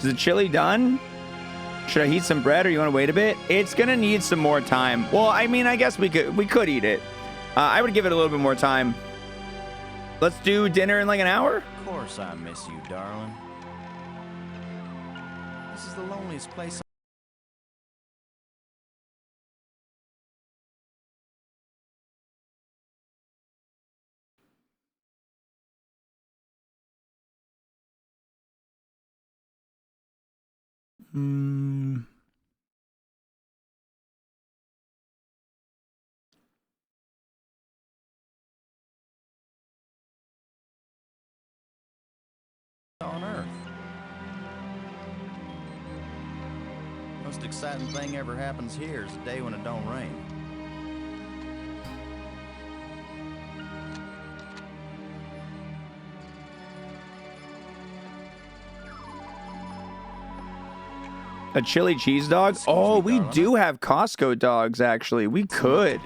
Is the chili done? Should I heat some bread, or you want to wait a bit? It's gonna need some more time. Well, I mean, I guess we could eat it. I would give it a little bit more time. Let's do dinner in like an hour. Of course I miss you, darling. This is the loneliest place. On Earth. Most exciting thing ever happens here is the day when it don't rain. A chili cheese dog? Oh, we do have Costco dogs, actually. We could.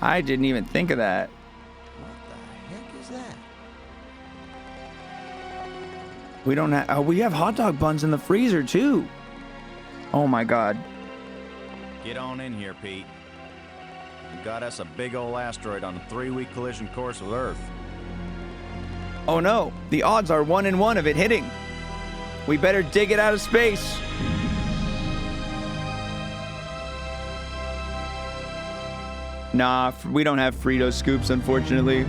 I didn't even think of that. What the heck is that? We don't have... Oh, we have hot dog buns in the freezer, too. Oh, my God. Get on in here, Pete. We got us a big old asteroid on a 3-week collision course with Earth. Oh, no. The odds are 1 in 1 of it hitting. We better dig it out of space. Nah, we don't have Frito scoops, unfortunately.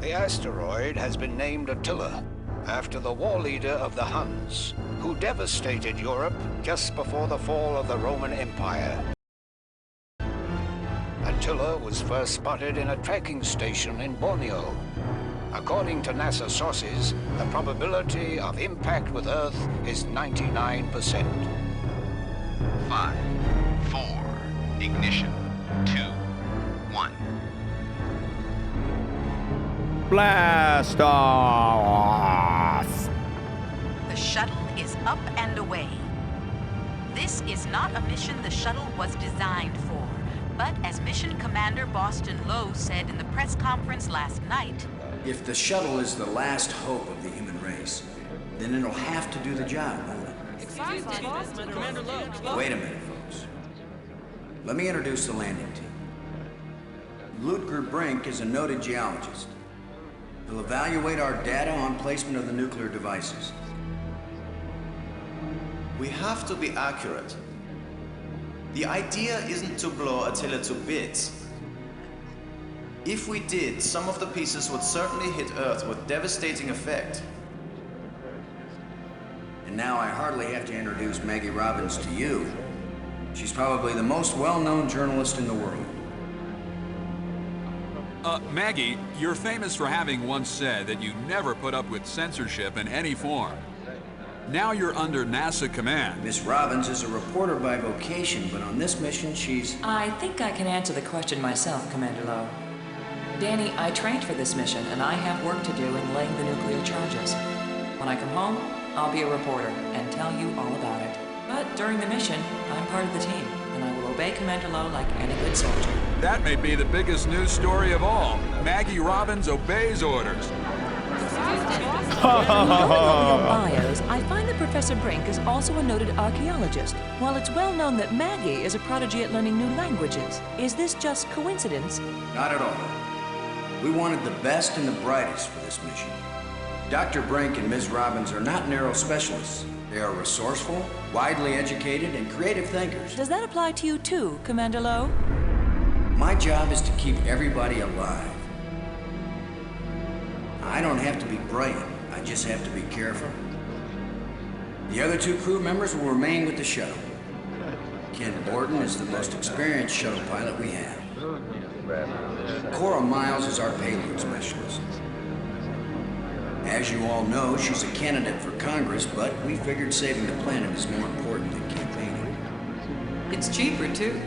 The asteroid has been named Attila, after the war leader of the Huns, who devastated Europe just before the fall of the Roman Empire. Attila was first spotted in a tracking station in Borneo. According to NASA sources, the probability of impact with Earth is 99%. 5, 4, ignition, 2, 1. Blast off! The shuttle is up and away. This is not a mission the shuttle was designed for, but as Mission Commander Boston Lowe said in the press conference last night, if the shuttle is the last hope of the human race, then it'll have to do the job, won't it? Wait a minute, folks. Let me introduce the landing team. Ludger Brink is a noted geologist. He'll evaluate our data on placement of the nuclear devices. We have to be accurate. The idea isn't to blow Attila to bits. If we did, some of the pieces would certainly hit Earth with devastating effect. And now I hardly have to introduce Maggie Robbins to you. She's probably the most well-known journalist in the world. Maggie, you're famous for having once said that you never put up with censorship in any form. Now you're under NASA command. Miss Robbins is a reporter by vocation, but on this mission she's... I think I can answer the question myself, Commander Lowe. Danny, I trained for this mission, and I have work to do in laying the nuclear charges. When I come home, I'll be a reporter and tell you all about it. But during the mission, I'm part of the team, and I will obey Commander Lowe like any good soldier. That may be the biggest news story of all. Maggie Robbins obeys orders. Bios, I find that Professor Brink is also a noted archaeologist. While it's well known that Maggie is a prodigy at learning new languages, is this just coincidence? Not at all. We wanted the best and the brightest for this mission. Dr. Brink and Ms. Robbins are not narrow specialists. They are resourceful, widely educated, and creative thinkers. Does that apply to you too, Commander Lowe? My job is to keep everybody alive. I don't have to be brilliant. I just have to be careful. The other 2 crew members will remain with the shuttle. Ken Borden is the most experienced shuttle pilot we have. Cora Miles is our payload specialist. As you all know, she's a candidate for Congress, but we figured saving the planet is more important than campaigning. It's cheaper, too.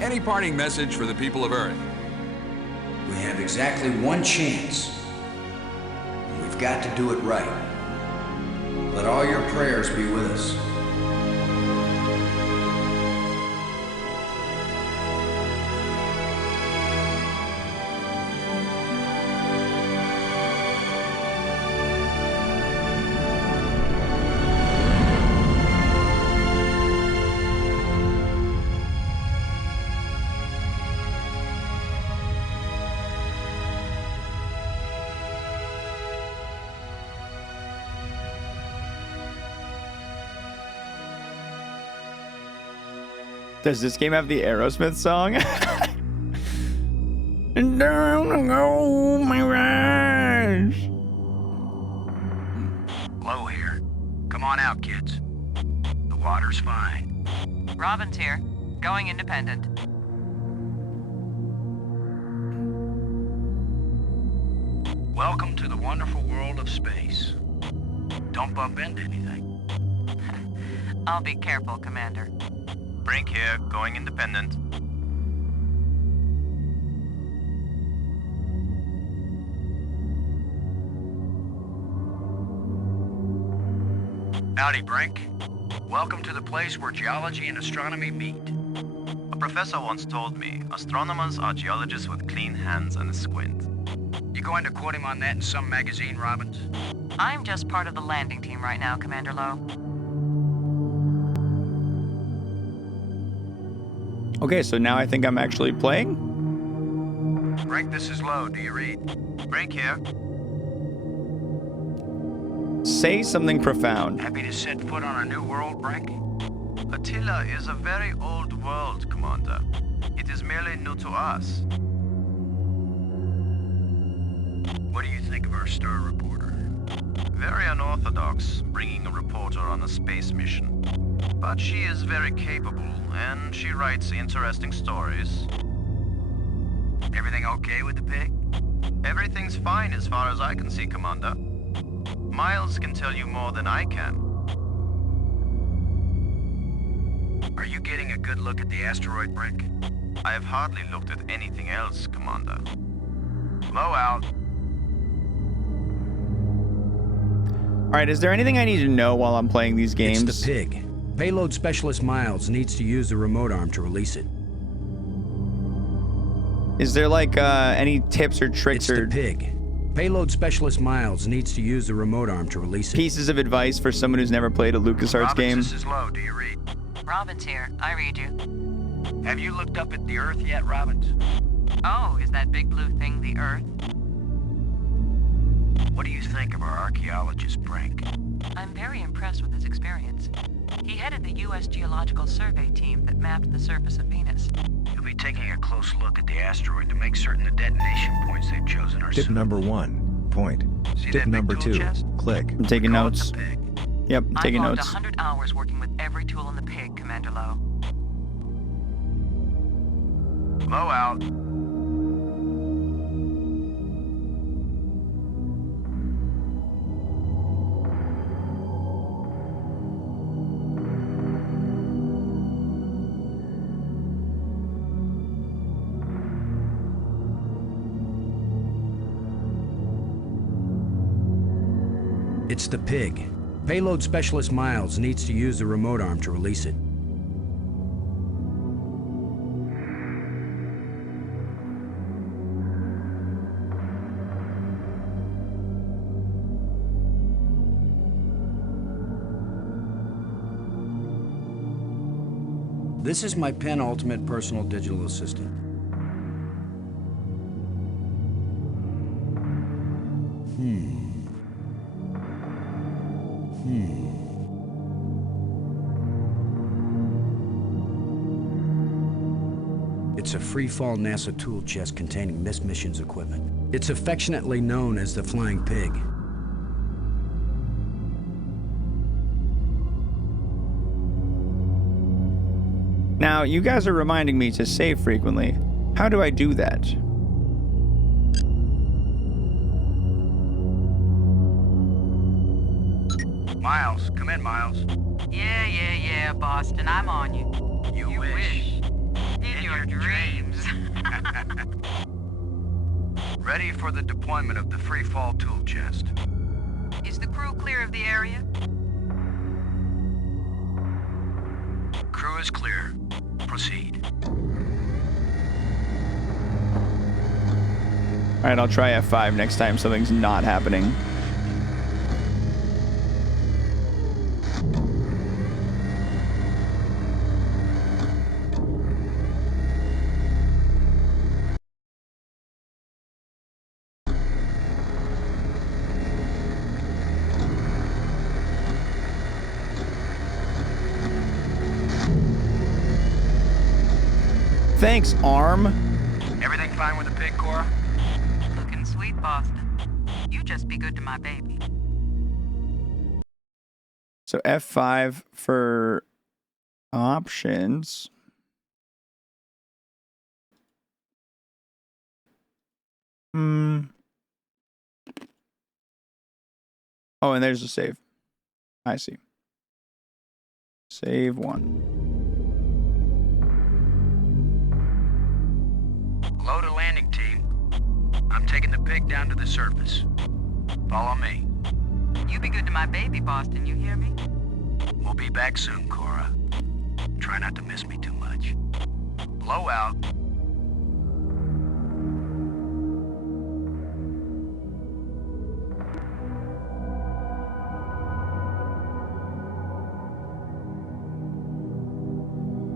Any parting message for the people of Earth? We have exactly 1 chance. And we've got to do it right. Let all your prayers be with us. Does this game have the Aerosmith song? And down go my rise. Low here. Come on out, kids. The water's fine. Robin's here. Going independent. Welcome to the wonderful world of space. Don't bump into anything. I'll be careful, Commander. Brink here, going independent. Howdy, Brink. Welcome to the place where geology and astronomy meet. A professor once told me, astronomers are geologists with clean hands and a squint. You going to quote him on that in some magazine, Robbins? I'm just part of the landing team right now, Commander Lowe. Okay, so now I think I'm actually playing. Brink, this is Lowe. Do you read? Brink here. Say something profound. Happy to set foot on a new world, Brink? Attila is a very old world, Commander. It is merely new to us. What do you think of our star reporter? Very unorthodox, bringing a reporter on a space mission. But she is very capable, and she writes interesting stories. Everything okay with the pig? Everything's fine as far as I can see, Commander. Miles can tell you more than I can. Are you getting a good look at the asteroid, Brink? I have hardly looked at anything else, Commander. Low out. All right, is there anything I need to know while I'm playing these games? It's the pig. Payload Specialist Miles needs to use the remote arm to release it. Is there like any tips or tricks It's or the pig. Payload Specialist Miles needs to use the remote arm to release it. pieces of advice for someone who's never played a LucasArts Robbins, game? this is Lowe. Do you read? Robin's here. I read you. Have you looked up at the Earth yet, Robbins? Oh, is that big blue thing the Earth? What do you think of our archaeologist, Brink? I'm very impressed with his experience. He headed the U.S. Geological Survey team that mapped the surface of Venus. He'll be taking a close look at the asteroid to make certain the detonation points they've chosen are Tip suitable. number 1. Point. See Tip that big number tool 2. chest? Click. I'm taking Call it notes. the pig. Yep, I'm taking I've logged notes. 100 hours working with every tool in the pig, Commander Lowe. Low out. It's the pig. Payload Specialist Miles needs to use the remote arm to release it. This is my penultimate personal digital assistant. It's a free-fall NASA tool chest containing this mission's equipment. It's affectionately known as the Flying Pig. Now, you guys are reminding me to save frequently. How do I do that? Miles, come in, Miles. Yeah, Boston, I'm on you. You wish. In your dreams. Ready for the deployment of the free fall tool chest. Is the crew clear of the area? Crew is clear. Proceed. All right, I'll try F5 next time something's not happening. Thanks, Arm. Everything fine with the pig, Cora? Looking sweet, Boston. You just be good to my baby. So F5 for options. Oh, and there's a save. I see. Save 1. Load a landing team. I'm taking the pig down to the surface. Follow me. You be good to my baby, Boston. You hear me? We'll be back soon, Cora. Try not to miss me too much. Blow out.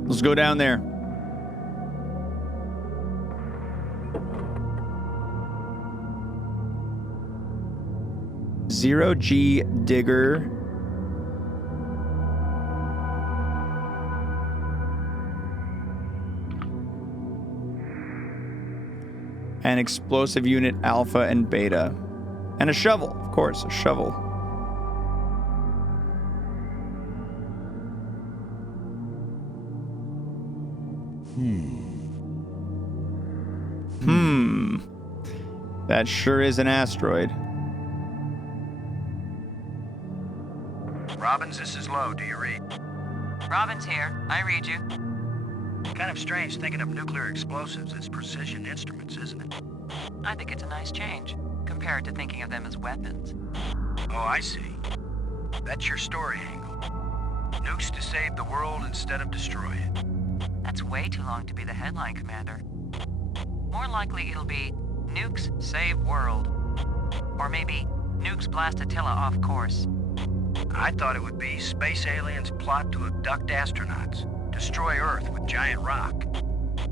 Let's go down there. Zero G digger. And explosive unit alpha and beta. And a shovel, of course, a shovel. That sure is an asteroid. Robbins, this is Lowe. Do you read? Robin's here. I read you. Kind of strange thinking of nuclear explosives as precision instruments, isn't it? I think it's a nice change, compared to thinking of them as weapons. Oh, I see. That's your story angle. Nukes to save the world instead of destroy it. That's way too long to be the headline, Commander. More likely it'll be Nukes Save World. Or maybe Nukes blast Attila off course. I thought it would be space aliens plot to abduct astronauts, destroy Earth with giant rock.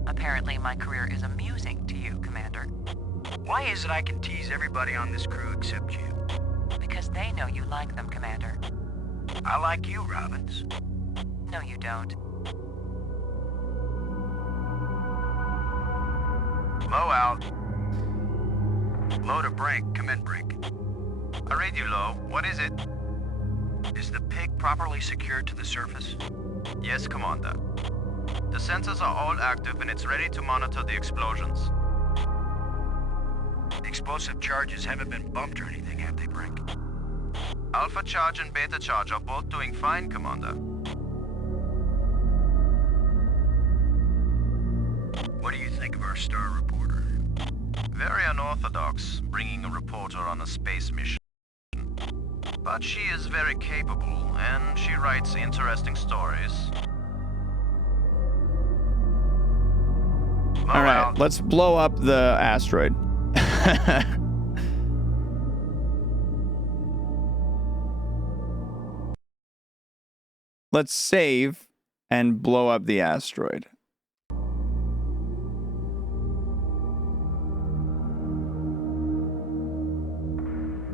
Apparently my career is amusing to you, Commander. Why is it I can tease everybody on this crew except you? Because they know you like them, Commander. I like you, Robbins. No, you don't. Low out. Low to Brink. Come in, Brink. I read you, Low. What is it? Is the pig properly secured to the surface? Yes, Commander. The sensors are all active and it's ready to monitor the explosions. The explosive charges haven't been bumped or anything, have they, Brink? Alpha charge and beta charge are both doing fine, Commander. What do you think of our star reporter? Very unorthodox, bringing a reporter on a space mission. But she is very capable, and she writes interesting stories. All right, let's blow up the asteroid. Let's save and blow up the asteroid.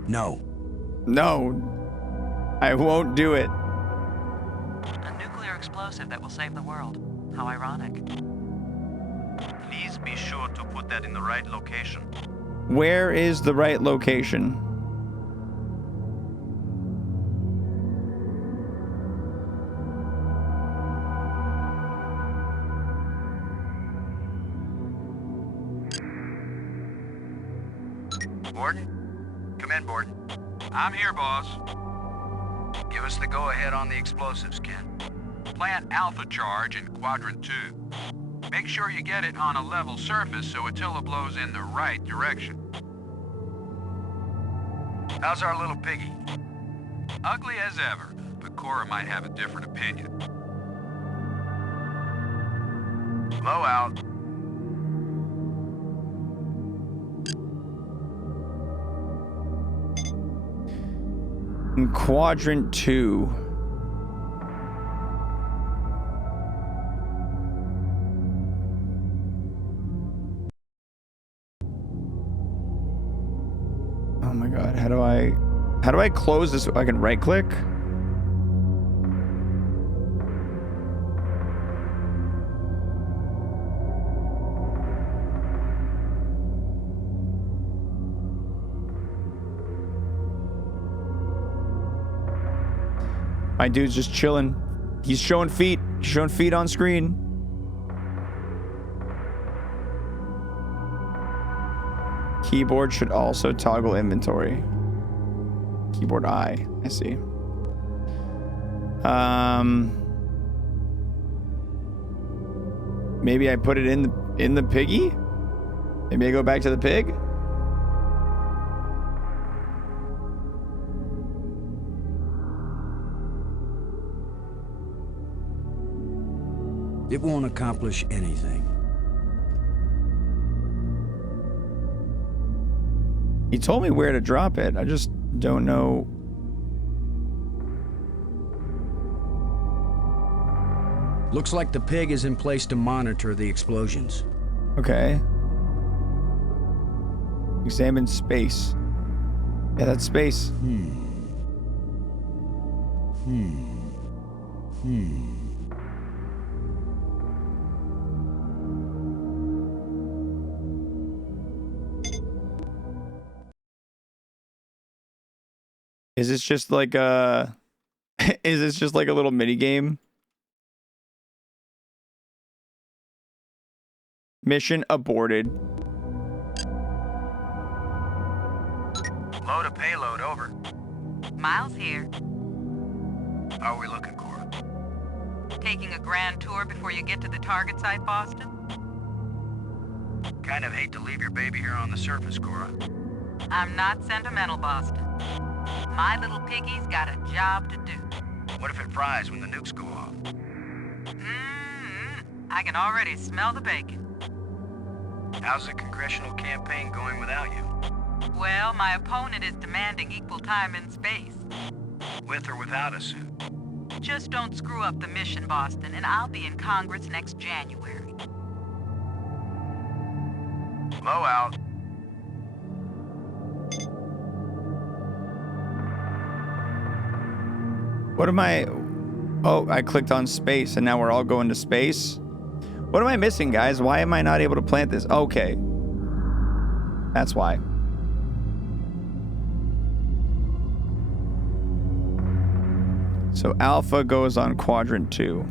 No. No, I won't do it. A nuclear explosive that will save the world. How ironic. Please be sure to put that in the right location. Where is the right location? Borden? Come in, Borden. I'm here, boss. Give us the go-ahead on the explosives, Ken. Plant alpha charge in quadrant 2. Make sure you get it on a level surface so Attila blows in the right direction. How's our little piggy? Ugly as ever, but Cora might have a different opinion. Low out. In quadrant 2. Oh my god, how do I close this so I can right click? My dude's just chilling. He's showing feet. He's showing feet on screen. Keyboard should also toggle inventory. Keyboard I see. Maybe I put it in the piggy? Maybe I go back to the pig? It won't accomplish anything. He told me where to drop it. I just don't know. Looks like the pig is in place to monitor the explosions. Okay. Examine space. Yeah, that's space. Is this just like a is this just like a little mini game? Mission aborted. Load a payload, over. Miles here. How are we looking, Cora? Taking a grand tour before you get to the target site, Boston? Kind of hate to leave your baby here on the surface, Cora. I'm not sentimental, Boston. My little piggy's got a job to do. What if it fries when the nukes go off? I can already smell the bacon. How's the congressional campaign going without you? Well, my opponent is demanding equal time in space. With or without a suit? Just don't screw up the mission, Boston, and I'll be in Congress next January. Low out. What am I? Oh, I clicked on space and now we're all going to space. What am I missing, guys? Why am I not able to plant this? Okay. That's why. So Alpha goes on quadrant 2.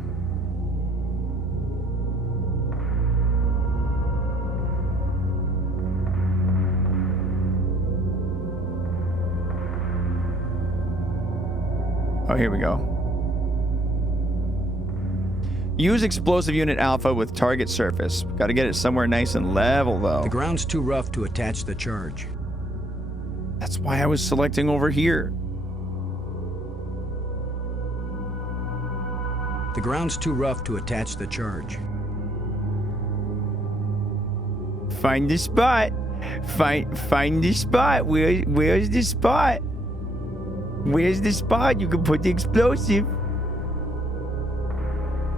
Oh, here we go. Use explosive unit Alpha with target surface. Got to get it somewhere nice and level, though. The ground's too rough to attach the charge. That's why I was selecting over here. The ground's too rough to attach the charge. Find the spot. Find the spot. Where's the spot? Where's the spot you can put the explosive?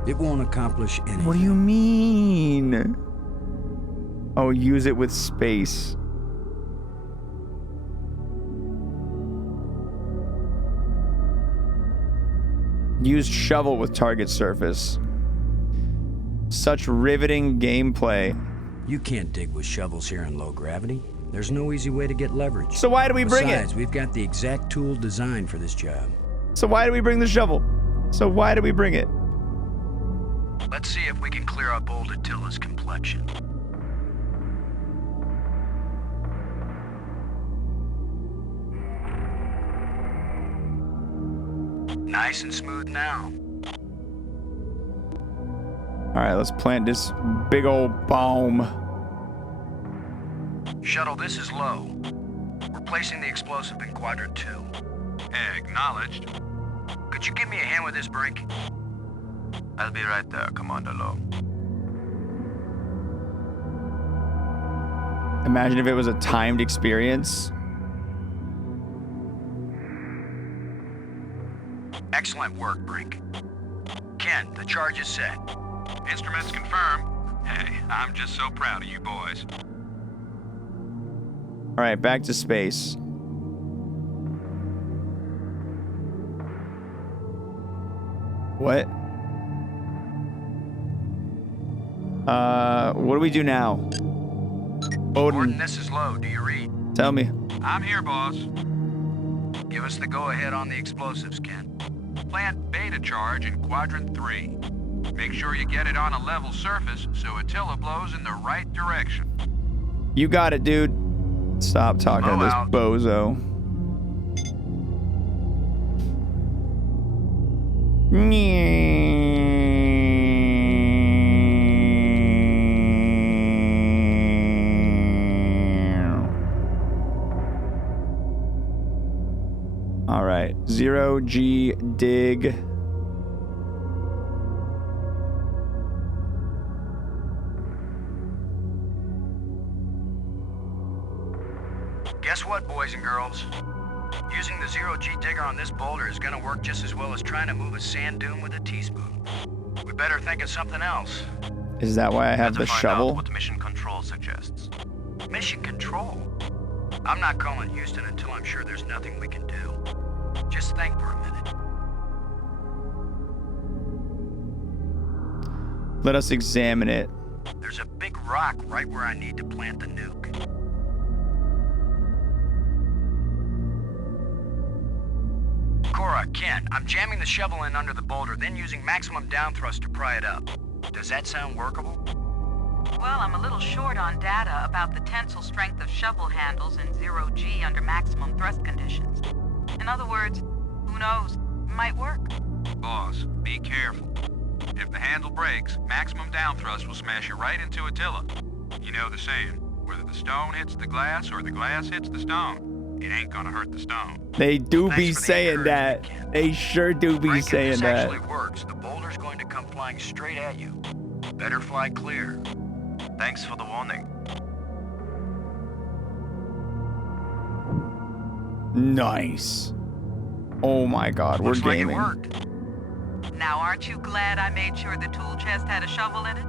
It won't accomplish anything. What do you mean? Oh, use it with space. Use shovel with target surface. Such riveting gameplay. You can't dig with shovels here in low gravity. There's no easy way to get leverage. So why do we bring it? Besides, we've got the exact tool designed for this job. So why do we bring the shovel? So why do we bring it? Let's see if we can clear up old Attila's complexion. Nice and smooth now. All right, let's plant this big old bomb. Shuttle, this is low. We're placing the explosive in quadrant 2. Acknowledged. Could you give me a hand with this, Brink? I'll be right there, Commander Low. Imagine if it was a timed experience. Excellent work, Brink. Ken, the charge is set. Instruments confirmed. Hey, I'm just so proud of you boys. All right, back to space. What? What do we do now? Gordon, this is Low. Do you read? Tell me. I'm here, boss. Give us the go-ahead on the explosives, Ken. Plant beta charge in quadrant 3. Make sure you get it on a level surface so Attila blows in the right direction. You got it, dude. Stop talking to this bozo. All right, 0G dig. Guess what, boys and girls? Using the 0G digger on this boulder is gonna work just as well as trying to move a sand dune with a teaspoon. We better think of something else. Is that why I have the shovel? What mission control suggests. Mission control? I'm not calling Houston until I'm sure there's nothing we can do. Just think for a minute. Let us examine it. There's a big rock right where I need to plant the nuke. Cora, Ken, I'm jamming the shovel in under the boulder, then using maximum down thrust to pry it up. Does that sound workable? Well, I'm a little short on data about the tensile strength of shovel handles in 0G under maximum thrust conditions. In other words, who knows? Might work. Boss, be careful. If the handle breaks, maximum down thrust will smash you right into Attila. You know the saying, whether the stone hits the glass or the glass hits the stone, it ain't gonna hurt the stone. They do be saying that. They sure do be saying this that. Actually works. The boulder's going to come flying straight at you. Better fly clear. Thanks for the warning. Nice. Oh my God, we're gaming. Like it worked. Now, aren't you glad I made sure the tool chest had a shovel in it?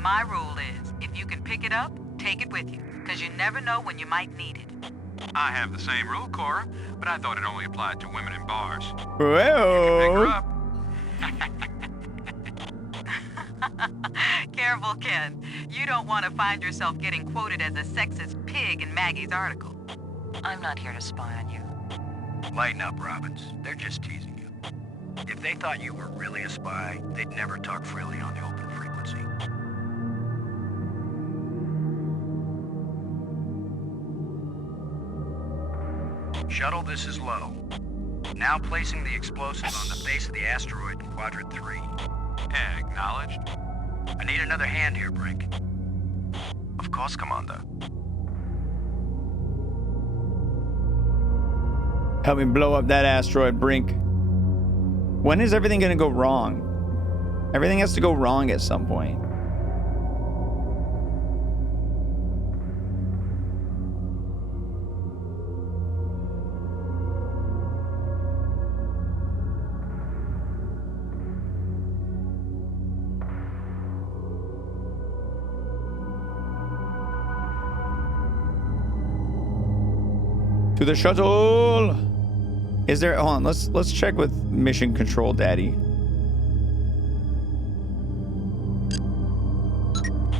My rule is, if you can pick it up, take it with you, because you never know when you might need it. I have the same rule, Cora, but I thought it only applied to women in bars. Well. Careful, Ken. You don't want to find yourself getting quoted as a sexist pig in Maggie's article. I'm not here to spy on you. Lighten up, Robbins. They're just teasing you. If they thought you were really a spy, they'd never talk freely on the open frequency. Shuttle, this is low. Now placing the explosives on the base of the asteroid in quadrant 3. Acknowledged. I need another hand here, Brink. Of course, Commander. Help me blow up that asteroid, Brink. When is everything gonna go wrong? Everything has to go wrong at some point. To the shuttle. Is there? Hold on. Let's check with mission control, Daddy.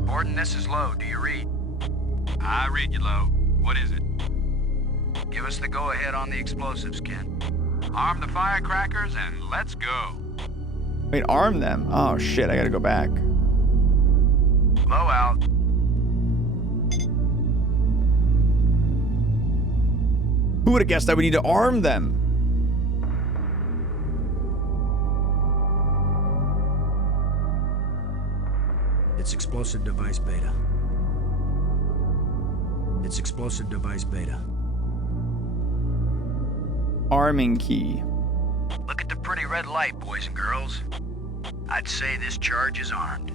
Gordon, this is low. Do you read? I read you, Low. What is it? Give us the go-ahead on the explosives, Ken. Arm the firecrackers and let's go. Wait, arm them? Oh shit! I gotta go back. Low out. Who would have guessed that we need to arm them? It's explosive device beta. It's explosive device beta. Arming key. Look at the pretty red light, boys and girls. I'd say this charge is armed.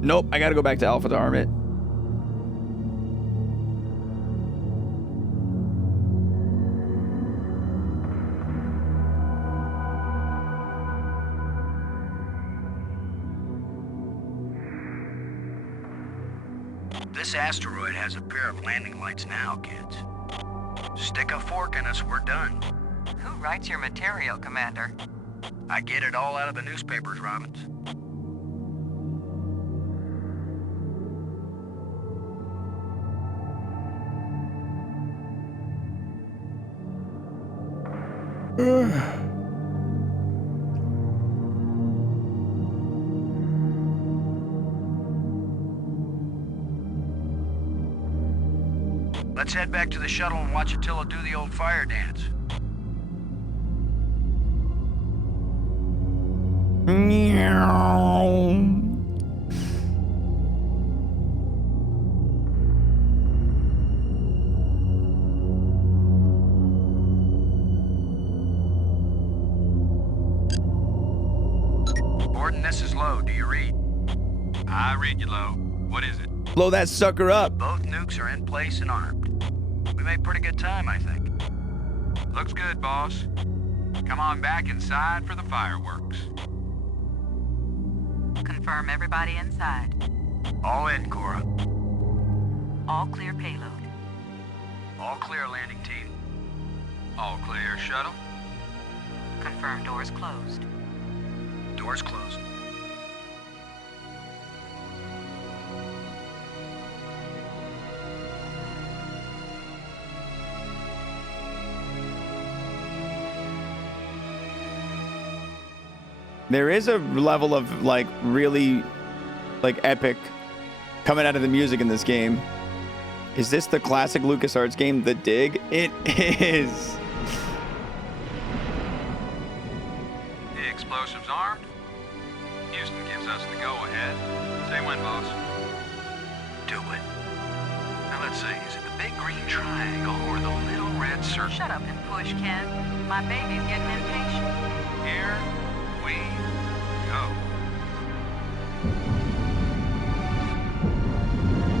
Nope, I gotta go back to Alpha to arm it. This asteroid has a pair of landing lights now, kids. Stick a fork in us, we're done. Who writes your material, Commander? I get it all out of the newspapers, Robbins. Let's head back to the shuttle and watch Attila do the old fire dance. Gordon, this is Lowe. Do you read? I read you, Lowe. What is it? Blow that sucker up. Both nukes are in place and armed. We made pretty good time, I think. Looks good, boss. Come on back inside for the fireworks. Confirm everybody inside. All in, Cora. All clear payload. All clear, landing team. All clear, shuttle. Confirm doors closed. Doors closed. There is a level of like really like epic coming out of the music in this game. Is this the classic LucasArts game, The Dig? It is. The explosives armed. Houston gives us the go-ahead. Say when, boss. Do it. Now let's see, is it the big green triangle or the little red circle? Shut up and push, Ken. My baby's getting impatient. Here we go.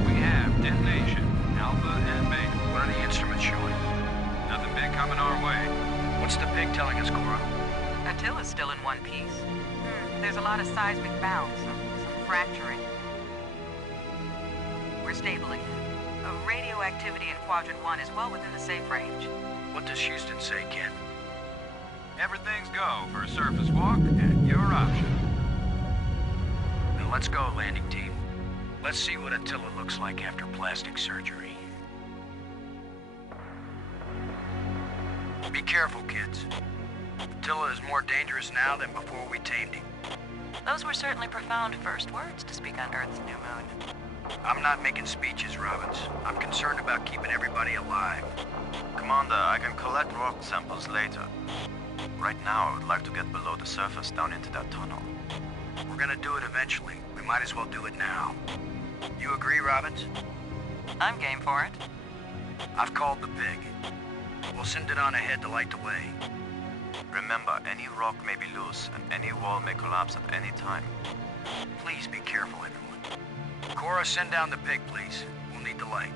We have detonation, Alpha and Beta. What are the instruments showing? Nothing big coming our way. What's the pig telling us, Cora? Attila's still in one piece. There's a lot of seismic bounce, some fracturing. We're stable again. Radioactivity in Quadrant 1 is well within the safe range. What does Houston say, Ken? Everything's go for a surface walk at your option. Then let's go, landing team. Let's see what Attila looks like after plastic surgery. Be careful, kids. Attila is more dangerous now than before we tamed him. Those were certainly profound first words to speak on Earth's new moon. I'm not making speeches, Robbins. I'm concerned about keeping everybody alive. Commander, I can collect rock samples later. Right now, I would like to get below the surface down into that tunnel. We're gonna do it eventually. We might as well do it now. You agree, Robbins? I'm game for it. I've called the pig. We'll send it on ahead to light the way. Remember, any rock may be loose, and any wall may collapse at any time. Please be careful, everyone. Cora, send down the pig, please. We'll need the light.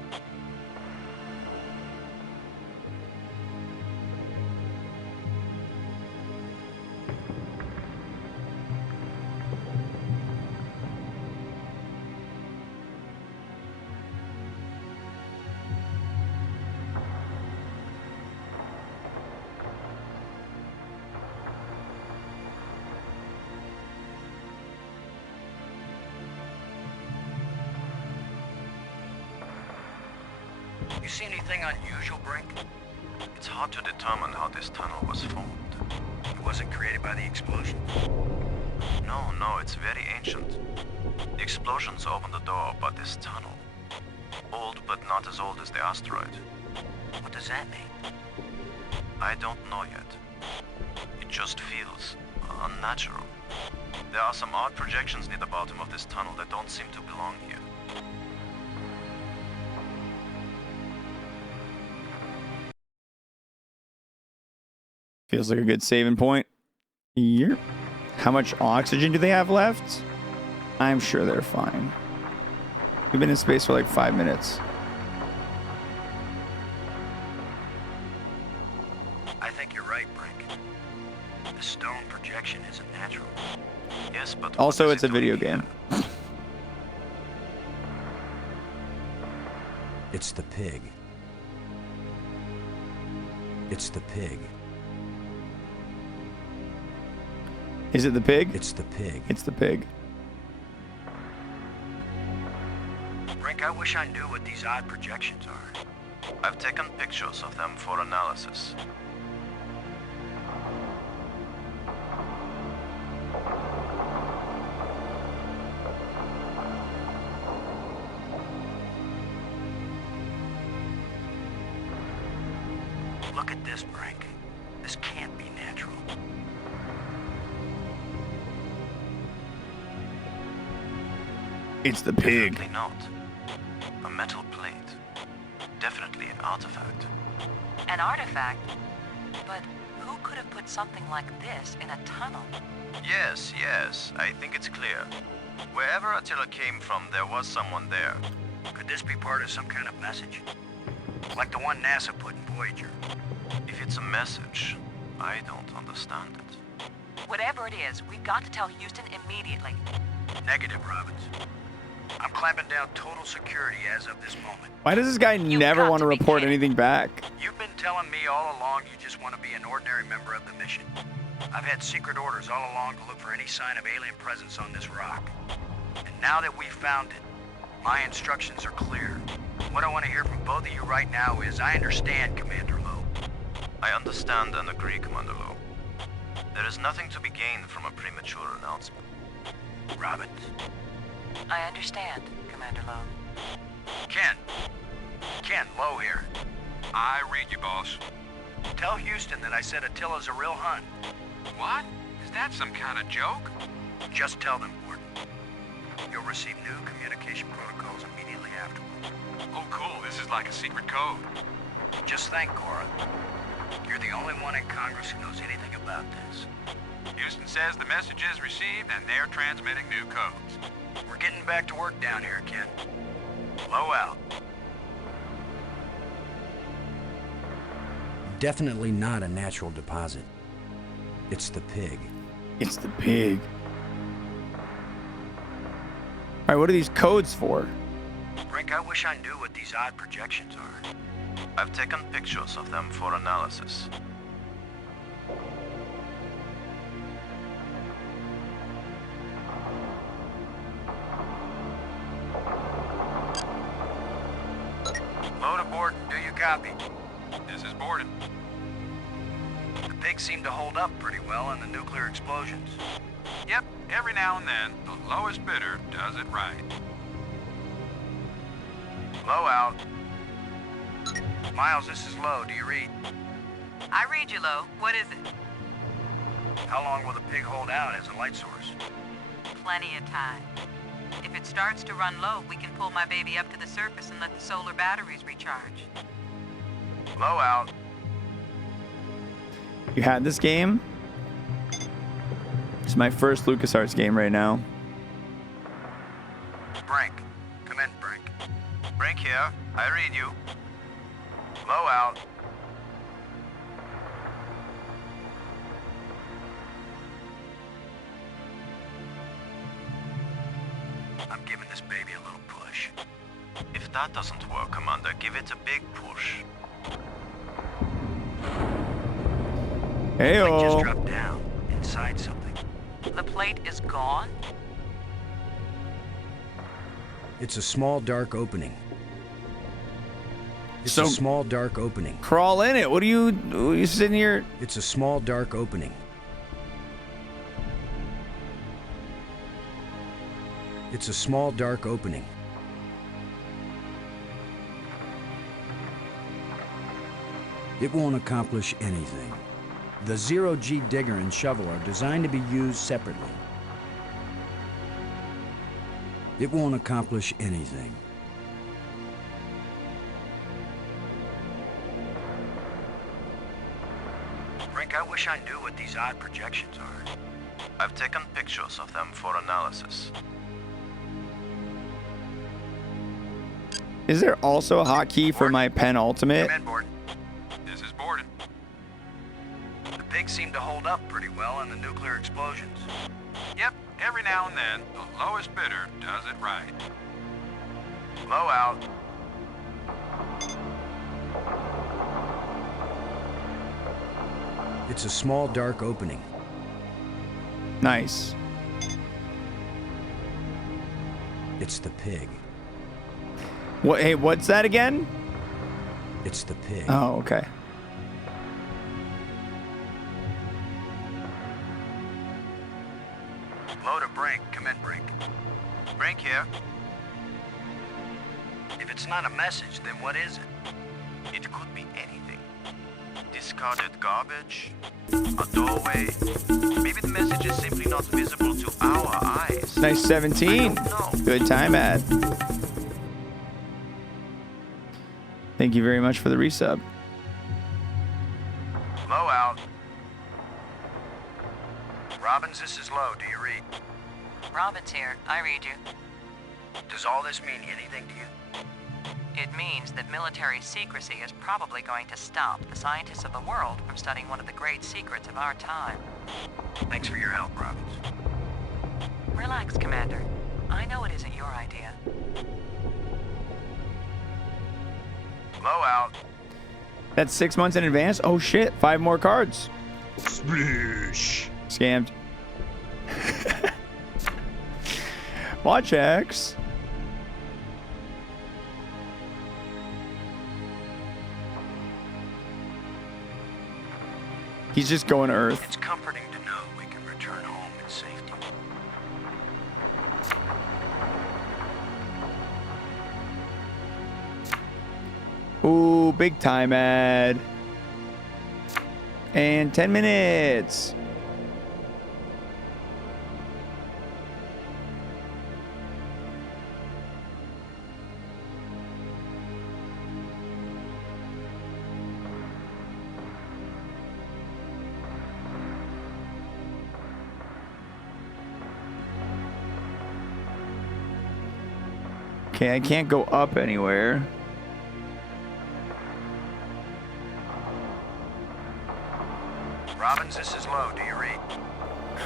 You see anything unusual, Brink? It's hard to determine how this tunnel was formed. It wasn't created by the explosion. No, it's very ancient. The explosions opened the door, but this tunnel... old, but not as old as the asteroid. What does that mean? I don't know yet. It just feels unnatural. There are some odd projections near the bottom of this tunnel that don't seem to belong here. Feels like a good saving point. Yep. How much oxygen do they have left? I'm sure they're fine. We've been in space for like 5 minutes. I think you're right, Brink. The stone projection isn't natural. Yes, but also it's a video game. It's the pig. It's the pig. Is it the pig? It's the pig. It's the pig. Brink, I wish I knew what these odd projections are. I've taken pictures of them for analysis. Look at this, Brink. This can't be natural. It's the pig. Definitely not. A metal plate. Definitely an artifact. An artifact? But who could have put something like this in a tunnel? Yes, I think it's clear. Wherever Attila came from, there was someone there. Could this be part of some kind of message? Like the one NASA put in Voyager? If it's a message, I don't understand it. Whatever it is, we've got to tell Houston immediately. Negative, Robbins. I'm clamping down total security as of this moment. Why does this guy never want to report anything back? You've been telling me all along you just want to be an ordinary member of the mission. I've had secret orders all along to look for any sign of alien presence on this rock. And now that we've found it, my instructions are clear. What I want to hear from both of you right now is, I understand, Commander Lowe. I understand and agree, Commander Lowe. There is nothing to be gained from a premature announcement. Robbins. I understand, Commander Lowe. Ken, Lowe here. I read you, boss. Tell Houston that I said Attila's a real Hun. What? Is that some kind of joke? Just tell them, Gordon. You'll receive new communication protocols immediately afterward. Oh, cool. This is like a secret code. Just thank Cora. You're the only one in Congress who knows anything about this. Houston says the message is received and they're transmitting new codes. We're getting back to work down here, Ken. Low out. Definitely not a natural deposit. It's the pig. It's the pig. All right, what are these codes for? Brink, I wish I knew what these odd projections are. I've taken pictures of them for analysis. Load aboard, do you copy? This is Borden. The pigs seem to hold up pretty well in the nuclear explosions. Yep, every now and then, the lowest bidder does it right. Low out. Miles, this is Low. Do you read? I read you, Lowe. What is it? How long will the pig hold out as a light source? Plenty of time. If it starts to run low, we can pull my baby up to the surface and let the solar batteries recharge. Low out. You had this game? It's my first LucasArts game right now. Brink. Come in, Brink. Brink here. I read you. Low out. I'm giving this baby a little push. If that doesn't work, Commander, give it a big push. Heyo. Plate just dropped down inside something. The plate is gone? It's a small dark opening. It's So- a small dark opening. Crawl in it. What are you sitting here? It's a small dark opening. It's a small dark opening. It won't accomplish anything. The zero-G digger and shovel are designed to be used separately. It won't accomplish anything. Brink, I wish I knew what these odd projections are. I've taken pictures of them for analysis. Is there also a hotkey for my penultimate? Come in, Borden. This is Borden. The pigs seem to hold up pretty well in the nuclear explosions. Yep, every now and then, the lowest bidder does it right. Low out. It's a small dark opening. Nice. It's the pig. What? Hey, what's that again? It's the pig. Oh, okay. Load a Brink. Come in, Brink. Brink here. If it's not a message, then what is it? It could be anything. Discarded garbage, a doorway. Maybe the message is simply not visible to our eyes. Nice 17. Good time, ad. Thank you very much for the resub. Low out. Robbins, this is Low. Do you read? Robin's here. I read you. Does all this mean anything to you? It means that military secrecy is probably going to stop the scientists of the world from studying one of the great secrets of our time. Thanks for your help, Robbins. Relax, Commander. I know it isn't your idea. Low out. That's 6 months in advance? Oh shit, 5 more cards. Splish. Scammed. Watch X. He's just going to Earth. It's comforting to know we can return home in safety. Ooh, big time ad. And 10 minutes. Okay, I can't go up anywhere. Robbins, this is Low. Do you read?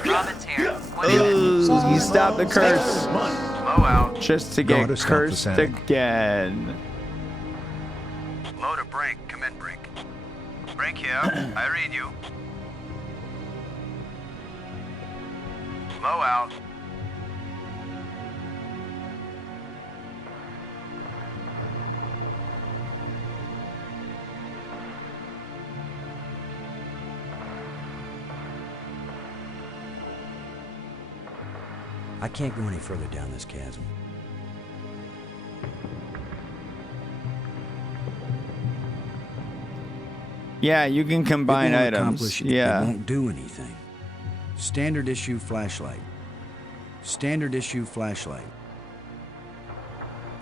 Robin's here. What is it? Ooh, you stopped the curse. Low out. Just to get cursed again. Load a Brink. Come in, Brink. Brink here. I read you. Low out. I can't go any further down this chasm. Yeah, you can combine It won't items. accomplish- Yeah. It won't do anything. Standard issue flashlight. Standard issue flashlight.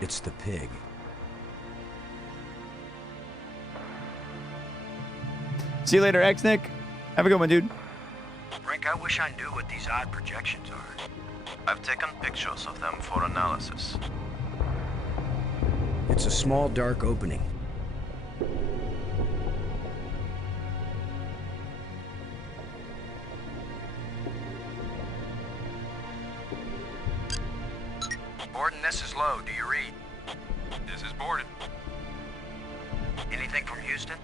It's the pig. See you later, X-Nick. Have a good one, dude. Brink, I wish I knew what these odd projections are. I've taken pictures of them for analysis. It's a small dark opening. Borden, this is Low. Do you read? This is Borden. Anything from Houston?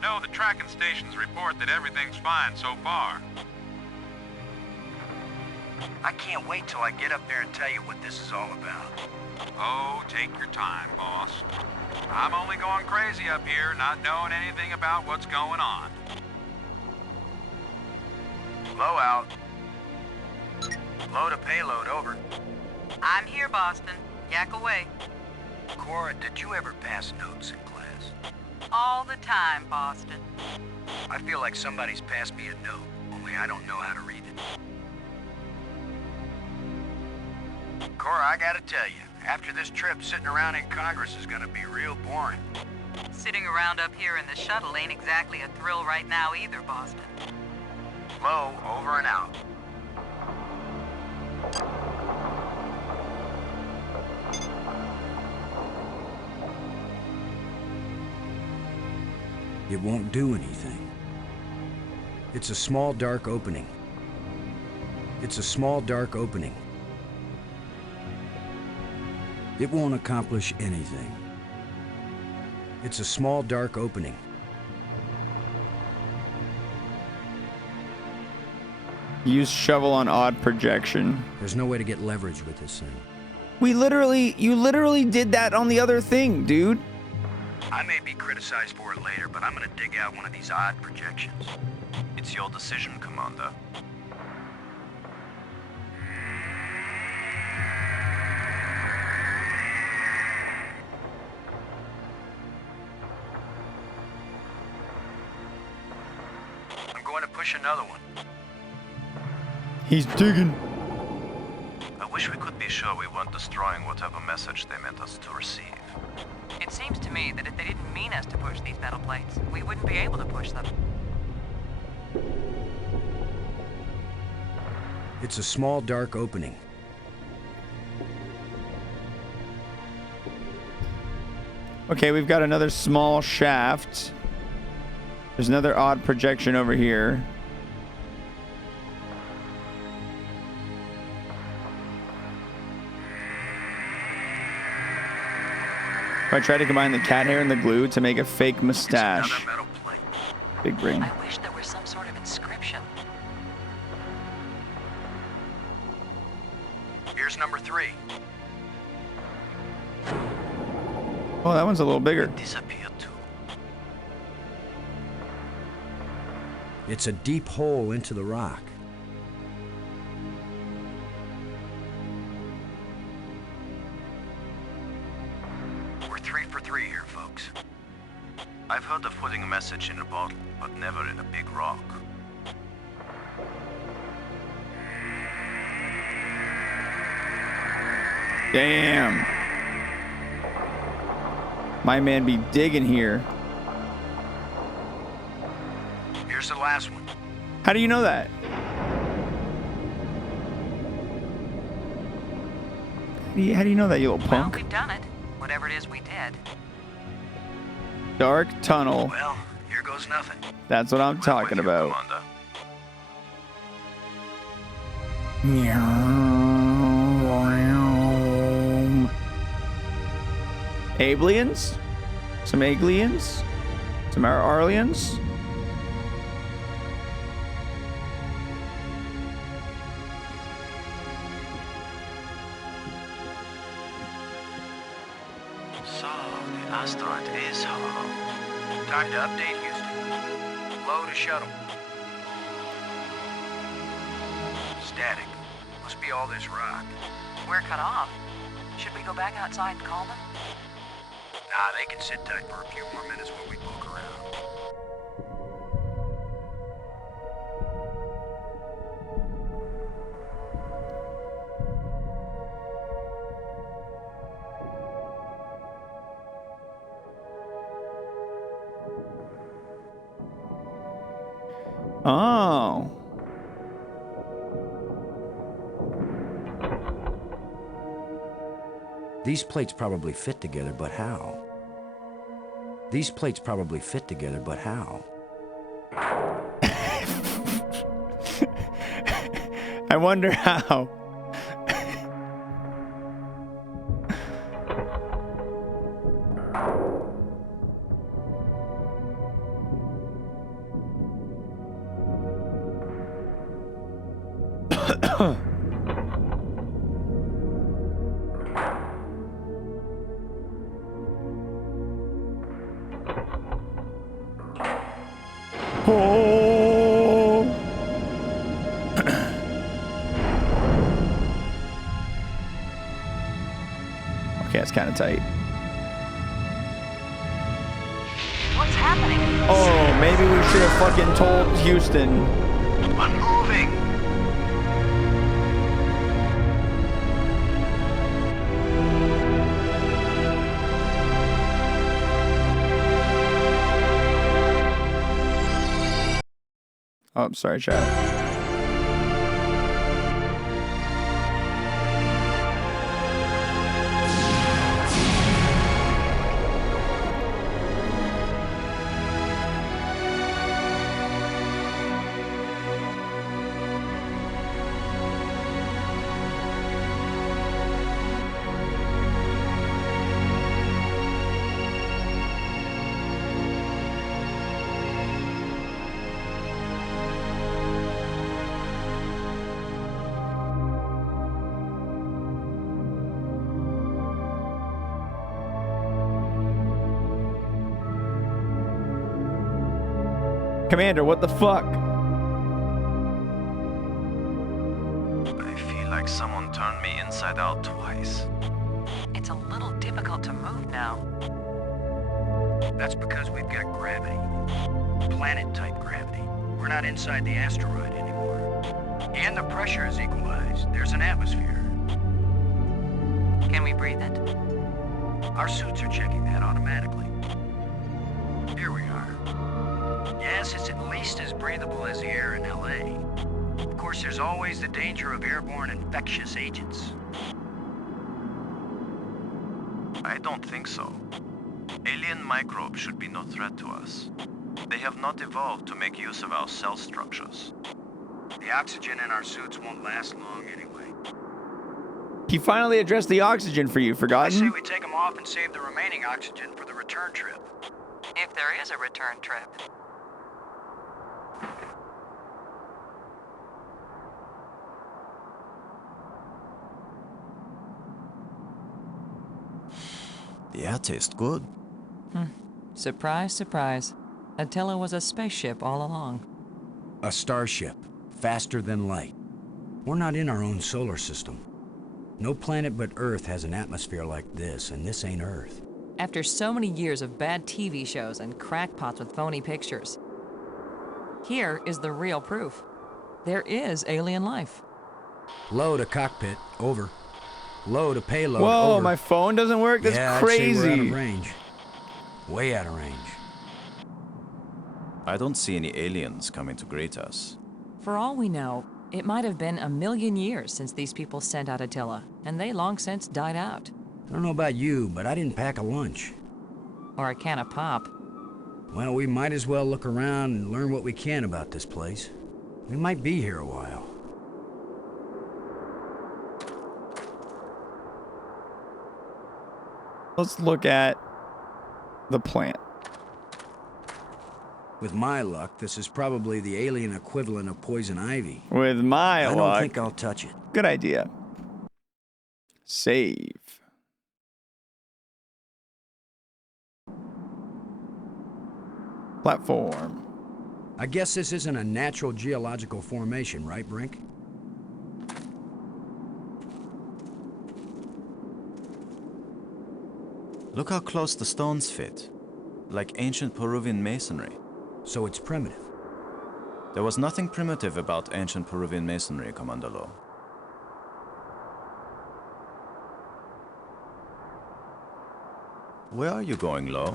No, the tracking stations report that everything's fine so far. I can't wait till I get up there and tell you what this is all about. Oh, take your time, boss. I'm only going crazy up here, not knowing anything about what's going on. Low out. Load a payload, over. I'm here, Boston. Yak away. Cora, did you ever pass notes in class? All the time, Boston. I feel like somebody's passed me a note, only I don't know how to read it. Cora, I gotta tell you, after this trip, sitting around in Congress is gonna be real boring. Sitting around up here in the shuttle ain't exactly a thrill right now either, Boston. Low, over and out. It won't do anything. It's a small dark opening. It's a small dark opening. It won't accomplish anything. It's a small dark opening. Use shovel on odd projection. There's no way to get leverage with this thing. You literally did that on the other thing, dude. I may be criticized for it later, but I'm gonna dig out one of these odd projections. It's your decision, Commander. I'm going to push another one. He's digging. I wish we could be sure we weren't destroying whatever message they meant us to receive. It seems to me that if they didn't mean us to push these metal plates, we wouldn't be able to push them. It's a small, dark opening. Okay, we've got another small shaft. There's another odd projection over here. If I try to combine the cat hair and the glue to make a fake mustache. It's another metal plate. Big brain. I wish there was some sort of inscription. Here's number 3. Oh, that one's a little bigger. Disappeared too. It's a deep hole into the rock. We're 3 for 3 here, folks. I've heard of putting a message in a bottle, but never in a big rock. Damn. My man be digging here. Here's the last one. How do you know that? How do you know that, you little Well, punk? we've done it. Whatever it is we did. Dark tunnel. Well, here goes nothing. That's what I'm talking With you, about. Commander. Ablians? Some Aglians? Some Arlians? So, the asteroid is hollow. Time to update Houston. Load a shuttle. Static. Must be all this rock. We're cut off. Should we go back outside and call them? Nah, they can sit tight for a few more minutes while we poke around. Oh. These plates probably fit together, but how? These plates probably fit together, but how? I wonder how. Oh. Okay, it's kind of tight. What's happening? Oh, maybe we should have fucking told Houston. I'm moving! Oh, I'm sorry, chat. Commander, what the fuck? I feel like someone turned me inside out twice. It's a little difficult to move now. That's because we've got gravity. Planet-type gravity. We're not inside the asteroid anymore. And the pressure is equalized. There's an atmosphere. Can we breathe it? Our suits are checking that automatically. Here we are. Yes, it's at least as breathable as the air in LA. Of course, there's always the danger of airborne infectious agents. I don't think so. Alien microbes should be no threat to us. They have not evolved to make use of our cell structures. The oxygen in our suits won't last long anyway. He finally addressed the oxygen for you, I say Forgotten. we take them off and save the remaining oxygen for the return trip. If there is a return trip. The air tastes good. Surprise, surprise. Attila was a spaceship all along. A starship, faster than light. We're not in our own solar system. No planet but Earth has an atmosphere like this, and this ain't Earth. After so many years of bad TV shows and crackpots with phony pictures, here is the real proof. There is alien life. Low to cockpit, over. Low to payload, Whoa, over. my phone doesn't work? That's yeah, crazy. I'd say we're out of range. Way out of range. I don't see any aliens coming to greet us. For all we know, it might have been 1,000,000 years since these people sent out Attila, and they long since died out. I don't know about you, but I didn't pack a lunch. Or a can of pop. Well, we might as well look around and learn what we can about this place. We might be here a while. Let's look at the plant. With my luck, this is probably the alien equivalent of poison ivy. With my I luck. don't think I'll touch it. Good idea. Save. Platform. I guess this isn't a natural geological formation, right, Brink? Look how close the stones fit. Like ancient Peruvian masonry. So it's primitive. There was nothing primitive about ancient Peruvian masonry, Commander Lowe. Where are you going, Lowe?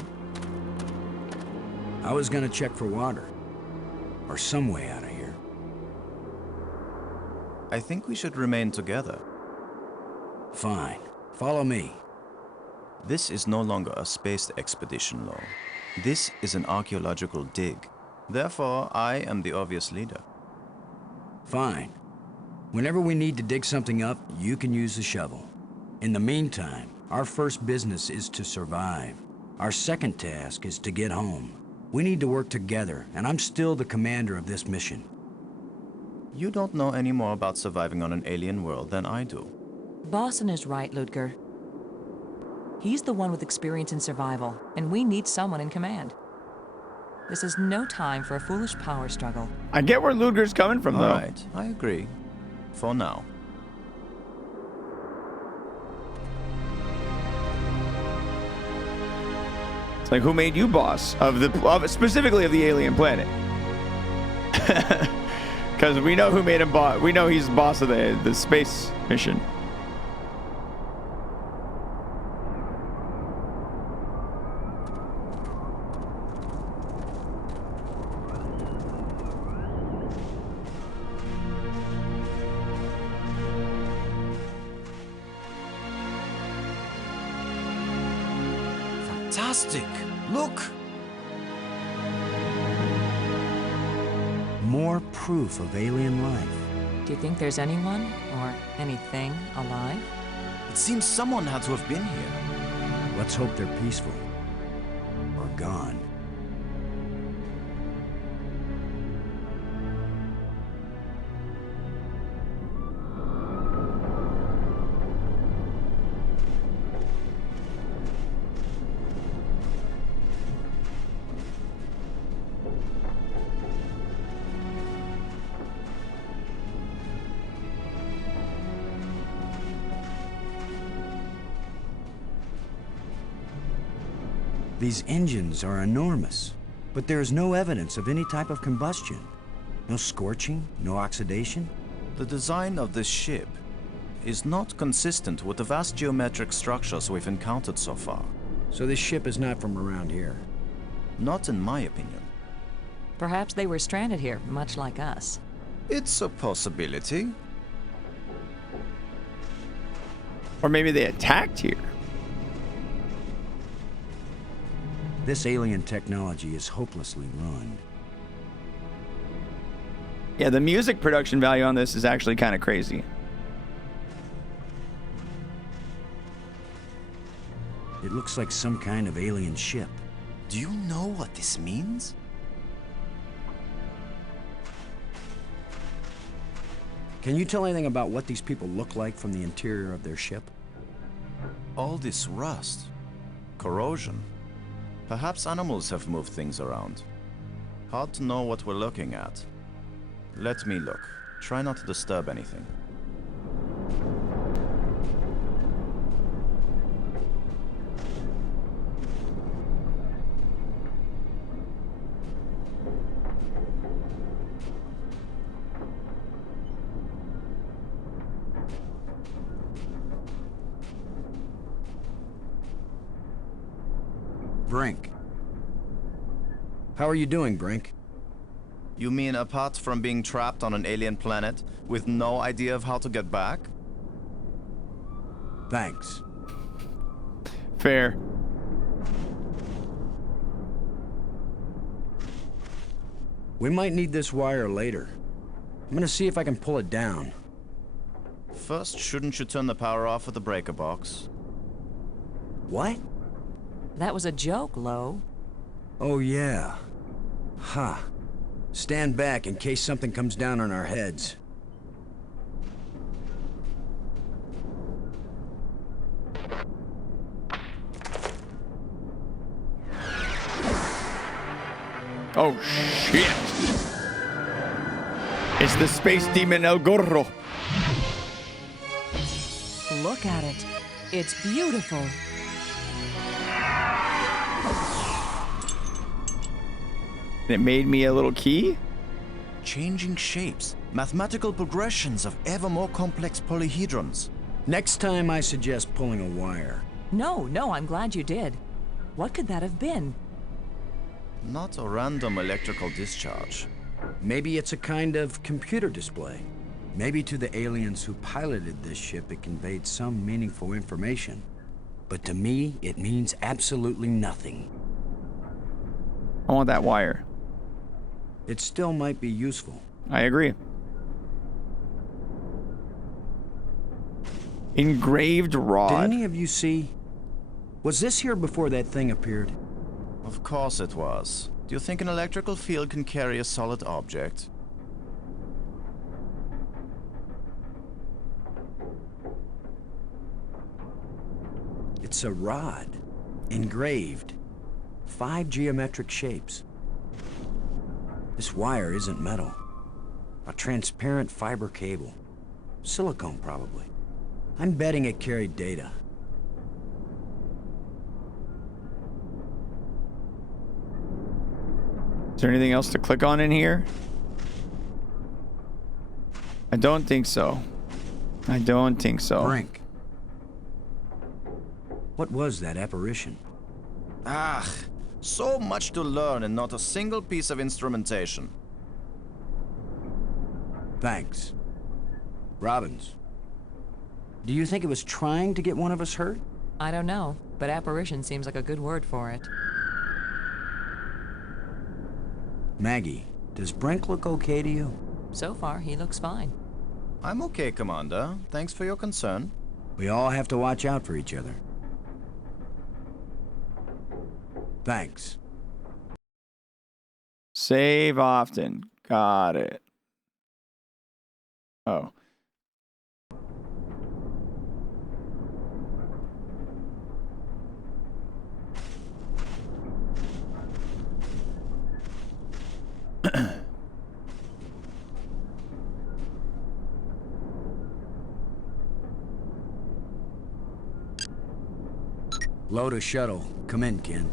I was gonna check for water. Or some way out of here. I think we should remain together. Fine. Follow me. This is no longer a space expedition, Lowe. This is an archaeological dig. Therefore, I am the obvious leader. Fine. Whenever we need to dig something up, you can use the shovel. In the meantime, our first business is to survive. Our second task is to get home. We need to work together, and I'm still the commander of this mission. You don't know any more about surviving on an alien world than I do. Boston is right, Ludger. He's the one with experience in survival, and we need someone in command. This is no time for a foolish power struggle. I get where Ludger's coming from, though. All right, I agree. For now. It's like, who made you boss specifically of the alien planet? Because we know who made him boss. We know he's boss of the space mission. Fantastic! Look! More proof of alien life. Do you think there's anyone or anything alive? It seems someone had to have been here. Let's hope they're peaceful. Or gone. These engines are enormous, but there is no evidence of any type of combustion. No scorching, no oxidation. The design of this ship is not consistent with the vast geometric structures we've encountered so far. So this ship is not from around here? Not in my opinion. Perhaps they were stranded here, much like us. It's a possibility. Or maybe they attacked here. This alien technology is hopelessly ruined. Yeah, the music production value on this is actually kind of crazy. It looks like some kind of alien ship. Do you know what this means? Can you tell anything about what these people look like from the interior of their ship? All this rust, corrosion. Perhaps animals have moved things around. Hard to know what we're looking at. Let me look. Try not to disturb anything. Brink. How are you doing, Brink? You mean apart from being trapped on an alien planet with no idea of how to get back? Thanks. Fair. We might need this wire later. I'm gonna see if I can pull it down. First, shouldn't you turn the power off with the breaker box? What? That was a joke, Lo. Oh, yeah. Ha. Huh. Stand back in case something comes down on our heads. Oh, shit. It's the space demon El Gorro. Look at it. It's beautiful. It made me a little key? Changing shapes, mathematical progressions of ever more complex polyhedrons. Next time I suggest pulling a wire. No, I'm glad you did. What could that have been? Not a random electrical discharge. Maybe it's a kind of computer display. Maybe to the aliens who piloted this ship it conveyed some meaningful information. But to me, it means absolutely nothing. I want that wire. It still might be useful. I agree. Engraved rod. Did any of you see? Was this here before that thing appeared? Of course it was. Do you think an electrical field can carry a solid object? It's a rod. Engraved. 5 geometric shapes. This wire isn't metal. A transparent fiber cable. Silicone, probably. I'm betting it carried data. Is there anything else to click on in here? I don't think so. I don't think so. Brink. What was that apparition? Ah, so much to learn and not a single piece of instrumentation. Thanks. Robbins. Do you think it was trying to get one of us hurt? I don't know, but apparition seems like a good word for it. Maggie, does Brink look okay to you? So far, he looks fine. I'm okay, Commander. Thanks for your concern. We all have to watch out for each other. Thanks. Save often. Got it. Oh. Load a shuttle. Come in, Ken.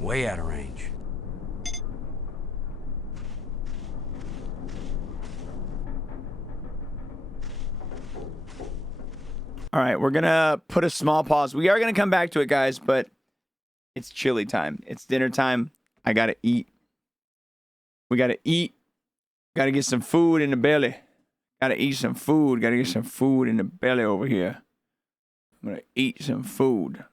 Way out of range. All right, we're gonna put a small pause. We are gonna come back to it, guys, but it's chili time. It's dinner time. I gotta eat. We gotta eat. Gotta get some food in the belly. Gotta eat some food. Gotta get some food in the belly over here. I'm gonna eat some food.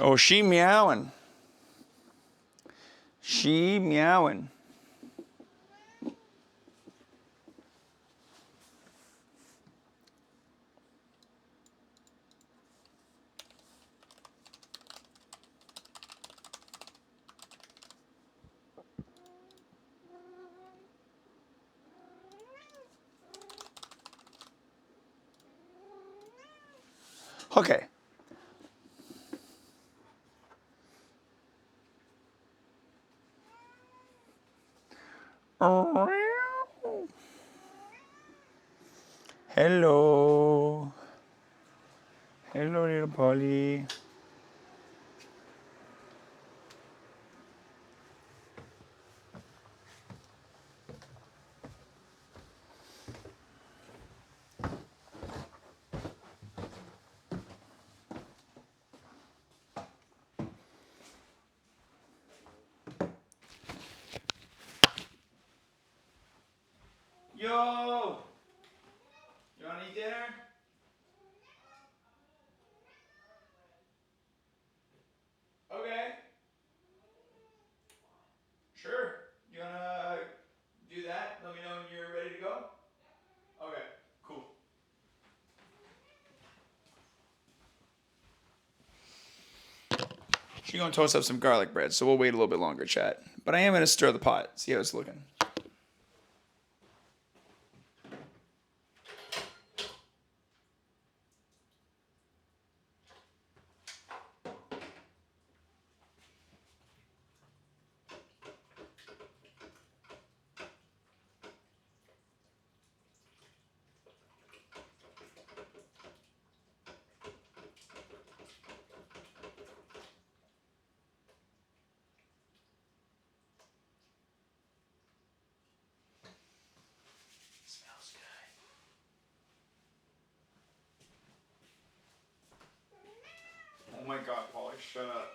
Oh, she meowing. She meowing. Okay. Hello. Hello, little Polly. Yo! You want to eat dinner? Okay. Sure. You want to do that? Let me know when you're ready to go. Okay, cool. She's going to toast up some garlic bread, so we'll wait a little bit longer, chat. But I am going to stir the pot, see how it's looking. Smells good. Oh my god, Polly, shut up.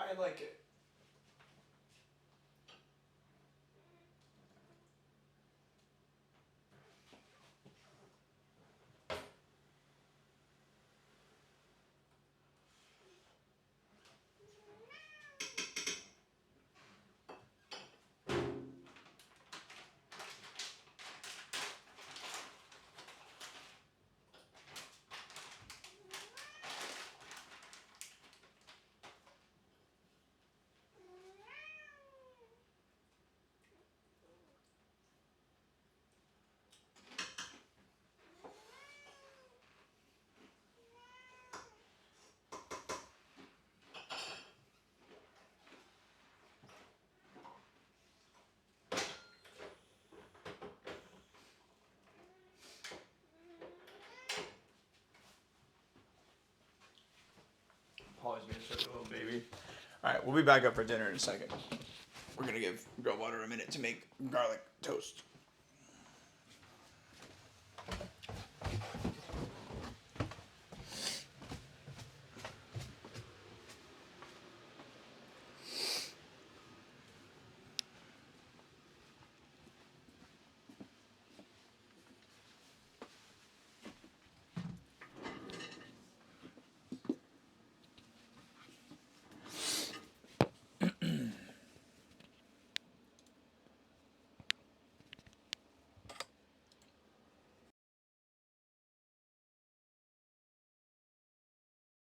I like it. Polly's being such a little baby. All right, we'll be back up for dinner in a second. We're gonna give Grillwater a minute to make garlic toast.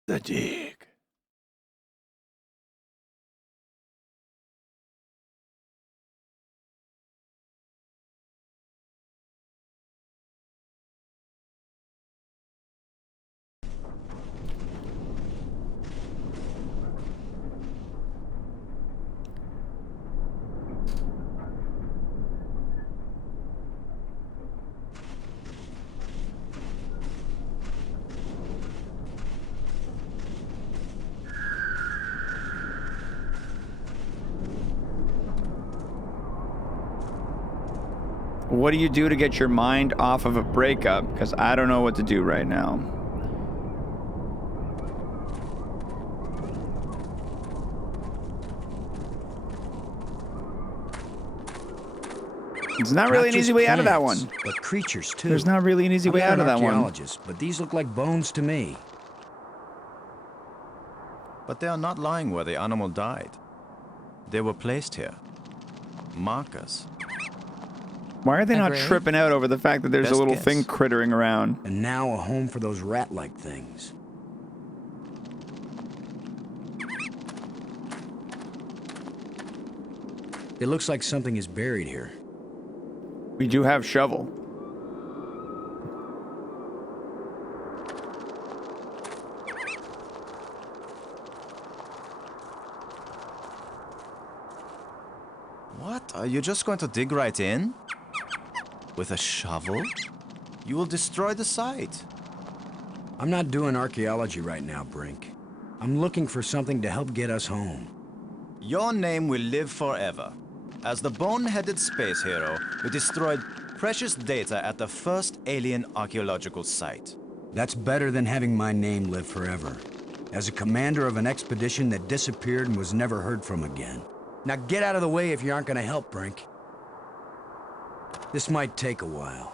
The dig. What do you do to get your mind off of a breakup? Because I don't know what to do right now. It's not really an easy way out of that one. But creatures too. There's not really an easy way out of that one. I'm not an archaeologist, but these look like bones to me. But they are not lying where the animal died. They were placed here. Markers. Why are they not Agreed. tripping out over the fact that there's Best a little guess. thing crittering around? And now a home for those rat-like things. It looks like something is buried here. We do have shovel. What? Are you just going to dig right in? With a shovel? You will destroy the site. I'm not doing archaeology right now, Brink. I'm looking for something to help get us home. Your name will live forever. As the bone-headed space hero who destroyed precious data at the first alien archaeological site. That's better than having my name live forever. As a commander of an expedition that disappeared and was never heard from again. Now get out of the way if you aren't gonna help, Brink. This might take a while.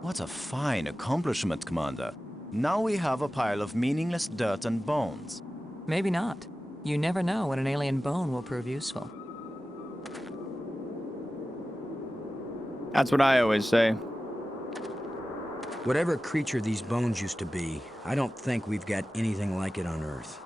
What a fine accomplishment, Commander. Now we have a pile of meaningless dirt and bones. Maybe not. You never know when an alien bone will prove useful. That's what I always say. Whatever creature these bones used to be, I don't think we've got anything like it on Earth.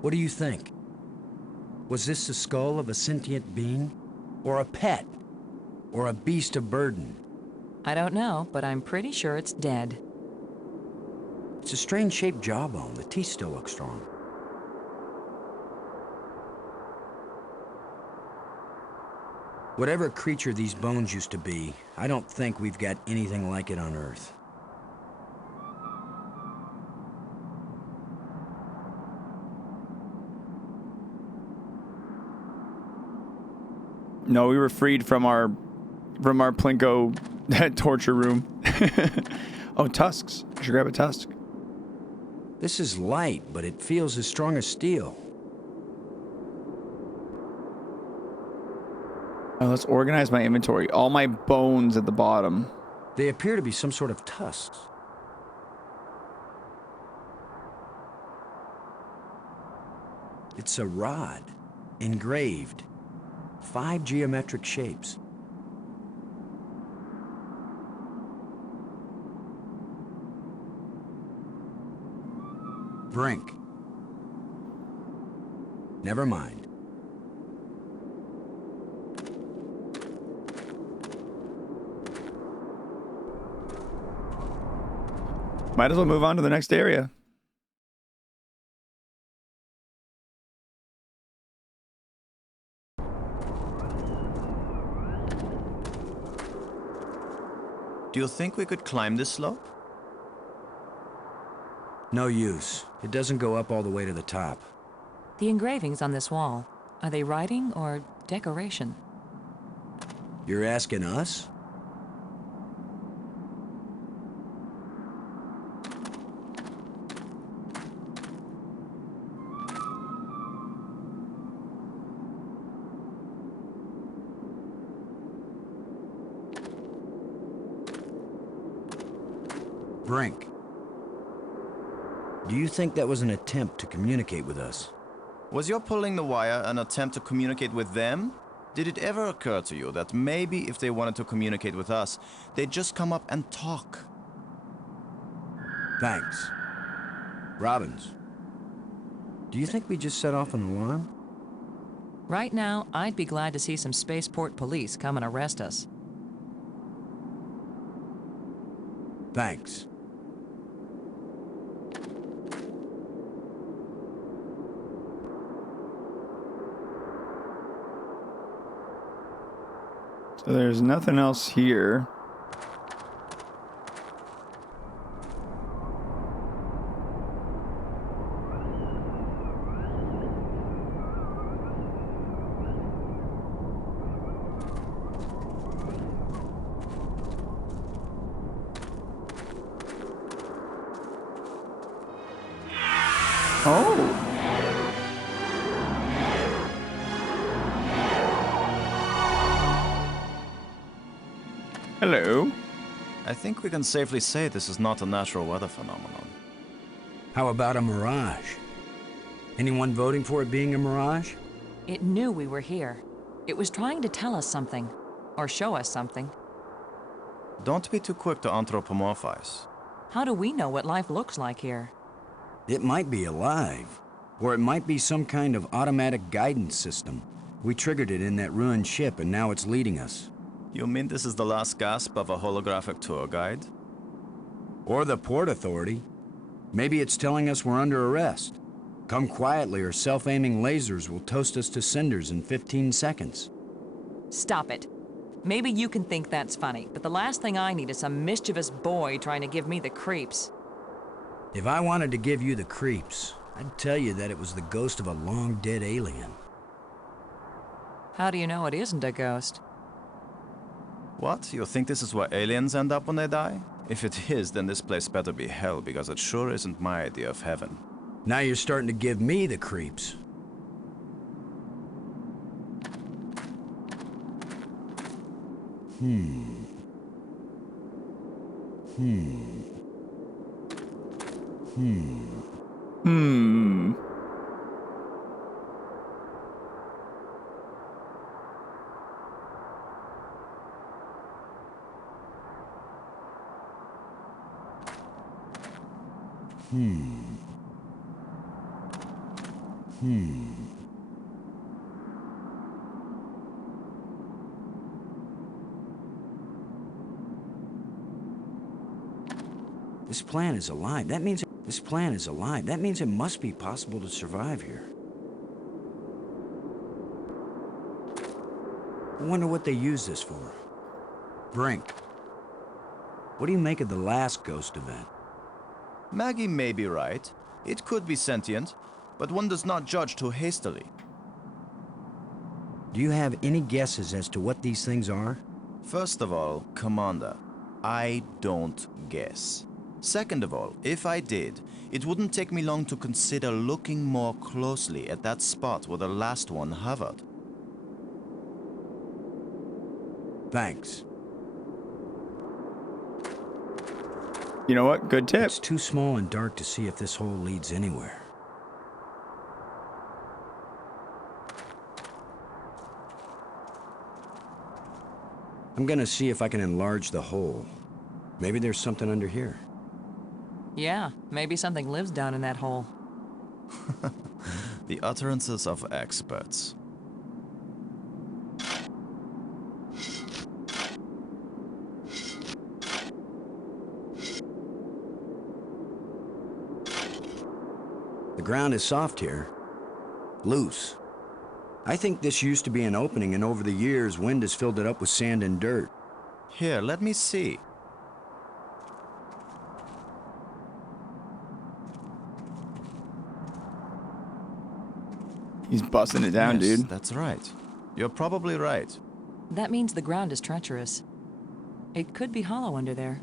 What do you think? Was this the skull of a sentient being? Or a pet? Or a beast of burden? I don't know, but I'm pretty sure it's dead. It's a strange-shaped jawbone. The teeth still look strong. Whatever creature these bones used to be, I don't think we've got anything like it on Earth. No, we were freed from our Plinko torture room. Oh, tusks. I should grab a tusk. This is light, but it feels as strong as steel. Oh, let's organize my inventory. All my bones at the bottom. They appear to be some sort of tusks. It's a rod, engraved. 5 geometric shapes. Brink. Never mind. Might as well move on to the next area. Do you think we could climb this slope? No use. It doesn't go up all the way to the top. The engravings on this wall, are they writing or decoration? You're asking us? Brink. Do you think that was an attempt to communicate with us? Was your pulling the wire an attempt to communicate with them? Did it ever occur to you that maybe if they wanted to communicate with us, they'd just come up and talk? Thanks. Robbins, do you think we just set off an alarm? Right now, I'd be glad to see some spaceport police come and arrest us. Thanks. So there's nothing else here. Oh. Hello. I think we can safely say this is not a natural weather phenomenon. How about a mirage? Anyone voting for it being a mirage? It knew we were here. It was trying to tell us something, or show us something. Don't be too quick to anthropomorphize. How do we know what life looks like here? It might be alive, or it might be some kind of automatic guidance system. We triggered it in that ruined ship, and now it's leading us. You mean this is the last gasp of a holographic tour guide? Or the Port Authority. Maybe it's telling us we're under arrest. Come quietly, or self-aiming lasers will toast us to cinders in 15 seconds. Stop it. Maybe you can think that's funny, but the last thing I need is some mischievous boy trying to give me the creeps. If I wanted to give you the creeps, I'd tell you that it was the ghost of a long-dead alien. How do you know it isn't a ghost? What? You think this is where aliens end up when they die? If it is, then this place better be hell, because it sure isn't my idea of heaven. Now you're starting to give me the creeps. Hmm. This plan is alive. That means it must be possible to survive here. I wonder what they use this for. Brink, what do you make of the last ghost event? Maggie may be right. It could be sentient, but one does not judge too hastily. Do you have any guesses as to what these things are? First of all, Commander, I don't guess. Second of all, if I did, it wouldn't take me long to consider looking more closely at that spot where the last one hovered. Thanks. You know what? Good tip. It's too small and dark to see if this hole leads anywhere. I'm gonna see if I can enlarge the hole. Maybe there's something under here. Yeah, maybe something lives down in that hole. The utterances of experts. The ground is soft here. Loose. I think this used to be an opening, and over the years, wind has filled it up with sand and dirt. Here, let me see. He's busting it down, Yes, dude. that's right. You're probably right. That means the ground is treacherous. It could be hollow under there.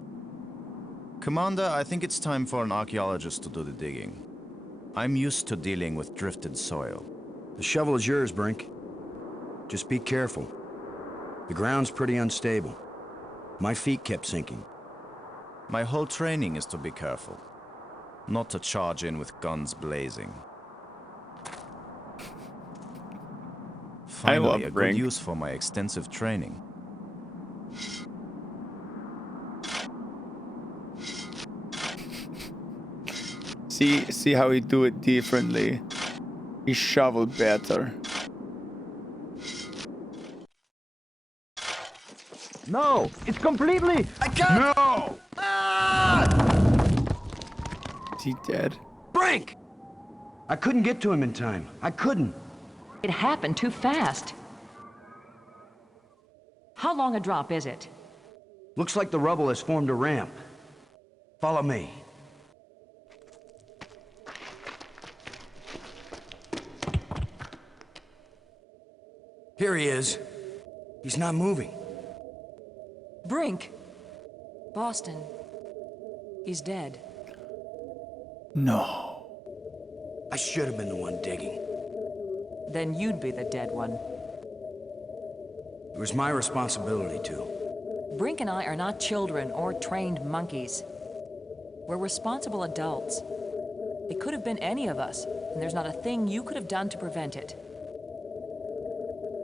Commander, I think it's time for an archaeologist to do the digging. I'm used to dealing with drifted soil. The shovel is yours, Brink. Just be careful. The ground's pretty unstable. My feet kept sinking. My whole training is to be careful. Not to charge in with guns blazing. Finally, a Brink. good use for my extensive training. See how he do it differently. He shovel better. No! It's completely... I can't... No! Is he dead? Brink! I couldn't get to him in time. I couldn't. It happened too fast. How long a drop is it? Looks like the rubble has formed a ramp. Follow me. Here he is. He's not moving. Brink! Boston. He's dead. No. I should have been the one digging. Then you'd be the dead one. It was my responsibility to. Brink and I are not children or trained monkeys. We're responsible adults. It could have been any of us, and there's not a thing you could have done to prevent it.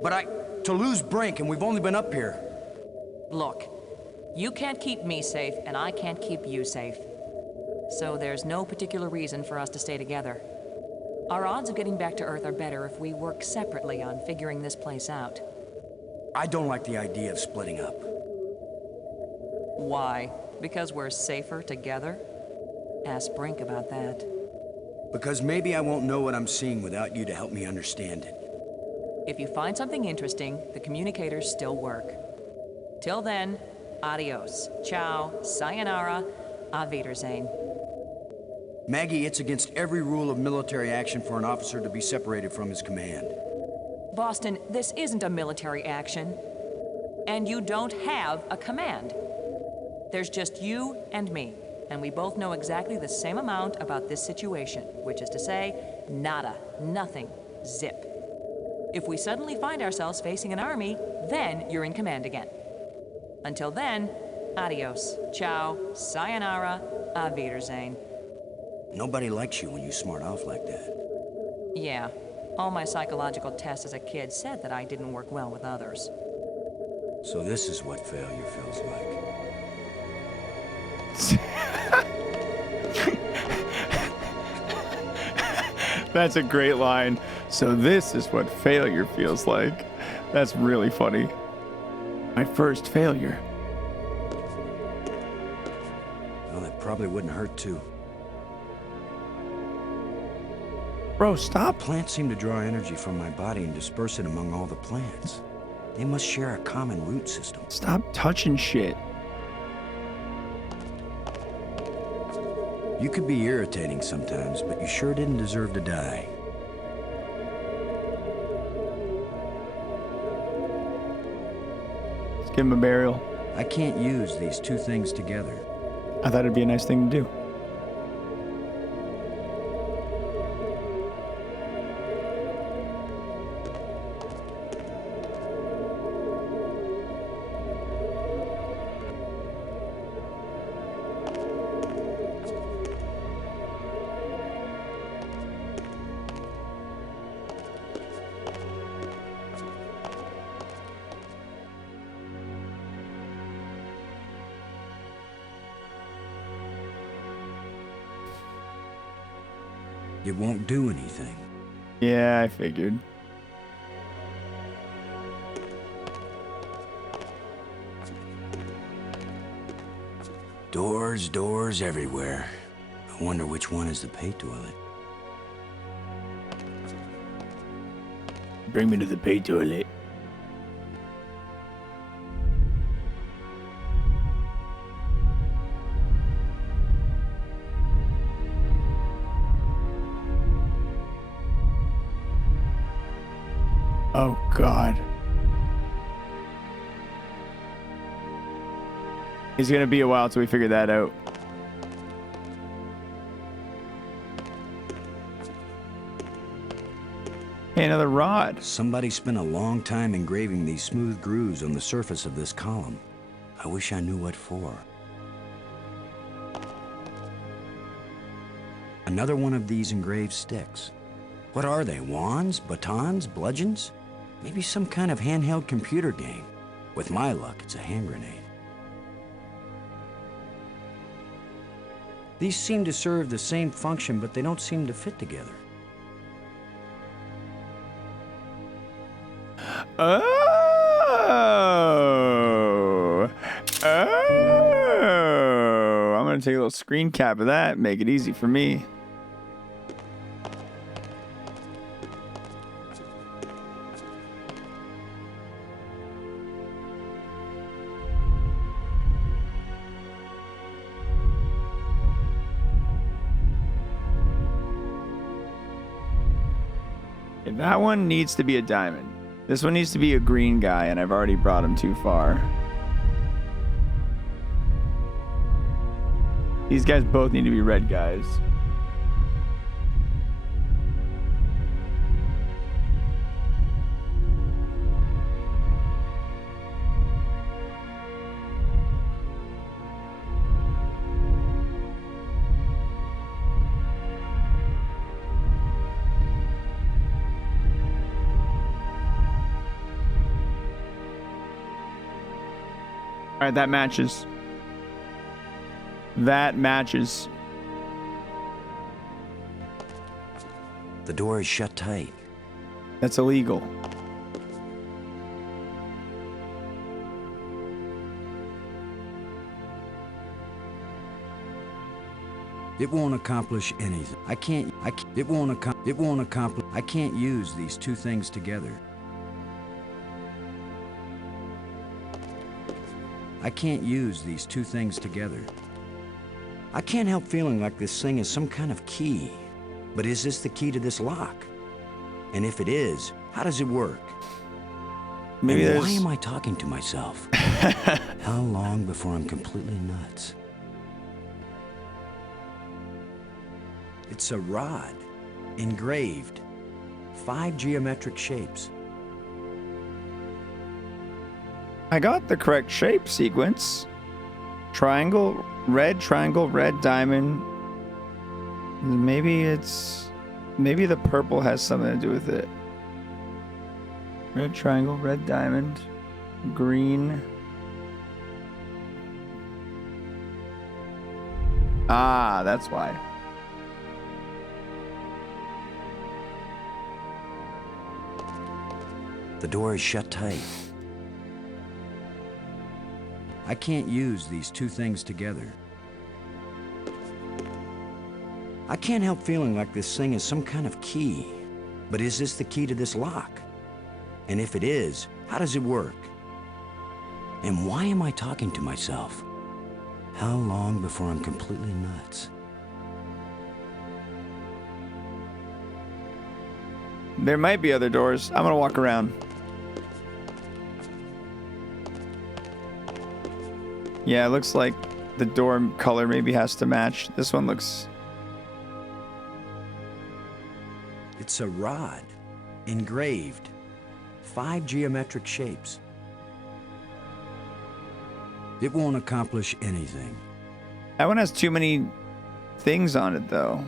But to lose Brink, and we've only been up here. Look, you can't keep me safe, and I can't keep you safe. So there's no particular reason for us to stay together. Our odds of getting back to Earth are better if we work separately on figuring this place out. I don't like the idea of splitting up. Why? Because we're safer together? Ask Brink about that. Because maybe I won't know what I'm seeing without you to help me understand it. If you find something interesting, the communicators still work. Till then, adios, ciao, sayonara, auf Wiedersehen. Maggie, it's against every rule of military action for an officer to be separated from his command. Boston, this isn't a military action. And you don't have a command. There's just you and me, and we both know exactly the same amount about this situation, which is to say, nada, nothing, zip. If we suddenly find ourselves facing an army, then you're in command again. Until then, adios, ciao, sayonara, auf Wiedersehen. Nobody likes you when you smart off like that. Yeah, all my psychological tests as a kid said that I didn't work well with others. So this is what failure feels like. That's a great line. So this is what failure feels like. That's really funny. My first failure. Well, that probably wouldn't hurt too. Bro, stop. Plants seem to draw energy from my body and disperse it among all the plants. They must share a common root system. Stop touching shit. You could be irritating sometimes, but you sure didn't deserve to die. Let's give him a burial. I can't use these two things together. I thought it'd be a nice thing to do. It won't do anything. Yeah, I figured. Doors everywhere. I wonder which one is the pay toilet. Bring me to the pay toilet. Oh, God. It's gonna be a while till we figure that out. Hey, another rod. Somebody spent a long time engraving these smooth grooves on the surface of this column. I wish I knew what for. Another one of these engraved sticks. What are they? Wands? Batons? Bludgeons? Maybe some kind of handheld computer game. With my luck, it's a hand grenade. These seem to serve the same function, but they don't seem to fit together. Oh. Oh. I'm going to take a little screen cap of that, make it easy for me. That one needs to be a diamond. This one needs to be a green guy, and I've already brought him too far. These guys both need to be red guys. All right, that matches. That matches. The door is shut tight. That's illegal. It won't accomplish anything. I can't use these two things together. I can't use these two things together. I can't help feeling like this thing is some kind of key. But is this the key to this lock? And if it is, how does it work? Maybe and why am I talking to myself? How long before I'm completely nuts? It's a rod, engraved, 5 geometric shapes. I got the correct shape sequence. Triangle, red diamond. Maybe the purple has something to do with it. Red triangle, red diamond, green. Ah, that's why. The door is shut tight. I can't use these two things together. I can't help feeling like this thing is some kind of key. But is this the key to this lock? And if it is, how does it work? And why am I talking to myself? How long before I'm completely nuts? There might be other doors. I'm gonna walk around. Yeah, it looks like the door color maybe has to match. This one looks... It's a rod, engraved, 5 geometric shapes. It won't accomplish anything. That one has too many things on it, though.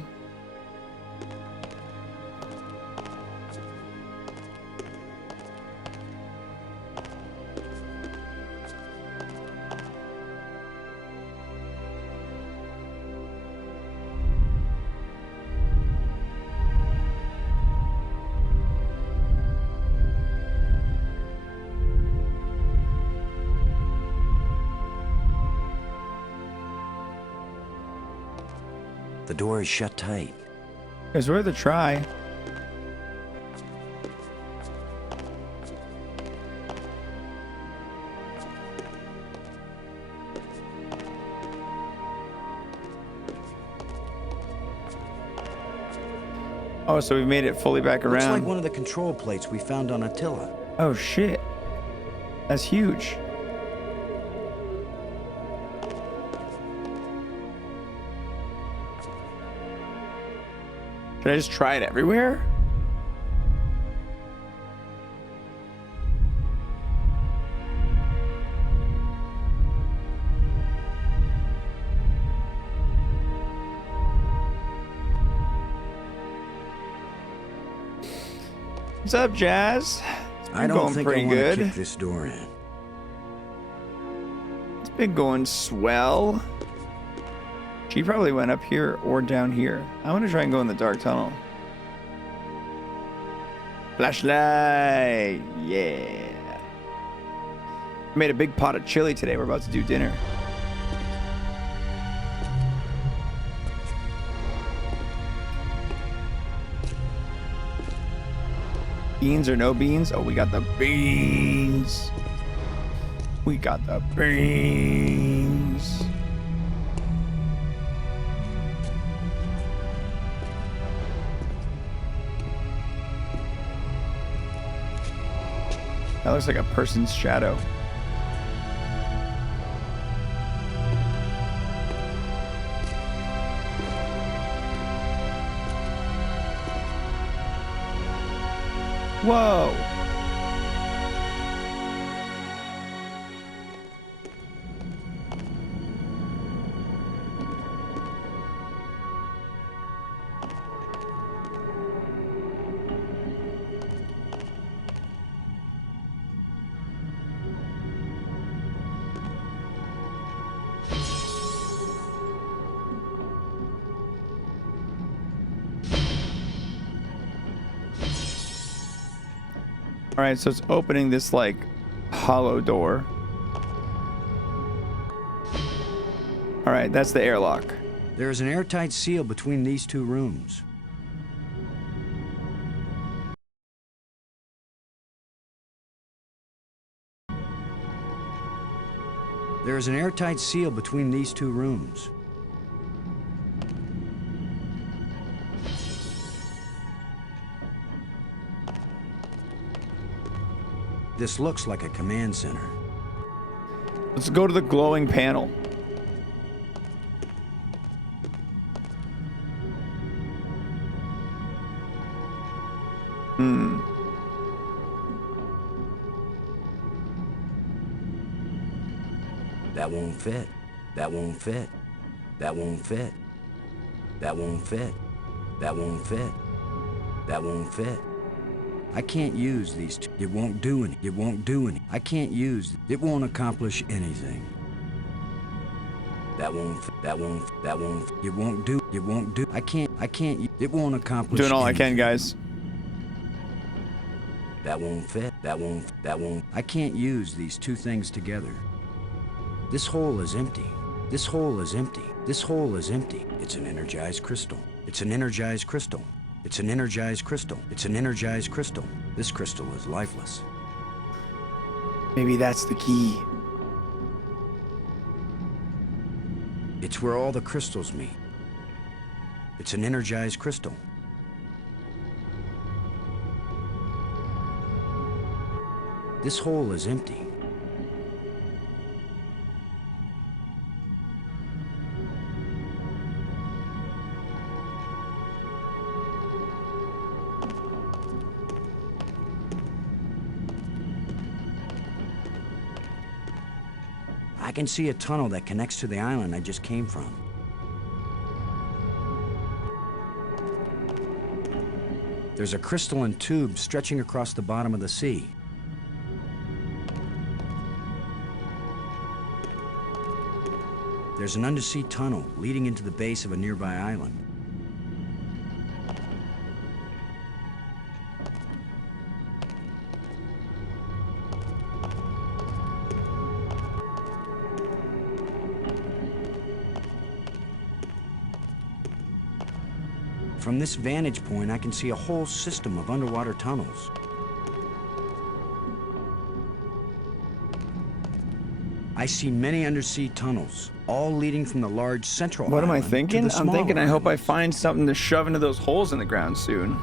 The door is shut tight. It's worth a try. Oh, so we made it fully back Looks around. like one of the control plates we found on Attila. Oh, shit. That's huge. Should I just try it everywhere? What's up, Jazz? I don't think I pretty want good. to kick this door in. It's been going swell. She probably went up here or down here. I want to try and go in the dark tunnel. Flashlight, yeah. I made a big pot of chili today. We're about to do dinner. Beans or no beans? Oh, we got the beans. We got the beans. That looks like a person's shadow. Whoa. All right, so it's opening this like hollow door. All right, that's the airlock. There is an airtight seal between these two rooms. There is an airtight seal between these two rooms. This looks like a command center. Let's go to the glowing panel. That won't fit. That won't fit. That won't fit. That won't fit. That won't fit. That won't fit. I can't use these two. It won't do any. It won't do any. I can't use. It won't accomplish anything. That won't. That won't. That won't. It won't do. It won't do. I can't. It won't accomplish. Doing all anything. I can, guys. That won't fit. That won't. That won't. I can't use these two things together. This hole is empty. This hole is empty. This hole is empty. It's an energized crystal. It's an energized crystal. It's an energized crystal. It's an energized crystal. This crystal is lifeless. Maybe that's the key. It's where all the crystals meet. It's an energized crystal. This hole is empty. I can see a tunnel that connects to the island I just came from. There's a crystalline tube stretching across the bottom of the sea. There's an undersea tunnel leading into the base of a nearby island. From this vantage point, I can see a whole system of underwater tunnels. I I see many undersea tunnels, all leading from the large central What am I island to thinking? the I'm thinking smaller I hope I islands. find something to shove into those holes in the ground soon.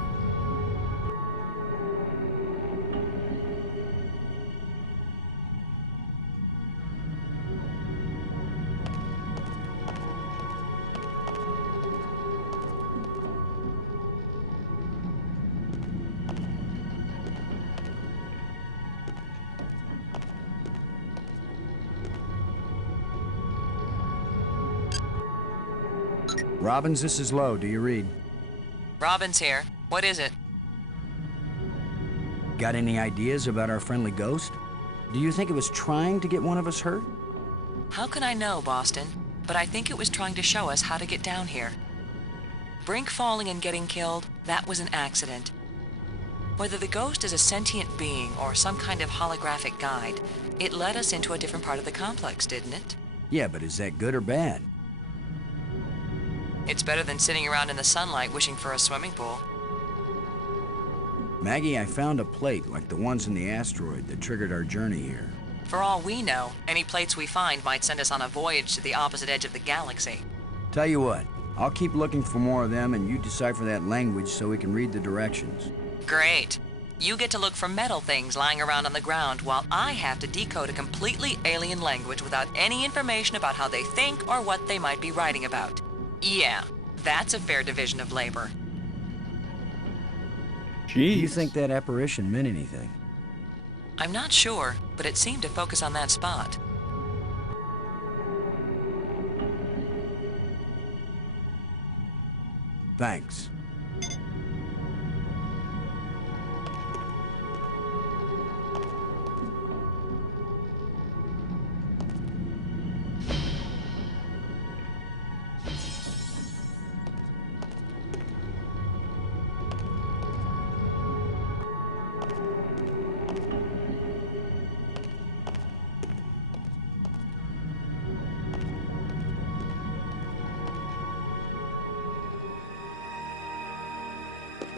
Robbins, this is Lowe. Do you read? Robin's here. What is it? Got any ideas about our friendly ghost? Do you think it was trying to get one of us hurt? How can I know, Boston? But I think it was trying to show us how to get down here. Brink falling and getting killed, that was an accident. Whether the ghost is a sentient being or some kind of holographic guide, it led us into a different part of the complex, didn't it? Yeah, but is that good or bad? It's better than sitting around in the sunlight wishing for a swimming pool. Maggie, I found a plate like the ones in the asteroid that triggered our journey here. For all we know, any plates we find might send us on a voyage to the opposite edge of the galaxy. Tell you what, I'll keep looking for more of them and you decipher that language so we can read the directions. Great. You get to look for metal things lying around on the ground while I have to decode a completely alien language without any information about how they think or what they might be writing about. Yeah, that's a fair division of labor. Jeez. Do you think that apparition meant anything? I'm not sure, but it seemed to focus on that spot. Thanks.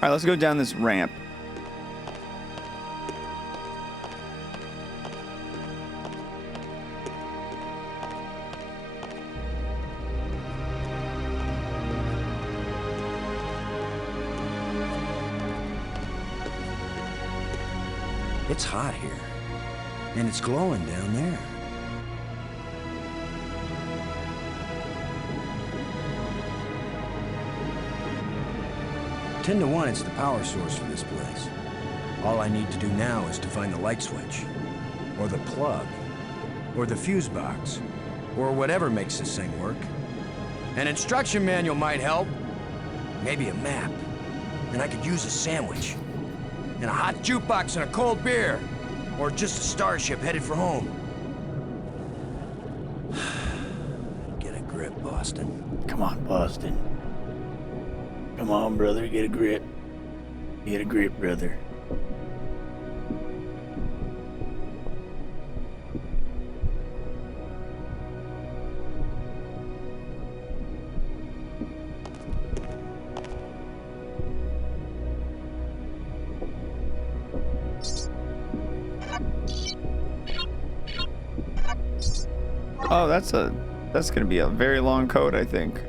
All right, let's go down this ramp. It's hot here, and it's glowing down there. Ten to 1, it's the power source for this place. All I need to do now is to find the light switch, or the plug, or the fuse box, or whatever makes this thing work. An instruction manual might help. Maybe a map. And I could use a sandwich. And a hot jukebox and a cold beer. Or just a starship headed for home. Get a grip, Boston. Come on, Boston. Come on, brother, get a grip. Get a grip, brother. Oh, that's gonna be a very long code, I think.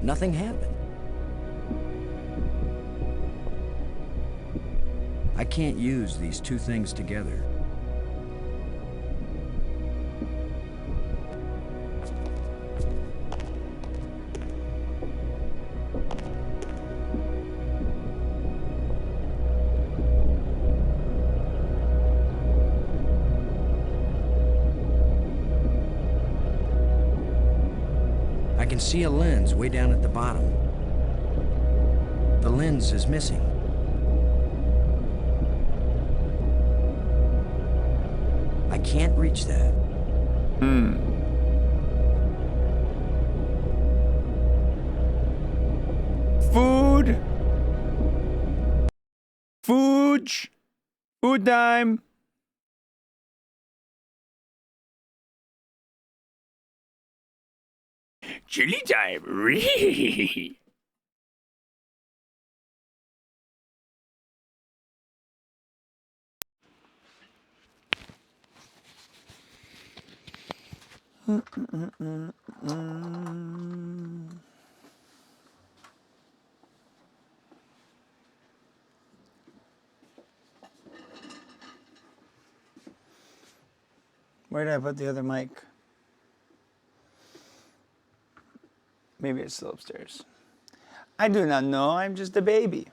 Nothing happened. I can't use these two things together. I can see a lens way down at the bottom. The lens is missing. I can't reach that. Food. Food. Food time. Chili time. Where did I put the other mic? Maybe it's still upstairs. I do not know. I'm just a baby.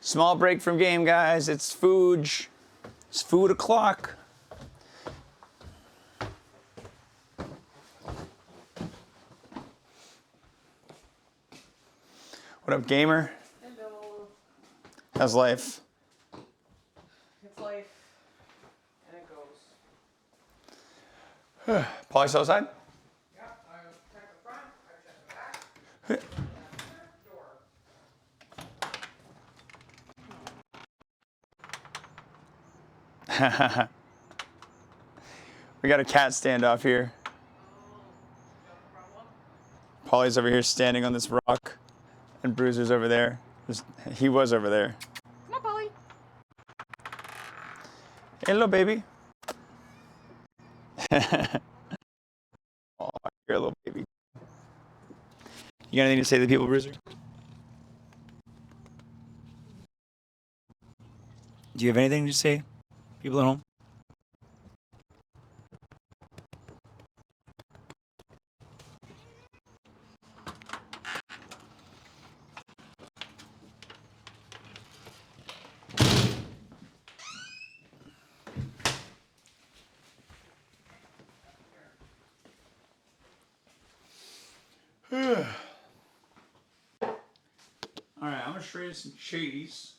Small break from game, guys. It's food. It's food o'clock. What up, gamer? Hello. How's life? It's life. And it goes. Polly still outside? Yeah, I checked the front, I checked the back. Door. We got a cat standoff here. Polly's over here standing on this rock, and Bruiser's over there. He was over there. Come on, Polly. Hey, little baby. Oh, you're a little baby. You got anything to say to the people, Bruiser? Do you have anything to say, people at home? All right, I'm gonna shred some cheese.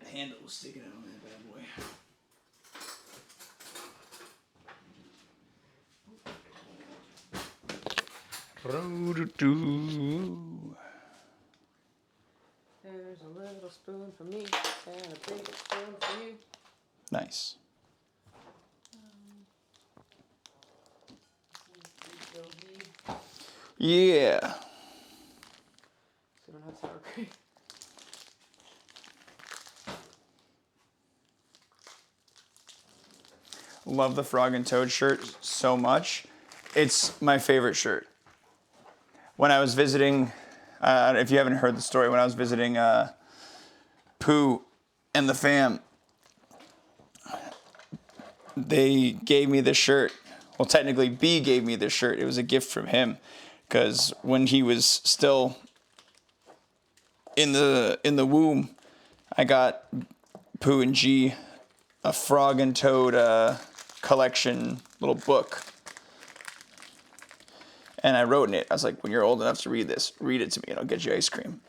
The handle was sticking out on that bad boy. There's a little spoon for me and a big spoon for you. Nice. Yeah. So don't have sour cream. Love the Frog and Toad shirt so much. It's my favorite shirt. When I was visiting, if you haven't heard the story, when I was visiting Pooh and the fam, they gave me this shirt. Well, technically, B gave me this shirt. It was a gift from him, because when he was still in the womb, I got Pooh and G a Frog and Toad collection little book. And I wrote in it, I was like, when you're old enough to read this, read it to me and I'll get you ice cream.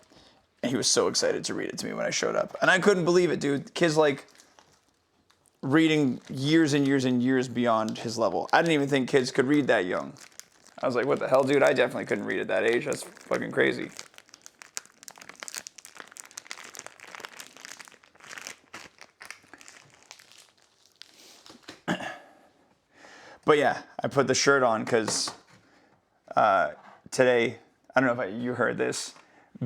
And he was so excited to read it to me when I showed up. And I couldn't believe it, dude. Kid's like reading years and years and years beyond his level. I didn't even think kids could read that young. I was like, what the hell, dude? I definitely couldn't read at that age. That's fucking crazy. But yeah, I put the shirt on because today, I don't know if you heard this,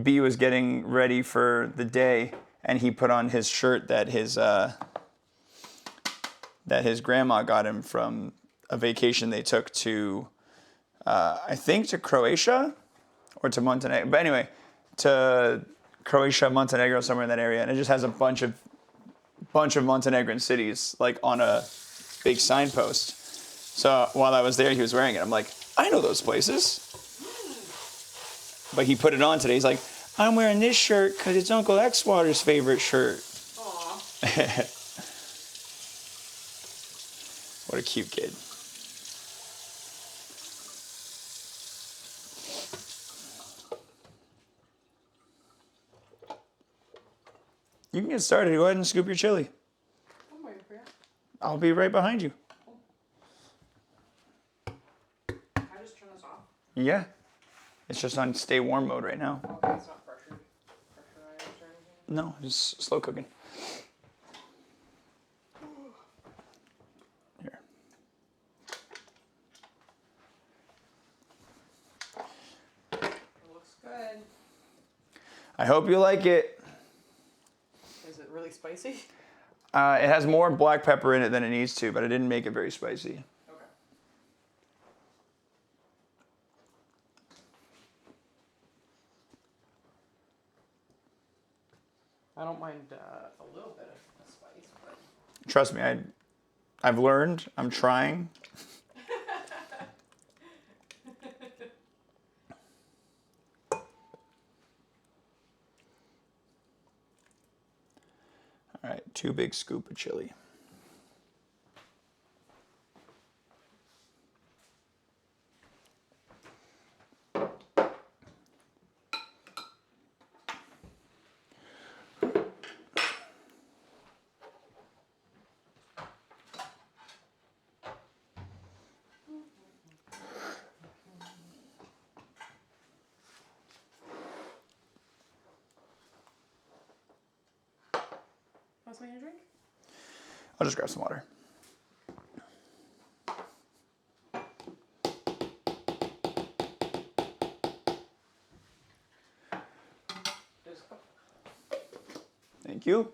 B was getting ready for the day and he put on his shirt that his grandma got him from a vacation they took to, I think to Croatia or to Montenegro. But anyway, to Croatia, Montenegro, somewhere in that area. And it just has a bunch of Montenegrin cities like on a big signpost. So while I was there, he was wearing it. I'm like, I know those places. But he put it on today. He's like, I'm wearing this shirt because it's Uncle xwater's favorite shirt. Aww. What a cute kid. You can get started. Go ahead and scoop your chili. I'm waiting for you. I'll be right behind you. Can I just turn this off? Yeah. It's just on stay warm mode right now. Okay, it's not pressurized or anything? No, just slow cooking. Here. It looks good. I hope you like it. Is it really spicy? It has more black pepper in it than it needs to, but I didn't make it very spicy. Okay. I don't mind a little bit of spice, but... Trust me, I've learned. I'm trying. All right, 2 big scoop of chili. Want something to drink? I'll just grab some water. Thank you.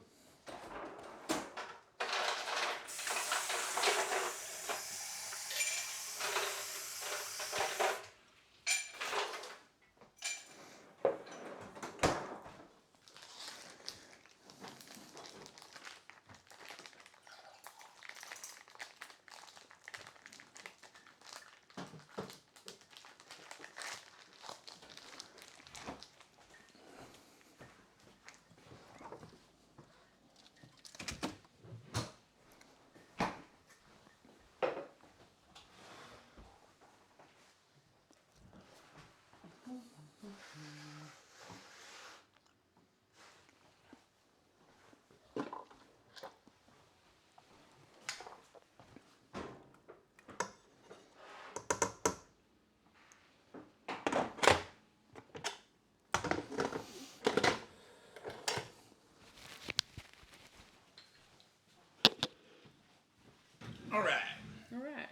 All right. All right.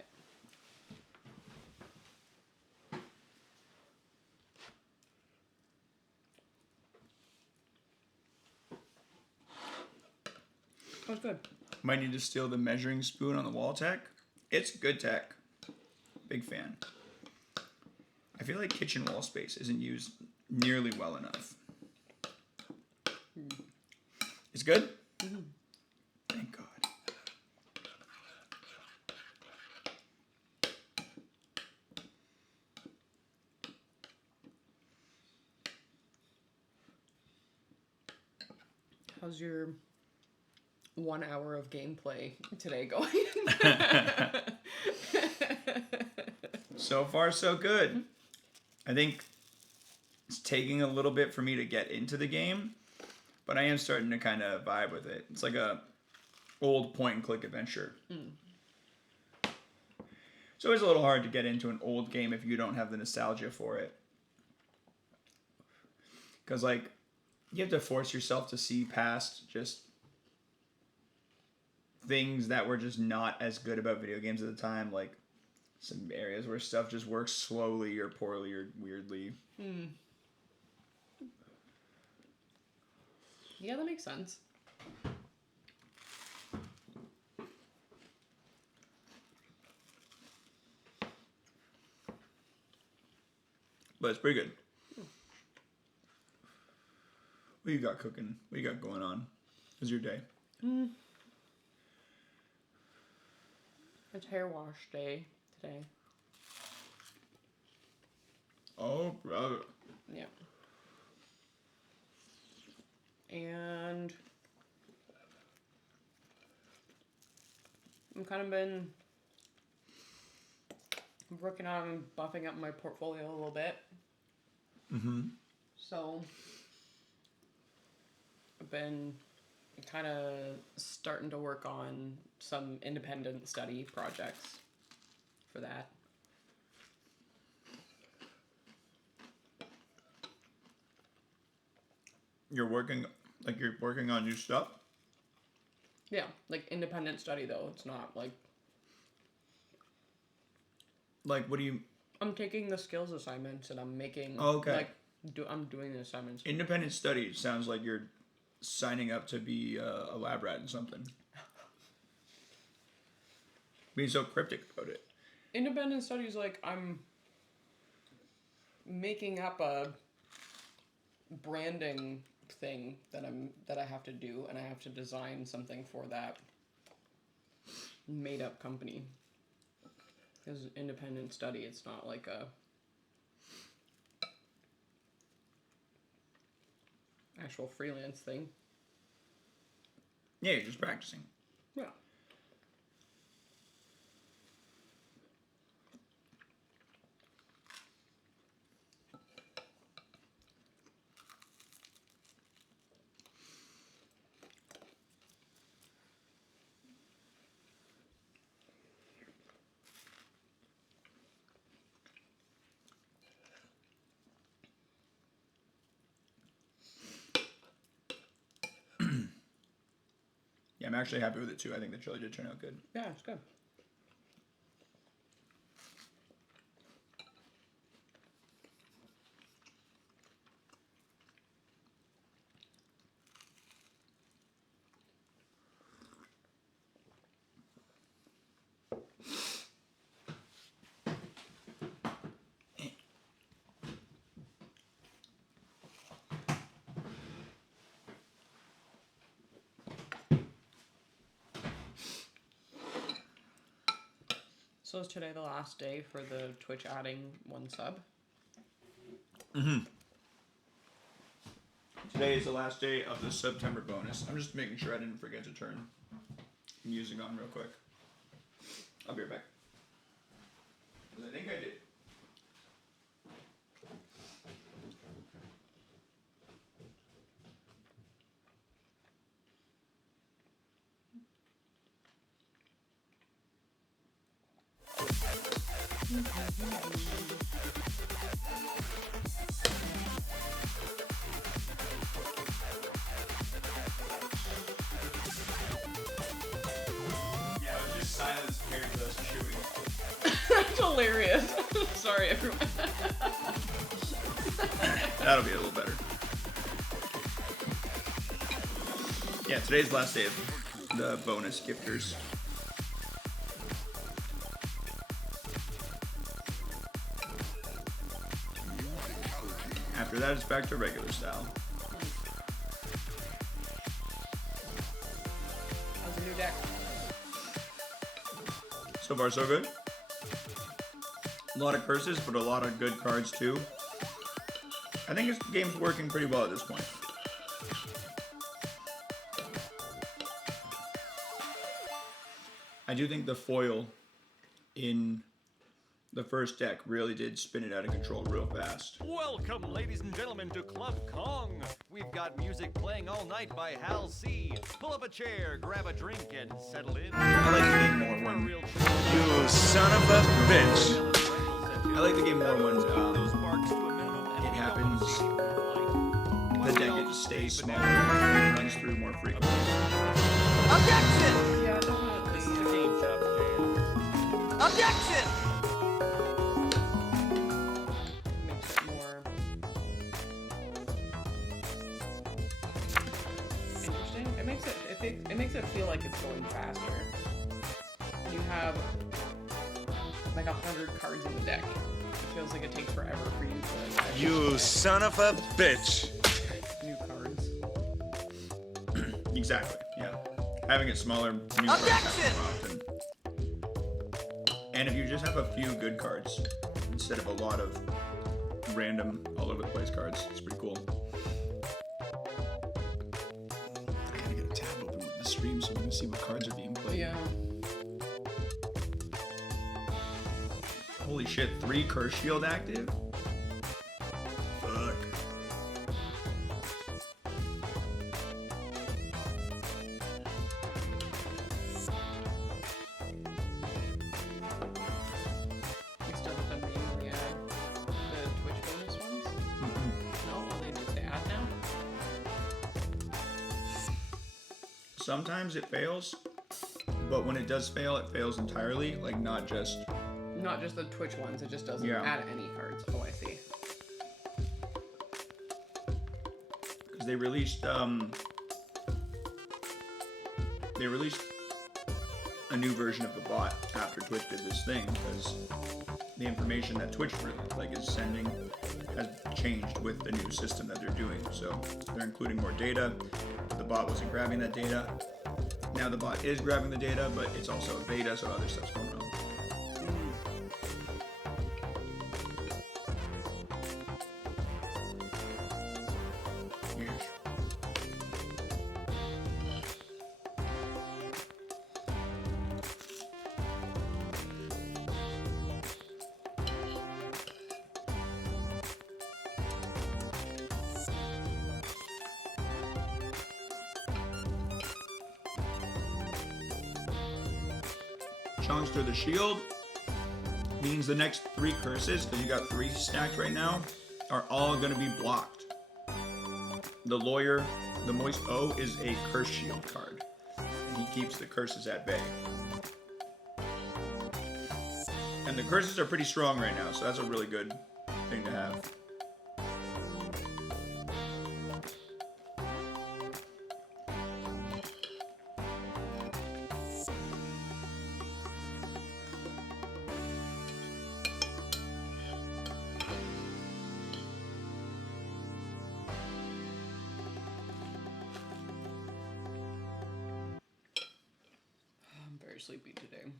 That's good. Might need to steal the measuring spoon on the wall tech. It's good tech. Big fan. I feel like kitchen wall space isn't used nearly well enough. It's good? Mm-hmm. Thank God. How's your 1 hour of gameplay today going? So far, so good. I think it's taking a little bit for me to get into the game, but I am starting to kind of vibe with it. It's like a old point-and-click adventure. It's always a little hard to get into an old game if you don't have the nostalgia for it. Because, like, you have to force yourself to see past just things that were just not as good about video games at the time, like some areas where stuff just works slowly or poorly or weirdly. Yeah, that makes sense. But it's pretty good. What you got cooking? What you got going on? How's your day? It's hair wash day today. Oh, brother. Yeah. And I've kind of been working on buffing up my portfolio a little bit. So I've been kind of starting to work on some independent study projects for that. You're working on new stuff? Yeah, like independent study though. It's not like... Like, what do you... I'm taking the skills assignments and I'm making... Oh, okay. Like, I'm doing the assignments. Independent study sounds like you're signing up to be a lab rat in something. Being so cryptic about it. Independent study is like I'm making up a branding thing that I have to do, and I have to design something for that made up company. Because independent study, it's not like a actual freelance thing. Yeah, you're just practicing. Yeah. Yeah, I'm actually happy with it too. I think the chili did turn out good. Yeah, it's good. So is today the last day for the Twitch adding 1 sub? Mm-hmm. Today is the last day of the September bonus. I'm just making sure I didn't forget to turn music on real quick. I'll be right back. 'Cause I think I did. Yeah, it was just silence paired with us chewing. That's hilarious. Sorry, everyone. That'll be a little better. Yeah, today's the last day of the bonus gifters. After that, it's back to regular style. How's the new deck? So far, so good. A lot of curses, but a lot of good cards too. I think this game's working pretty well at this point. I do think the foil in the first deck really did spin it out of control real fast. Welcome, ladies and gentlemen, to Club Kong. We've got music playing all night by Hal C. Pull up a chair, grab a drink, and settle in. I like the game more when... You son of a bitch! I like the game more when it happens. The deck it just stays smaller and runs through more frequently. Objection! Yeah, definitely. This is a game shop jam. Objection! Makes it more interesting. It makes it feel like it's going faster. You have like 100 cards in the deck. It feels like it takes forever for you to actually You son of a bitch! new cards. Exactly, yeah. Having it smaller, new cards happen more often. And if you just have a few good cards, instead of a lot of random, all over the place cards, it's pretty cool. I gotta get a tab open with the stream so we can see what cards are being played. Yeah. Holy shit, 3 Curse Shield active? Fuck. We still have to manually add the Twitch bonus ones? No? Well, they just add now? sometimes it fails, but when it does fail, it fails entirely. Like not just the Twitch ones. It just doesn't Yeah. add any cards. Oh, I see. because they released a new version of the bot after Twitch did this thing because the information that Twitch is sending has changed with the new system that they're doing. So they're including more data. The bot wasn't grabbing that data. Now the bot is grabbing the data, but it's also a beta, so other stuff's going on. Chunks through the shield means the next 3 curses, because you got 3 stacked right now, are all going to be blocked. The lawyer, the Moist O, is a curse shield card, and he keeps the curses at bay. And the curses are pretty strong right now, so that's a really good thing to have. I'm very sleepy today.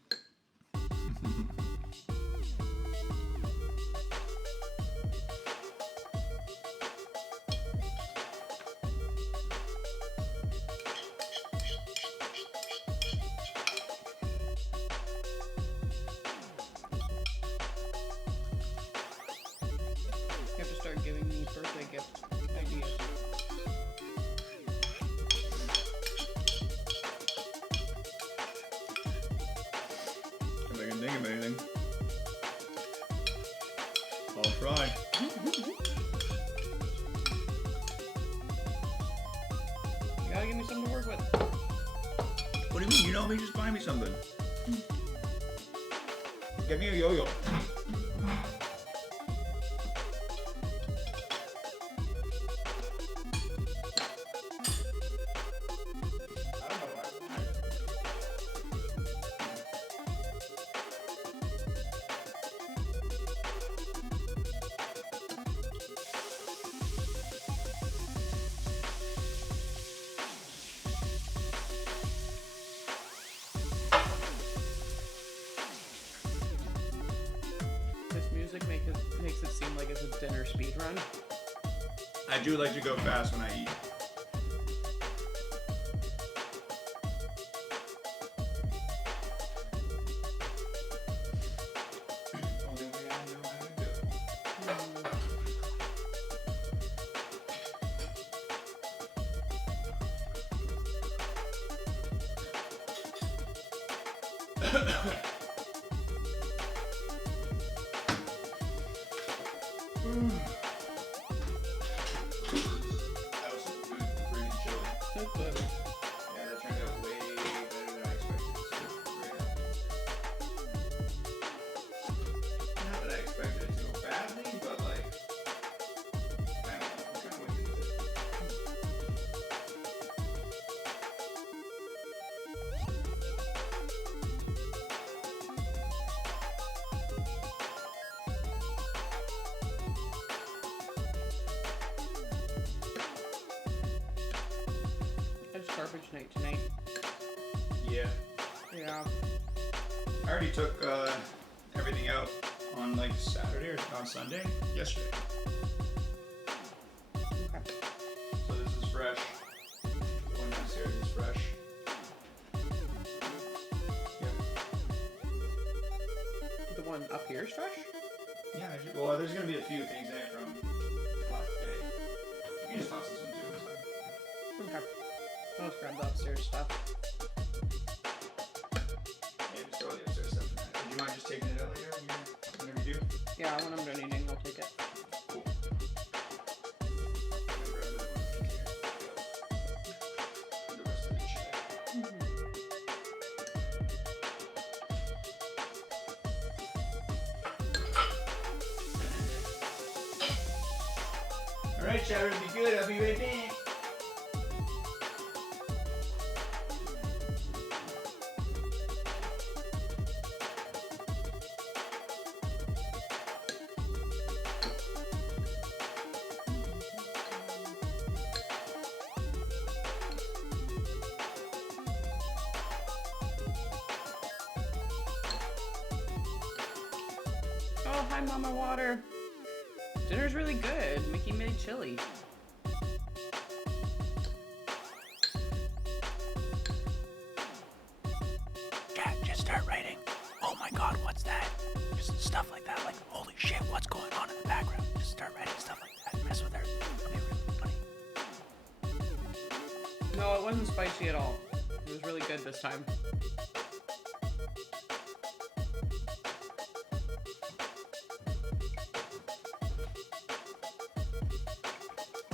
You have to start giving me birthday gift ideas. If I can think of anything, I'll try. You gotta give me something to work with. What do you mean? You know me? Just buy me something. Get me a yo-yo. This music makes it seem like it's a dinner speed run. I do like to go fast when I eat. Only way I know how to go. That was pretty chilly. That's good. Yeah, that turned out way better than I expected it to. Not that I expected it to go badly, but like, I don't know, what kind of way is it? It's garbage night tonight. Yeah. Yeah. I already took everything out on like Saturday or on Sunday yesterday. Okay. So this is fresh. The one downstairs is fresh. Yep. The one up here is fresh? Yeah, well, there's gonna be a few things in it from last day. You can just toss this one too, it's fine. Okay. I'll just grab the upstairs stuff. Yeah, just throw the upstairs stuff in there. Would you mind just taking it out later whenever you do? Yeah, when I'm done eating, I'll take it. Cool. I'm gonna grab that one. The rest of the check. All right, Shadow, be good. I'll be right back. Oh, hi, Mama Water. Dinner's really good. Mickey made chili. Chat, just start writing. Oh my god, what's that? Just stuff like that. Like, holy shit, what's going on in the background? Just start writing stuff like that. Mess with her. It'll be really funny. No, it wasn't spicy at all. It was really good this time.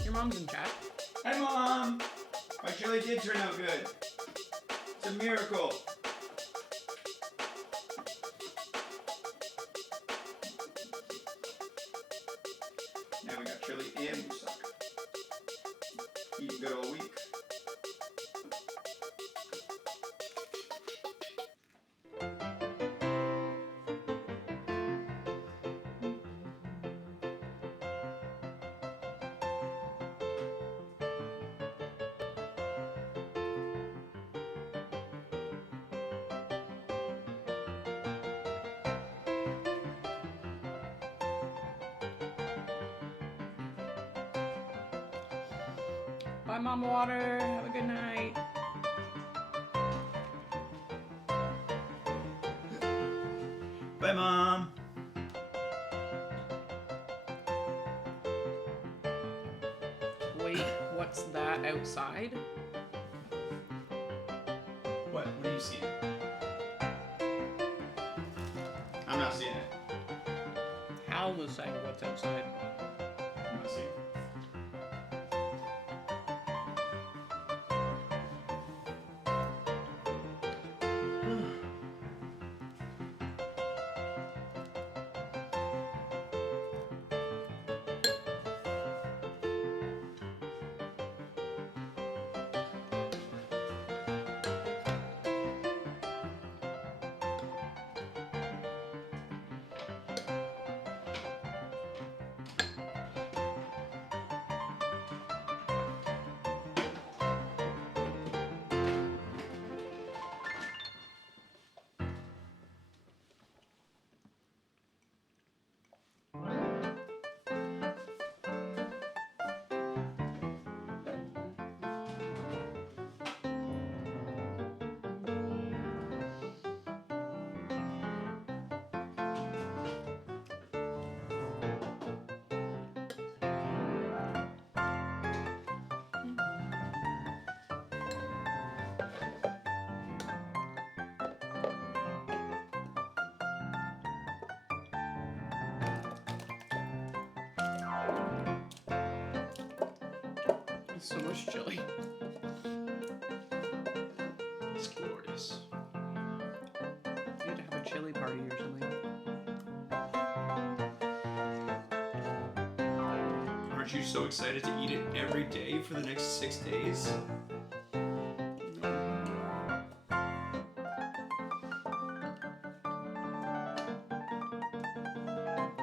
Your mom's in chat. Hi, Mom. My chili did turn out good. It's a miracle. Now we got chili and moussaka. Eating good all week. Bye, Mama Water. Have a good night. Bye, Mom. Wait, what's that outside? What? What are you seeing? I'm not seeing it. Hal was saying what's outside. I'm not seeing it. So much chili. It's glorious. We need to have a chili party or something. Aren't you so excited to eat it every day for the next 6 days?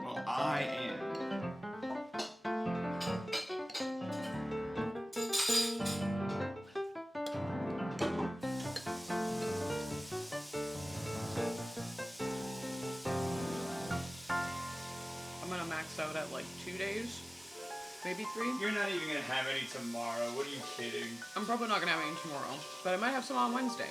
Well, I am. I'm gonna max out at like 2 days. Maybe 3. You're not even gonna have any tomorrow. What are you kidding? I'm probably not gonna have any tomorrow, but I might have some on Wednesday.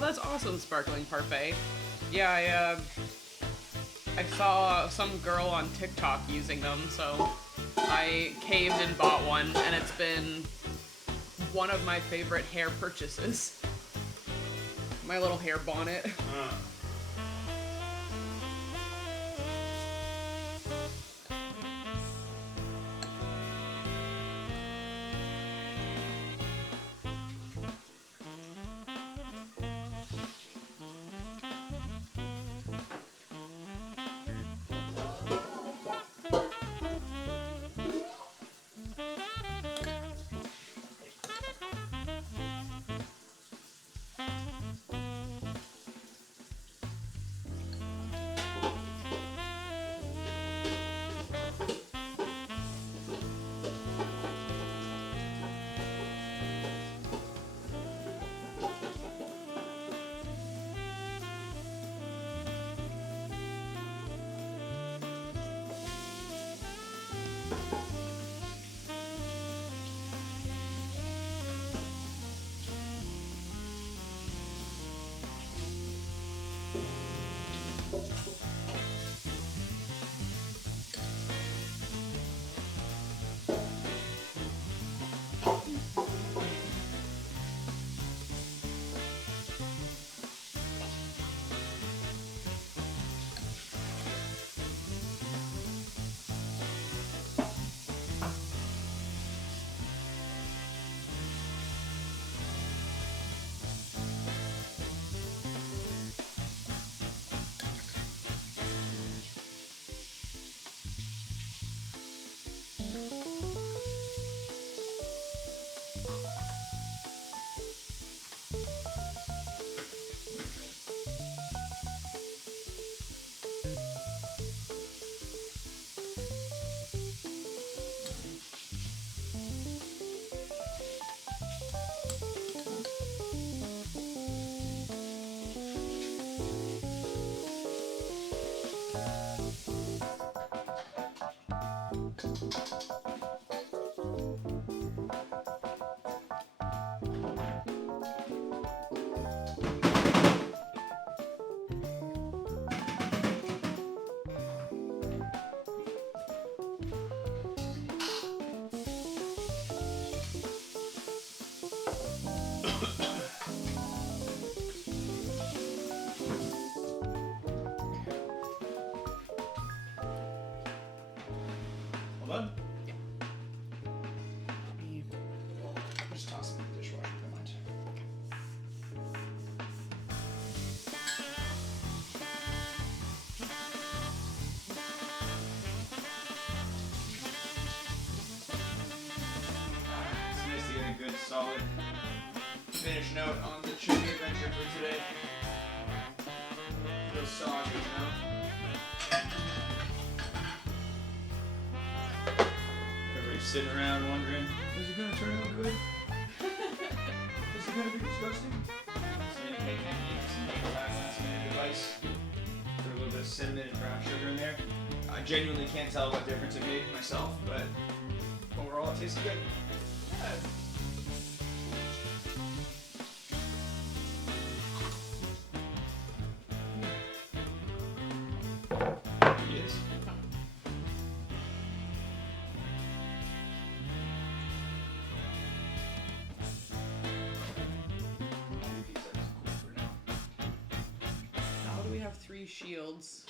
Oh, that's awesome, Sparkling Parfait. Yeah, I saw some girl on TikTok using them, so I caved and bought one, and it's been one of my favorite hair purchases. My little hair bonnet. Hold on. Yeah. Just toss it in the dishwasher. Don't mind. It's nice to get a good, solid finish note on the chili adventure for today. Real soggy, you know? Everybody's sitting around wondering, is it gonna turn out good? Is it gonna be disgusting? Some last minute advice. Put a little bit of cinnamon and brown sugar in there. I genuinely can't tell what difference it made myself, but overall it tasted good. Yes. How do we have 3 shields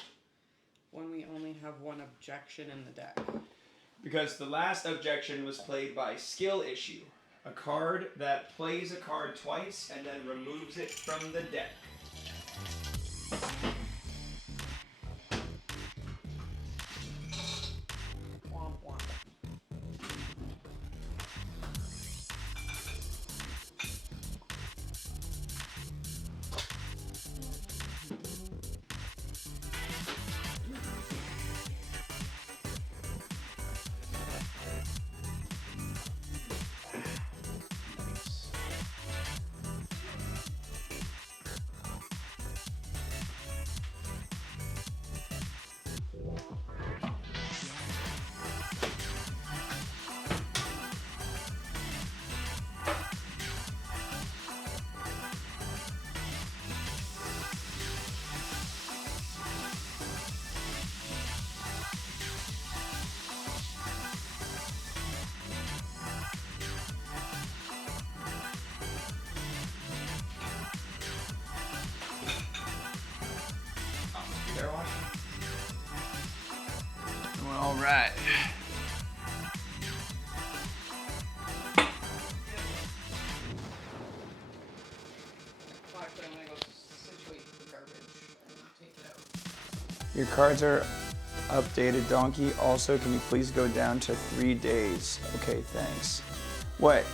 when we only have 1 objection in the deck? Because the last objection was played by Skill Issue, a card that plays a card twice and then removes it from the deck. Womp womp. right. Actually, I'm gonna go situate the garbage and take it out. Your cards are updated, Donkey. Also, can you please go down to 3 days? Okay, thanks. What?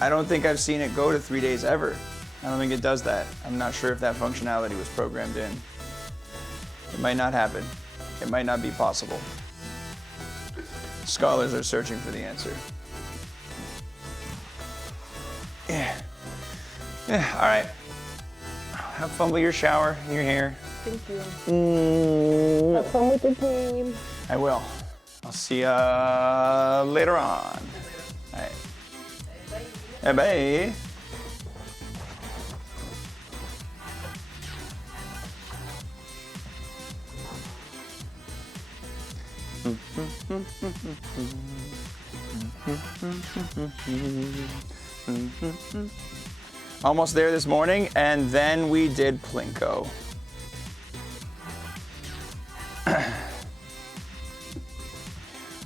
I don't think I've seen it go to 3 days ever. I don't think it does that. I'm not sure if that functionality was programmed in. It might not happen. It might not be possible. Scholars are searching for the answer. Yeah. Yeah, all right. Have fun with your shower and your hair. Thank you. Have fun with the game. I will. I'll see ya later on. All right. Hey, bye. Almost there this morning, and then we did Plinko.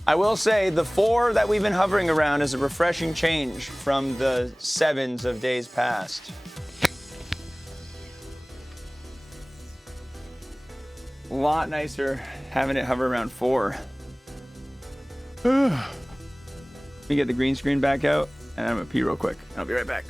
I will say the 4 that we've been hovering around is a refreshing change from the 7s of days past. A lot nicer having it hover around 4. Let me get the green screen back out, and I'm gonna pee real quick. I'll be right back.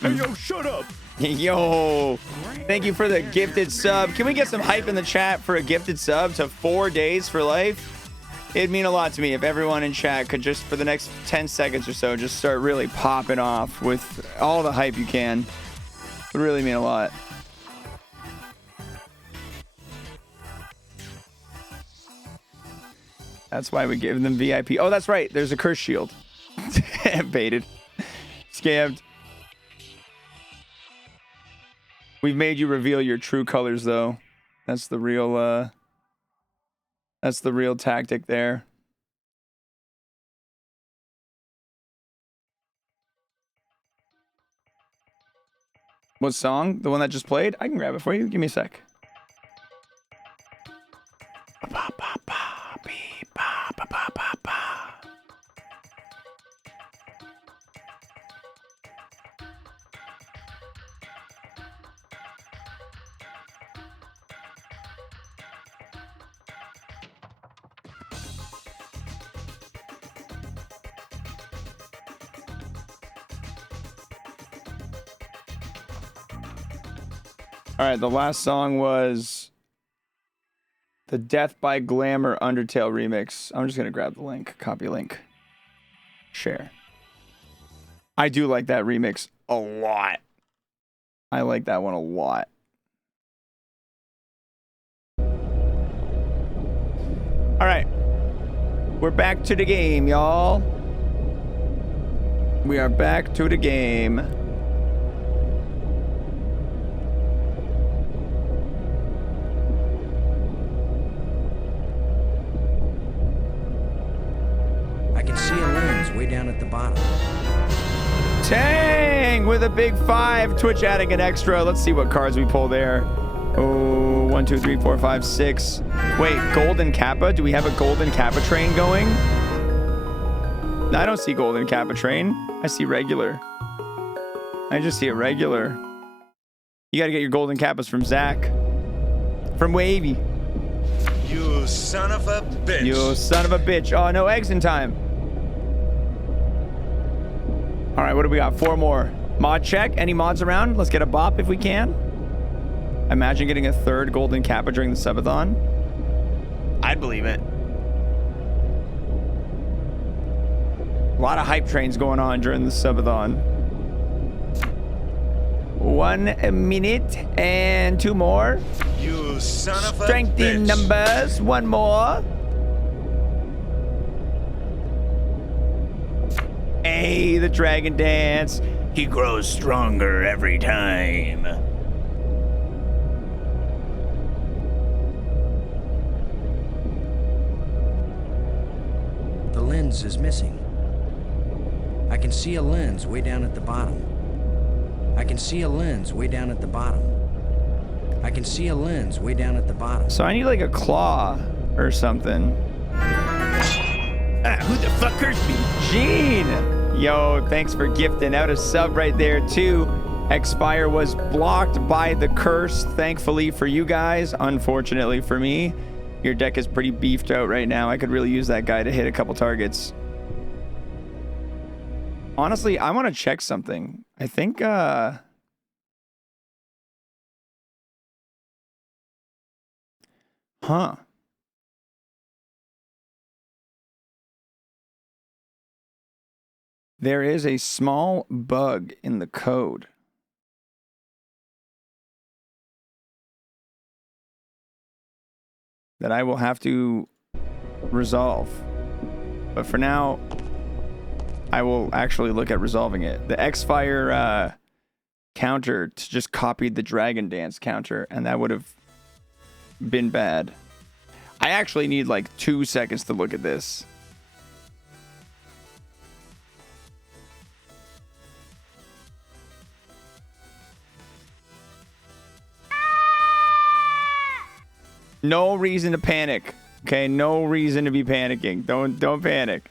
Hey, yo, shut up! Yo, thank you for the gifted sub. Can we get some hype in the chat for a gifted sub to 4 days for life? It'd mean a lot to me if everyone in chat could just, for the next 10 seconds or so, just start really popping off with all the hype you can. It would really mean a lot. That's why we give them VIP. Oh, that's right. There's a curse shield. Baited. Scammed. We've made you reveal your true colors, though. That's the real tactic there. What song? The one that just played? I can grab it for you. Give me a sec. All right, the last song was the Death by Glamour Undertale remix. I'm just going to grab the link, copy link, share. I do like that remix a lot. I like that one a lot. All right, we're back to the game, y'all. We are back to the game. I can see a lens way down at the bottom. Tang with a big 5. Twitch adding an extra. Let's see what cards we pull there. Oh, 1, 2, 3, 4, 5, 6. Wait, Golden Kappa? Do we have a Golden Kappa train going? No, I don't see Golden Kappa train. I see regular. I just see a regular. You got to get your Golden Kappas from Zach. From Wavy. You son of a bitch. You son of a bitch. Oh, no eggs in time. All right, what do we got? 4 more. Mod check. Any mods around? Let's get a bop if we can. Imagine getting a 3rd golden kappa during the subathon. I'd believe it. A lot of hype trains going on during the subathon. 1 minute and 2 more. You son of a bitch. Strength in numbers. 1 more. Hey, the dragon dance. He grows stronger every time. The lens is missing. I can see a lens way down at the bottom. I can see a lens way down at the bottom. I can see a lens way down at the bottom. So I need like a claw or something. Who the fuck cursed me? Gene! Yo, thanks for gifting out a sub right there too. Xfire was blocked by the curse, thankfully for you guys. Unfortunately for me, your deck is pretty beefed out right now. I could really use that guy to hit a couple targets. Honestly, I want to check something. I think, huh. There is a small bug in the code. That I will have to resolve. But for now, I will actually look at resolving it. The Xfire counter just copied the Dragon Dance counter, and that would have been bad. I actually need like 2 seconds to look at this. No reason to panic. Okay, no reason to be panicking. Don't panic.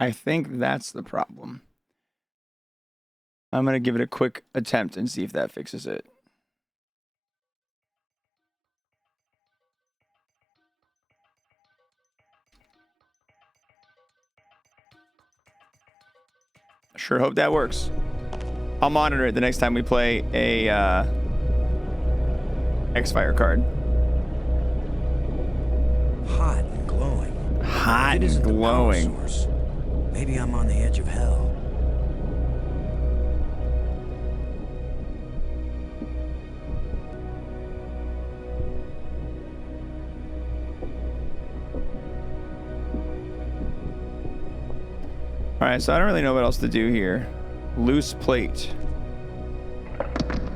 I think that's the problem. I'm going to give it a quick attempt and see if that fixes it. I sure hope that works. I'll monitor it the next time we play a Xfire card. Hot and glowing. Hot and glowing. Maybe I'm on the edge of hell. All right, so I don't really know what else to do here. Loose plate.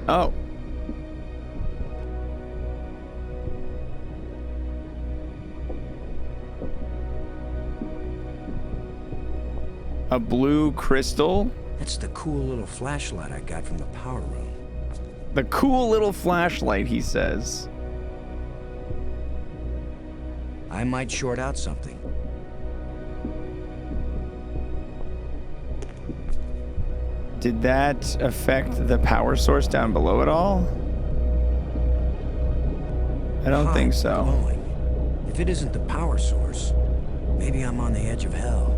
Oh. A blue crystal? That's the cool little flashlight I got from the power room. The cool little flashlight, he says. I might short out something. Did that affect the power source down below at all? I don't think so. Glowing. If it isn't the power source, maybe I'm on the edge of hell.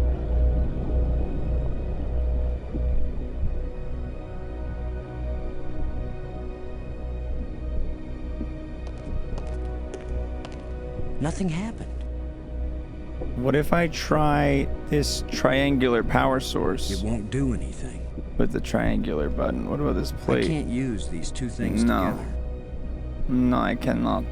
Nothing happened. What if I try this triangular power source? It won't do anything. With the triangular button. What about this plate? I can't use these two things together. No, I cannot.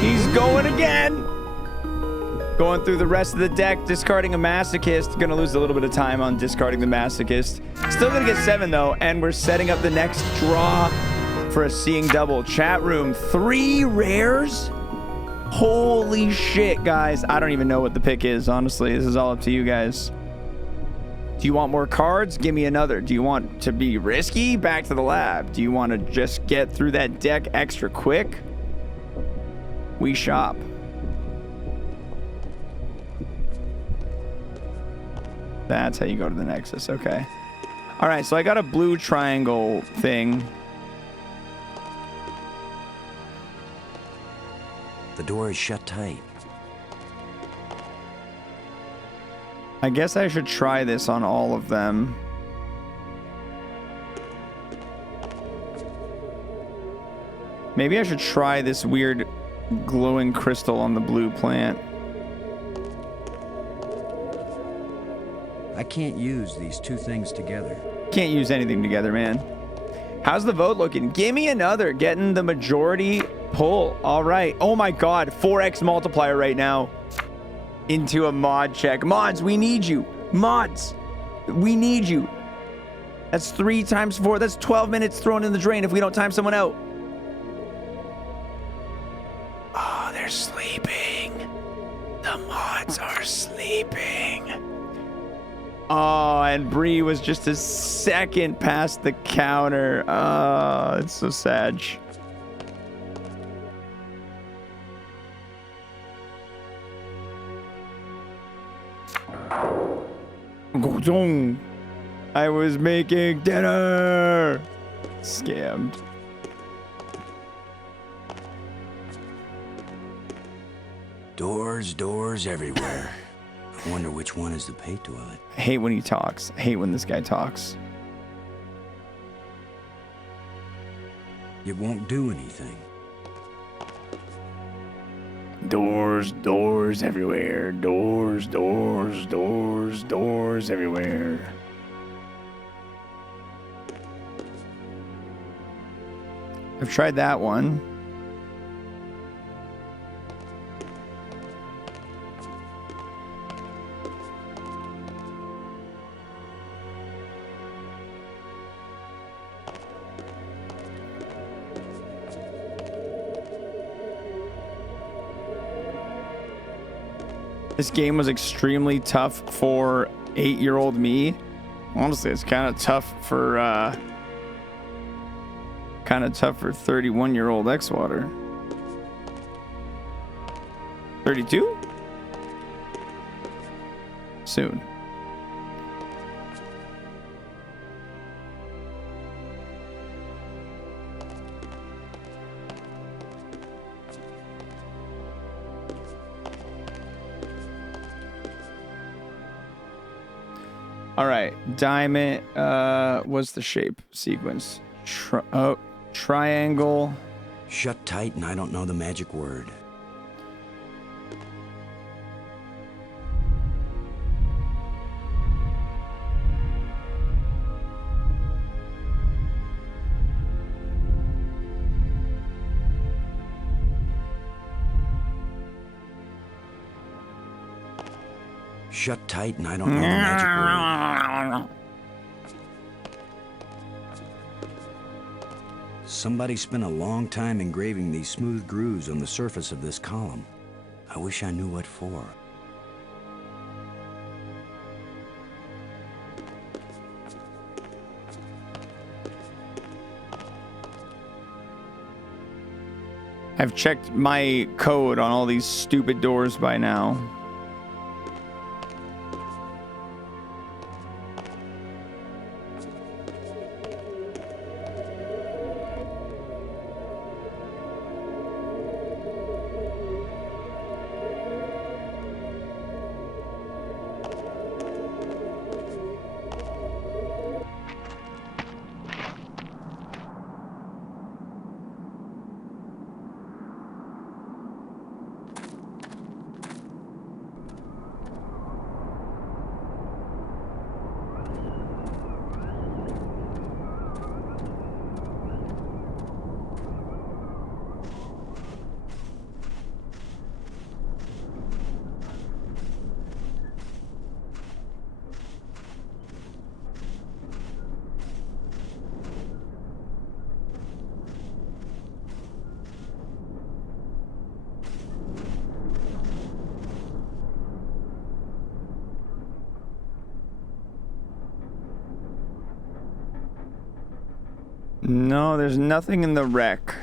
He's going again. Going through the rest of the deck, discarding a masochist. Gonna lose a little bit of time on discarding the masochist. Still gonna get 7 though, and we're setting up the next draw for a seeing double. Chat room, 3 rares? Holy shit, guys. I don't even know what the pick is, honestly. This is all up to you guys. Do you want more cards? Give me another. Do you want to be risky? Back to the lab. Do you want to just get through that deck extra quick? We shop. That's how you go to the Nexus. Okay. All right, so I got a blue triangle thing. The door is shut tight. I guess I should try this on all of them. Maybe I should try this weird glowing crystal on the blue plant. I can't use these two things together. Can't use anything together, man. How's the vote looking? Give me another. Getting the majority pull. All right. Oh my God. 4x multiplier right now into a mod check. Mods, we need you. Mods, we need you. That's 3 times 4. That's 12 minutes thrown in the drain if we don't time someone out. Oh, they're sleeping. The mods are sleeping. Oh, and Bree was just a second past the counter. Oh, it's so sad. I was making dinner. Scammed. Doors everywhere. I wonder which one is the pay toilet. I hate when he talks. I hate when this guy talks. It won't do anything. Doors everywhere. Doors everywhere. I've tried that one. This game was extremely tough for 8-year-old me. Honestly, it's kind of tough for 31-year-old xwater. 32? Soon. All right, diamond. What's the shape sequence? Triangle. Shut tight, and I don't know the magic word. Shut tight, and I don't know the magic word. Somebody spent a long time engraving these smooth grooves on the surface of this column. I wish I knew what for. I've checked my code on all these stupid doors by now. No, there's nothing in the wreck.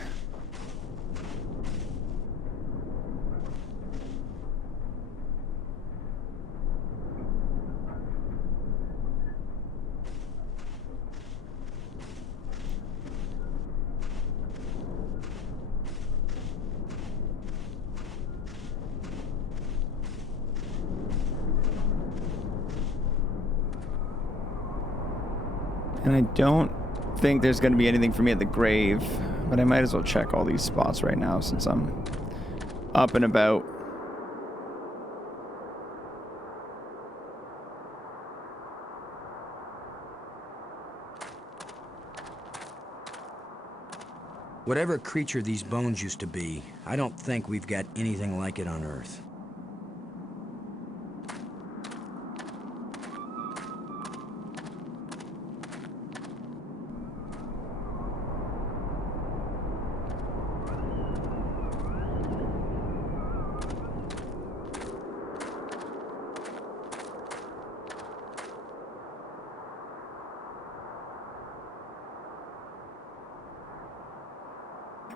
And I don't think there's going to be anything for me at the grave, but I might as well check all these spots right now since I'm up and about. Whatever creature these bones used to be, I don't think we've got anything like it on Earth.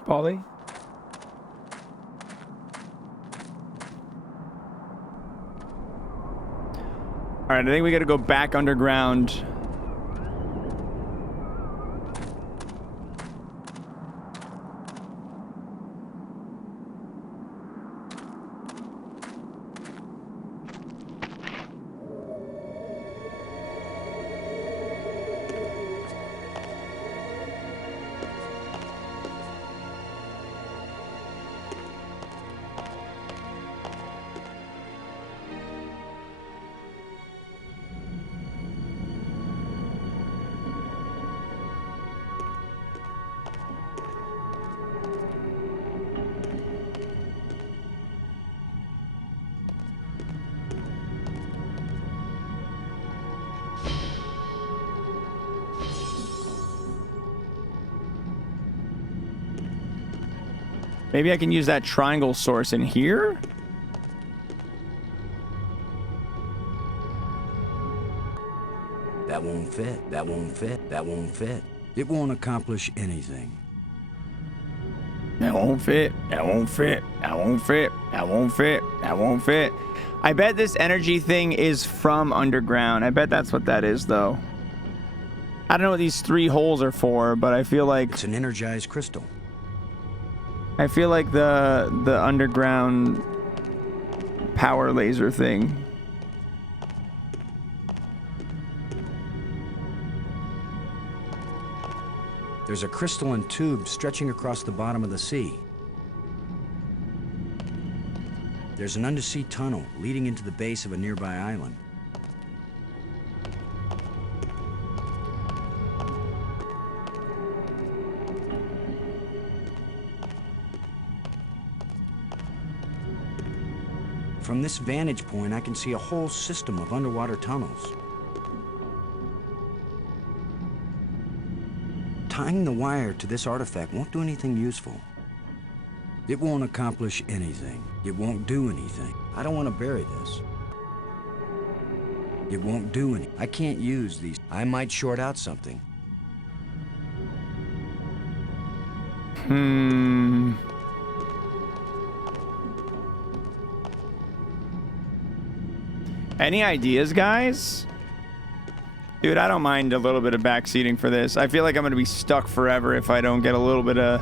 Polly? All right, I think we got to go back underground. Maybe I can use that triangle source in here? That won't fit. That won't fit. That won't fit. It won't accomplish anything. That won't fit. That won't fit. That won't fit. That won't fit. That won't fit. I bet this energy thing is from underground. I bet that's what that is, though. I don't know what these 3 holes are for, but I feel like... It's an energized crystal. I feel like the underground power laser thing. There's a crystalline tube stretching across the bottom of the sea. There's an undersea tunnel leading into the base of a nearby island. From this vantage point, I can see a whole system of underwater tunnels. Tying the wire to this artifact won't do anything useful. It won't accomplish anything. It won't do anything. I don't want to bury this. It won't do anything. I can't use these. I might short out something. Any ideas, guys? Dude, I don't mind a little bit of backseating for this. I feel like I'm going to be stuck forever if I don't get a little bit of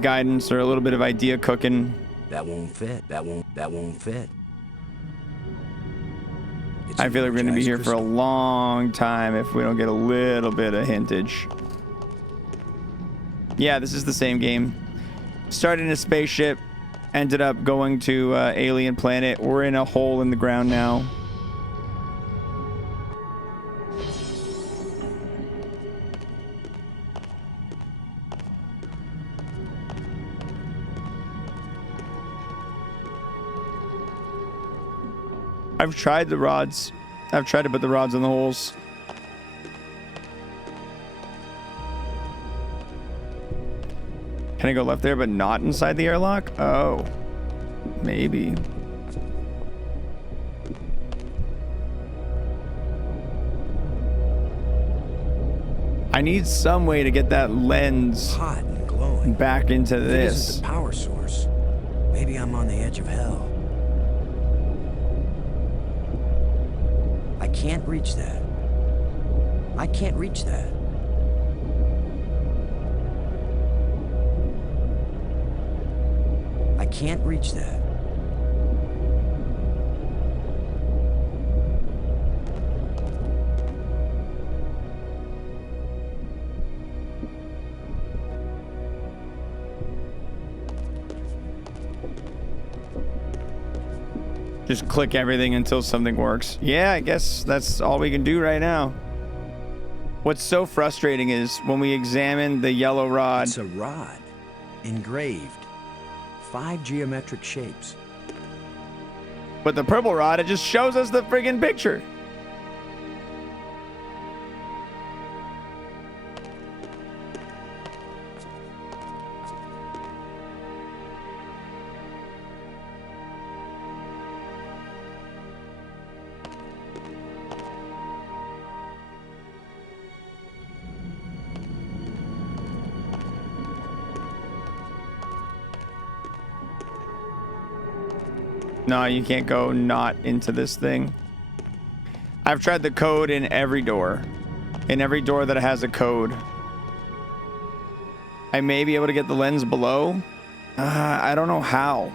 guidance or a little bit of idea cooking. That won't fit. That won't fit. I feel like we're going to be here for a long time if we don't get a little bit of hintage. Yeah, this is the same game. Started in a spaceship, ended up going to alien planet. We're in a hole in the ground now. I've tried the rods. I've tried to put the rods in the holes. Can I go left there but not inside the airlock? Oh, maybe. I need some way to get that lens hot and glowing back into If it this. isn't the power source. Maybe I'm on the edge of hell. I can't reach that. I can't reach that. I can't reach that. Just click everything until something works. Yeah, I guess that's all we can do right now. What's so frustrating is when we examine the yellow rod. It's a rod, engraved, 5 geometric shapes. But the purple rod, it just shows us the friggin' picture. No, you can't go not into this thing. I've tried the code in every door. In every door that has a code. I may be able to get the lens below. I don't know how.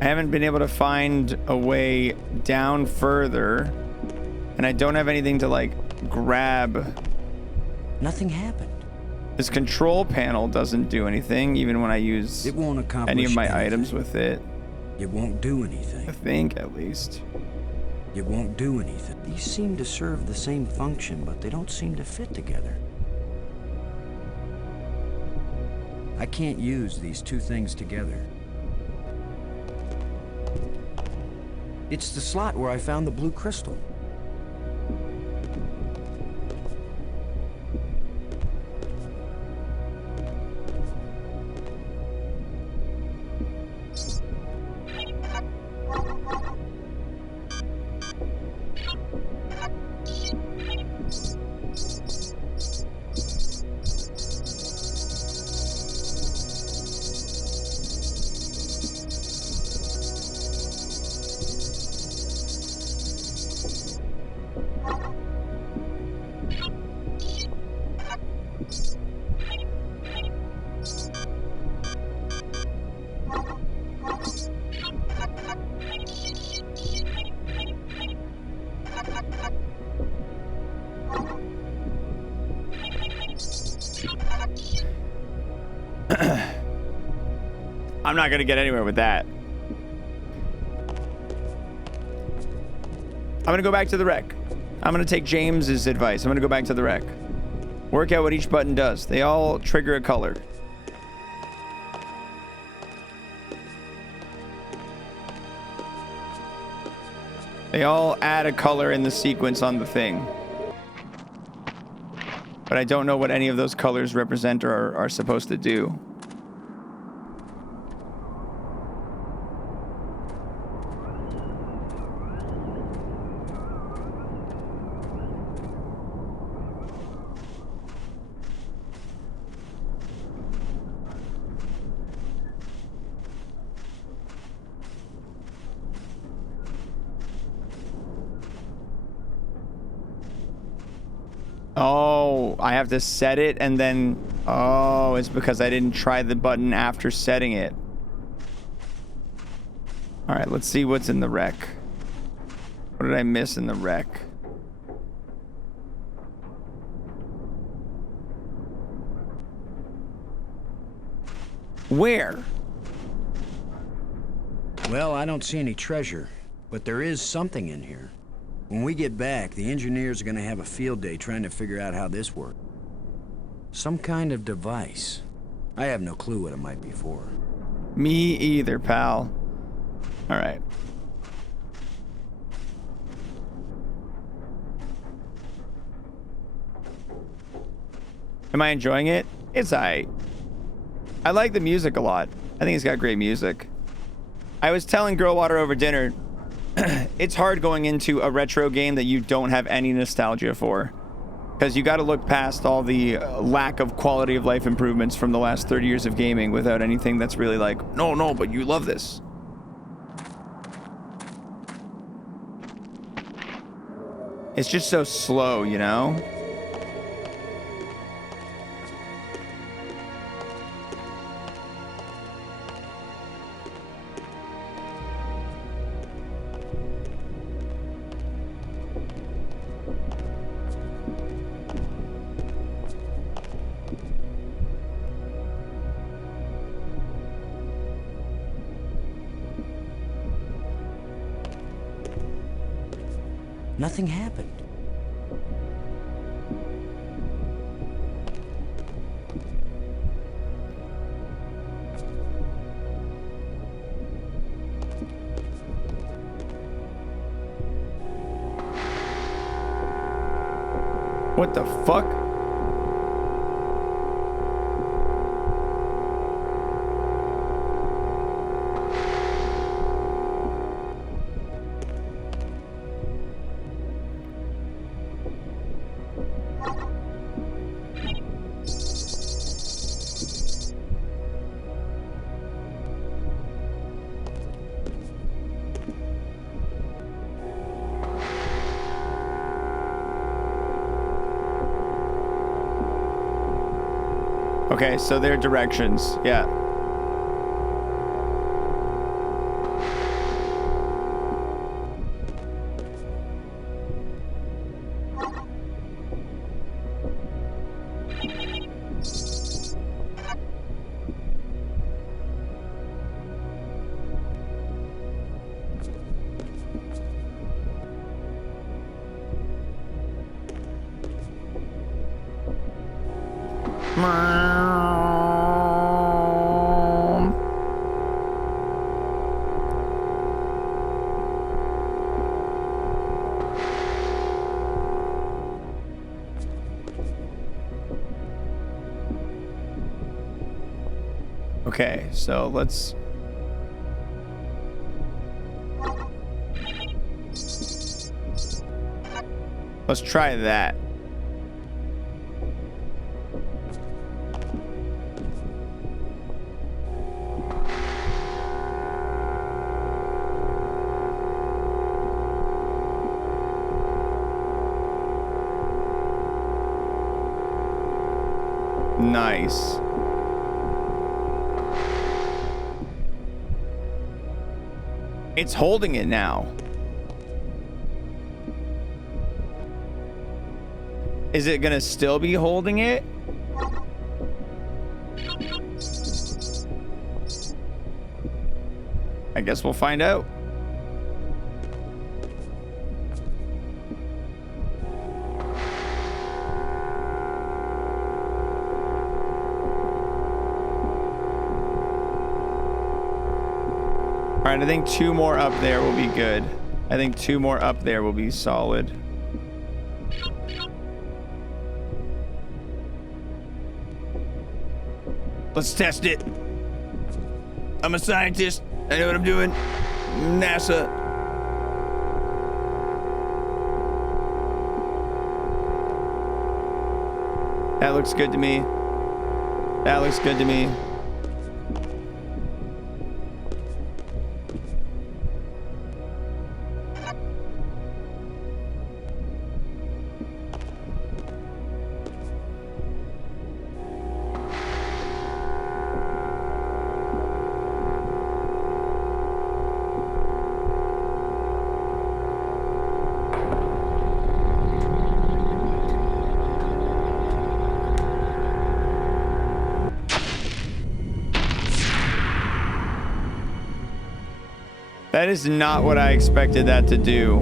I haven't been able to find a way down further. And I don't have anything to like grab. Nothing happened. This control panel doesn't do anything, even when I use It won't accomplish any of my anything. items with it. It won't do anything. I think, at least. It won't do anything. These seem to serve the same function, but they don't seem to fit together. I can't use these two things together. It's the slot where I found the blue crystal. I'm not gonna get anywhere with that. I'm gonna go back to the wreck. I'm gonna take James's advice. I'm gonna go back to the wreck. Work out what each button does. They all trigger a color. They all add a color in the sequence on the thing. But I don't know what any of those colors represent or are supposed to do. Oh, I have to set it and then... Oh, it's because I didn't try the button after setting it. All right, let's see what's in the wreck. What did I miss in the wreck? Where? Well, I don't see any treasure, but there is something in here. When we get back, the engineers are gonna have a field day trying to figure out how this works. Some kind of device. I have no clue what it might be for. Me either, pal. All right. Am I enjoying it? It's aight. I like the music a lot. I think it's got great music. I was telling Girlwater over dinner, it's hard going into a retro game that you don't have any nostalgia for, because you got to look past all the lack of quality of life improvements from the last 30 years of gaming without anything that's really like, no, but you love this. It's just so slow, you know? Nothing happened. What the fuck? Okay, so their directions, yeah. Okay, so let's try that. Nice. It's holding it now. Is it gonna still be holding it? I guess we'll find out. All right, I think 2 more up there will be good. I think 2 more up there will be solid. Let's test it. I'm a scientist. I know what I'm doing. NASA. That looks good to me. That looks good to me. That is not what I expected that to do.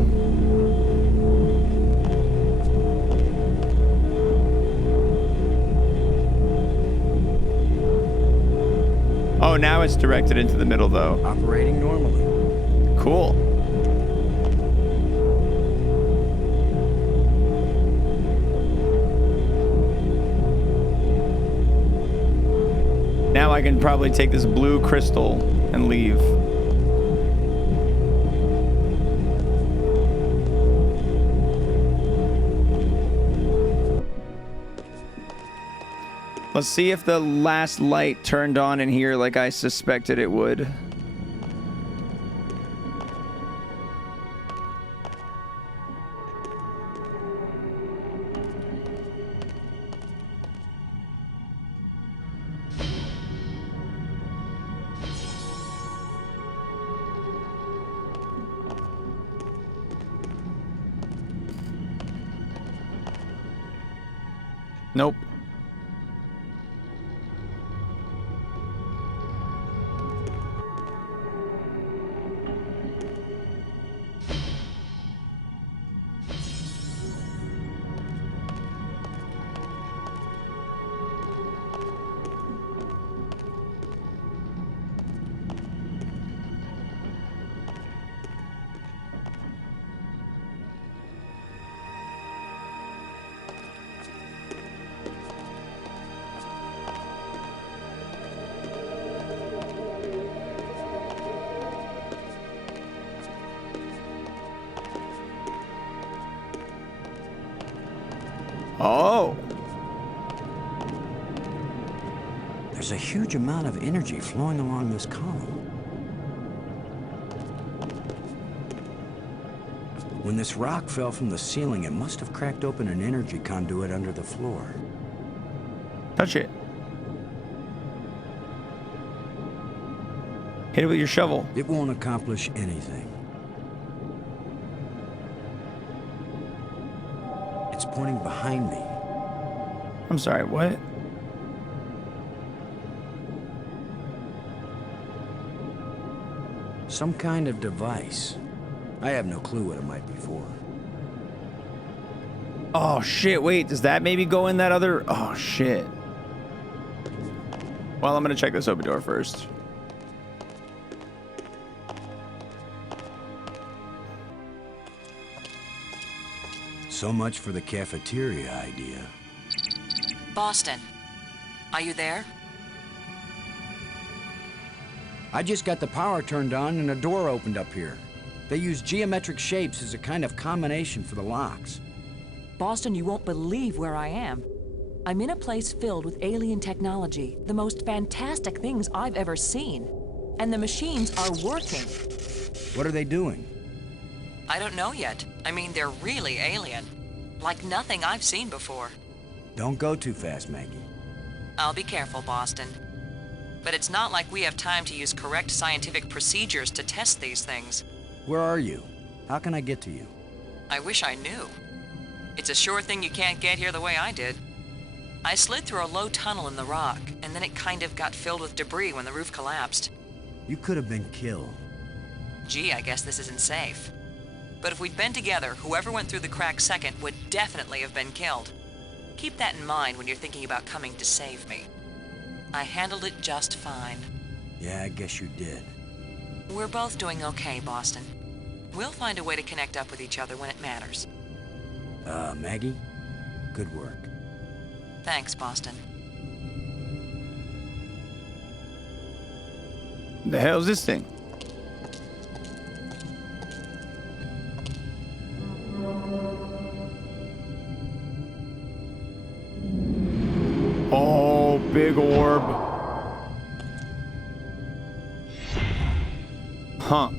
Oh, now it's directed into the middle, though. Operating normally. Cool. Now I can probably take this blue crystal and leave. Let's see if the last light turned on in here like I suspected it would. Nope. Oh. There's a huge amount of energy flowing along this column. When this rock fell from the ceiling, it must have cracked open an energy conduit under the floor. Touch it. Hit it with your shovel. It won't accomplish anything. It's pointing behind me. I'm sorry, what? Some kind of device. I have no clue what it might be for. Oh shit, wait, does that maybe go in that other... Oh shit. Well, I'm gonna check this open door first. So much for the cafeteria idea. Boston, are you there? I just got the power turned on and a door opened up here. They use geometric shapes as a kind of combination for the locks. Boston, you won't believe where I am. I'm in a place filled with alien technology, the most fantastic things I've ever seen. And the machines are working. What are they doing? I don't know yet. I mean, they're really alien. Like nothing I've seen before. Don't go too fast, Maggie. I'll be careful, Boston. But it's not like we have time to use correct scientific procedures to test these things. Where are you? How can I get to you? I wish I knew. It's a sure thing you can't get here the way I did. I slid through a low tunnel in the rock, and then it kind of got filled with debris when the roof collapsed. You could have been killed. Gee, I guess this isn't safe. But if we'd been together, whoever went through the crack second would definitely have been killed. Keep that in mind when you're thinking about coming to save me. I handled it just fine. Yeah, I guess you did. We're both doing okay, Boston. We'll find a way to connect up with each other when it matters. Maggie? Good work. Thanks, Boston. The hell's this thing? Oh, big orb. Huh.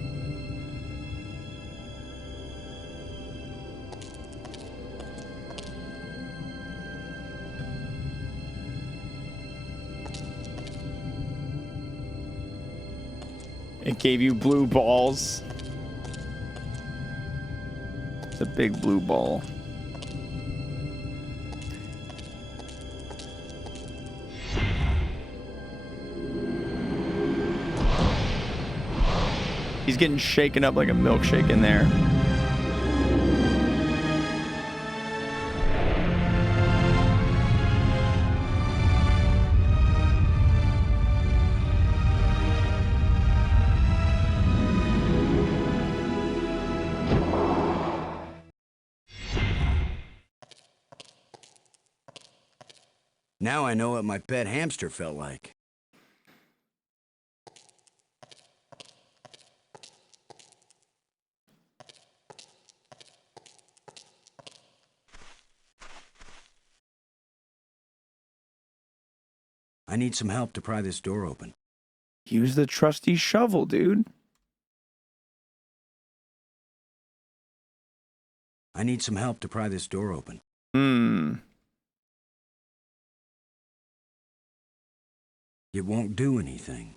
It gave you blue balls. It's a big blue ball. He's getting shaken up like a milkshake in there. Now I know what my pet hamster felt like. I need some help to pry this door open. Use the trusty shovel, dude. I need some help to pry this door open. It won't do anything.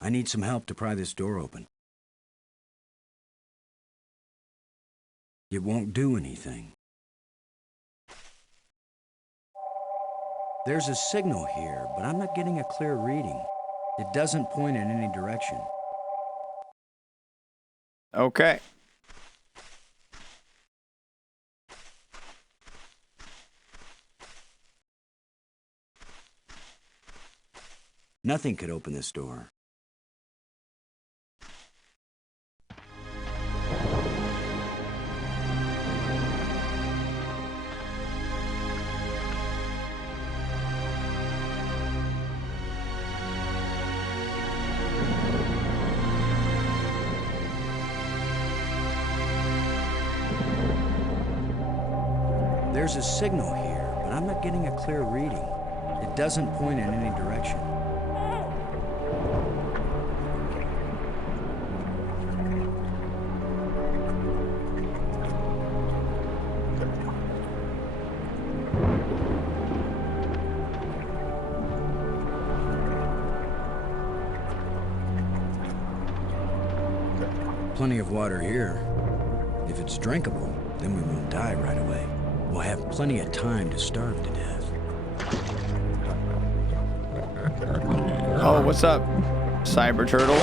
I need some help to pry this door open. It won't do anything. There's a signal here, but I'm not getting a clear reading. It doesn't point in any direction. Okay. Nothing could open this door. There's a signal here, but I'm not getting a clear reading. It doesn't point in any direction. Plenty of water here. If it's drinkable, then we won't die right away. We'll have plenty of time to starve to death. Oh, what's up, Cyber Turtle?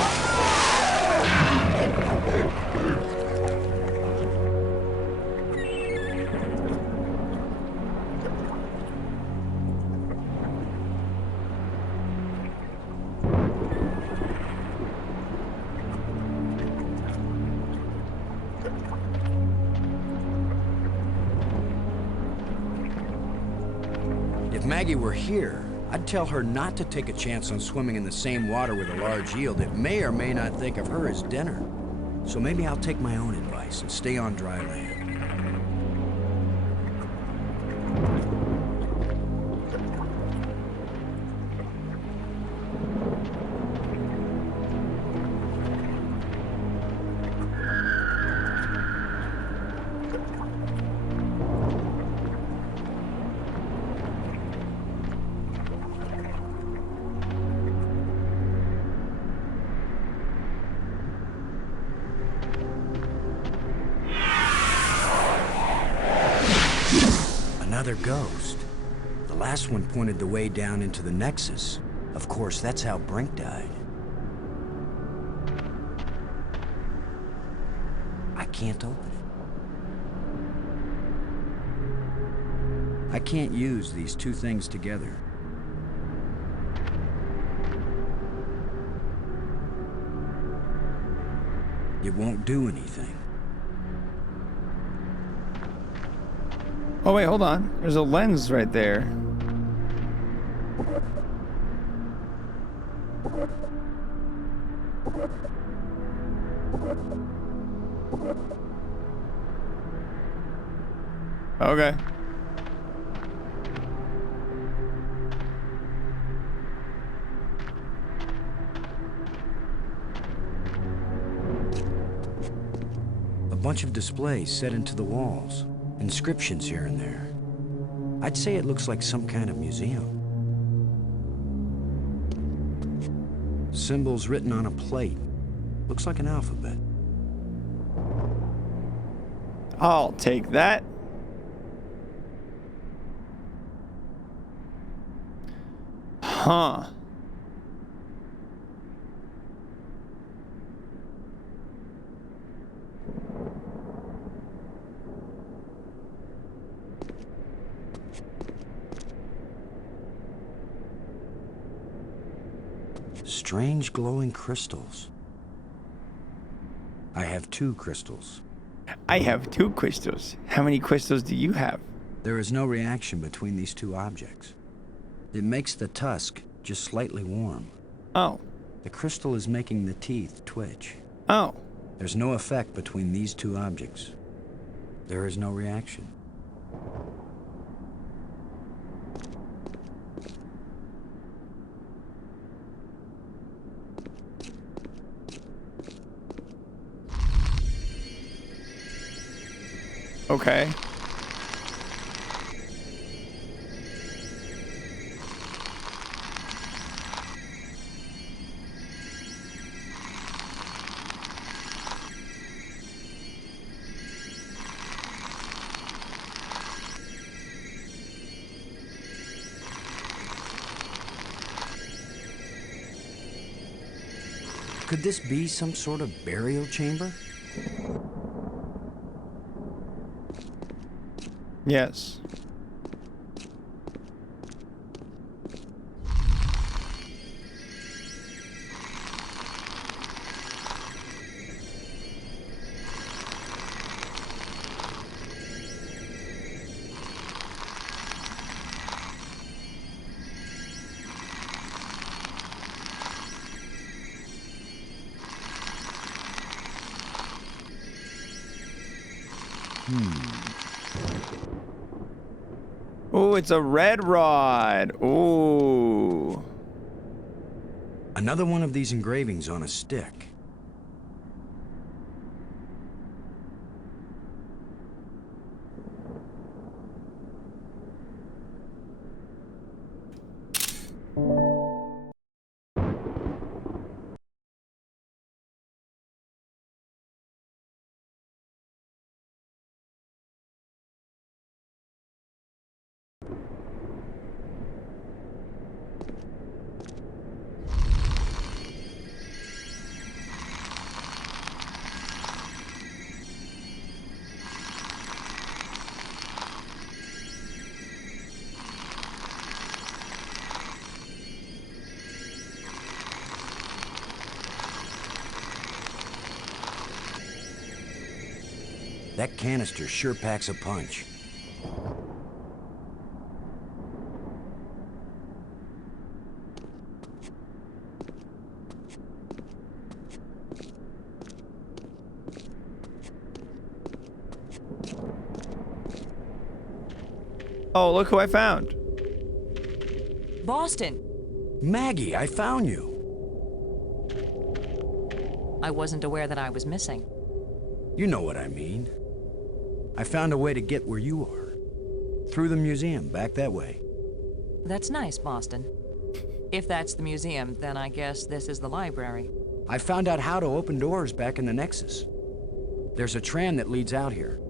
If Maggie were here, I'd tell her not to take a chance on swimming in the same water with a large eel that may or may not think of her as dinner. So maybe I'll take my own advice and stay on dry land. Another ghost. The last one pointed the way down into the Nexus. Of course, that's how Brink died. I can't open it. I can't use these two things together. It won't do anything. Oh, wait, hold on. There's a lens right there. Okay. A bunch of displays set into the walls. Inscriptions here and there. I'd say it looks like some kind of museum. Symbols written on a plate. Looks like an alphabet. I'll take that. Huh. Strange glowing crystals. I have 2 crystals. I have 2 crystals. How many crystals do you have? There is no reaction between these 2 objects. It makes the tusk just slightly warm. Oh. The crystal is making the teeth twitch. Oh. There's no effect between these 2 objects. There is no reaction. Okay. Could this be some sort of burial chamber? Yes. Oh, it's a red rod. Ooh. Another one of these engravings on a stick. That canister sure packs a punch. Oh, look who I found. Boston! Maggie, I found you. I wasn't aware that I was missing. You know what I mean. I found a way to get where you are. Through the museum, back that way. That's nice, Boston. If that's the museum, then I guess this is the library. I found out how to open doors back in the Nexus. There's a tram that leads out here.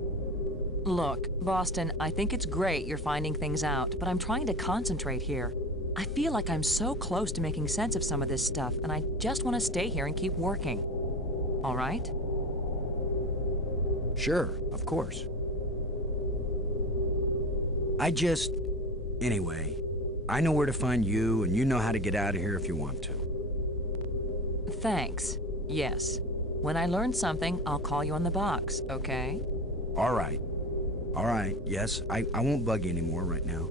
Look, Boston, I think it's great you're finding things out, but I'm trying to concentrate here. I feel like I'm so close to making sense of some of this stuff, and I just want to stay here and keep working. All right? Sure, of course. Anyway, I know where to find you, and you know how to get out of here if you want to. Thanks. Yes. When I learn something, I'll call you on the box, okay? All right. All right, yes, I won't bug you anymore right now.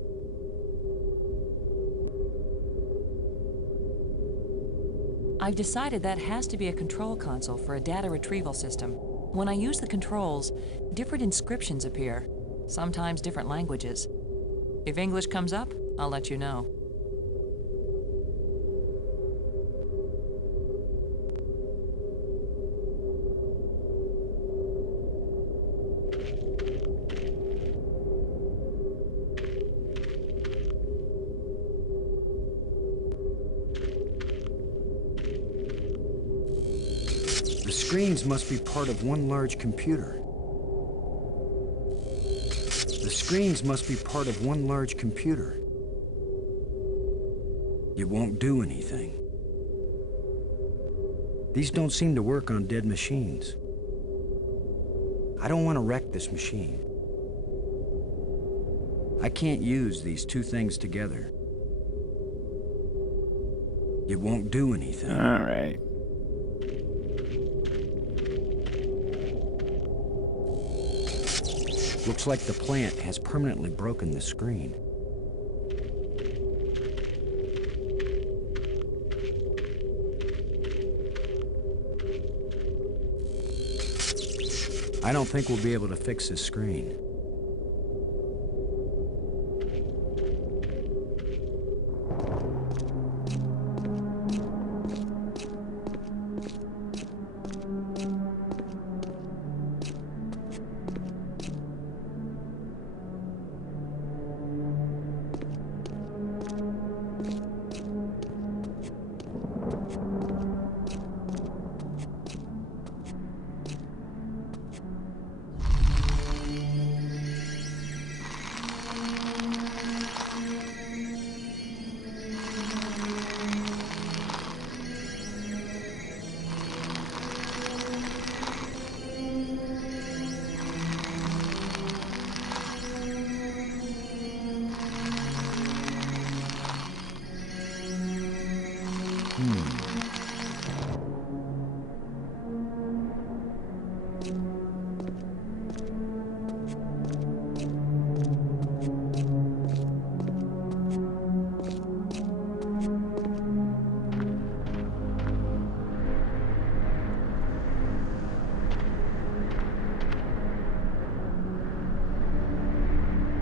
I've decided that has to be a control console for a data retrieval system. When I use the controls, different inscriptions appear, sometimes different languages. If English comes up, I'll let you know. The screens must be part of one large computer. The screens must be part of one large computer. It won't do anything. These don't seem to work on dead machines. I don't want to wreck this machine. I can't use these two things together. It won't do anything. All right. Looks like the plant has permanently broken the screen. I don't think we'll be able to fix this screen.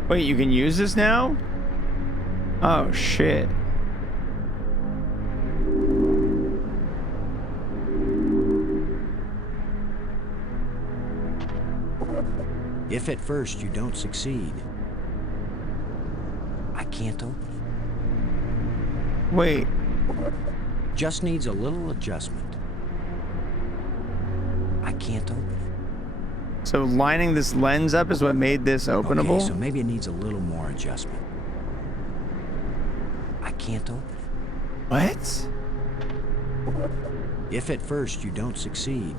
Wait, you can use this now? Oh, shit. If at first you don't succeed, I can't open it. Wait. Just needs a little adjustment. I can't open it. So lining this lens up is what made this openable? Okay, so maybe it needs a little more adjustment. I can't open it. What? If at first you don't succeed,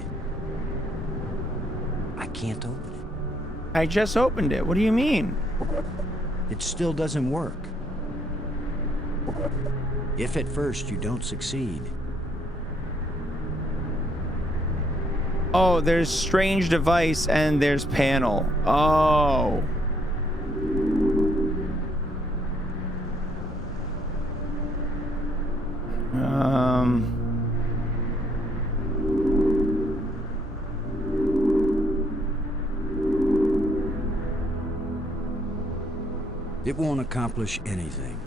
I can't open it. I just opened it. What do you mean? It still doesn't work. If at first you don't succeed. Oh, there's strange device and there's panel. Oh. It won't accomplish anything.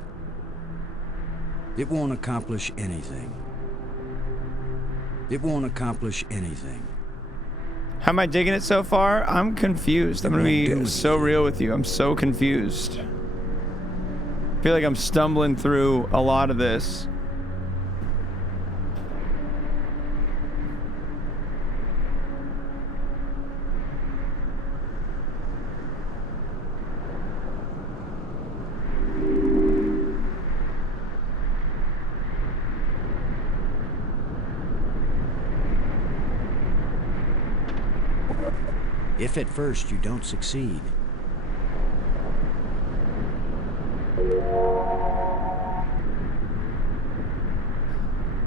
It won't accomplish anything. It won't accomplish anything. How am I digging it so far? I'm confused. I'm gonna be so real with you. I'm so confused. I feel like I'm stumbling through a lot of this. If at first you don't succeed.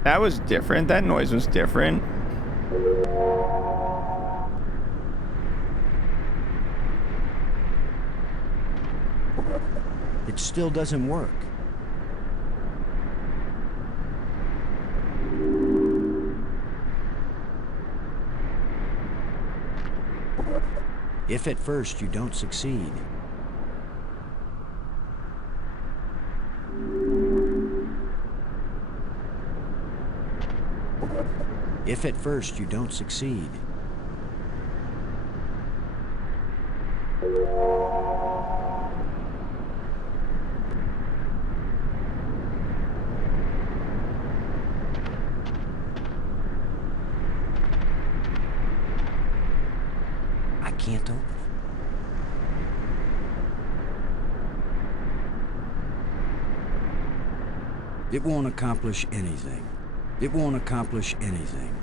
That was different. That noise was different. It still doesn't work. If at first you don't succeed. If at first you don't succeed. I can't open it. It won't accomplish anything. It won't accomplish anything.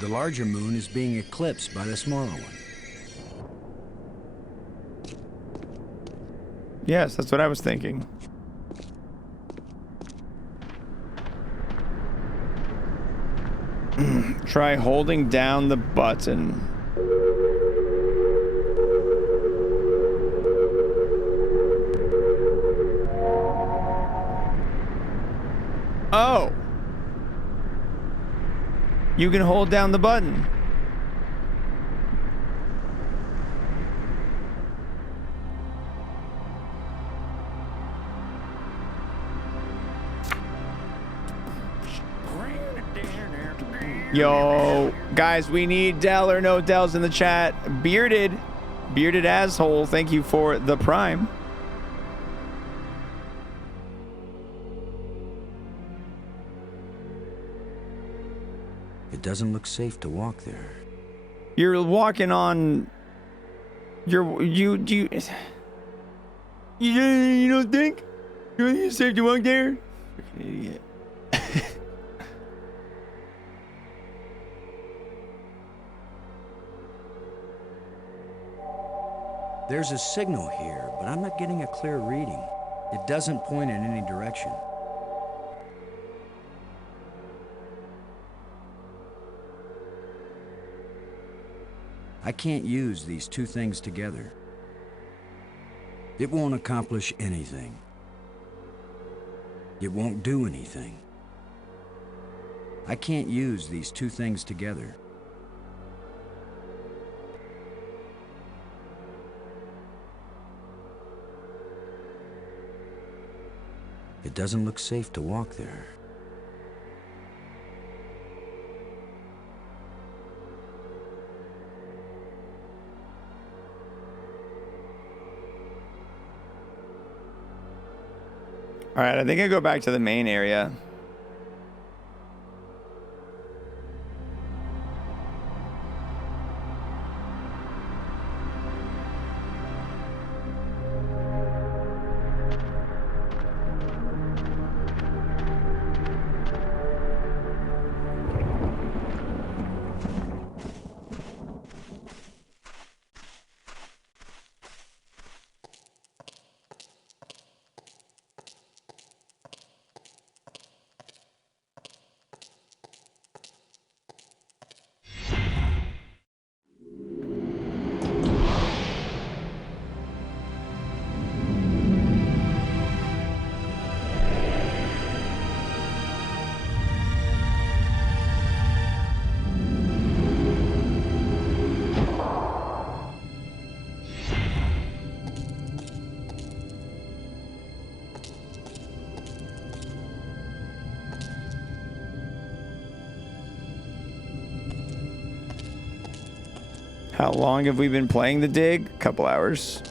The larger moon is being eclipsed by the smaller one. Yes, that's what I was thinking. Try holding down the button. Oh! You can hold down the button. Yo, guys, we need Dell or no Dells in the chat. Bearded asshole, thank you for the prime. It doesn't look safe to walk there. You're walking on. You don't think? You think it's safe to walk there? Freaking idiot. There's a signal here, but I'm not getting a clear reading. It doesn't point in any direction. I can't use these two things together. It won't accomplish anything. It won't do anything. I can't use these two things together. It doesn't look safe to walk there. All right, I think I go back to the main area. How long have we been playing the dig? A couple hours.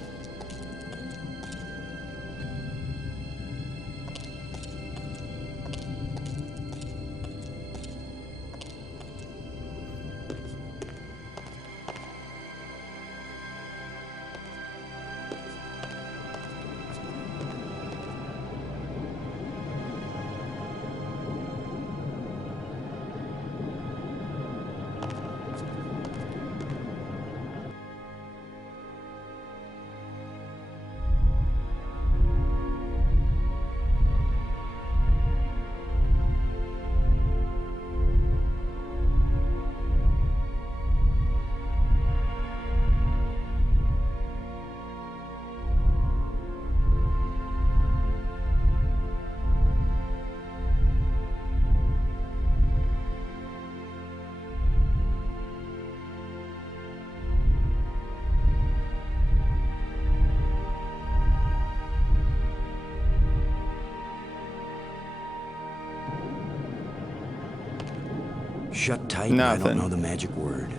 Shut tight. Nothing. I don't know the magic word.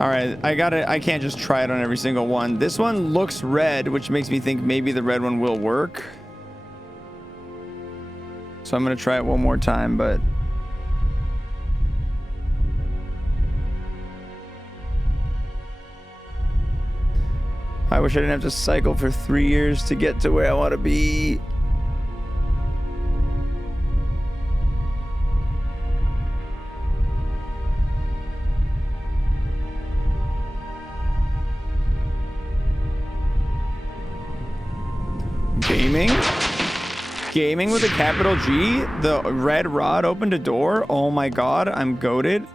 All right, I can't just try it on every single one. This one looks red, which makes me think maybe the red one will work. So I'm gonna try it one more time, but I wish I didn't have to cycle for 3 years to get to where I want to be. Gaming with a capital G. The red rod opened a door. Oh my god, I'm goated.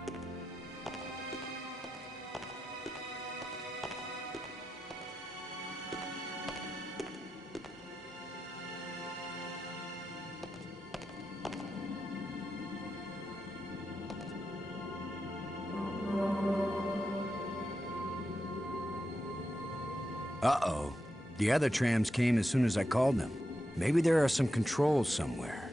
Uh-oh. The other trams came as soon as I called them. Maybe there are some controls somewhere.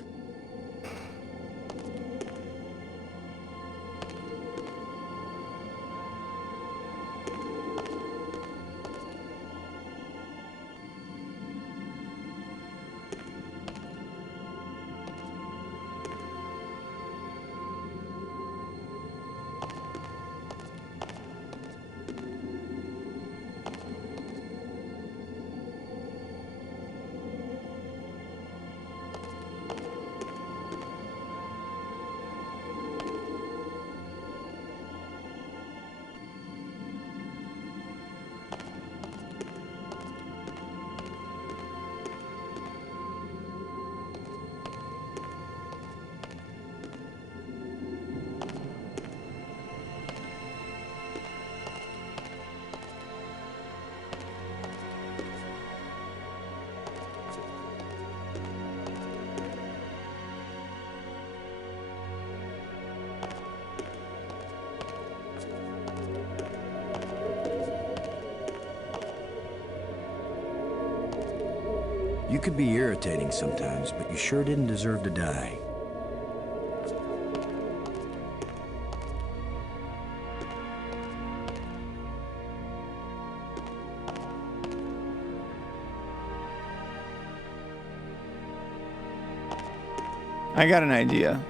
You could be irritating sometimes, but you sure didn't deserve to die. I got an idea.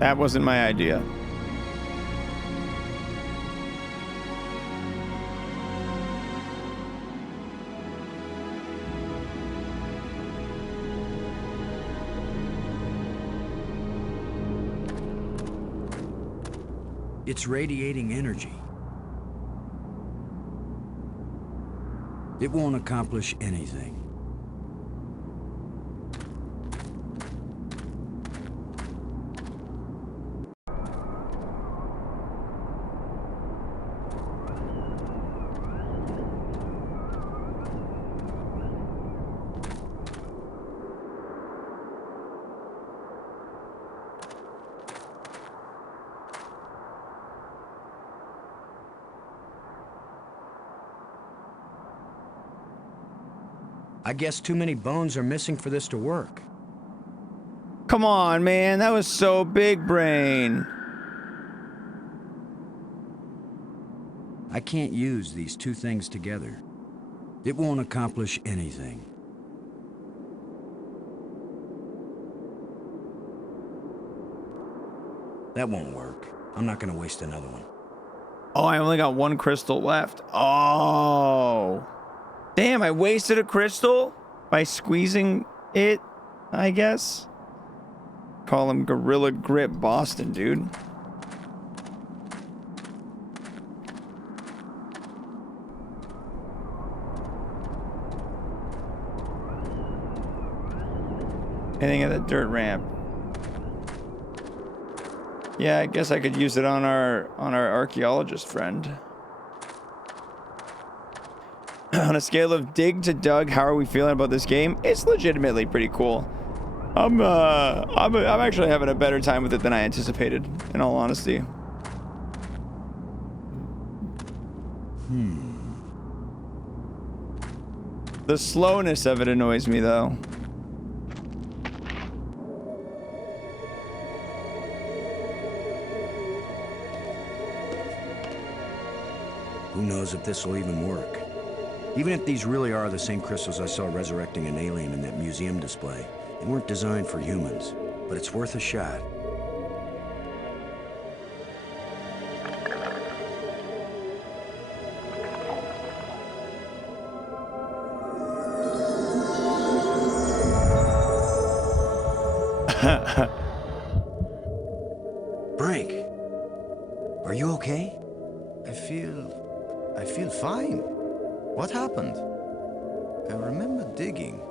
That wasn't my idea. It's radiating energy. It won't accomplish anything. I guess too many bones are missing for this to work. Come on, man. That was so big brain. I can't use these two things together. It won't accomplish anything. That won't work. I'm not gonna waste another one. Oh, I only got one crystal left. Oh. Damn, I wasted a crystal by squeezing it, I guess. Call him Gorilla Grip Boston, dude. Anything at the dirt ramp. Yeah, I guess I could use it on our archaeologist friend. On a scale of dig to Doug, how are we feeling about this game? It's legitimately pretty cool. I'm actually having a better time with it than I anticipated, in all honesty. The slowness of it annoys me, though. Who knows if this will even work? Even if these really are the same crystals I saw resurrecting an alien in that museum display, they weren't designed for humans, but it's worth a shot. Brink, are you okay? I feel fine. What happened? I remember digging,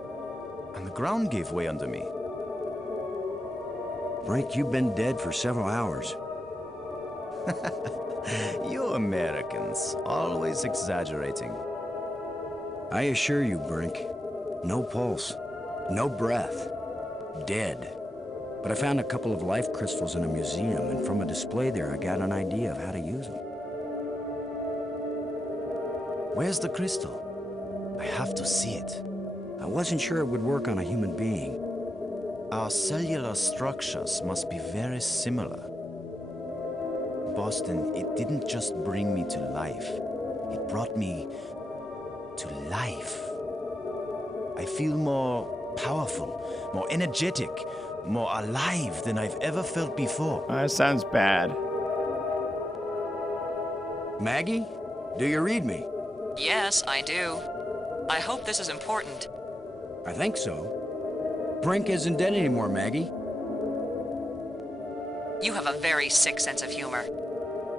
and the ground gave way under me. Brink, you've been dead for several hours. You Americans, always exaggerating. I assure you, Brink, no pulse, no breath, dead. But I found a couple of life crystals in a museum, and from a display there, I got an idea of how to use them. Where's the crystal? I have to see it. I wasn't sure it would work on a human being. Our cellular structures must be very similar. Boston, it didn't just bring me to life. It brought me to life. I feel more powerful, more energetic, more alive than I've ever felt before. That sounds bad. Maggie, do you read me? Yes, I do. I hope this is important. I think so. Brink isn't dead anymore, Maggie. You have a very sick sense of humor.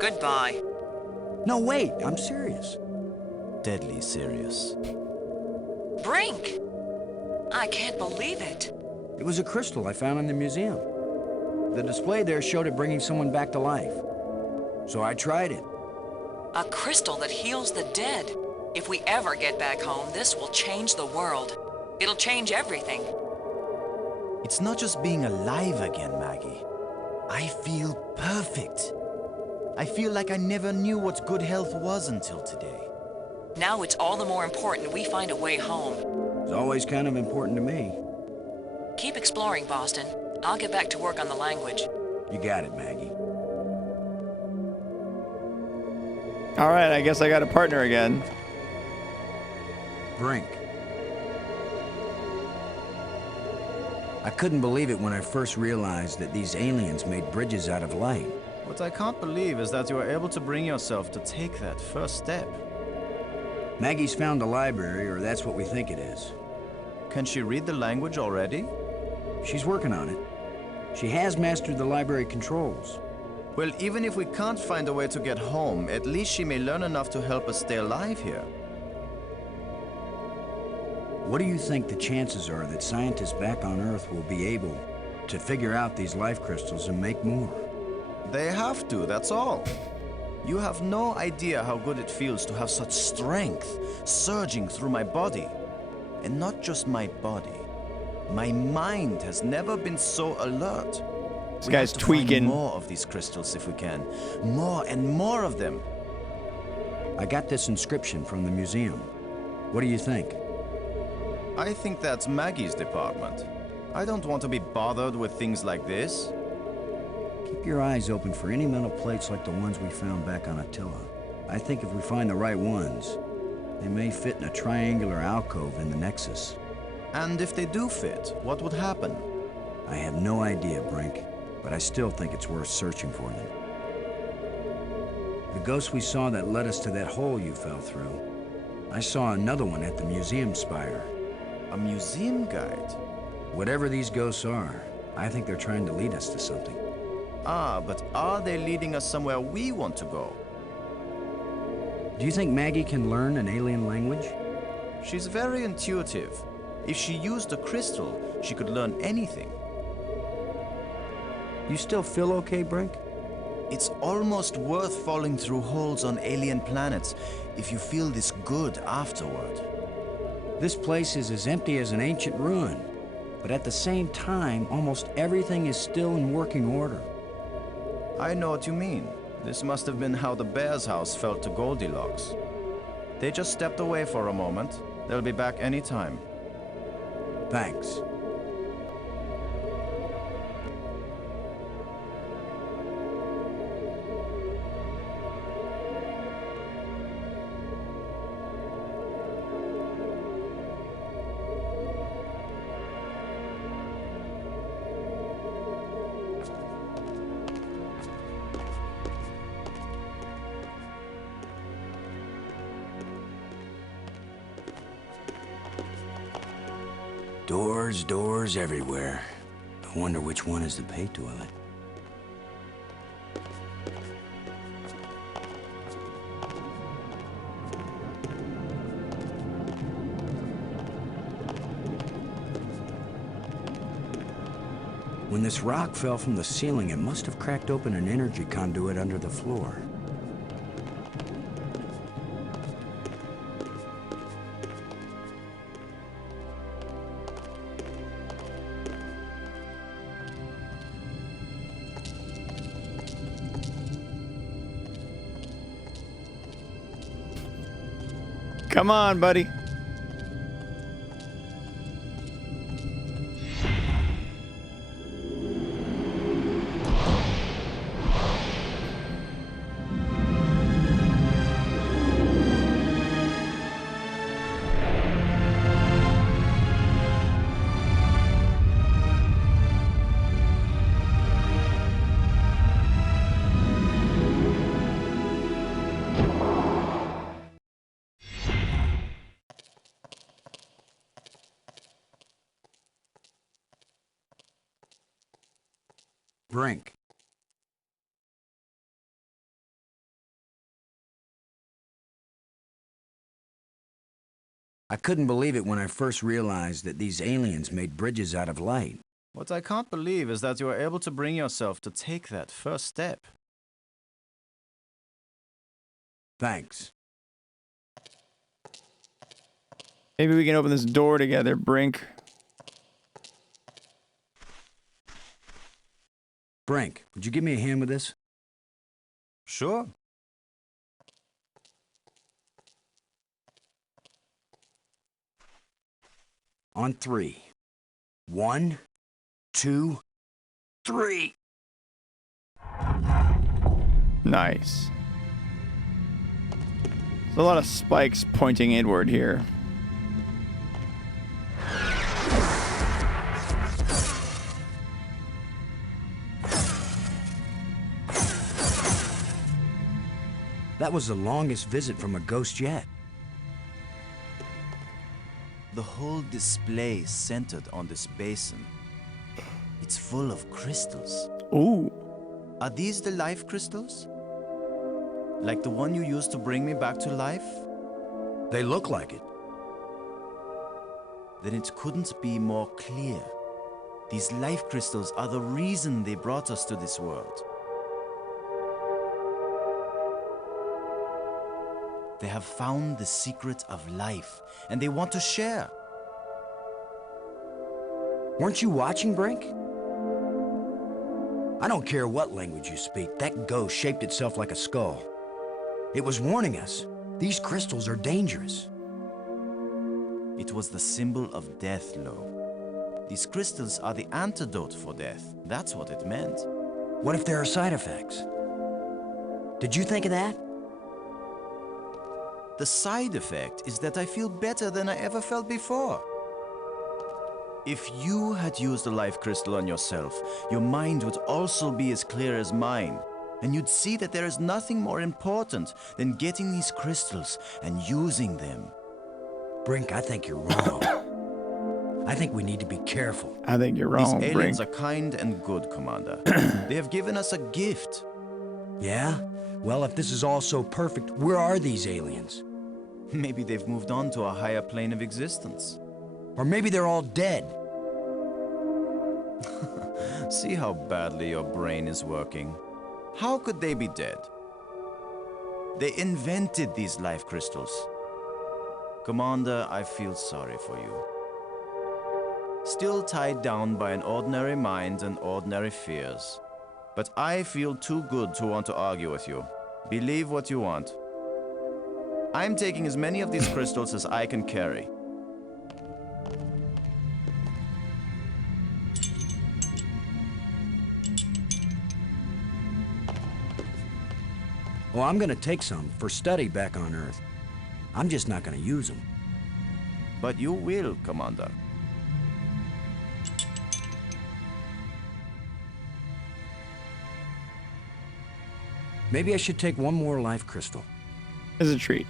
Goodbye. No, wait, I'm serious. Deadly serious. Brink! I can't believe it. It was a crystal I found in the museum. The display there showed it bringing someone back to life. So I tried it. A crystal that heals the dead. If we ever get back home, this will change the world. It'll change everything. It's not just being alive again, Maggie. I feel perfect. I feel like I never knew what good health was until today. Now it's all the more important we find a way home. It's always kind of important to me. Keep exploring, Boston. I'll get back to work on the language. You got it, Maggie. All right, I guess I got a partner again. Brink. I couldn't believe it when I first realized that these aliens made bridges out of light. What I can't believe is that you are able to bring yourself to take that first step. Maggie's found a library, or that's what we think it is. Can she read the language already? She's working on it. She has mastered the library controls. Well, even if we can't find a way to get home, at least she may learn enough to help us stay alive here. What do you think the chances are that scientists back on Earth will be able to figure out these life crystals and make more? They have to, that's all. You have no idea how good it feels to have such strength surging through my body. And not just my body. My mind has never been so alert. This guy's tweaking. Find more of these crystals if we can. More and more of them. I got this inscription from the museum. What do you think? I think that's Maggie's department. I don't want to be bothered with things like this. Keep your eyes open for any metal plates like the ones we found back on Attila. I think if we find the right ones, they may fit in a triangular alcove in the Nexus. And if they do fit, what would happen? I have no idea, Brink, but I still think it's worth searching for them. The ghost we saw that led us to that hole you fell through, I saw another one at the museum spire. A museum guide? Whatever these ghosts are, I think they're trying to lead us to something. Ah, but are they leading us somewhere we want to go? Do you think Maggie can learn an alien language? She's very intuitive. If she used a crystal, she could learn anything. You still feel okay, Brink? It's almost worth falling through holes on alien planets if you feel this good afterward. This place is as empty as an ancient ruin, but at the same time, almost everything is still in working order. I know what you mean. This must have been how the bear's house felt to Goldilocks. They just stepped away for a moment. They'll be back anytime. Thanks. Doors everywhere. I wonder which one is the pay toilet. When this rock fell from the ceiling, it must have cracked open an energy conduit under the floor. Come on, buddy. Brink. I couldn't believe it when I first realized that these aliens made bridges out of light. What I can't believe is that you are able to bring yourself to take that first step. Thanks. Maybe we can open this door together, Brink. Brink, would you give me a hand with this? Sure. On 3. 1, 2, 3. Nice. There's a lot of spikes pointing inward here. That was the longest visit from a ghost yet. The whole display is centered on this basin. It's full of crystals. Ooh. Are these the life crystals? Like the one you used to bring me back to life? They look like it. Then it couldn't be more clear. These life crystals are the reason they brought us to this world. They have found the secret of life, and they want to share. Weren't you watching, Brink? I don't care what language you speak, that ghost shaped itself like a skull. It was warning us. These crystals are dangerous. It was the symbol of death, Lo. These crystals are the antidote for death. That's what it meant. What if there are side effects? Did you think of that? The side effect is that I feel better than I ever felt before. If you had used a life crystal on yourself, your mind would also be as clear as mine. And you'd see that there is nothing more important than getting these crystals and using them. Brink, I think you're wrong. I think we need to be careful. I think you're wrong, These Brink. aliens are kind and good, Commander. They have given us a gift. Yeah? Well, if this is all so perfect, where are these aliens? Maybe they've moved on to a higher plane of existence. Or maybe they're all dead. See how badly your brain is working. How could they be dead? They invented these life crystals. Commander, I feel sorry for you. Still tied down by an ordinary mind and ordinary fears. But I feel too good to want to argue with you. Believe what you want. I'm taking as many of these crystals as I can carry. Well, I'm gonna take some for study back on Earth. I'm just not gonna use them. But you will, Commander. Maybe I should take one more life crystal. As a treat.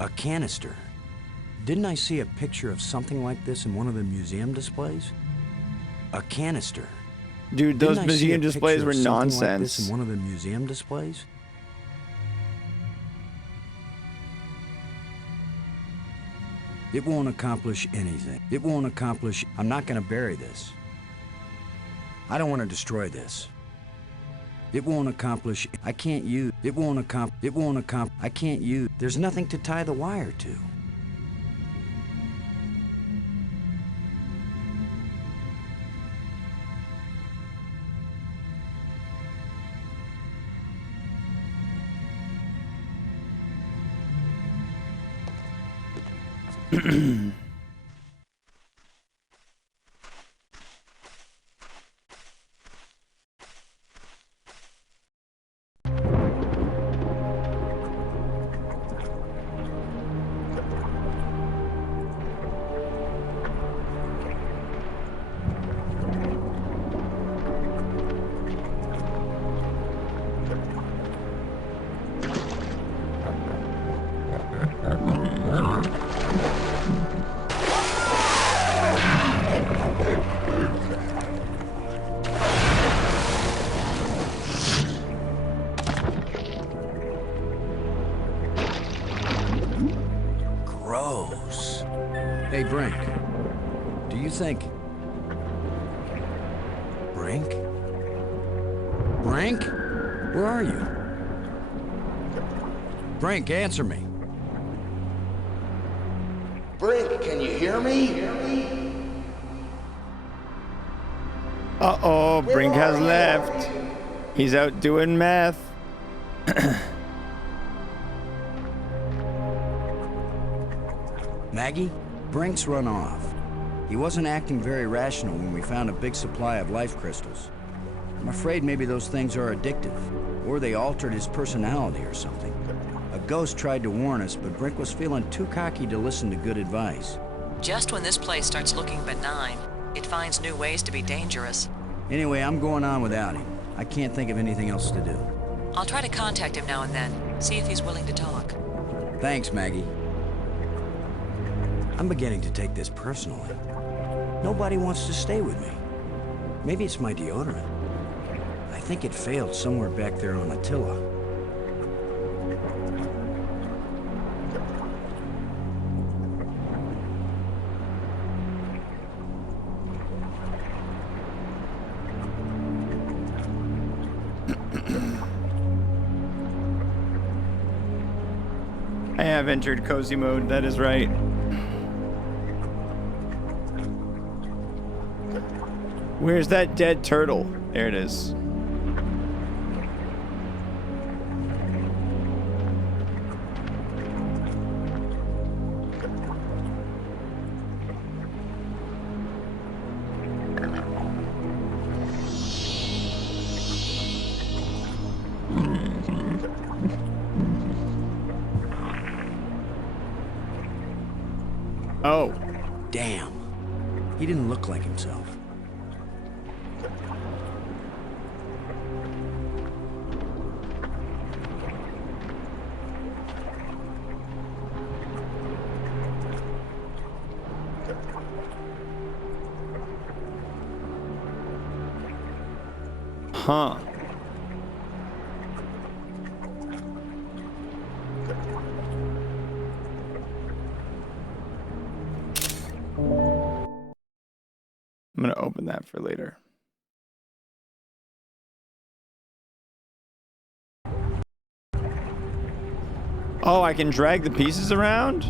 A canister. Didn't I see a picture of something like this in one of the museum displays? A canister. Dude, those Didn't I see a museum displays picture were of something like nonsense. this in one of the museum displays? It won't accomplish anything. It won't accomplish... I'm not gonna bury this. I don't want to destroy this. It won't accomplish... I can't use... It won't I can't use... There's nothing to tie the wire to. Do you think... Brink? Brink? Where are you? Brink, answer me. Brink, can you hear me? Uh-oh, Brink has left. He's out doing meth. Maggie? Brink's run off. He wasn't acting very rational when we found a big supply of life crystals. I'm afraid maybe those things are addictive, or they altered his personality or something. A ghost tried to warn us, but Brink was feeling too cocky to listen to good advice. Just when this place starts looking benign, it finds new ways to be dangerous. Anyway, I'm going on without him. I can't think of anything else to do. I'll try to contact him now and then, see if he's willing to talk. Thanks, Maggie. I'm beginning to take this personally. Nobody wants to stay with me. Maybe it's my deodorant. I think it failed somewhere back there on Attila. I have entered cozy mode, that is right. Where's that dead turtle? There it is. Oh. Damn. He didn't look like himself. Huh. I'm gonna open that for later. Oh, I can drag the pieces around?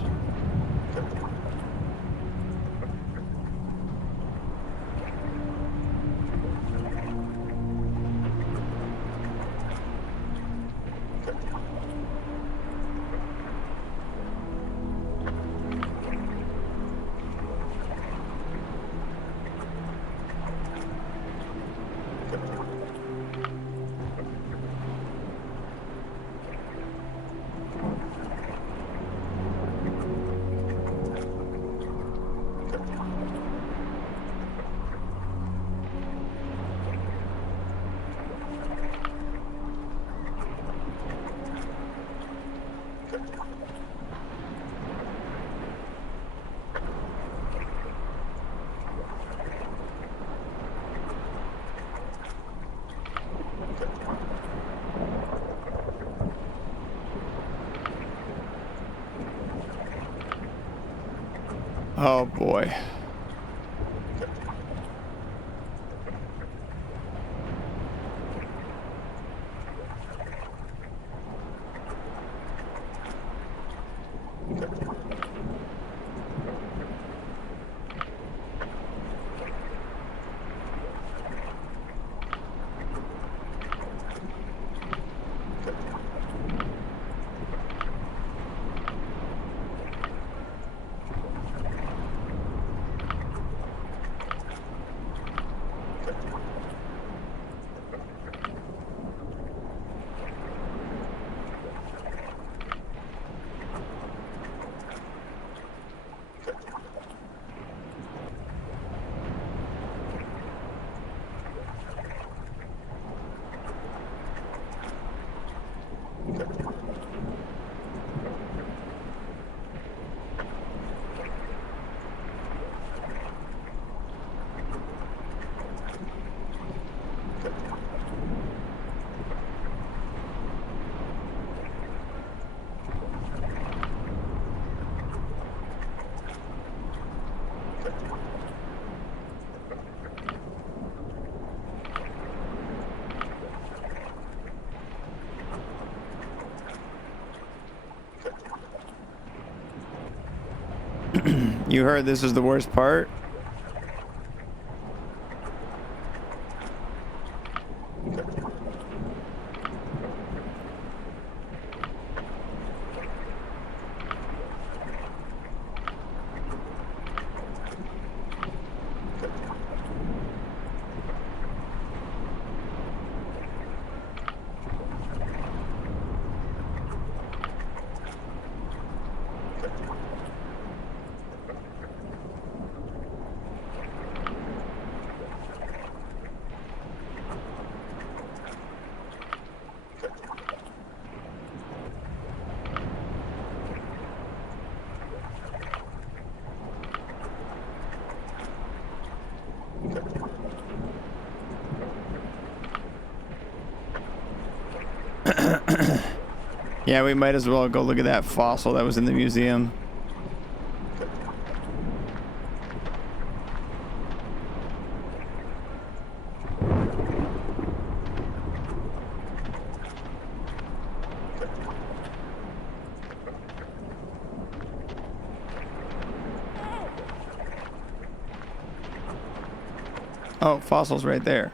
Oh boy. You heard this is the worst part? Yeah, we might as well go look at that fossil that was in the museum. Oh, fossil's right there.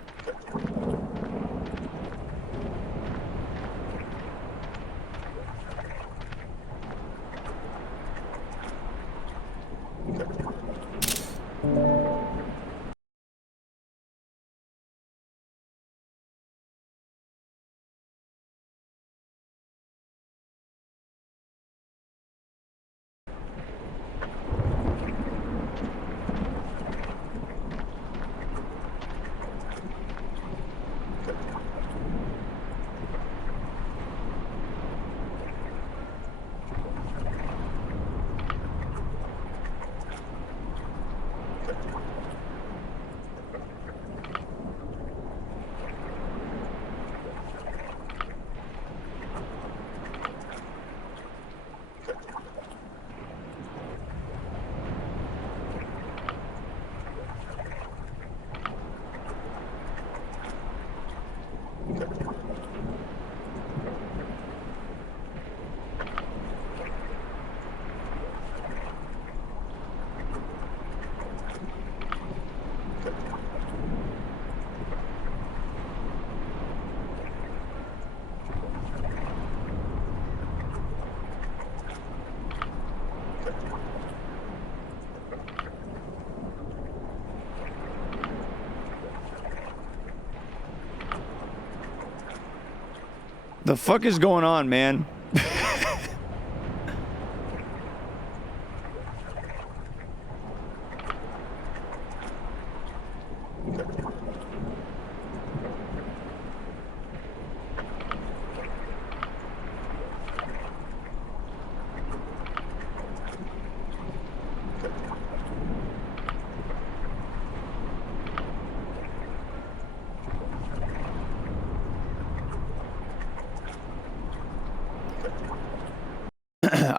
The fuck is going on, man?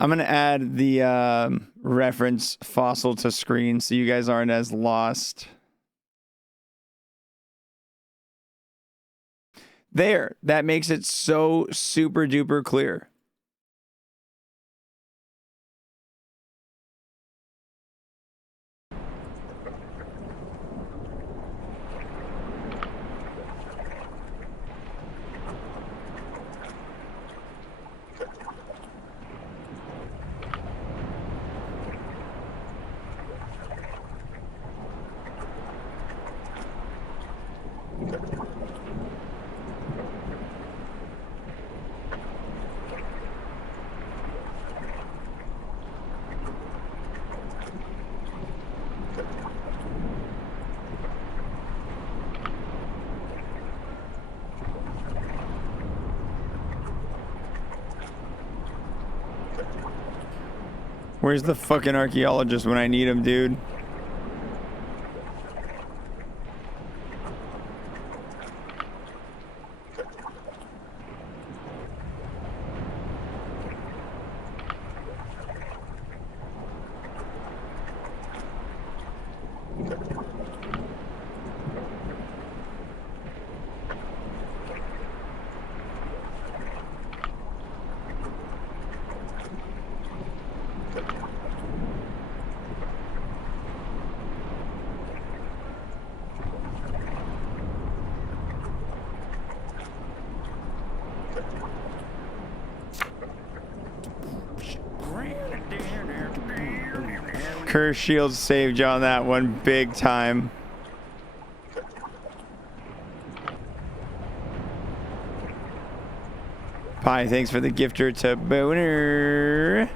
I'm gonna add the reference fossil to screen so you guys aren't as lost. There, that makes it so super duper clear. Where's the fucking archaeologist when I need him, dude? Curse shield saved you on that one big time. Pie, thanks for the gifter to Boner.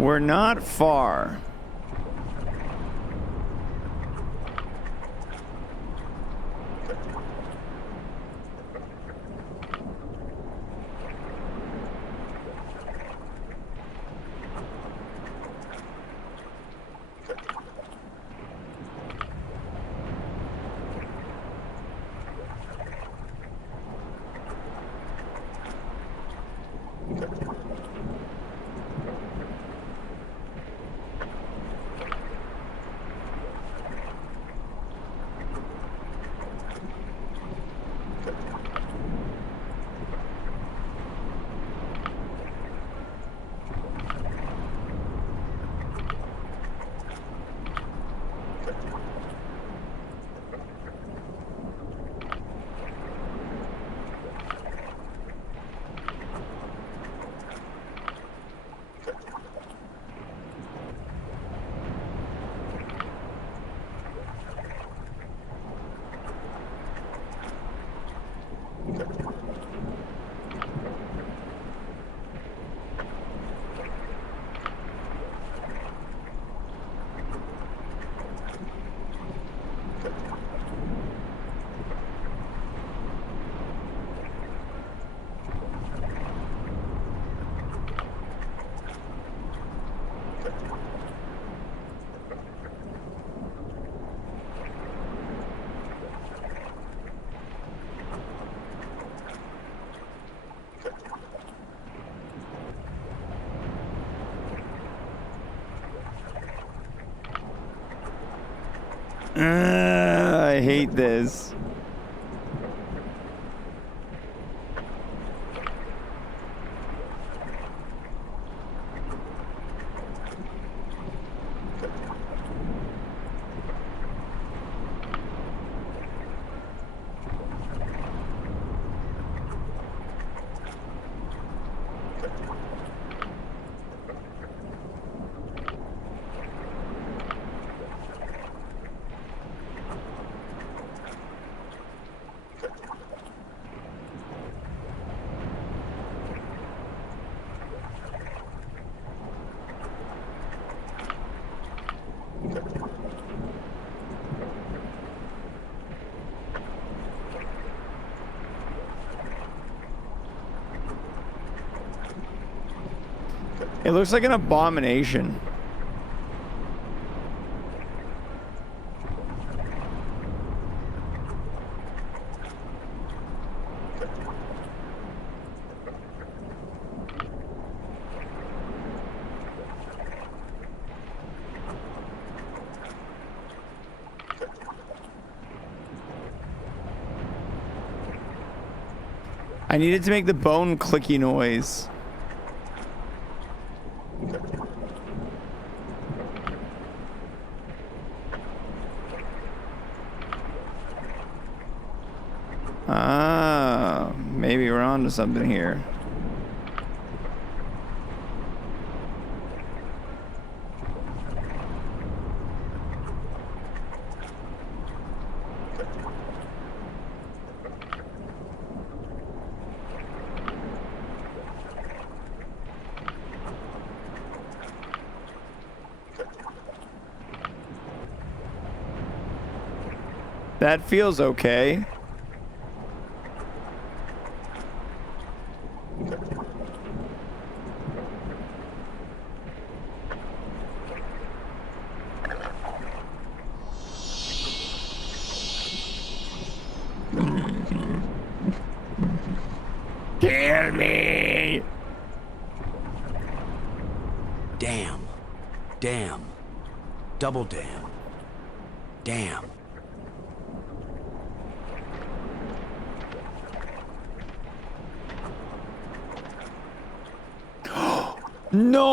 We're not far. I hate this. It looks like an abomination. I needed to make the bone clicky noise. Ah, maybe we're on to something here. That feels okay. Kill me! Damn. Damn. Double damn. Damn. No!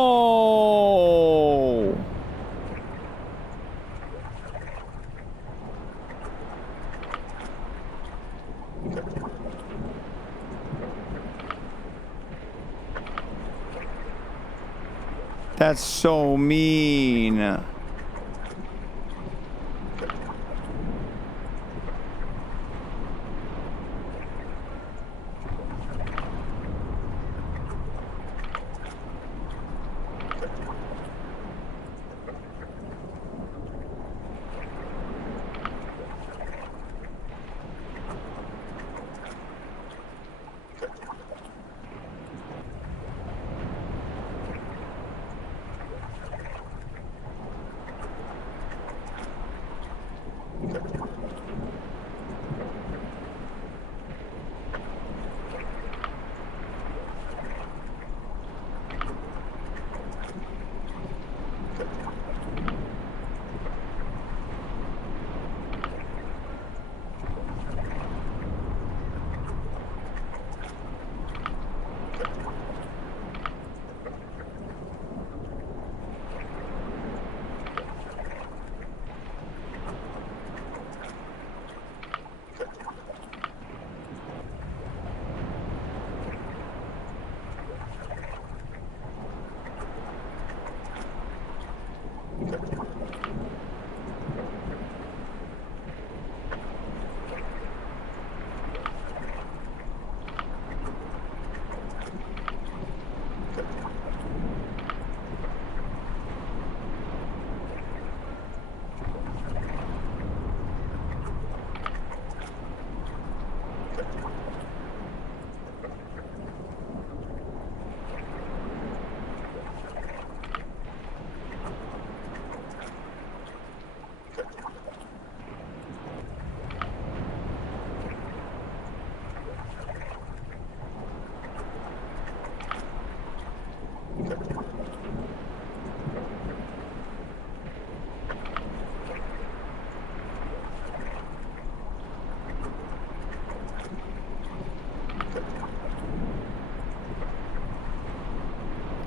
That's so mean.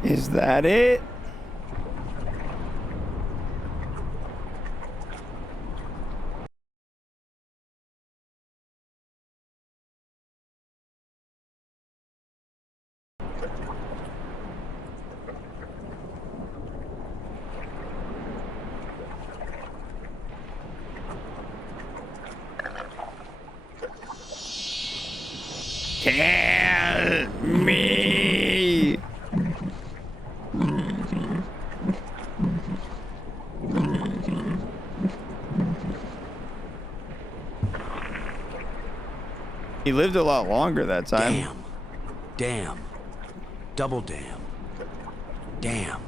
Is that it? Kill me! He lived a lot longer that time. Damn. Damn. Double damn. Damn.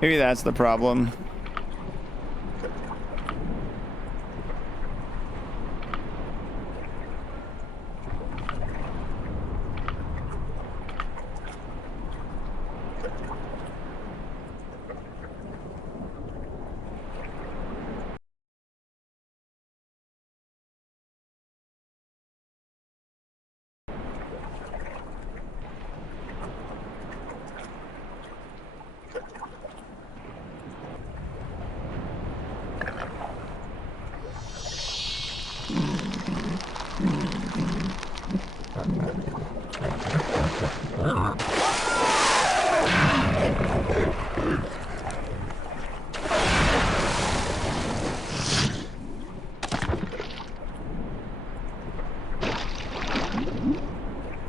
Maybe that's the problem.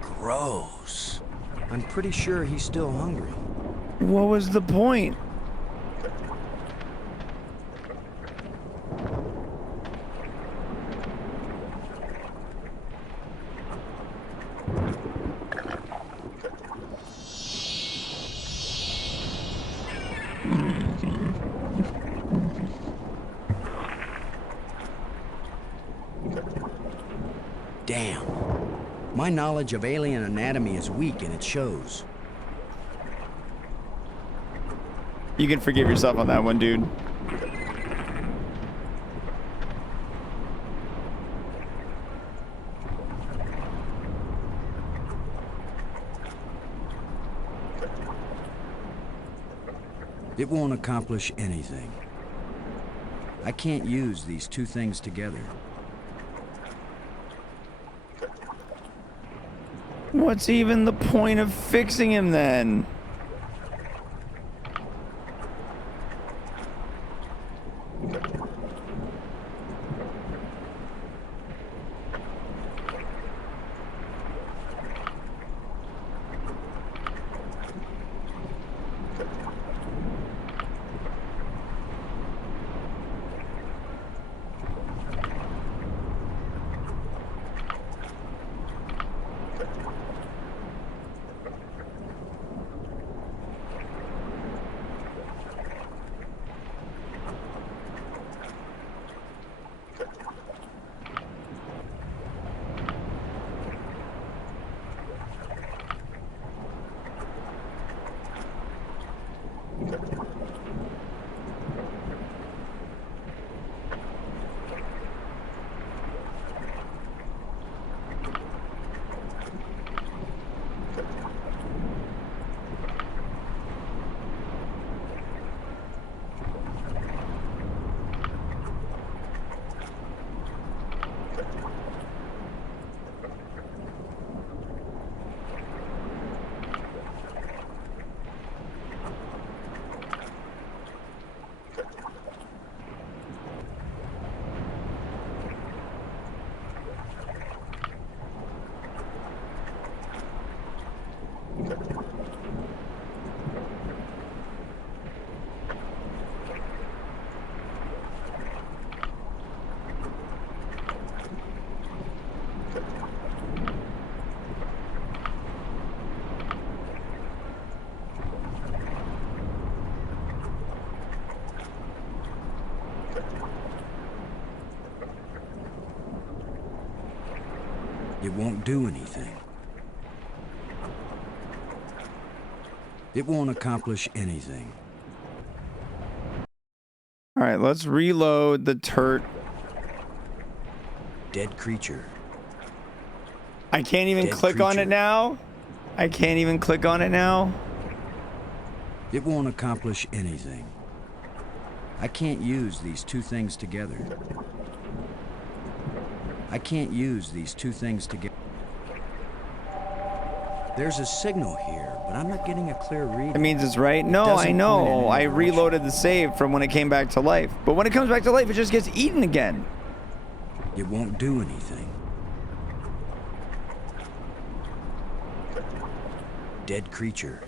Gross. I'm pretty sure he's still hungry. What was the point? Damn. My knowledge of alien anatomy is weak and it shows. You can forgive yourself on that one, dude. It won't accomplish anything. I can't use these two things together. What's even the point of fixing him then? It won't do anything. It won't accomplish anything. All right, let's reload the turret. Dead creature. I can't even click on it now. I can't even click on it now. It won't accomplish anything. I can't use these two things together. I can't use these two things together. There's a signal here, but I'm not getting a clear read. It means it's right? No, I know. I reloaded the save from when it came back to life. But when it comes back to life, it just gets eaten again. It won't do anything. Dead creature.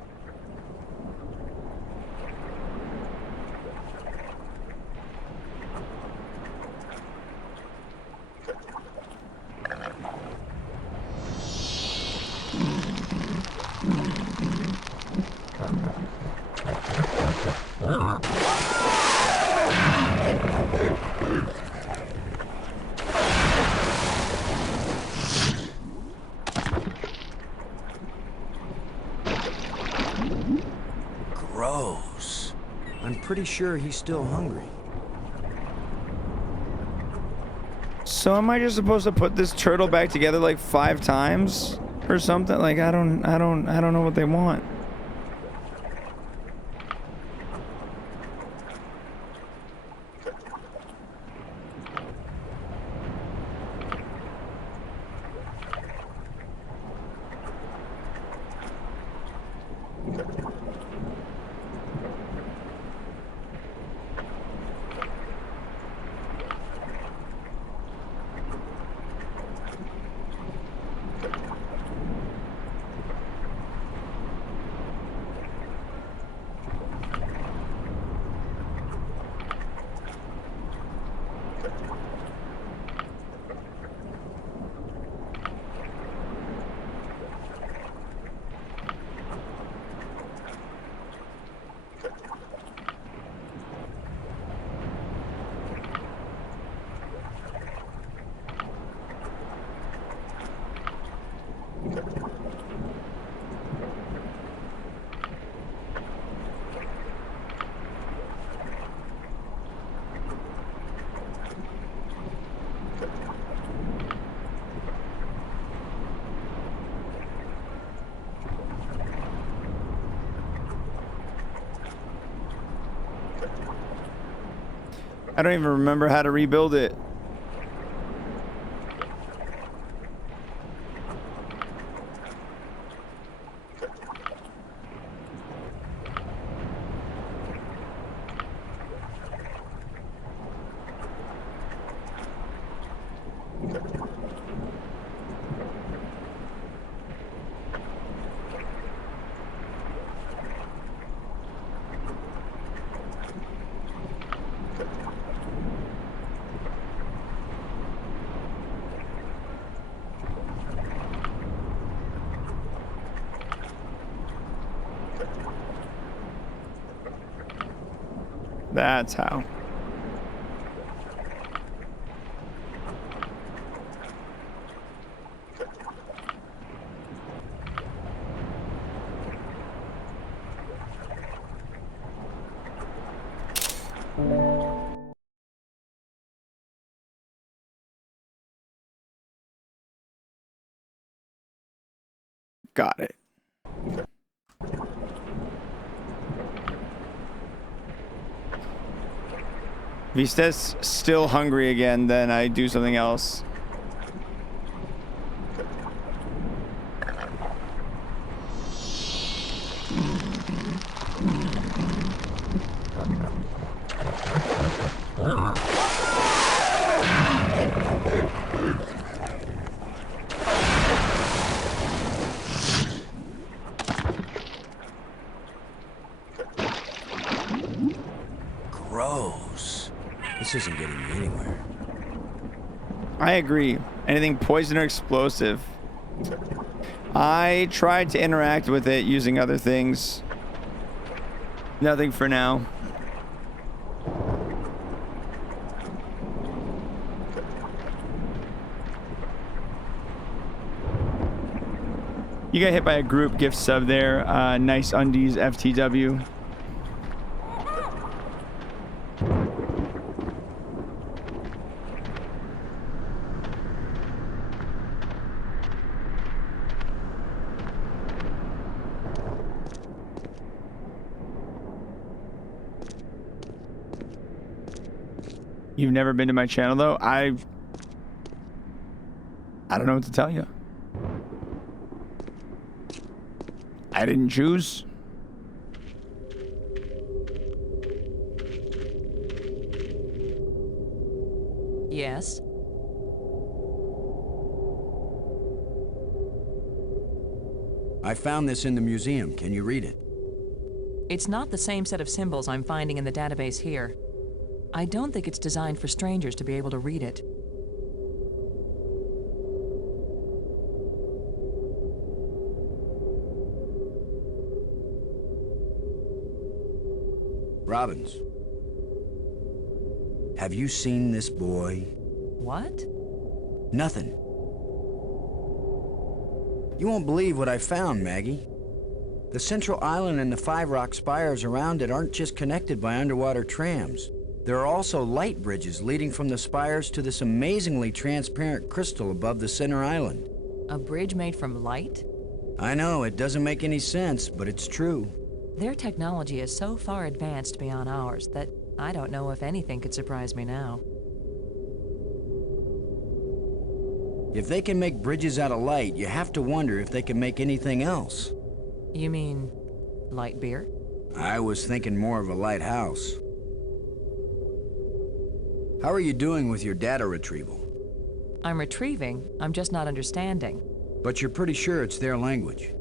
Gross. I'm pretty sure he's still hungry. So am I just supposed to put this turtle back together like 5 times or something? Like I don't know what they want. I don't even remember how to rebuild it. That's how. Got it. If he says still hungry again, then I do something else. Gross. This isn't getting me anywhere. I agree. Anything poison or explosive. I tried to interact with it using other things. Nothing for now. You got hit by a group gift sub there. Nice undies FTW. You've never been to my channel, though? I don't know what to tell you. I didn't choose. Yes? I found this in the museum. Can you read it? It's not the same set of symbols I'm finding in the database here. I don't think it's designed for strangers to be able to read it. Robbins. Have you seen this boy? What? Nothing. You won't believe what I found, Maggie. The central island and the 5 rock spires around it aren't just connected by underwater trams. There are also light bridges leading from the spires to this amazingly transparent crystal above the center island. A bridge made from light? I know, it doesn't make any sense, but it's true. Their technology is so far advanced beyond ours that I don't know if anything could surprise me now. If they can make bridges out of light, you have to wonder if they can make anything else. You mean light beer? I was thinking more of a lighthouse. How are you doing with your data retrieval? I'm retrieving, I'm just not understanding. But you're pretty sure it's their language?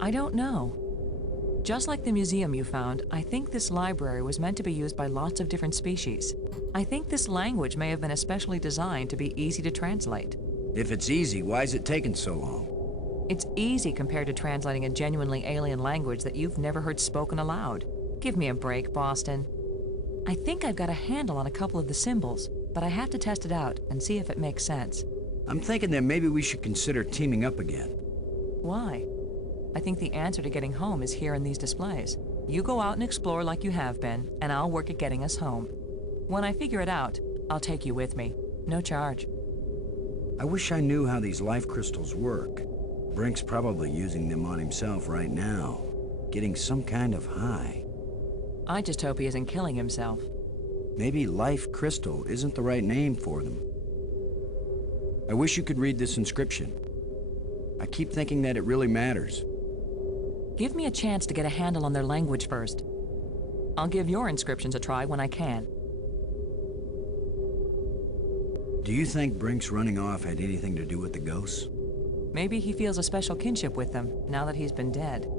I don't know. Just like the museum you found, I think this library was meant to be used by lots of different species. I think this language may have been especially designed to be easy to translate. If it's easy, why is it taking so long? It's easy compared to translating a genuinely alien language that you've never heard spoken aloud. Give me a break, Boston. I think I've got a handle on a couple of the symbols, but I have to test it out and see if it makes sense. I'm thinking that maybe we should consider teaming up again. Why? I think the answer to getting home is here in these displays. You go out and explore like you have been, and I'll work at getting us home. When I figure it out, I'll take you with me. No charge. I wish I knew how these life crystals work. Brink's probably using them on himself right now, getting some kind of high. I just hope he isn't killing himself. Maybe life crystal isn't the right name for them. I wish you could read this inscription. I keep thinking that it really matters. Give me a chance to get a handle on their language first. I'll give your inscriptions a try when I can. Do you think Brink's running off had anything to do with the ghosts? Maybe he feels a special kinship with them, now that he's been dead.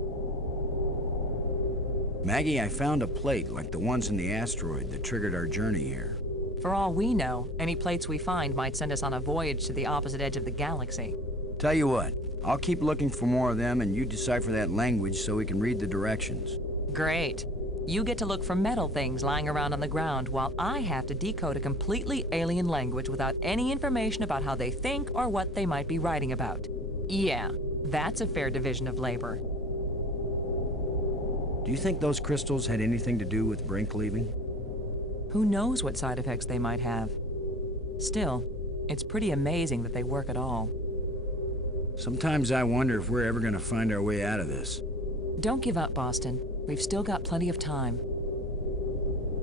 Maggie, I found a plate like the ones in the asteroid that triggered our journey here. For all we know, any plates we find might send us on a voyage to the opposite edge of the galaxy. Tell you what, I'll keep looking for more of them and you decipher that language so we can read the directions. Great. You get to look for metal things lying around on the ground while I have to decode a completely alien language without any information about how they think or what they might be writing about. Yeah, that's a fair division of labor. Do you think those crystals had anything to do with Brink leaving? Who knows what side effects they might have? Still, it's pretty amazing that they work at all. Sometimes I wonder if we're ever going to find our way out of this. Don't give up, Boston. We've still got plenty of time.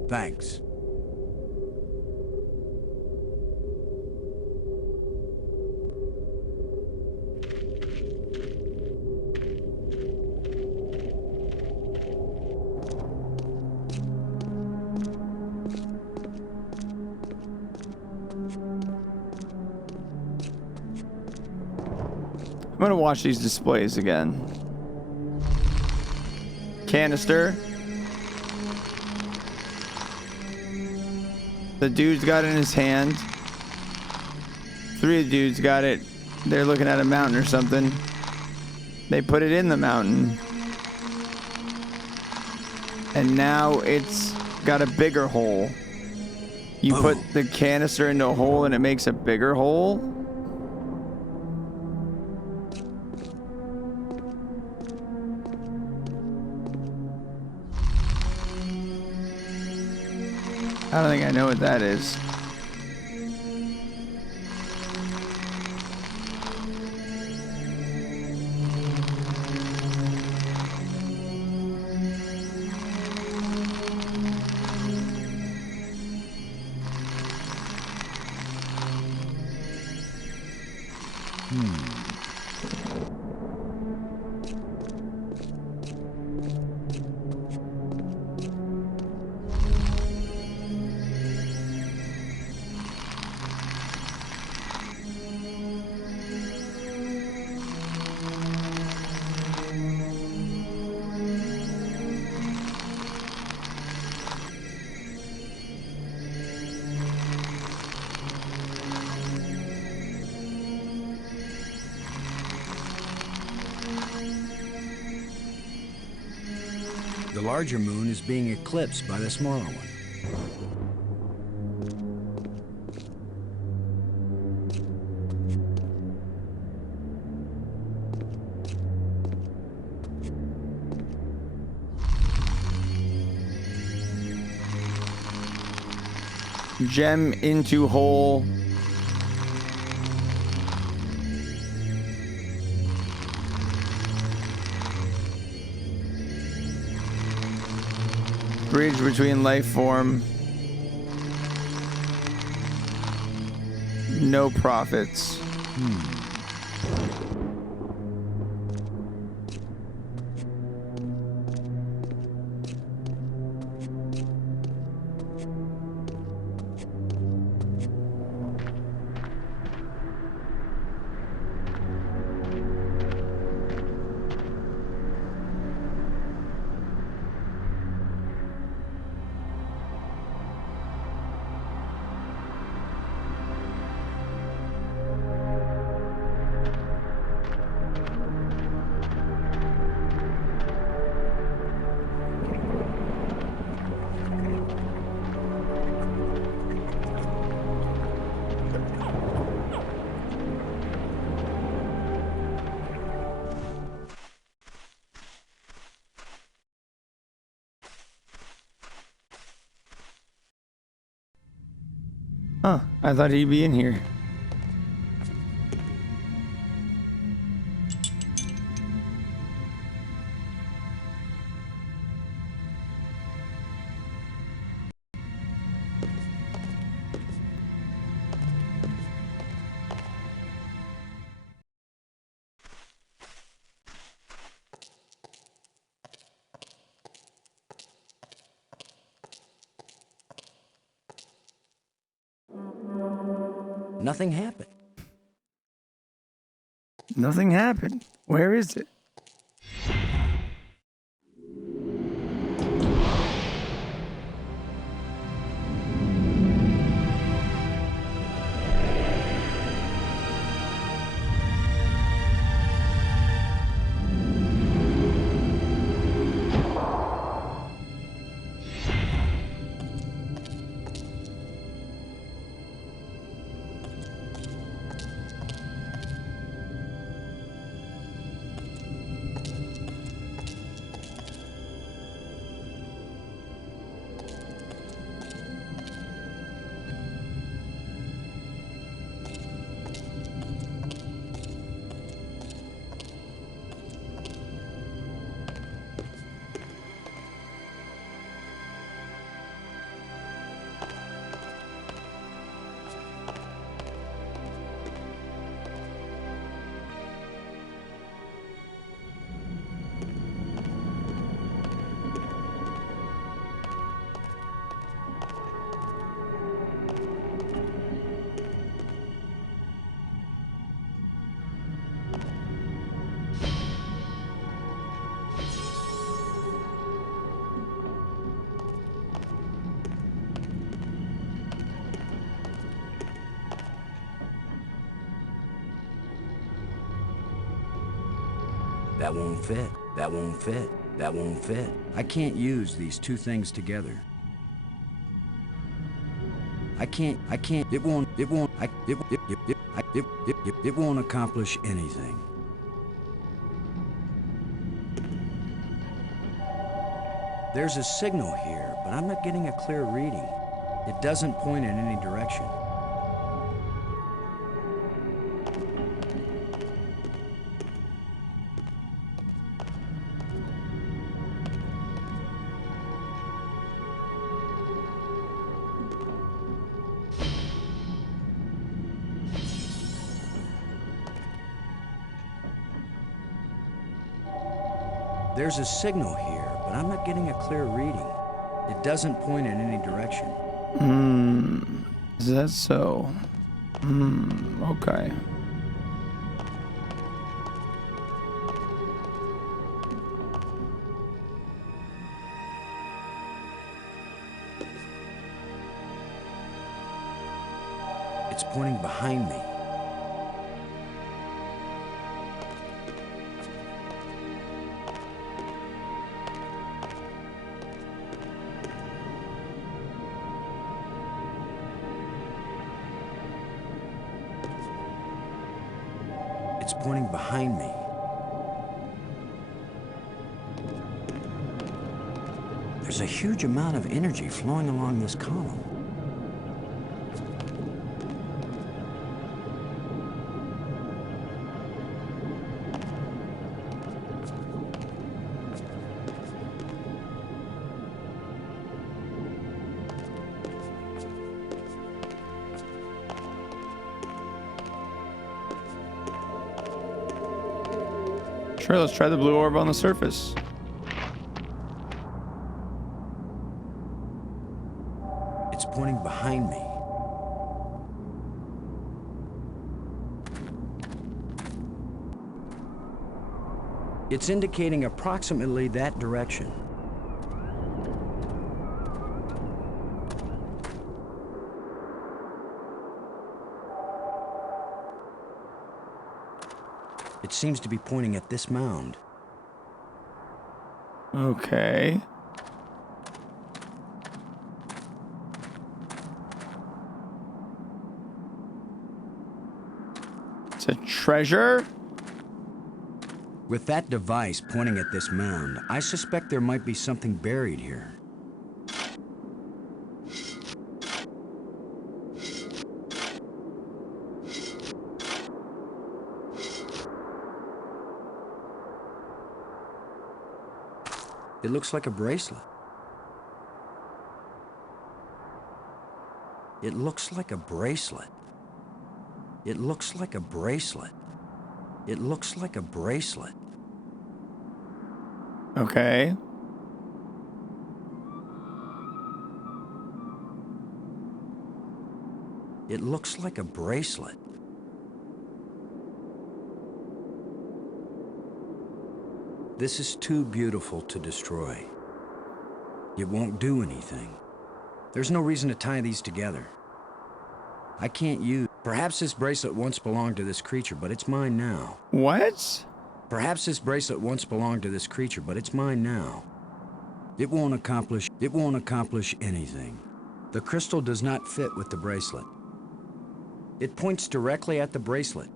Thanks. I'm gonna watch these displays again. Canister. The dude's got it in his hand. 3 of the dudes got it. They're looking at a mountain or something. They put it in the mountain. And now it's got a bigger hole. You put the canister into a hole and it makes a bigger hole? I don't think I know what that is. larger moon is being eclipsed by the smaller one. Gem into hole. Bridge between life form. No profits. Huh, I thought he'd be in here. Nothing happened. Nothing happened. Where is it? That won't fit. That won't fit. That won't fit. I can't use these two things together. I can't, it won't accomplish anything. There's a signal here, but I'm not getting a clear reading. It doesn't point in any direction. There's a signal here, but I'm not getting a clear reading. It doesn't point in any direction. Is that so? Okay. It's pointing behind me. It's pointing behind me. There's a huge amount of energy flowing along this column. Sure, let's try the blue orb on the surface. It's pointing behind me. It's indicating approximately that direction. It seems to be pointing at this mound. Okay. It's a treasure? With that device pointing at this mound, I suspect there might be something buried here. It looks like a bracelet. It looks like a bracelet. It looks like a bracelet. It looks like a bracelet. Okay. It looks like a bracelet. This is too beautiful to destroy. It won't do anything. There's no reason to tie these together. I can't use... Perhaps this bracelet once belonged to this creature, but it's mine now. What? Perhaps this bracelet once belonged to this creature, but it's mine now. It won't accomplish anything. The crystal does not fit with the bracelet. It points directly at the bracelet.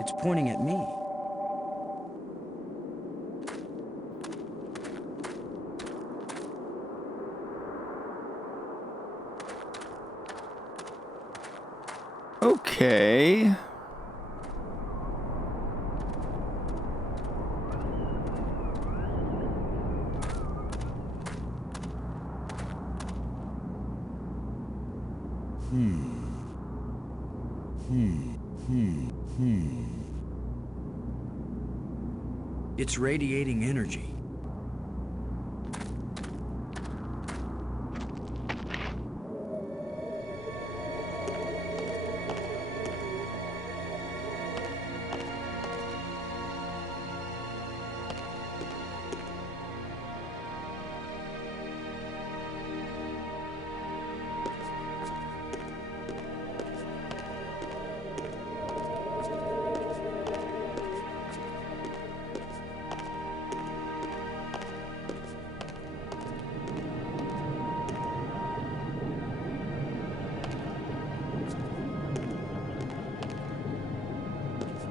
It's pointing at me. Okay. It's radiating energy.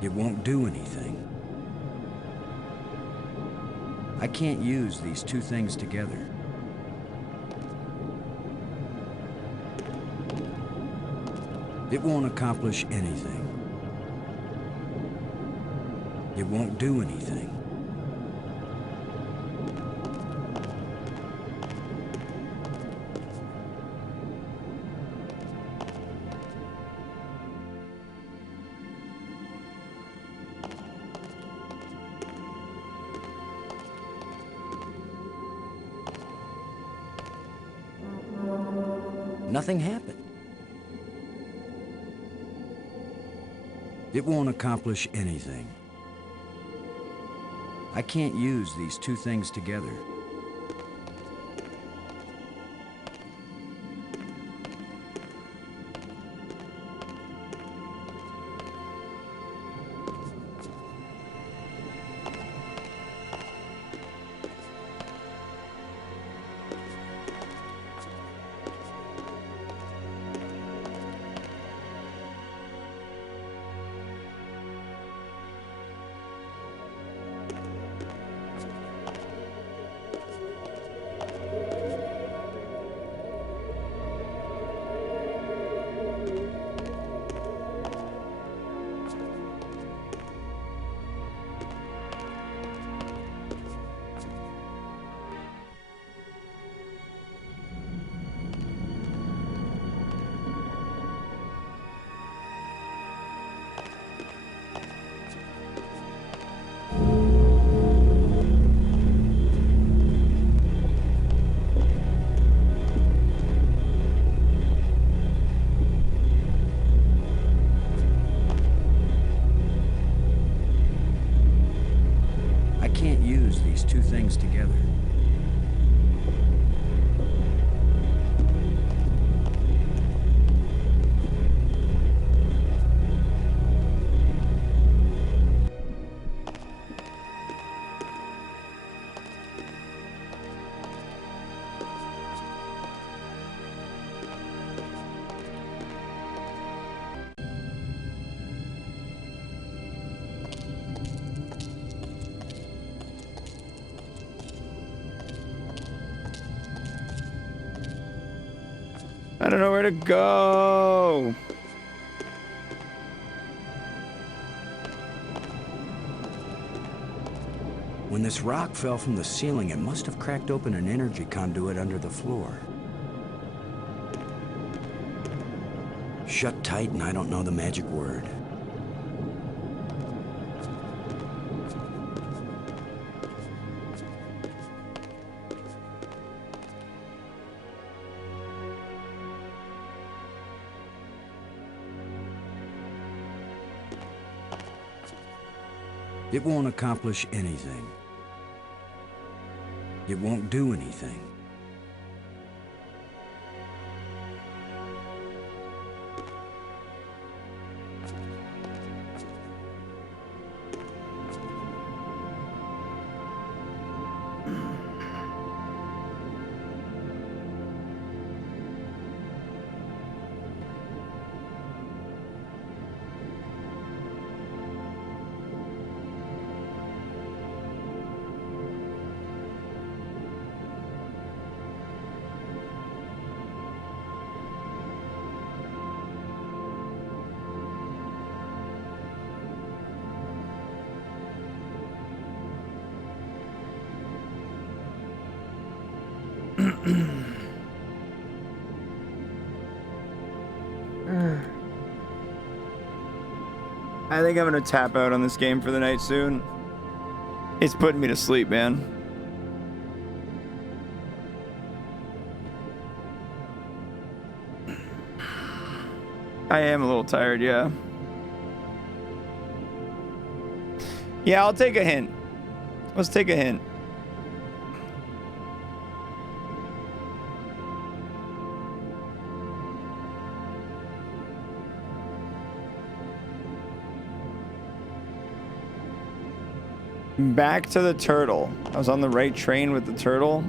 It won't do anything. I can't use these two things together. It won't accomplish anything. It won't do anything. Nothing happened. It won't accomplish anything. I can't use these two things together. fuse these two things together. I don't know where to go. When this rock fell from the ceiling, it must have cracked open an energy conduit under the floor. Shut tight, and I don't know the magic word. It won't accomplish anything. It won't do anything. I think I'm gonna tap out on this game for the night soon. It's putting me to sleep, man. I am a little tired, yeah. Yeah, I'll take a hint. Let's take a hint. Back to the turtle. I was on the right train with the turtle.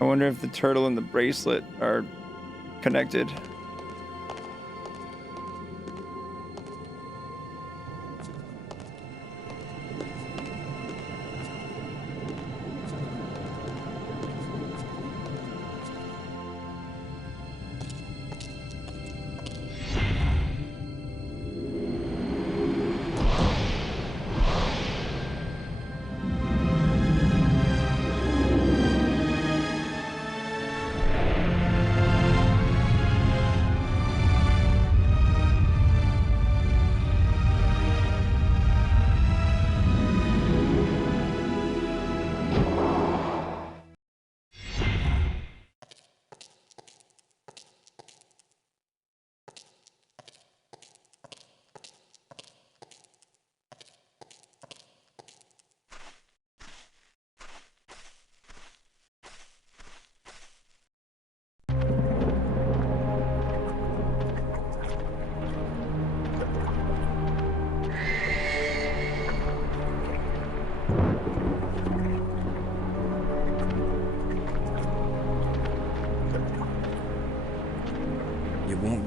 I wonder if the turtle and the bracelet are connected.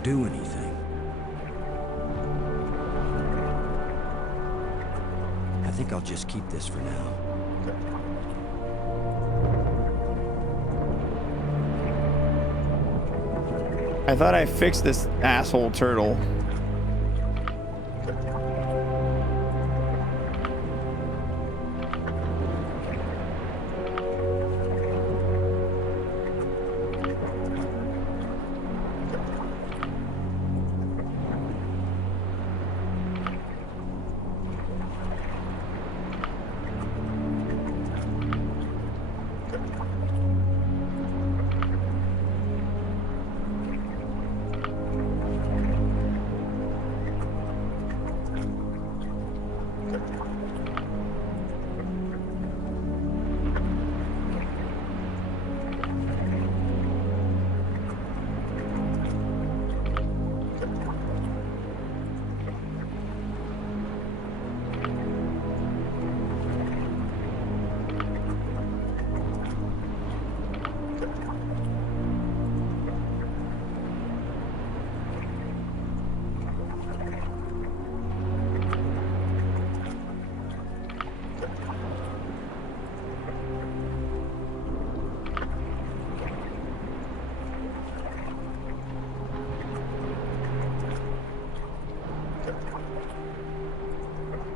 Do anything. I think I'll just keep this for now. I thought I fixed this asshole turtle.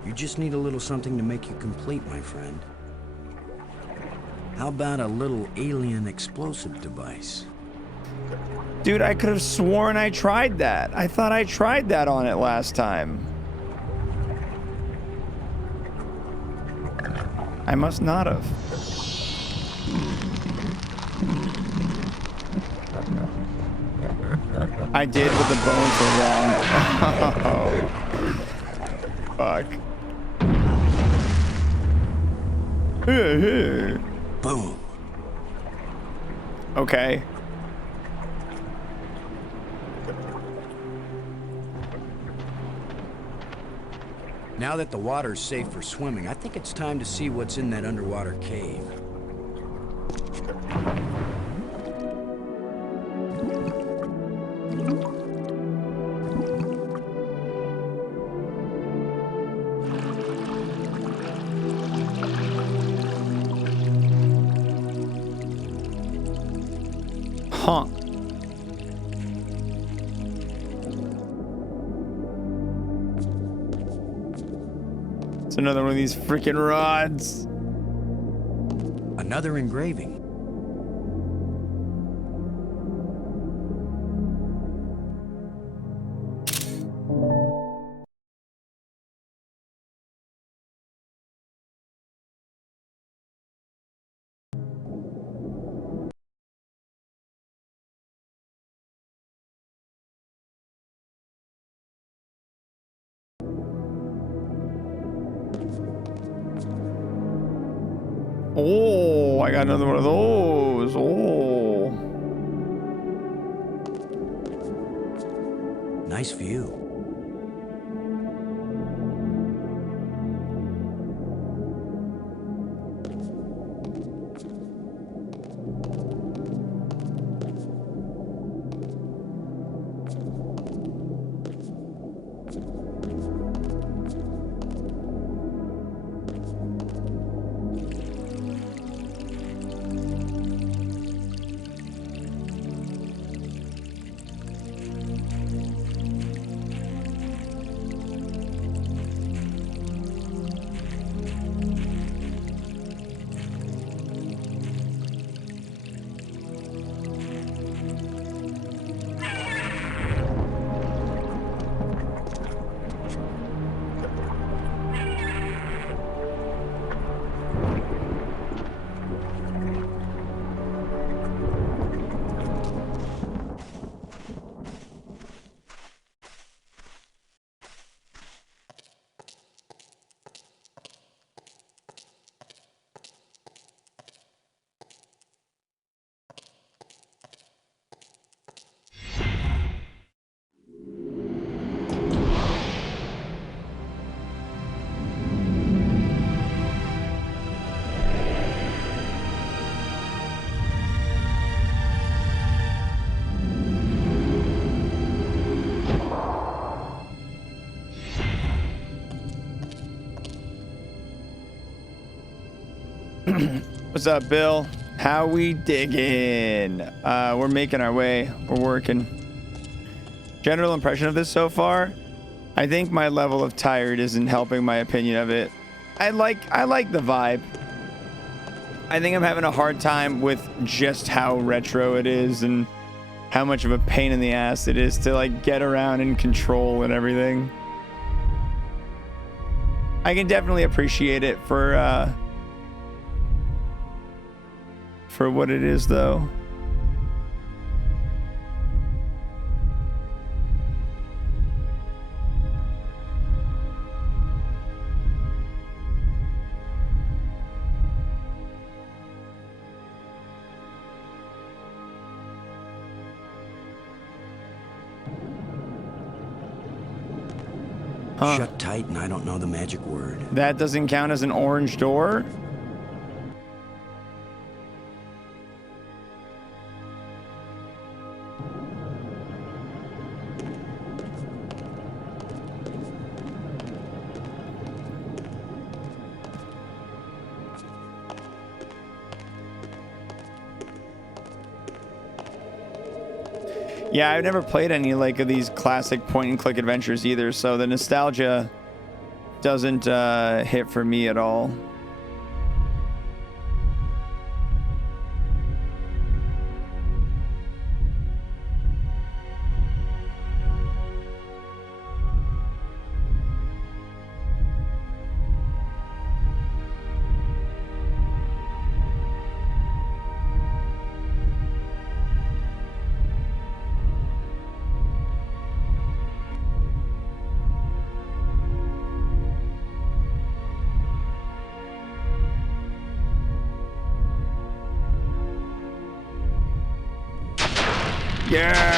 You just need a little something to make you complete, my friend. How about a little alien explosive device? Dude, I could have sworn I tried that. I thought I tried that on it last time. I must not have. I did, but the bones were wrong. Oh. Fuck. Boom. Okay. Now that the water's safe for swimming, I think it's time to see what's in that underwater cave. Huh. It's another one of these freaking rods. Another engraving. Oh, I got another one of those. Oh. Nice view. What's up, Bill? How we digging? We're making our way. We're working. General impression of this so far? I think my level of tired isn't helping my opinion of it. I like the vibe. I think I'm having a hard time with just how retro it is and how much of a pain in the ass it is to like get around and control and everything. I can definitely appreciate it for what it is, though. Huh. Shut tight and I don't know the magic word. That doesn't count as an orange door? Yeah, I've never played any like of these classic point and click adventures either, so the nostalgia doesn't hit for me at all. Yes!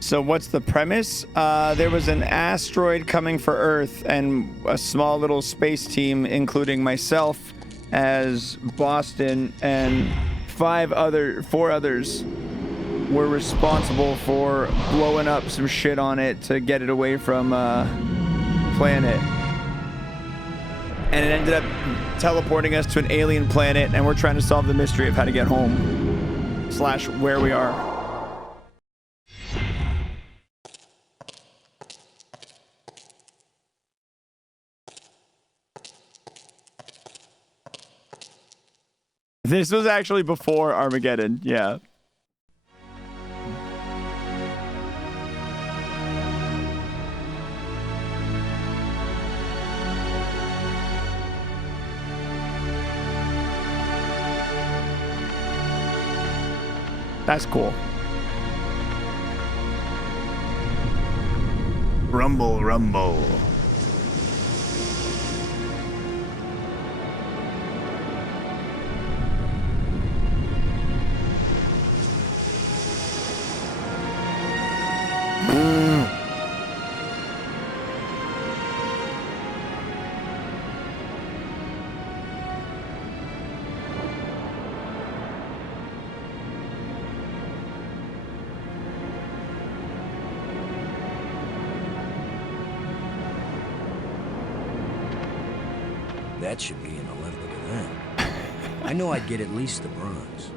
So what's the premise? There was an asteroid coming for Earth, and a small little space team, including myself as Boston and four others, were responsible for blowing up some shit on it to get it away from planet. And it ended up teleporting us to an alien planet, and we're trying to solve the mystery of how to get home / where we are. This was actually before Armageddon, yeah. That's cool. Rumble, rumble. That should be an Olympic event. I know I'd get at least the bronze.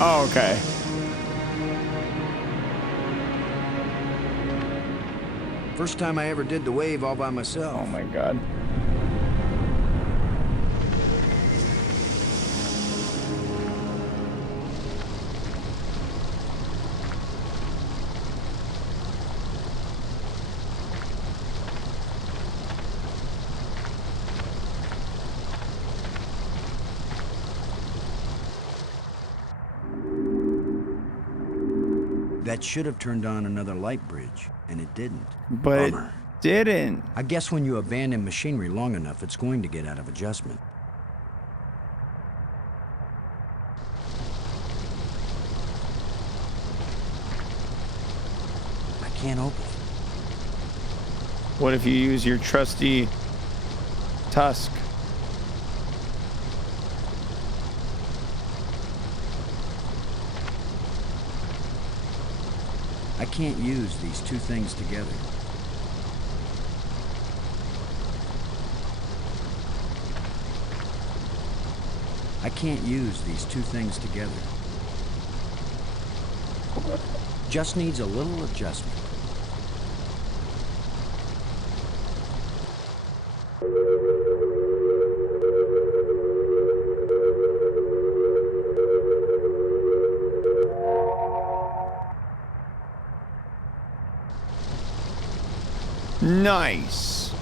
Oh, okay. First time I ever did the wave all by myself. Oh my god. That should have turned on another light bridge, and it didn't. But Bummer. It didn't. I guess when you abandon machinery long enough, it's going to get out of adjustment. I can't open it. What if you use your trusty tusk? I can't use these two things together. I can't use these two things together. Just needs a little adjustment. Nice.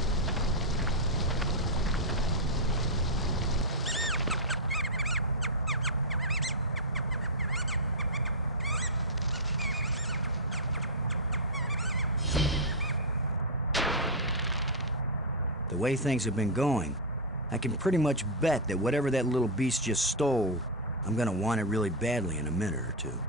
The way things have been going, I can pretty much bet that whatever that little beast just stole, I'm gonna want it really badly in a minute or two.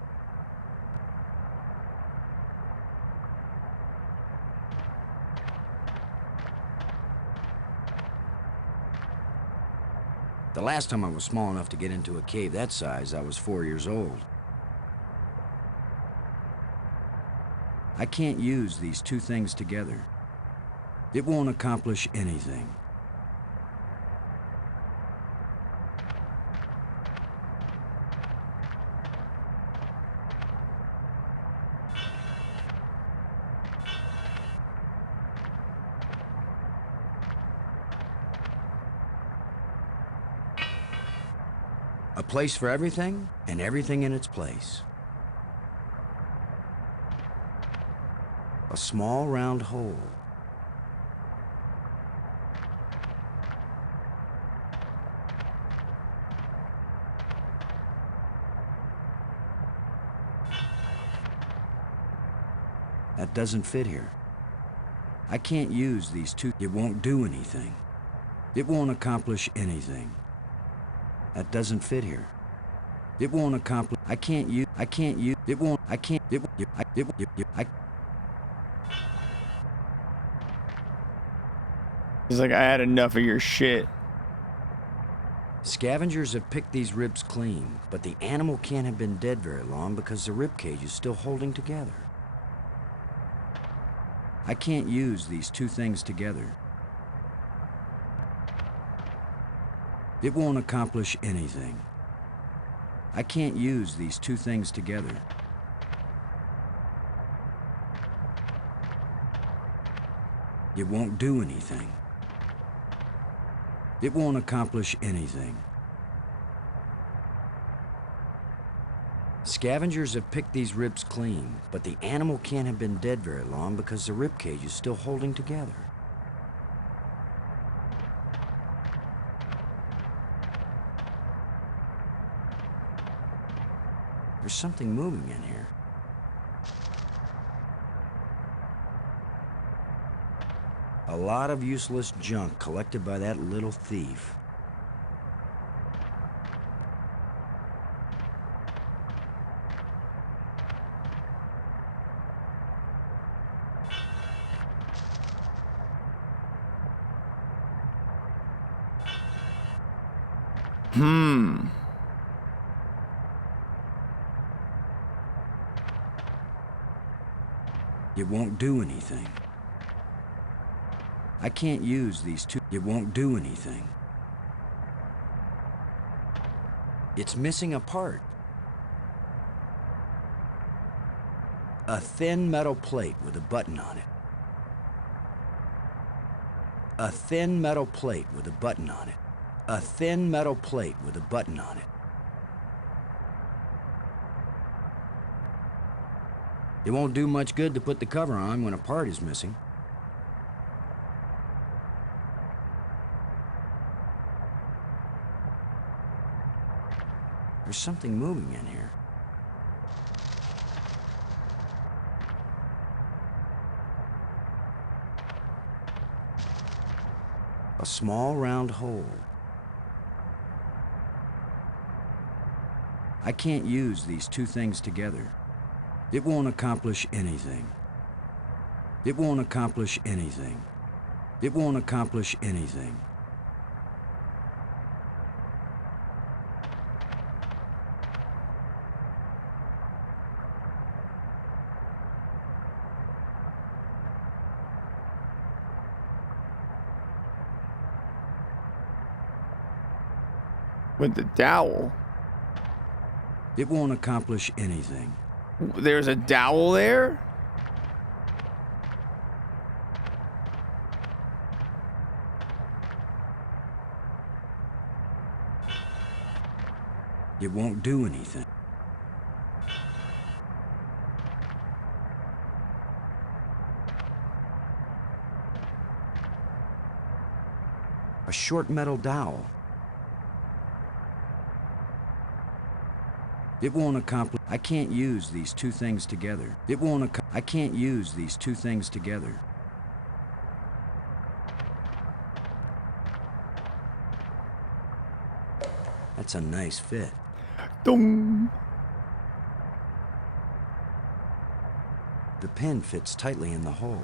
The last time I was small enough to get into a cave that size, I was 4 years old. I can't use these two things together. It won't accomplish anything. A place for everything, and everything in its place. A small round hole. That doesn't fit here. I can't use these two. It won't do anything. It won't accomplish anything. That doesn't fit here. It won't accomplish. I can't use. It won't. I can't. He's like, I had enough of your shit. Scavengers have picked these ribs clean, but the animal can't have been dead very long because the rib cage is still holding together. I can't use these two things together. It won't accomplish anything. I can't use these two things together. It won't do anything. It won't accomplish anything. Scavengers have picked these ribs clean, but the animal can't have been dead very long because the rib cage is still holding together. There's something moving in here. A lot of useless junk collected by that little thief. It won't do anything. I can't use these two. It won't do anything. It's missing a part. A thin metal plate with a button on it. A thin metal plate with a button on it. A thin metal plate with a button on it. It won't do much good to put the cover on when a part is missing. There's something moving in here. A small round hole. I can't use these two things together. It won't accomplish anything. It won't accomplish anything. It won't accomplish anything. With the dowel? It won't accomplish anything. There's a dowel there? It won't do anything. A short metal dowel. It won't accomplish. I can't use these two things together. It won't. I can't use these two things together. That's a nice fit. Dong. The pen fits tightly in the hole.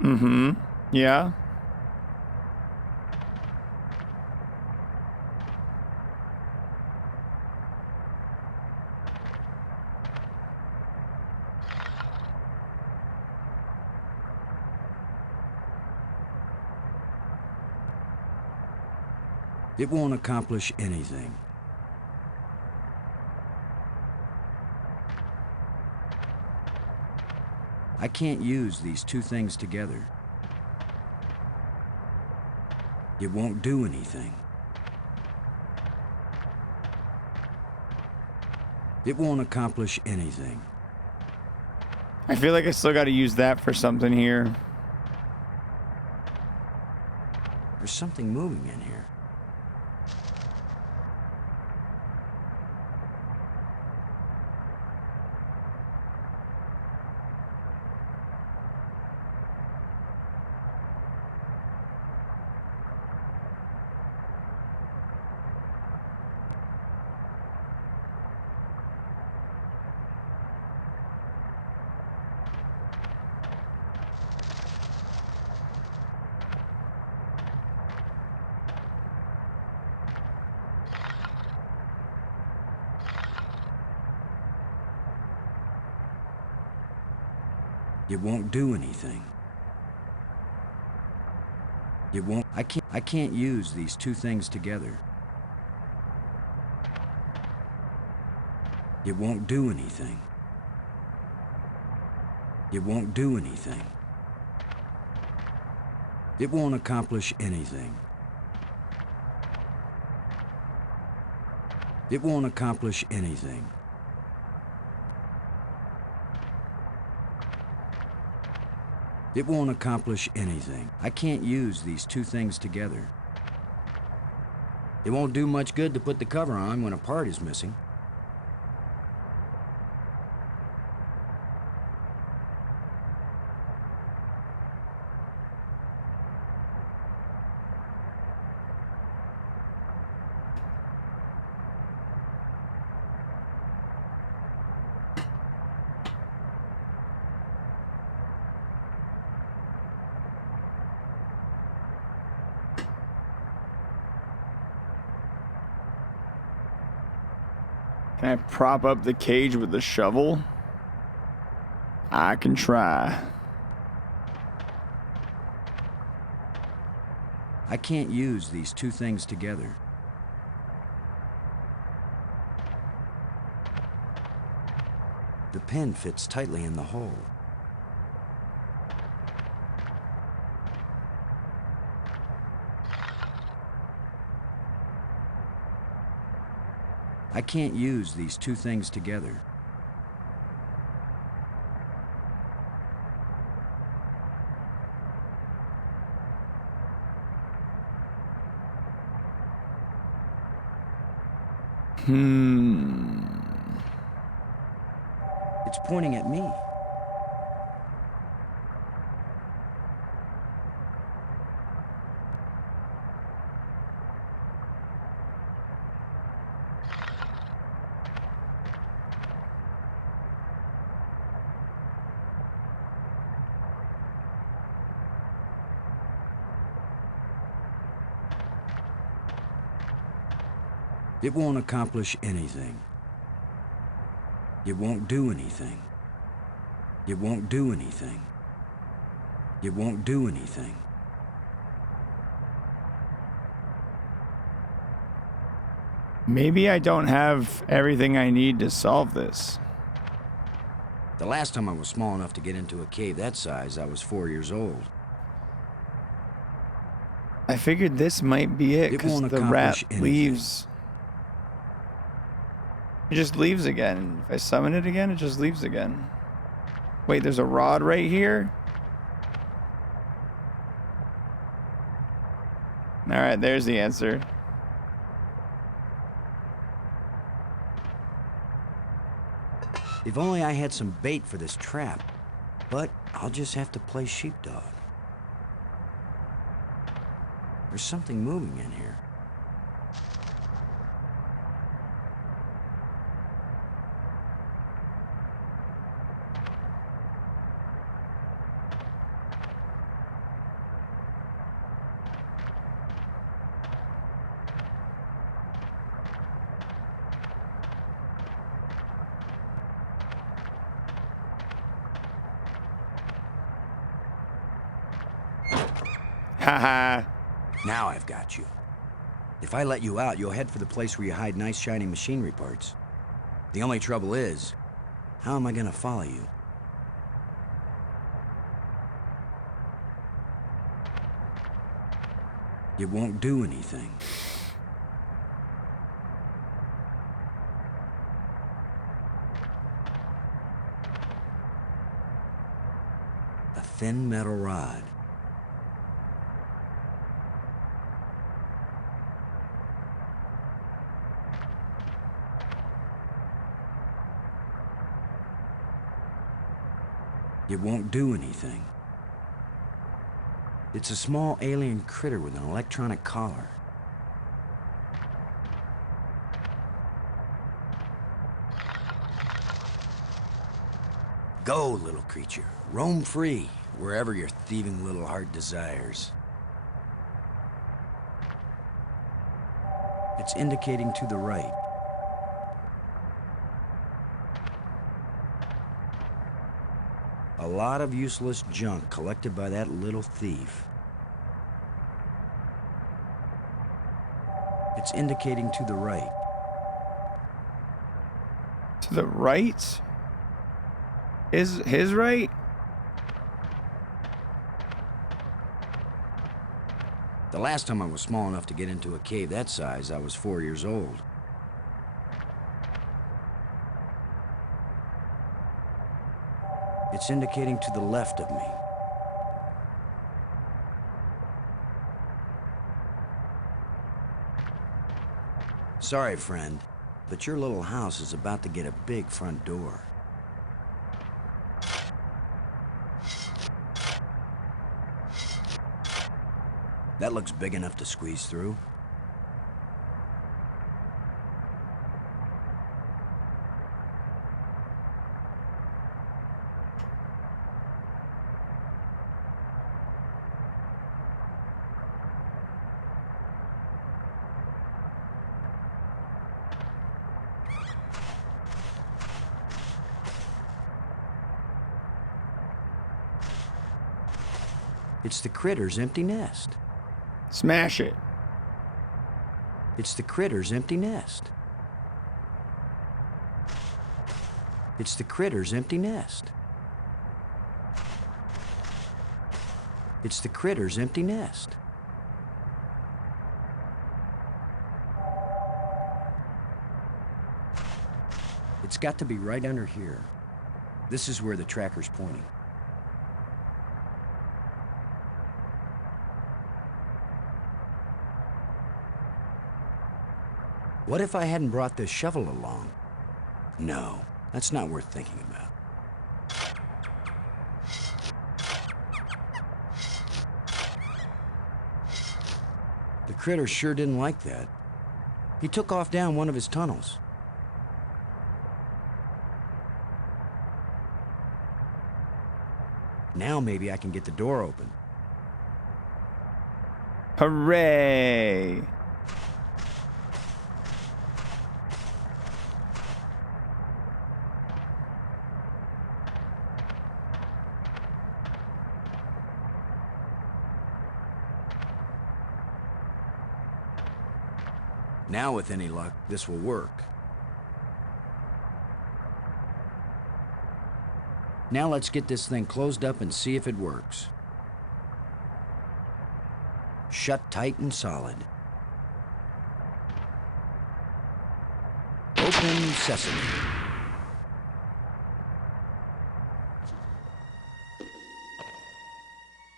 Mm-hmm. Yeah. It won't accomplish anything. I can't use these two things together. It won't do anything. It won't accomplish anything. I feel like I still got to use that for something here. There's something moving in here. It won't do anything. It won't. I can't use these two things together. It won't do anything. It won't do anything. It won't accomplish anything. It won't accomplish anything. It won't accomplish anything. I can't use these two things together. It won't do much good to put the cover on when a part is missing. Can I prop up the cage with the shovel? I can try. I can't use these two things together. The pen fits tightly in the hole. I can't use these two things together. It's pointing at me. It won't accomplish anything. It won't do anything. It won't do anything. It won't do anything. Maybe I don't have everything I need to solve this. The last time I was small enough to get into a cave that size, I was 4 years old. I figured this might be it because the rat leaves. It just leaves again. If I summon it again, it just leaves again. Wait, there's a rod right here? Alright, there's the answer. If only I had some bait for this trap. But I'll just have to play sheepdog. There's something moving in here. Haha. Now I've got you. If I let you out, you'll head for the place where you hide nice shiny machinery parts. The only trouble is, how am I gonna follow you? It won't do anything. A thin metal rod. It won't do anything. It's a small alien critter with an electronic collar. Go, little creature. Roam free, wherever your thieving little heart desires. It's indicating to the right. A lot of useless junk collected by that little thief. It's indicating to the right. To the right? Is his right? The last time I was small enough to get into a cave that size, I was 4 years old. It's indicating to the left of me. Sorry, friend, but your little house is about to get a big front door. That looks big enough to squeeze through. It's the critter's empty nest. Smash it. It's the critter's empty nest. It's the critter's empty nest. It's the critter's empty nest. It's got to be right under here. This is where the tracker's pointing. What if I hadn't brought this shovel along? No, that's not worth thinking about. The critter sure didn't like that. He took off down one of his tunnels. Now maybe I can get the door open. Hooray! Now, with any luck, this will work. Now let's get this thing closed up and see if it works. Shut tight and solid. Open sesame.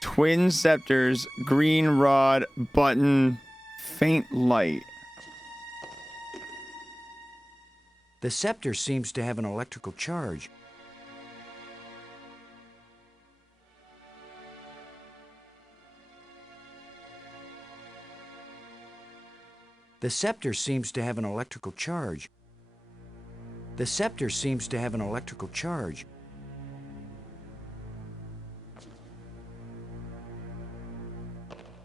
Twin scepters, green rod, button, faint light. The scepter seems to have an electrical charge. The scepter seems to have an electrical charge. The scepter seems to have an electrical charge.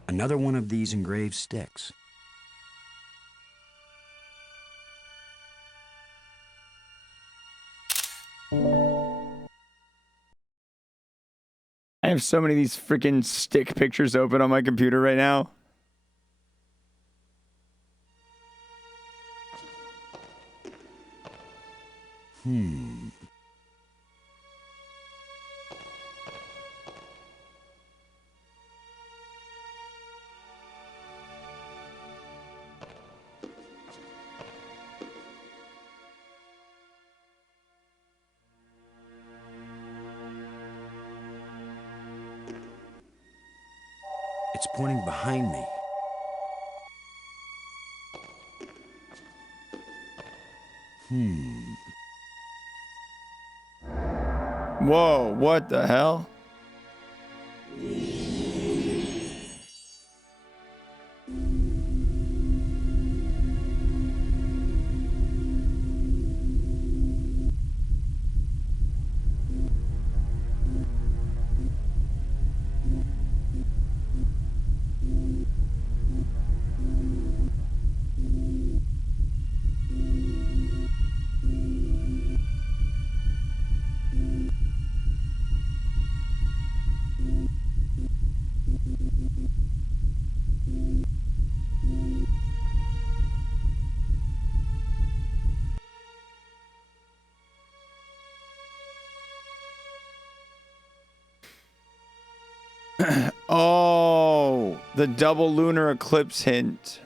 Another one of these engraved sticks. I have so many of these freaking stick pictures open on my computer right now. It's pointing behind me. Whoa, what the hell? Oh, the double lunar eclipse hint.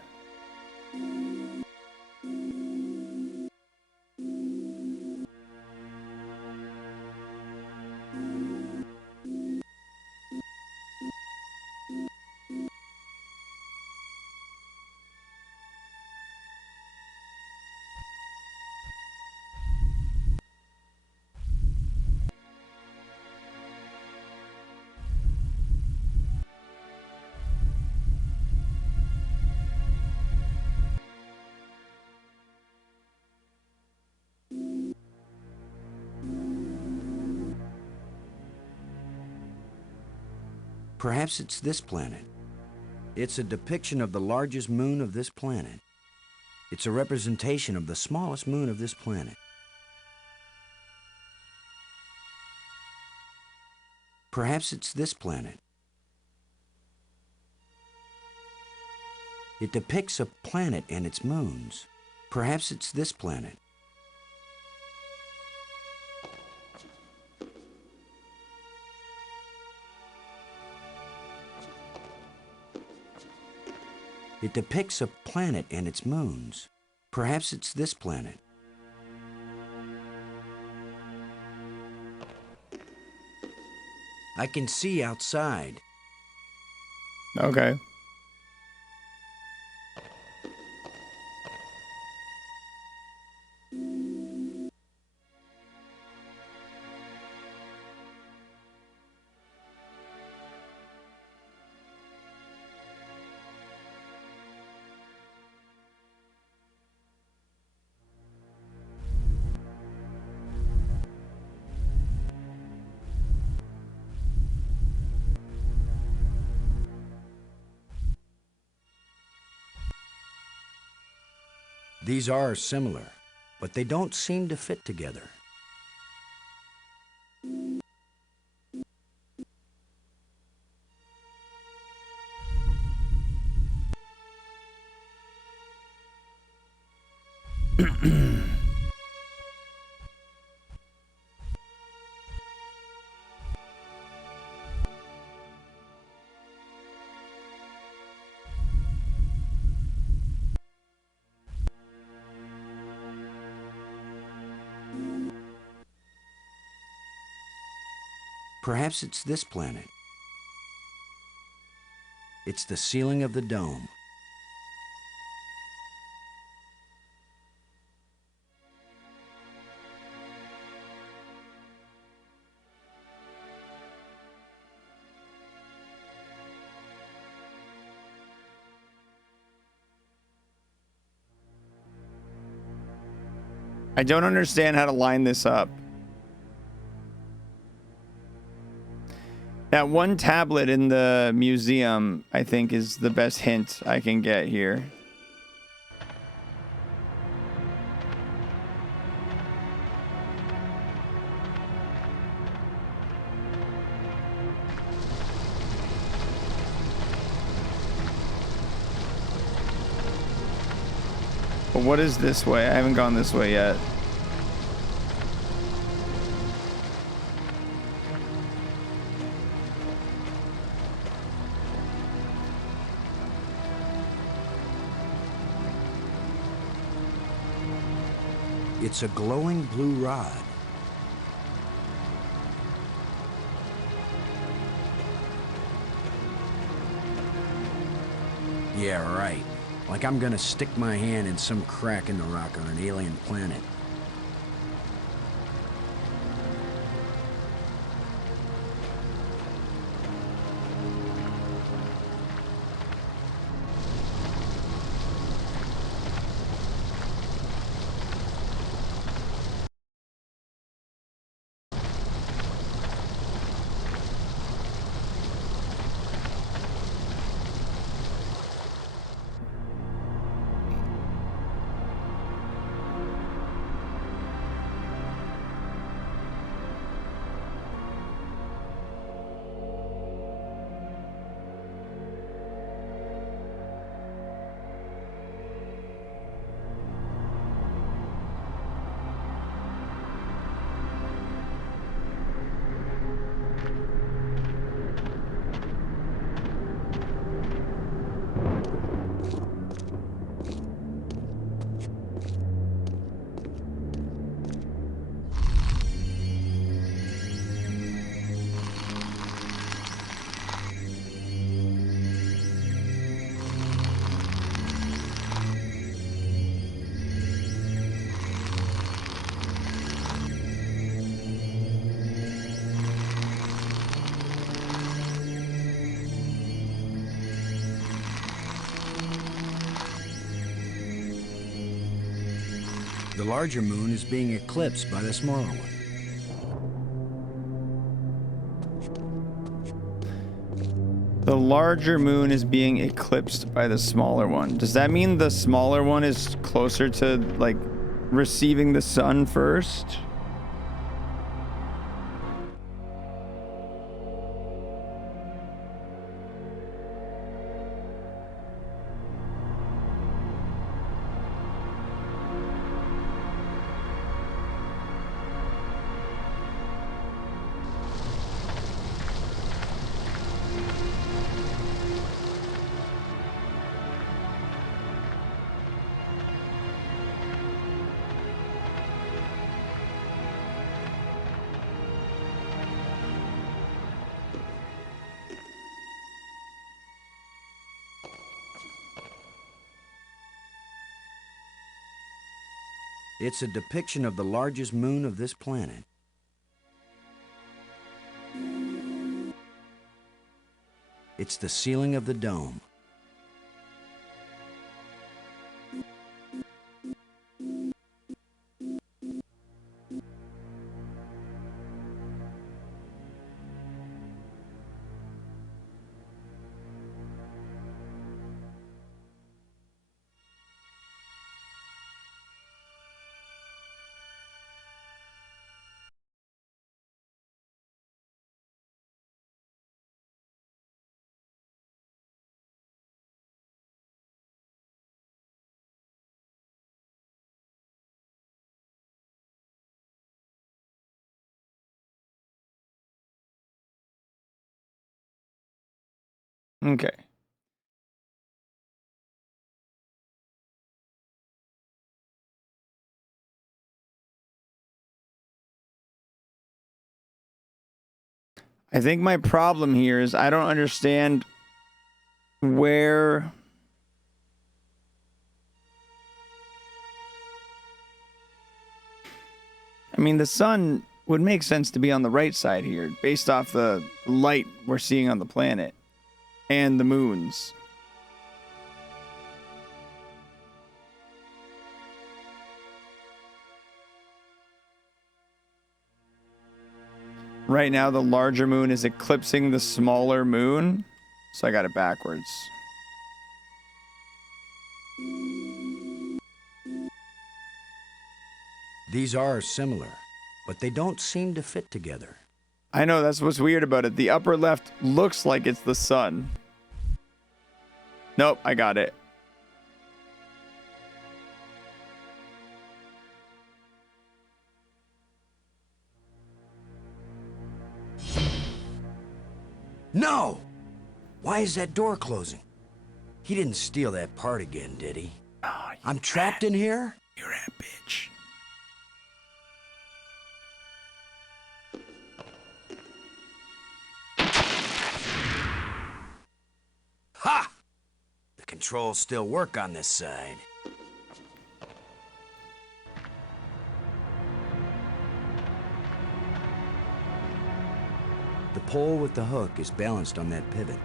Perhaps it's this planet. It's a depiction of the largest moon of this planet. It's a representation of the smallest moon of this planet. Perhaps it's this planet. It depicts a planet and its moons. Perhaps it's this planet. It depicts a planet and its moons. Perhaps it's this planet. I can see outside. Okay. These are similar, but they don't seem to fit together. Perhaps it's this planet. It's the ceiling of the dome. I don't understand how to line this up. That one tablet in the museum, I think, is the best hint I can get here. But what is this way? I haven't gone this way yet. It's a glowing blue rod. Yeah, right. Like I'm gonna stick my hand in some crack in the rock on an alien planet. The larger moon is being eclipsed by the smaller one. The larger moon is being eclipsed by the smaller one. Does that mean the smaller one is closer to, like, receiving the sun first? It's a depiction of the largest moon of this planet. It's the ceiling of the dome. Okay. I think my problem here is I don't understand where... I mean, the sun would make sense to be on the right side here, based off the light we're seeing on the planet and the moons. Right now, the larger moon is eclipsing the smaller moon, so I got it backwards. These are similar, but they don't seem to fit together. I know, that's what's weird about it. The upper left looks like it's the sun. Nope, I got it. No! Why is that door closing? He didn't steal that part again, did he? Oh, I'm trapped in here? You rat bitch. Ha! The controls still work on this side. The pole with the hook is balanced on that pivot.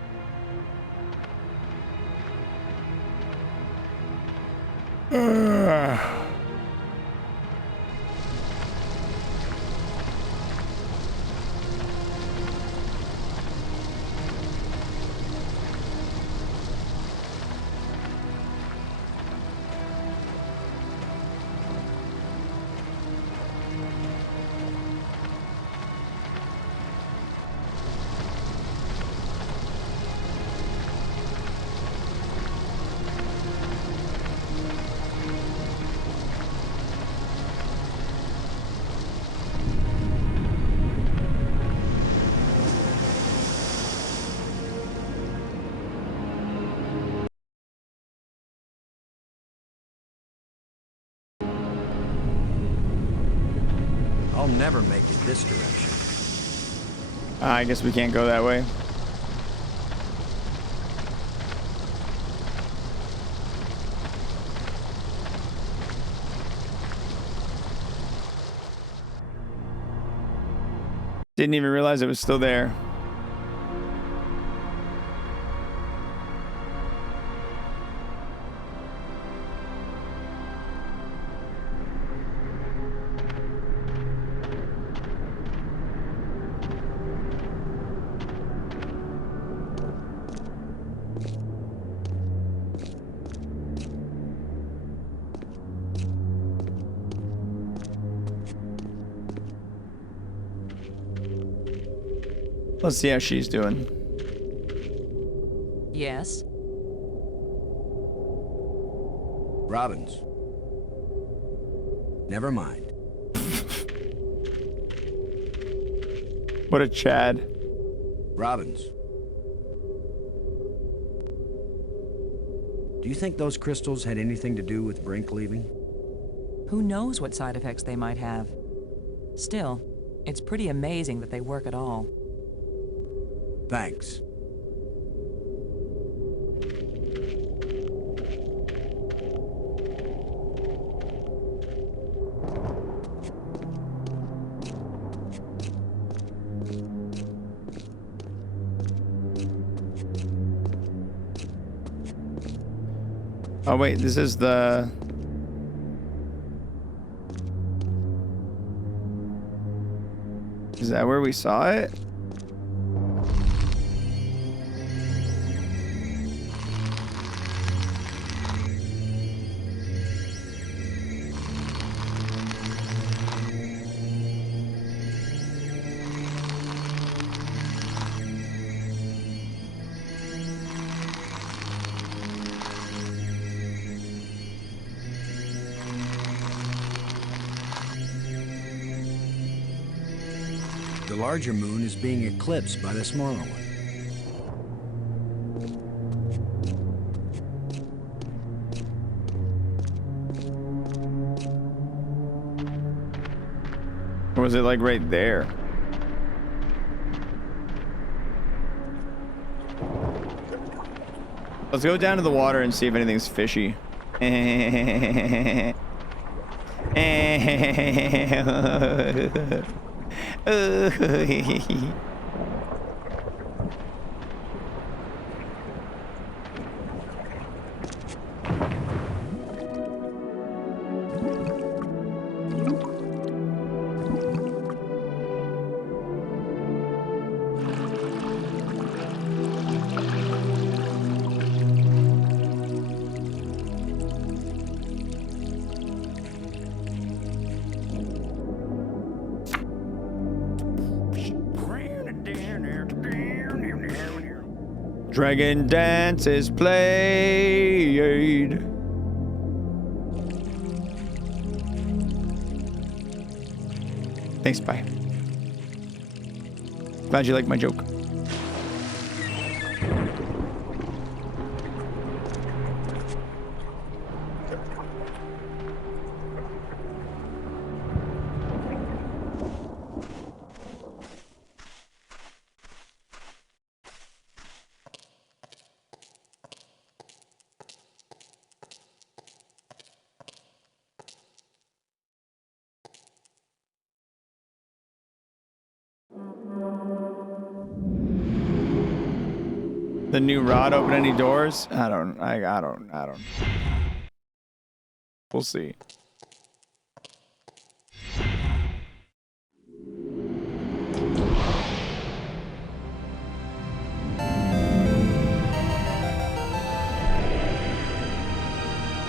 I'll never make it this direction. I guess we can't go that way. Didn't even realize it was still there. Let's see how she's doing. Yes? Robbins. Never mind. What a Chad. Robbins. Do you think those crystals had anything to do with Brink leaving? Who knows what side effects they might have? Still, it's pretty amazing that they work at all. Thanks. Oh wait, this is the... Is that where we saw it? The larger moon is being eclipsed by the smaller one. Or was it like right there? Let's go down to the water and see if anything's fishy. Dragon dance is played. Thanks, bye. Glad you liked my joke. The new rod open any doors? I don't. We'll see.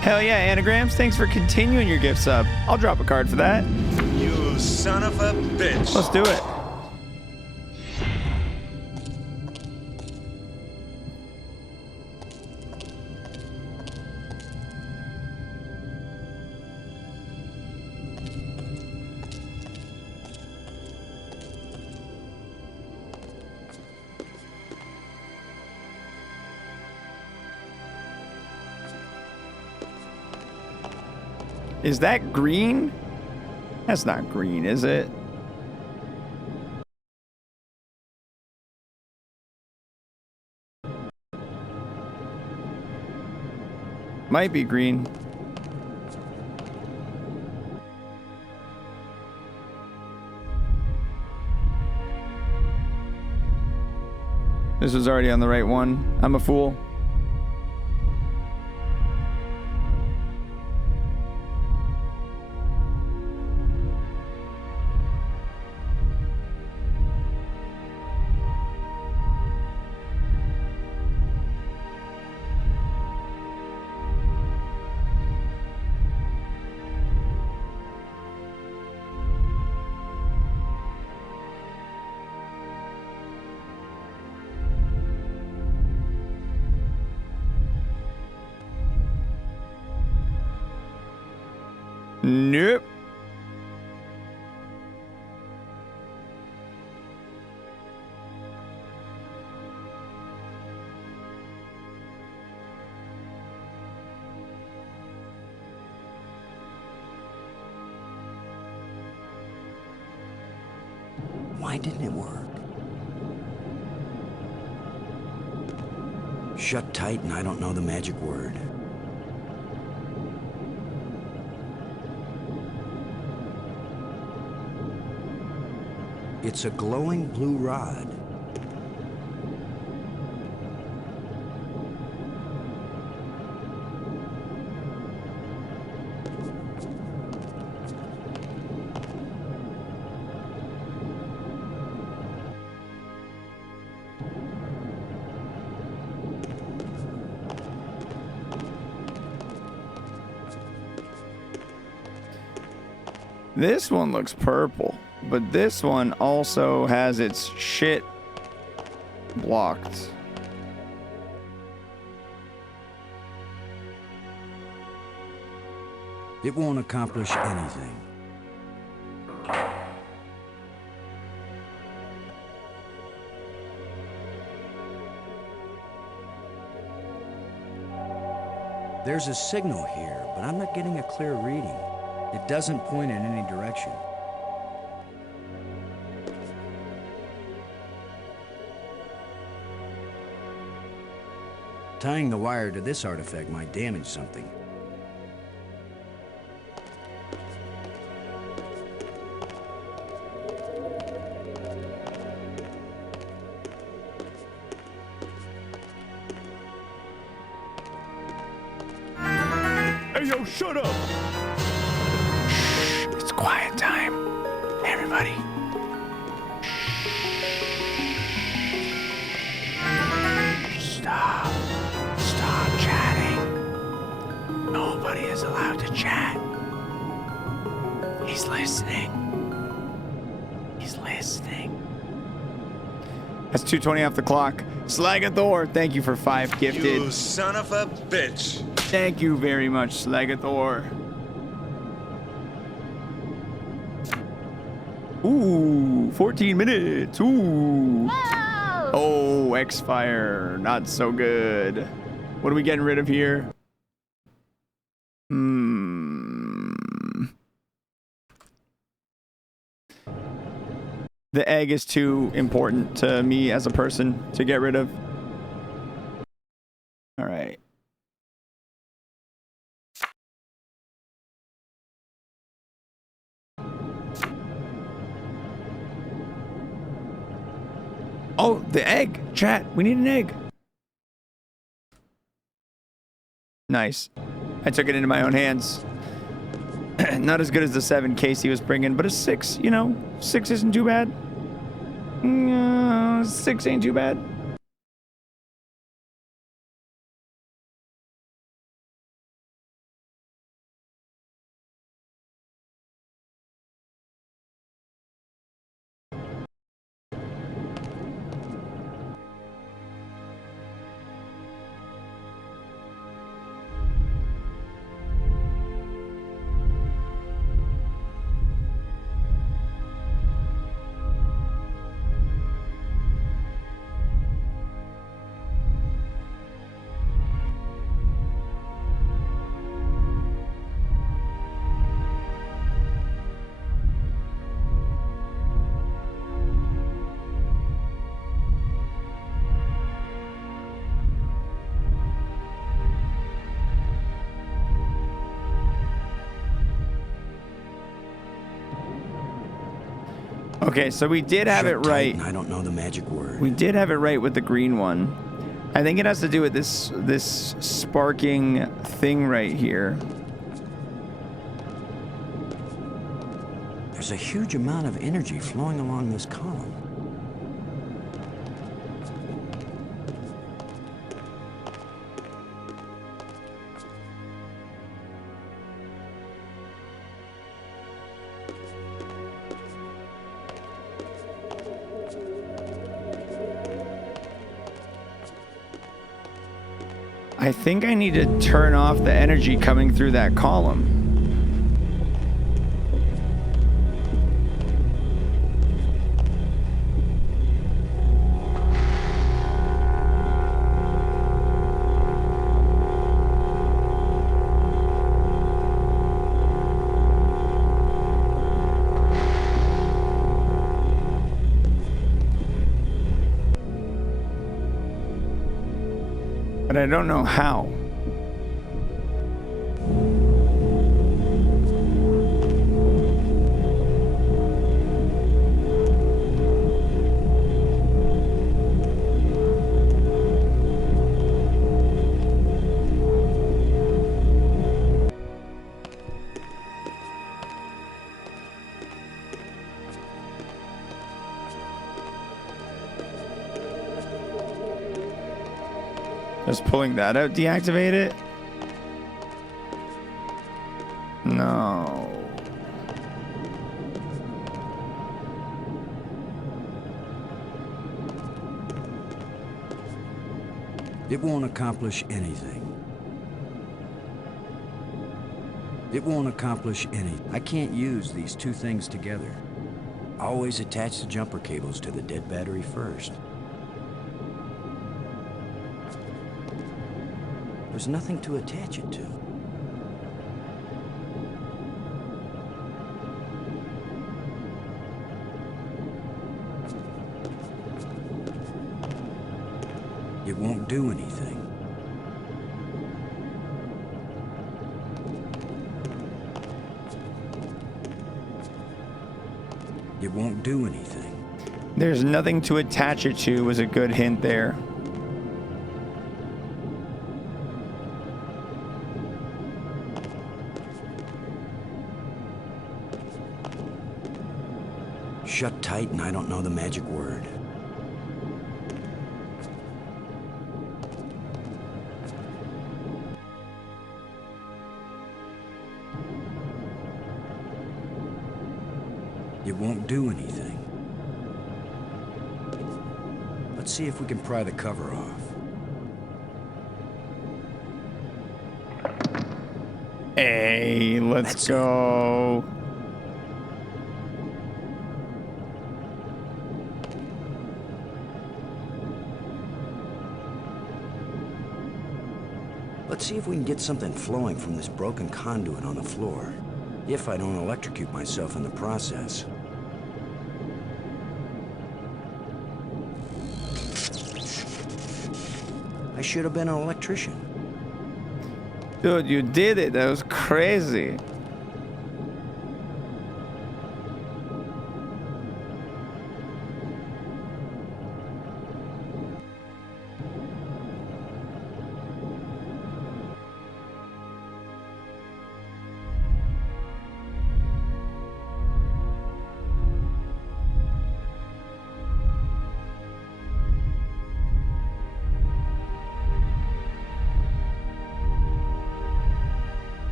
Hell yeah, Anagrams. Thanks for continuing your gift sub. I'll drop a card for that. You son of a bitch. Let's do it. Is that green? That's not green, is it? Might be green. This was already on the right one. I'm a fool. Nope. Why didn't it work? Shut tight and I don't know the magic word. It's a glowing blue rod. This one looks purple, but this one also has its shit blocked. It won't accomplish anything. There's a signal here, but I'm not getting a clear reading. It doesn't point in any direction. Tying the wire to this artifact might damage something. Hey, yo, shut up! Shh, it's quiet time. Everybody. Stop. Stop chatting. Nobody is allowed to chat. He's listening. He's listening. That's 2:20 off the clock. Slagathor, thank you for 5 gifted. You son of a bitch. Thank you very much, Slagathor. Ooh, 14 minutes. Ooh. Oh, X-Fire. Not so good. What are we getting rid of here? The egg is too important to me as a person to get rid of. All right. Oh, the egg. Chat, we need an egg. Nice. I took it into my own hands. Not as good as the 7 Casey was bringing, but a 6, you know, 6 isn't too bad. 6 ain't too bad. Okay, so we did have it right. I don't know the magic word. We did have it right with the green one. I think it has to do with this sparking thing right here. There's a huge amount of energy flowing along this column. I think I need to turn off the energy coming through that column. But I don't know how. Just pulling that out, deactivate it? No. It won't accomplish anything. It won't accomplish anything. I can't use these two things together. Always attach the jumper cables to the dead battery first. There's nothing to attach it to. It won't do anything. It won't do anything. There's nothing to attach it to was a good hint there. Shut tight and I don't know the magic word. It won't do anything. Let's see if we can pry the cover off. Hey, let's go. Let's see if we can get something flowing from this broken conduit on the floor. If I don't electrocute myself in the process. I should have been an electrician. Dude, you did it. That was crazy.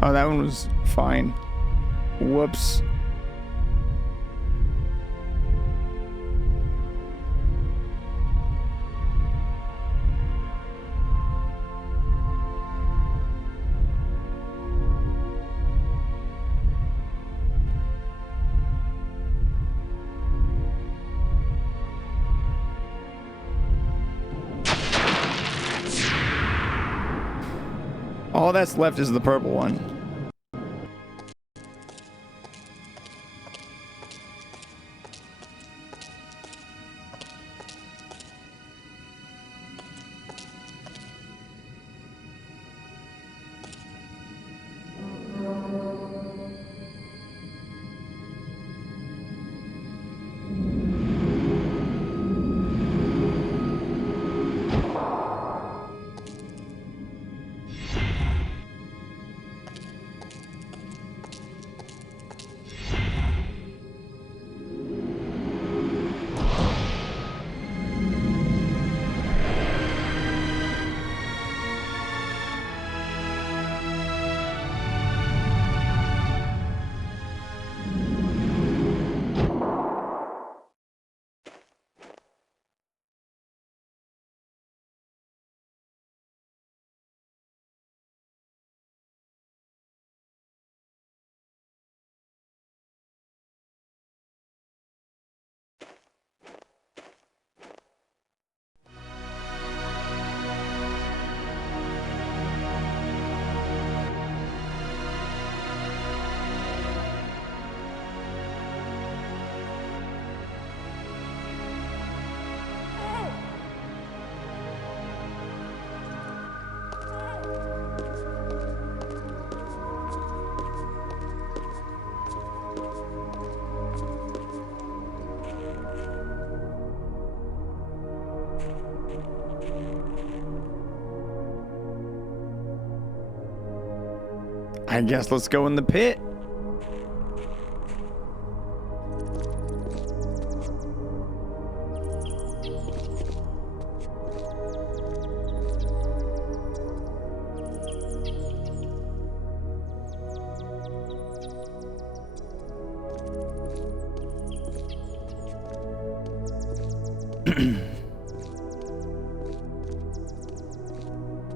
Oh, that one was fine. Whoops. All that's left is the purple one. I guess let's go in the pit.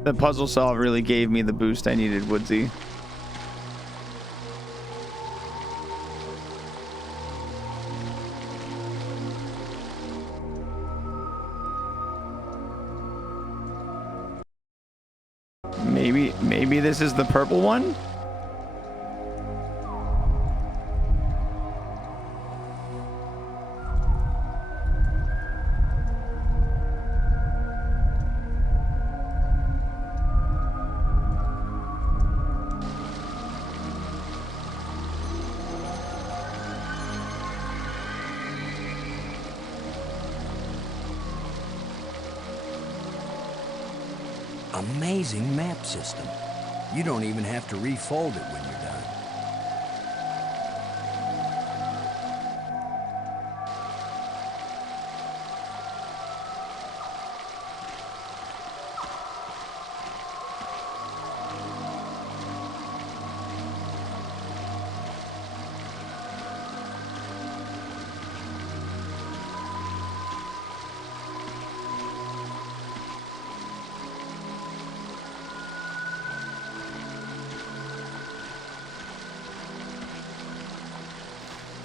The puzzle solve really gave me the boost I needed, Woodsy. Maybe this is the purple one? Amazing map system. You don't even have to refold it when you're done.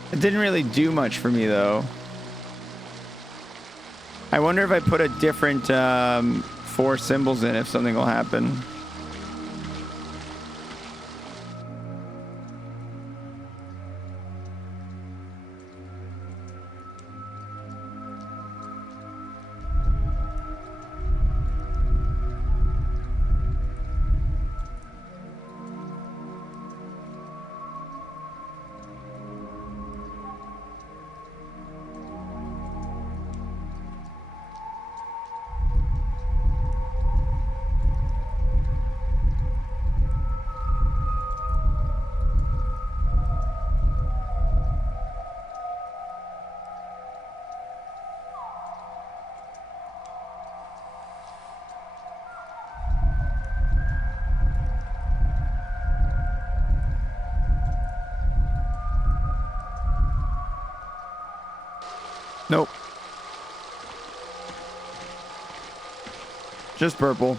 It didn't really do much for me, though. I wonder if I put a different 4 symbols in, if something will happen. Nope. Just purple.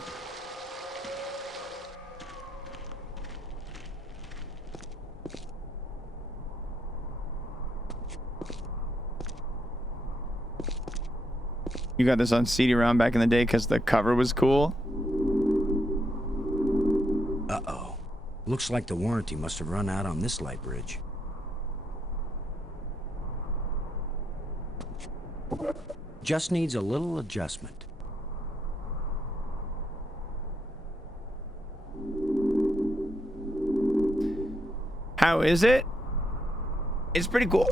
You got this on CD-ROM back in the day because the cover was cool? Uh-oh. Looks like the warranty must have run out on this light bridge. Just needs a little adjustment. How is it? It's pretty cool.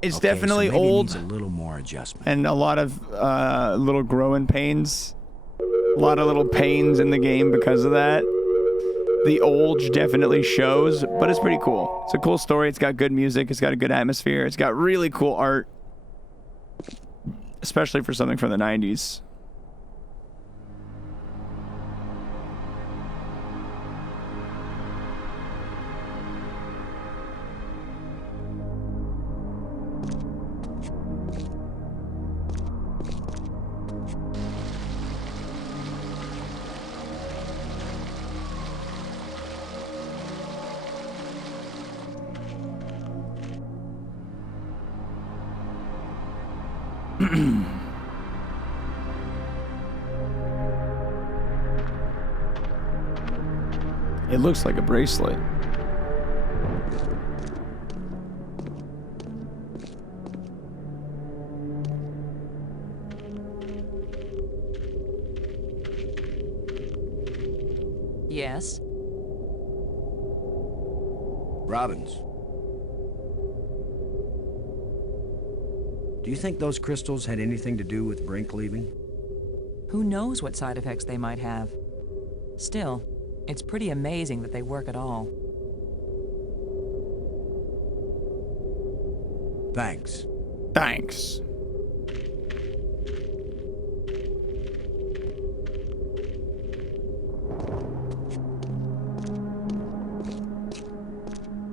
It's Okay, definitely so maybe old. Needs a little more adjustment. And a lot of little growing pains. A lot of little pains in the game because of that. The old definitely shows, but it's pretty cool. It's a cool story. It's got good music. It's got a good atmosphere. It's got really cool art. Especially for something from the 90s. It looks like a bracelet. Yes? Robbins. Do you think those crystals had anything to do with Brink leaving? Who knows what side effects they might have? Still, it's pretty amazing that they work at all. Thanks. Thanks.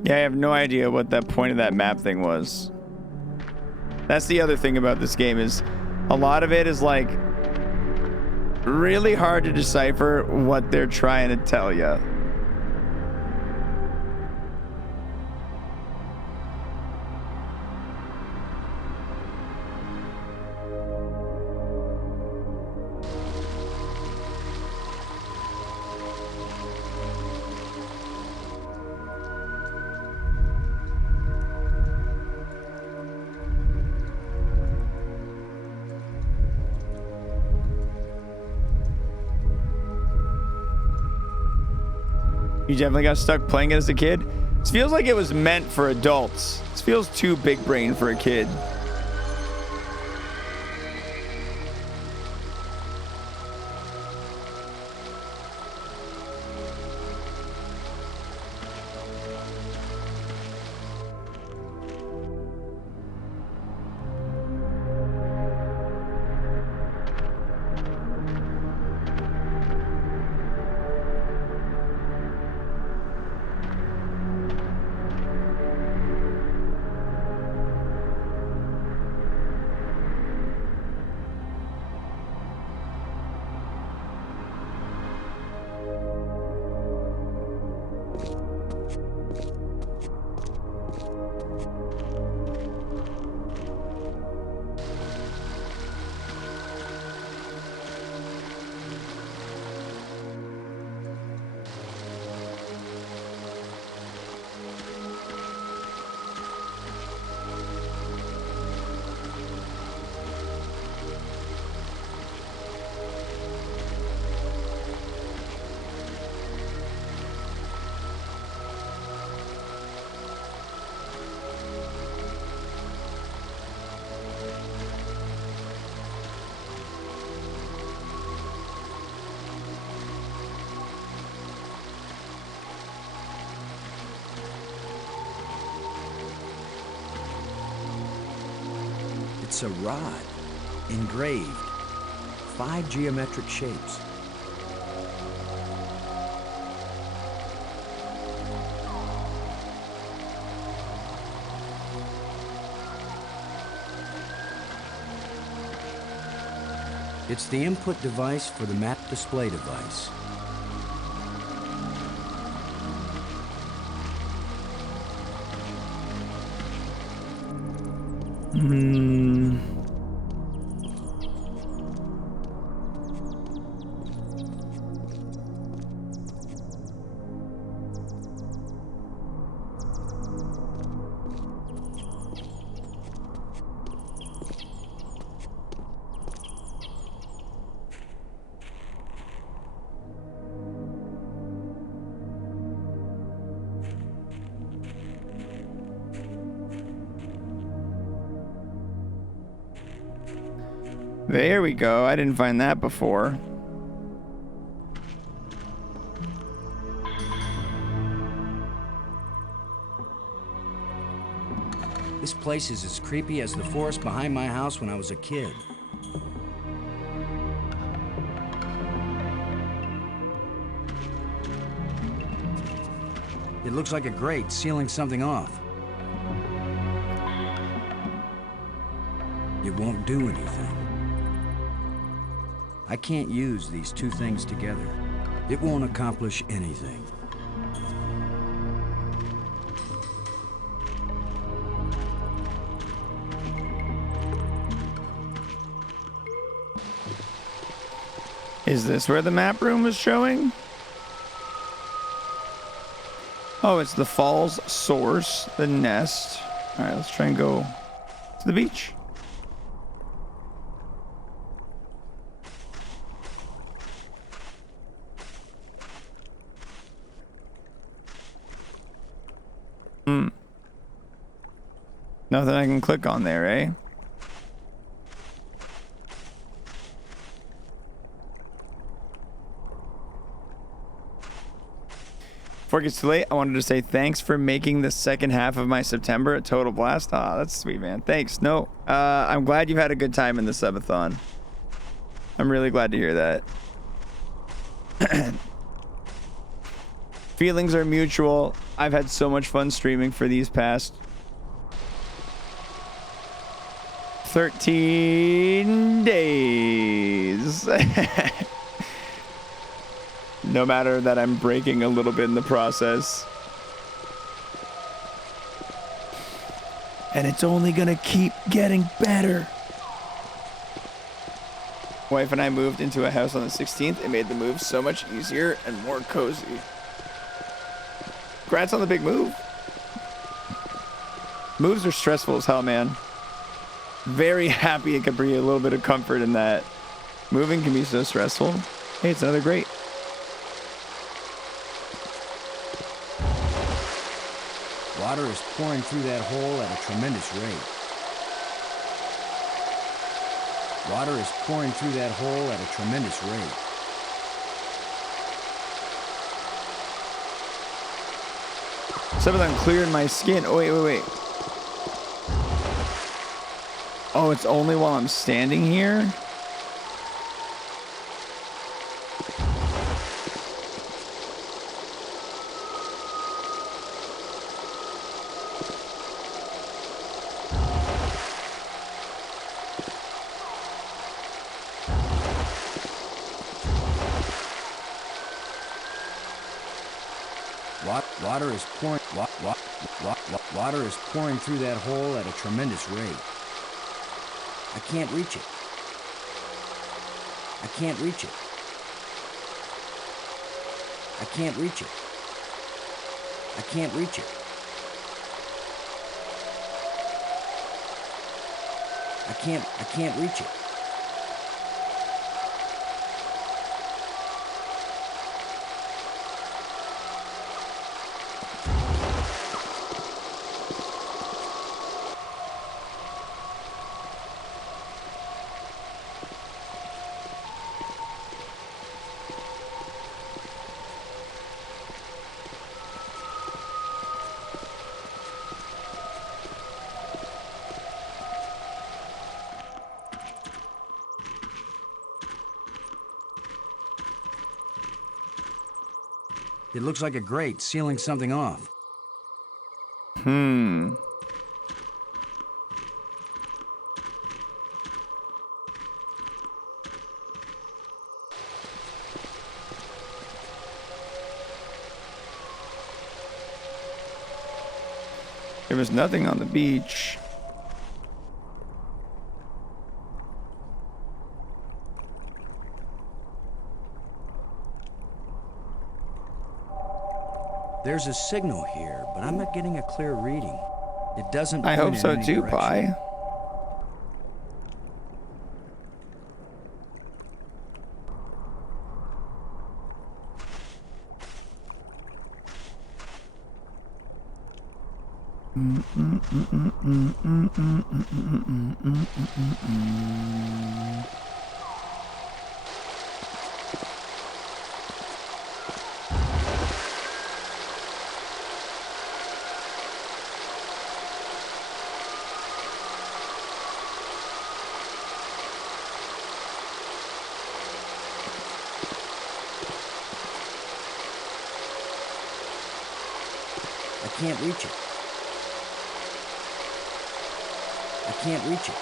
Yeah, I have no idea what that point of that map thing was. That's the other thing about this game is a lot of it is like really hard to decipher what they're trying to tell you. You definitely got stuck playing it as a kid. This feels like it was meant for adults. This feels too big brain for a kid. It's a rod, engraved, 5 geometric shapes. It's the input device for the map display device. There we go. I didn't find that before. This place is as creepy as the forest behind my house when I was a kid. It looks like a grate sealing something off. It won't do anything. I can't use these two things together. It won't accomplish anything. Is this where the map room was showing? Oh, it's the falls source, the nest. All right, let's try and go to the beach. Nothing I can click on there, eh? Before it gets too late, I wanted to say thanks for making the second half of my September a total blast. Ah, that's sweet, man. Thanks. No, I'm glad you've had a good time in the subathon. I'm really glad to hear that. Feelings are mutual. I've had so much fun streaming for these past 13 days. No matter that I'm breaking a little bit in the process. And it's only gonna keep getting better. Wife and I moved into a house on the 16th. It made the move so much easier and more cozy. Congrats on the big move. Moves are stressful as hell, man. Very happy it could bring you a little bit of comfort in that. Moving can be so stressful. Hey, it's another grate. Water is pouring through that hole at a tremendous rate. Water is pouring through that hole at a tremendous rate. Some of them clearing my skin. Oh, wait. Oh, it's only while I'm standing here? Water is pouring through that hole at a tremendous rate. I can't reach it. I can't reach it. I can't reach it. I can't reach it. I can't reach it. It looks like a grate sealing something off. There was nothing on the beach. There's a signal here, but I'm not getting a clear reading. It doesn't I hope point in so any too, direction. Pi. I can't reach it. I can't reach it.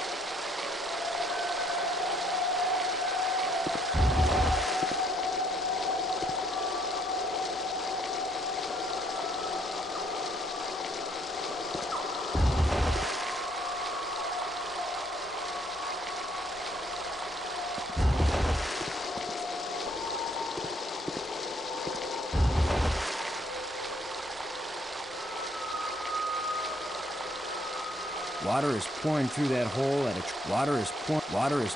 Water is pouring through that hole at a water is pouring water is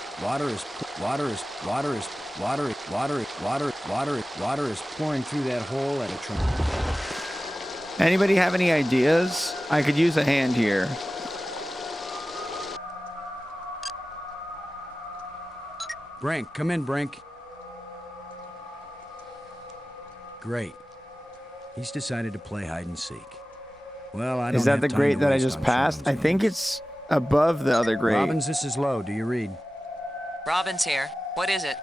pouring through that hole at a Anybody have any ideas? I could use a hand here. Brink, come in, Brink. Great. He's decided to play hide and seek. Well, I don't Is that have the time grate to that I waste just on passed? I think it's above the other grate. Robbins, this is Lowe. Do you read? Robin's here. What is it?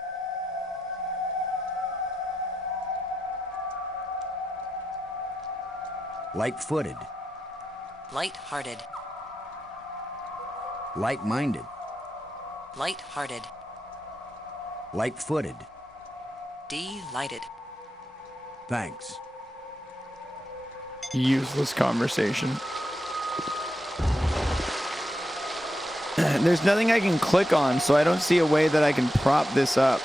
Light-footed. Light-hearted. Light-minded. Light-hearted. Light-footed. Delighted. Thanks. Useless conversation. There's nothing I can click on, so I don't see a way that I can prop this up.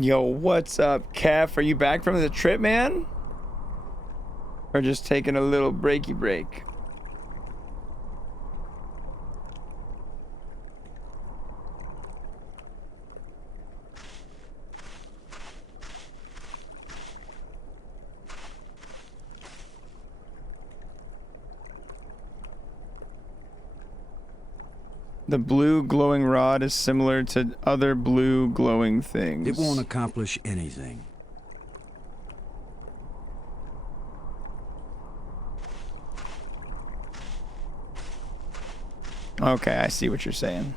Yo, what's up, Kef? Are you back from the trip, man? Or just taking a little breaky break? The blue glowing rod is similar to other blue glowing things. It won't accomplish anything. Okay, I see what you're saying.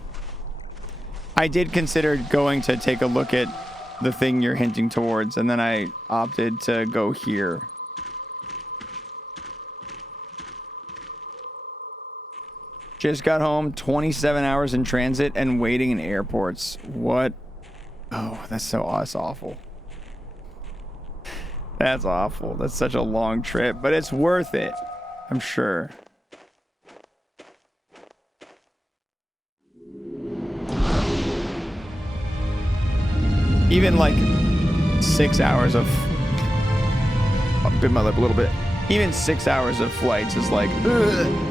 I did consider going to take a look at the thing you're hinting towards, and then I opted to go here. Just got home, 27 hours in transit and waiting in airports. What? Oh, that's awful. That's awful. That's such a long trip, but it's worth it, I'm sure. Even like 6 hours of... I'll bit my lip a little bit. Even 6 hours of flights is like... Ugh.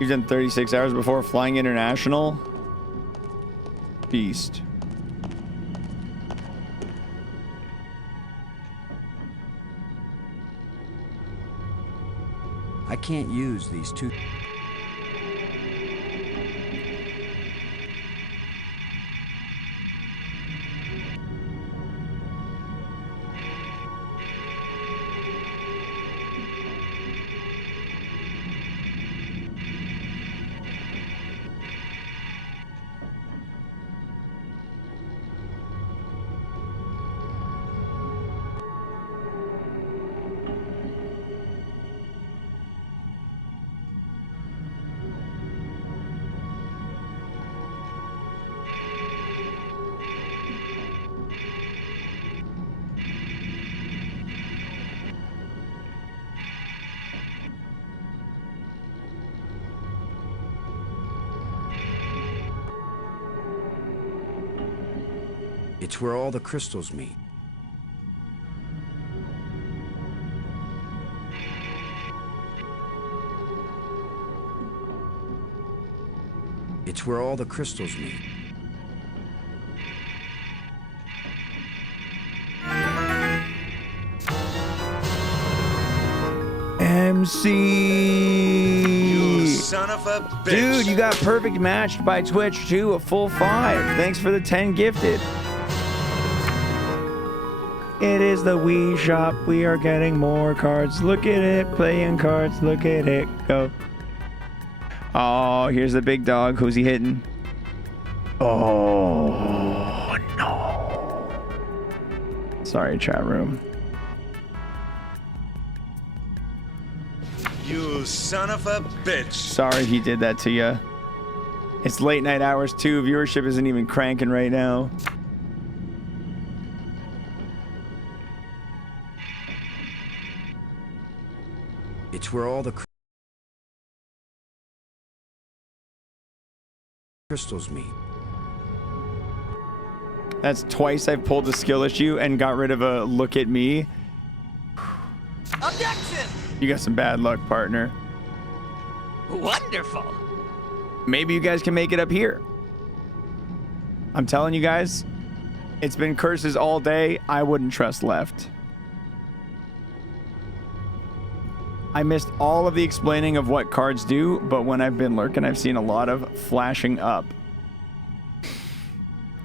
You've done 36 hours before flying international? Beast. I can't use these two. It's where all the crystals meet. It's where all the crystals meet. MC. You son of a bitch. Dude, you got perfect matched by Twitch too, a full 5. Thanks for the 10 gifted. It is the Wii shop. We are getting more cards. Look at it, playing cards. Look at it go. Oh, here's the big dog. Who's he hitting? Oh, no. Sorry, chat room. You son of a bitch. Sorry he did that to you. It's late night hours too. Viewership isn't even cranking right now. It's where all the crystals meet. That's twice I've pulled a skill issue and got rid of a look at me. Objection! You got some bad luck, partner. Wonderful. Maybe you guys can make it up here. I'm telling you guys, it's been curses all day. I wouldn't trust left. I missed all of the explaining of what cards do, but when I've been lurking, I've seen a lot of flashing up.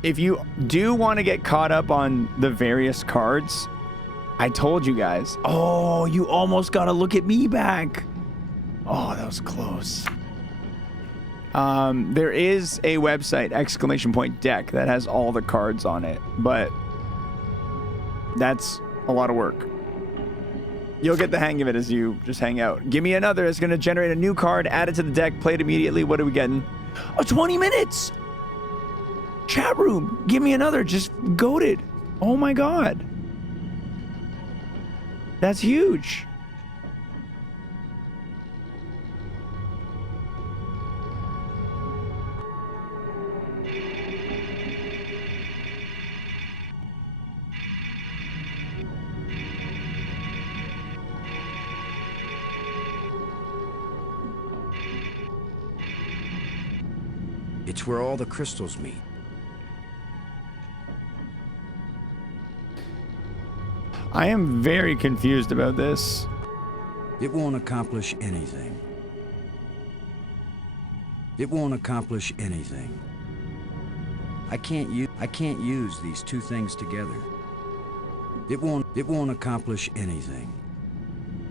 If you do want to get caught up on the various cards, I told you guys. Oh, you almost got to look at me back. Oh, that was close. There is a website, !deck, that has all the cards on it, but that's a lot of work. You'll get the hang of it as you just hang out. Give me another. It's going to generate a new card, add it to the deck, play it immediately. What are we getting? Oh, 20 minutes. Chat room. Give me another. Just goated. Oh my God. That's huge. It's where all the crystals meet. I am very confused about this. It won't accomplish anything. It won't accomplish anything. I can't use these two things together. It won't accomplish anything.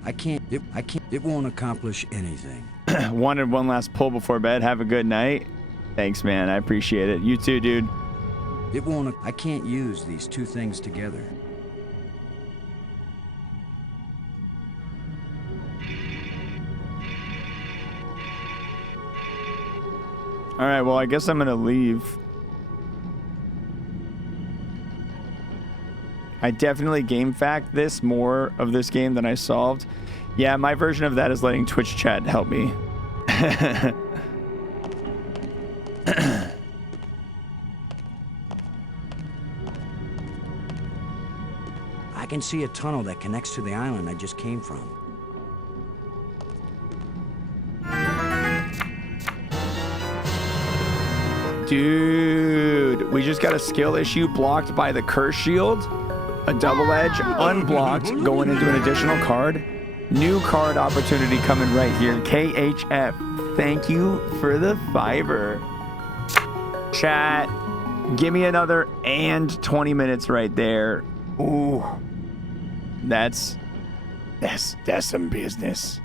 It won't accomplish anything. Wanted one last pull before bed. Have a good night. Thanks, man. I appreciate it. You too, dude. I can't use these two things together. All right, well, I guess I'm gonna leave. I definitely game fact this more of this game than I solved. Yeah, my version of that is letting Twitch chat help me. I can see a tunnel that connects to the island I just came from. Dude, we just got a skill issue blocked by the curse shield. A double edge, unblocked, going into an additional card. New card opportunity coming right here. KHF, thank you for the $5. Chat, give me another and 20 minutes right there. Ooh, that's some business.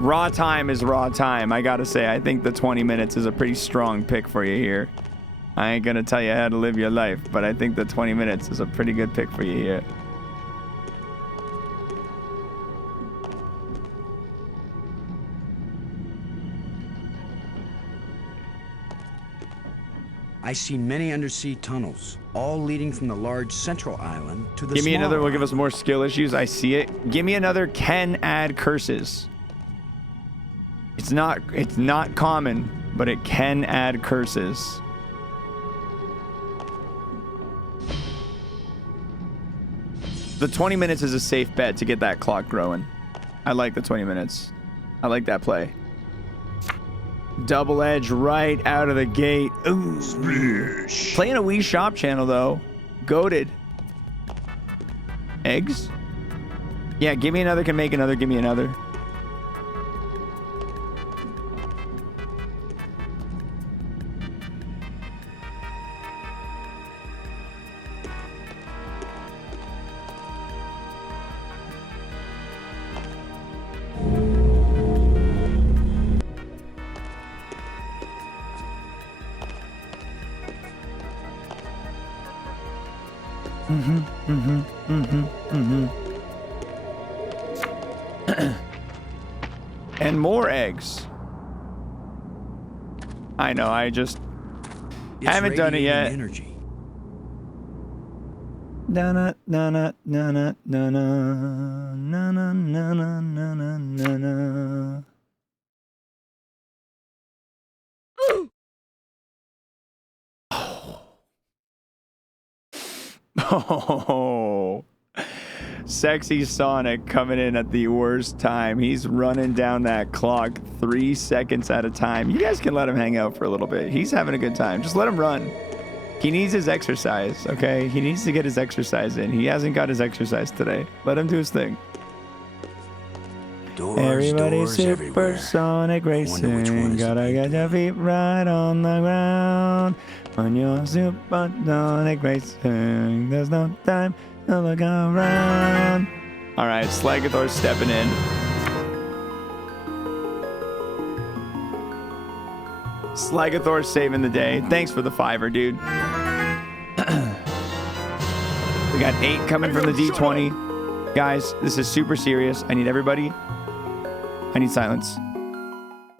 Raw time is raw time. I gotta say, I think the 20 minutes is a pretty strong pick for you here. I ain't gonna tell you how to live your life, but I think the 20 minutes is a pretty good pick for you here. I see many undersea tunnels, all leading from the large central island to the Give me another, smaller will give us more skill issues. I see it. Give me another can add curses. It's not common, but it can add curses. The 20 minutes is a safe bet to get that clock growing. I like the 20 minutes. I like that play. Double edge right out of the gate. Ooh. Splish. Playing a Wii Shop channel though. Goated. Eggs? Yeah, give me another, can make another, give me another. And more eggs. I know, I just haven't done it yet. Energy. Na na na na na na na na na na na na na na. Oh, sexy Sonic coming in at the worst time. He's running down that clock 3 seconds at a time. You guys can let him hang out for a little bit. He's having a good time. Just let him run. He needs his exercise, okay? He needs to get his exercise in. He hasn't got his exercise today. Let him do his thing. Everybody's supersonic racing. Gotta get your feet right on the ground. When you're supersonic racing, there's no time to look around. All right, Slagathor's stepping in. Slagathor's saving the day. Thanks for the $5, dude. We got 8 coming from the D20. Guys, this is super serious. I need everybody. I need silence.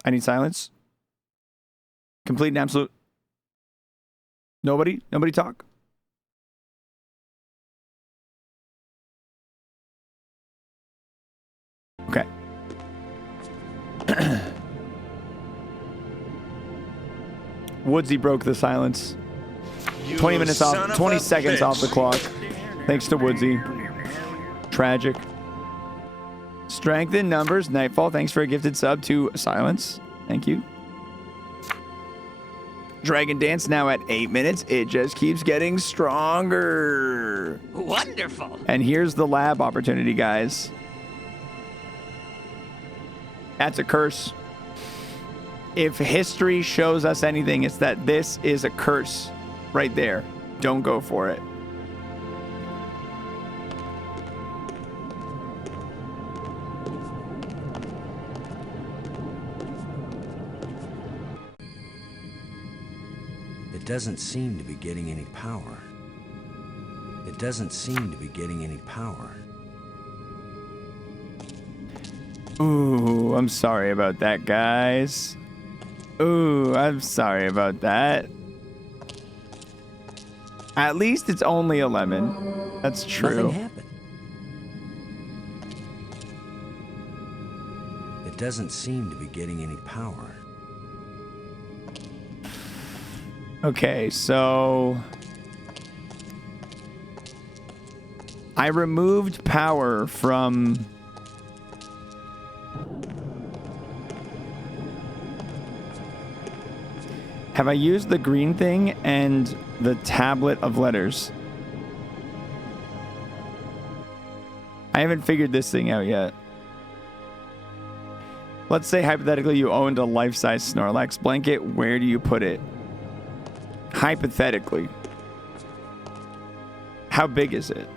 I need silence. Complete and absolute. Nobody talk. Okay. Woodsy broke the silence. 20 minutes off, 20 seconds off the clock. Thanks to Woodsy. Tragic. Strength in numbers. Nightfall, thanks for a gifted sub to Silence. Thank you. Dragon Dance now at 8 minutes. It just keeps getting stronger. Wonderful. And here's the lab opportunity, guys. That's a curse. If history shows us anything, it's that this is a curse right there. Don't go for it. It doesn't seem to be getting any power. It doesn't seem to be getting any power. Ooh, I'm sorry about that, guys. Ooh, I'm sorry about that. At least it's only a lemon. That's true. Nothing happened. It doesn't seem to be getting any power. Okay, so I removed power from have I used the green thing and the tablet of letters? I haven't figured this thing out yet. Let's say hypothetically you owned a life-size Snorlax blanket. Where do you put it? Hypothetically. How big is it?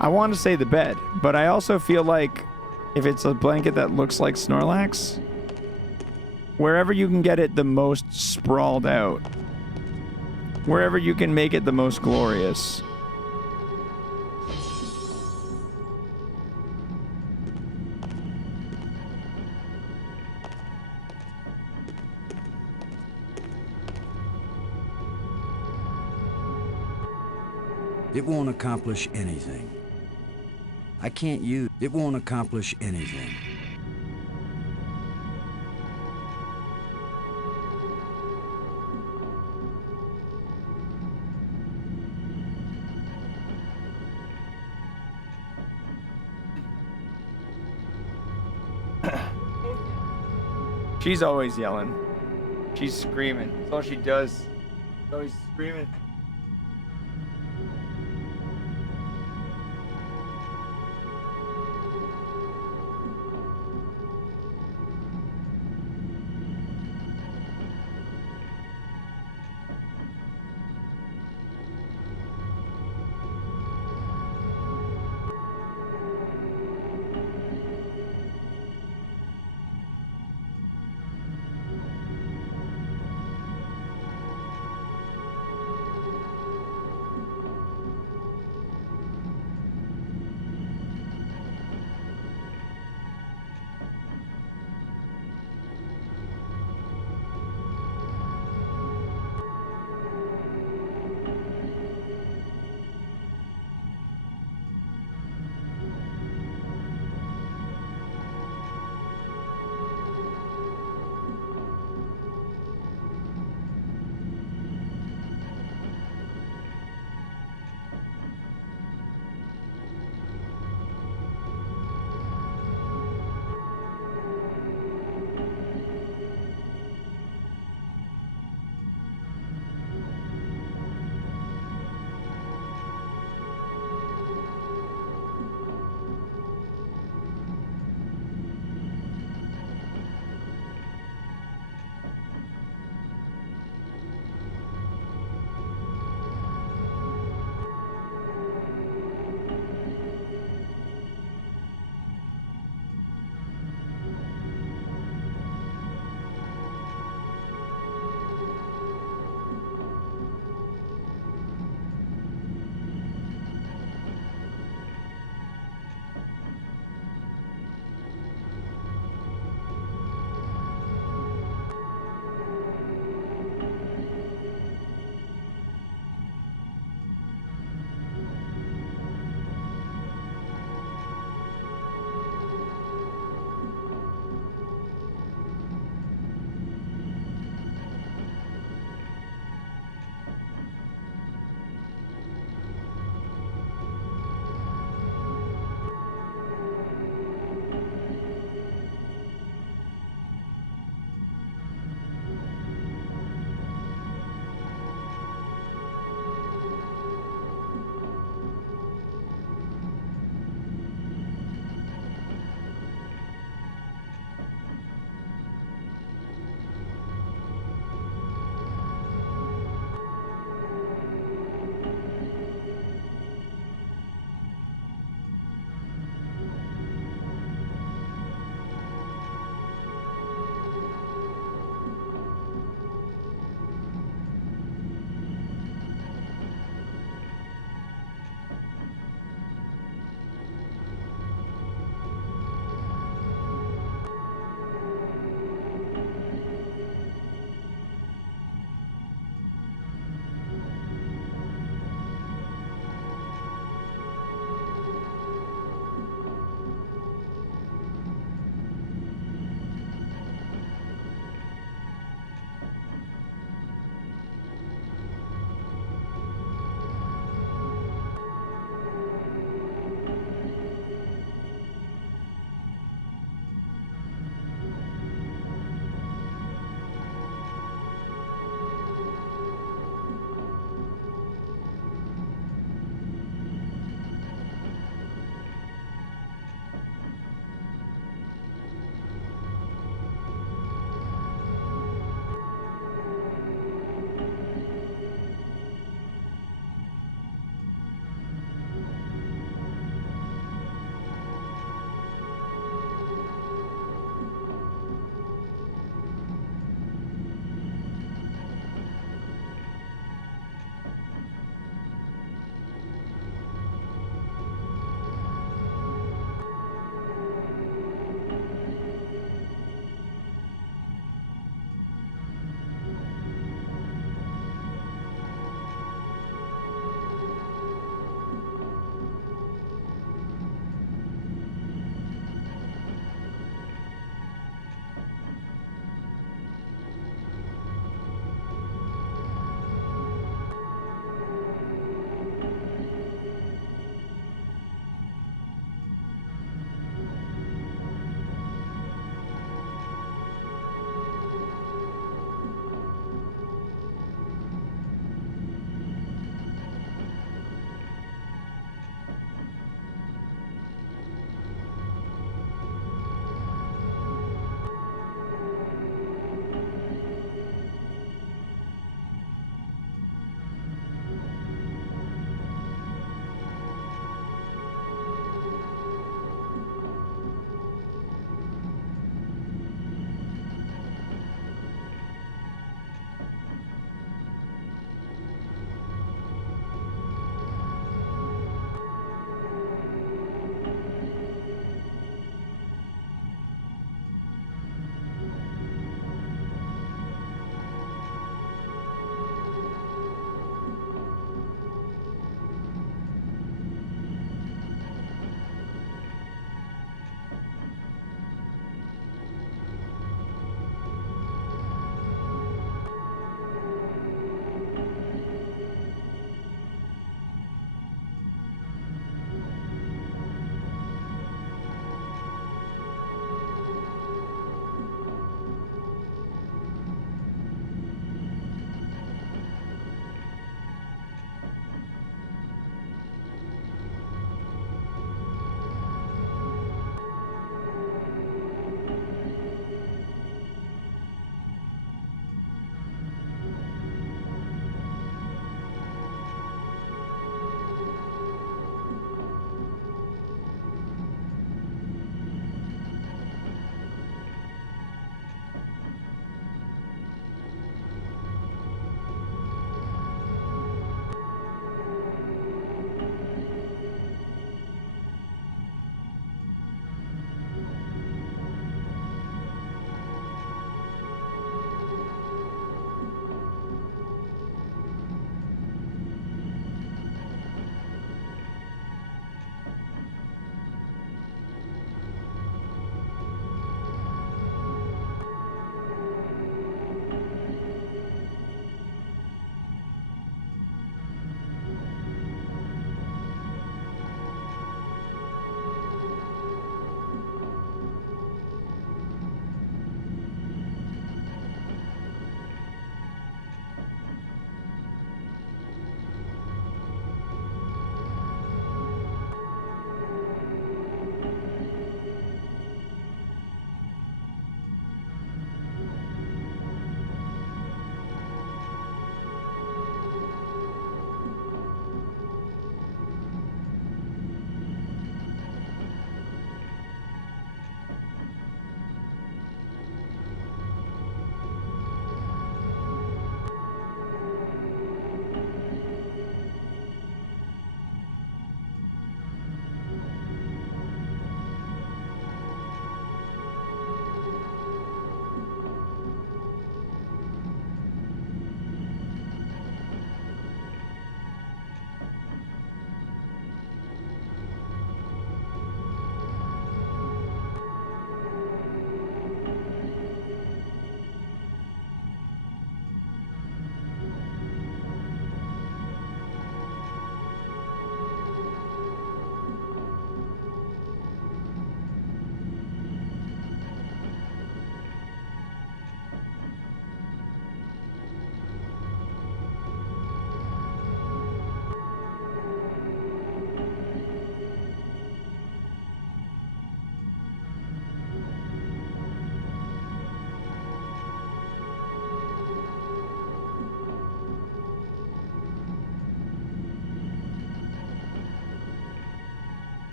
I want to say the bed, but I also feel like if it's a blanket that looks like Snorlax, wherever you can get it the most sprawled out, wherever you can make it the most glorious. It won't accomplish anything. I can't use... It won't accomplish anything. She's always yelling. She's screaming. That's all she does. She's always screaming.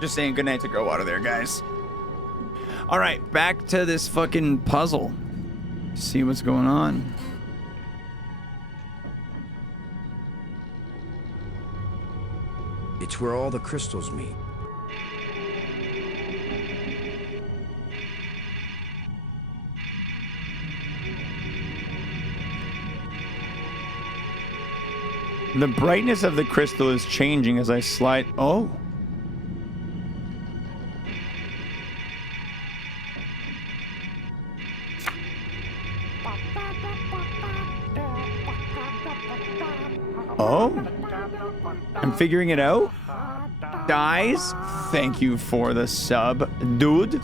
Just saying goodnight to Grillwater there, guys. All right, back to this fucking puzzle. See what's going on. It's where all the crystals meet. The brightness of the crystal is changing as I slide. Oh. Oh. I'm figuring it out. Guys, thank you for the sub, dude.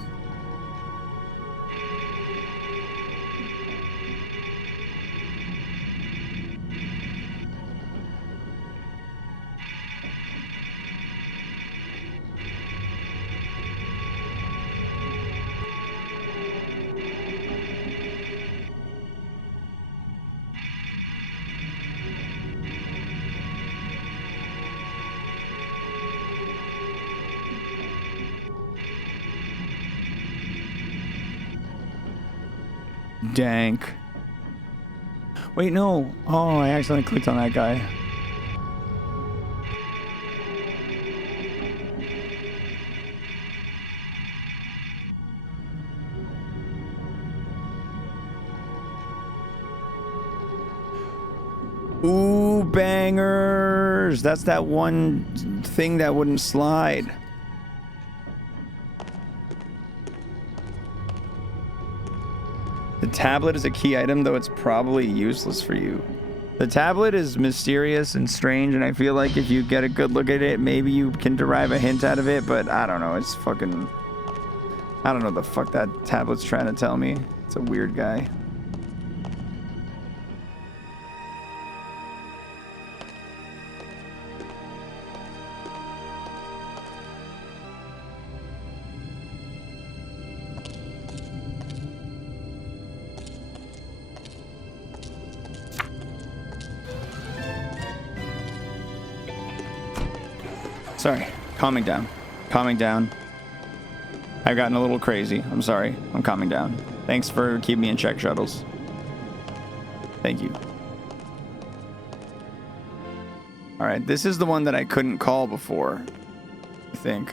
Dank. Wait, no. Oh, I accidentally clicked on that guy. Ooh, bangers. That's that one thing that wouldn't slide. The tablet is a key item, though it's probably useless for you. The tablet is mysterious and strange, and I feel like if you get a good look at it, maybe you can derive a hint out of it, but I don't know. It's fucking... I don't know the fuck that tablet's trying to tell me. It's a weird guy. Sorry. Calming down. Calming down. I've gotten a little crazy. I'm sorry. I'm calming down. Thanks for keeping me in check, Shuttles. Thank you. Alright, this is the one that I couldn't call before, I think.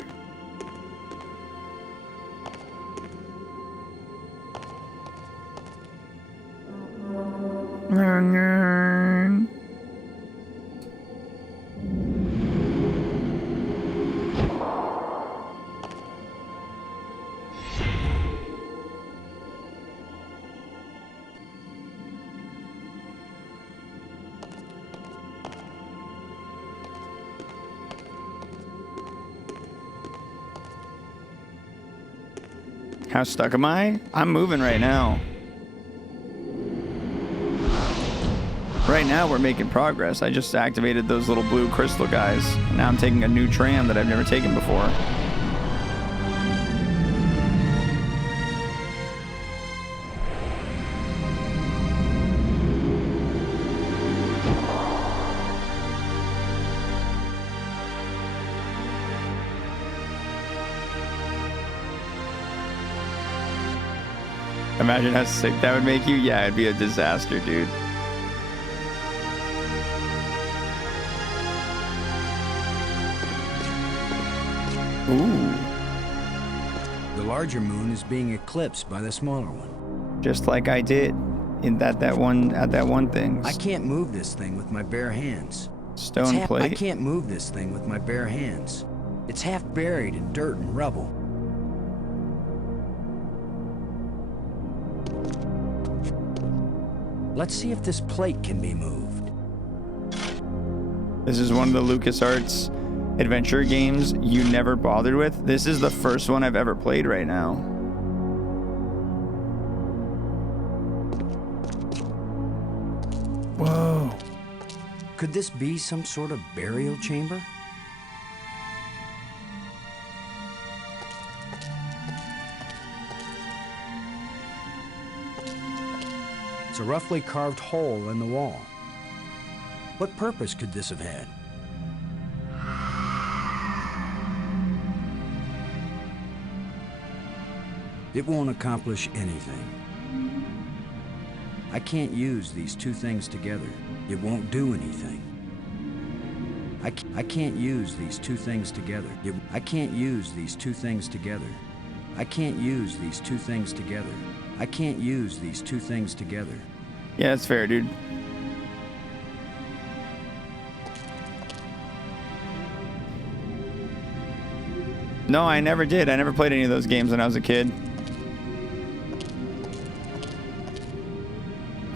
How stuck am I? I'm moving right now. Right now we're making progress. I just activated those little blue crystal guys. Now I'm taking a new tram that I've never taken before. Imagine how sick that would make you. Yeah, it'd be a disaster, dude. Ooh. The larger moon is being eclipsed by the smaller one. Just like I did in that one thing. I can't move this thing with my bare hands. Stone plate. I can't move this thing with my bare hands. It's half buried in dirt and rubble. Let's see if this plate can be moved. This is one of the LucasArts adventure games you never bothered with. This is the first one I've ever played right now. Whoa. Could this be some sort of burial chamber? It's a roughly carved hole in the wall. What purpose could this have had? It won't accomplish anything. I can't use these two things together. It won't do anything. I can't use these two things together. I can't use these two things together. I can't use these two things together. I can't use these two things together. Yeah, that's fair, dude. No, I never did. I never played any of those games when I was a kid.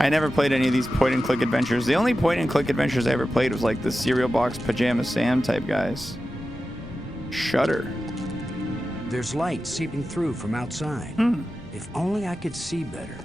I never played any of these point-and-click adventures. The only point-and-click adventures I ever played was like the Cereal Box Pajama Sam type guys. Shudder. There's light seeping through from outside. If only I could see better.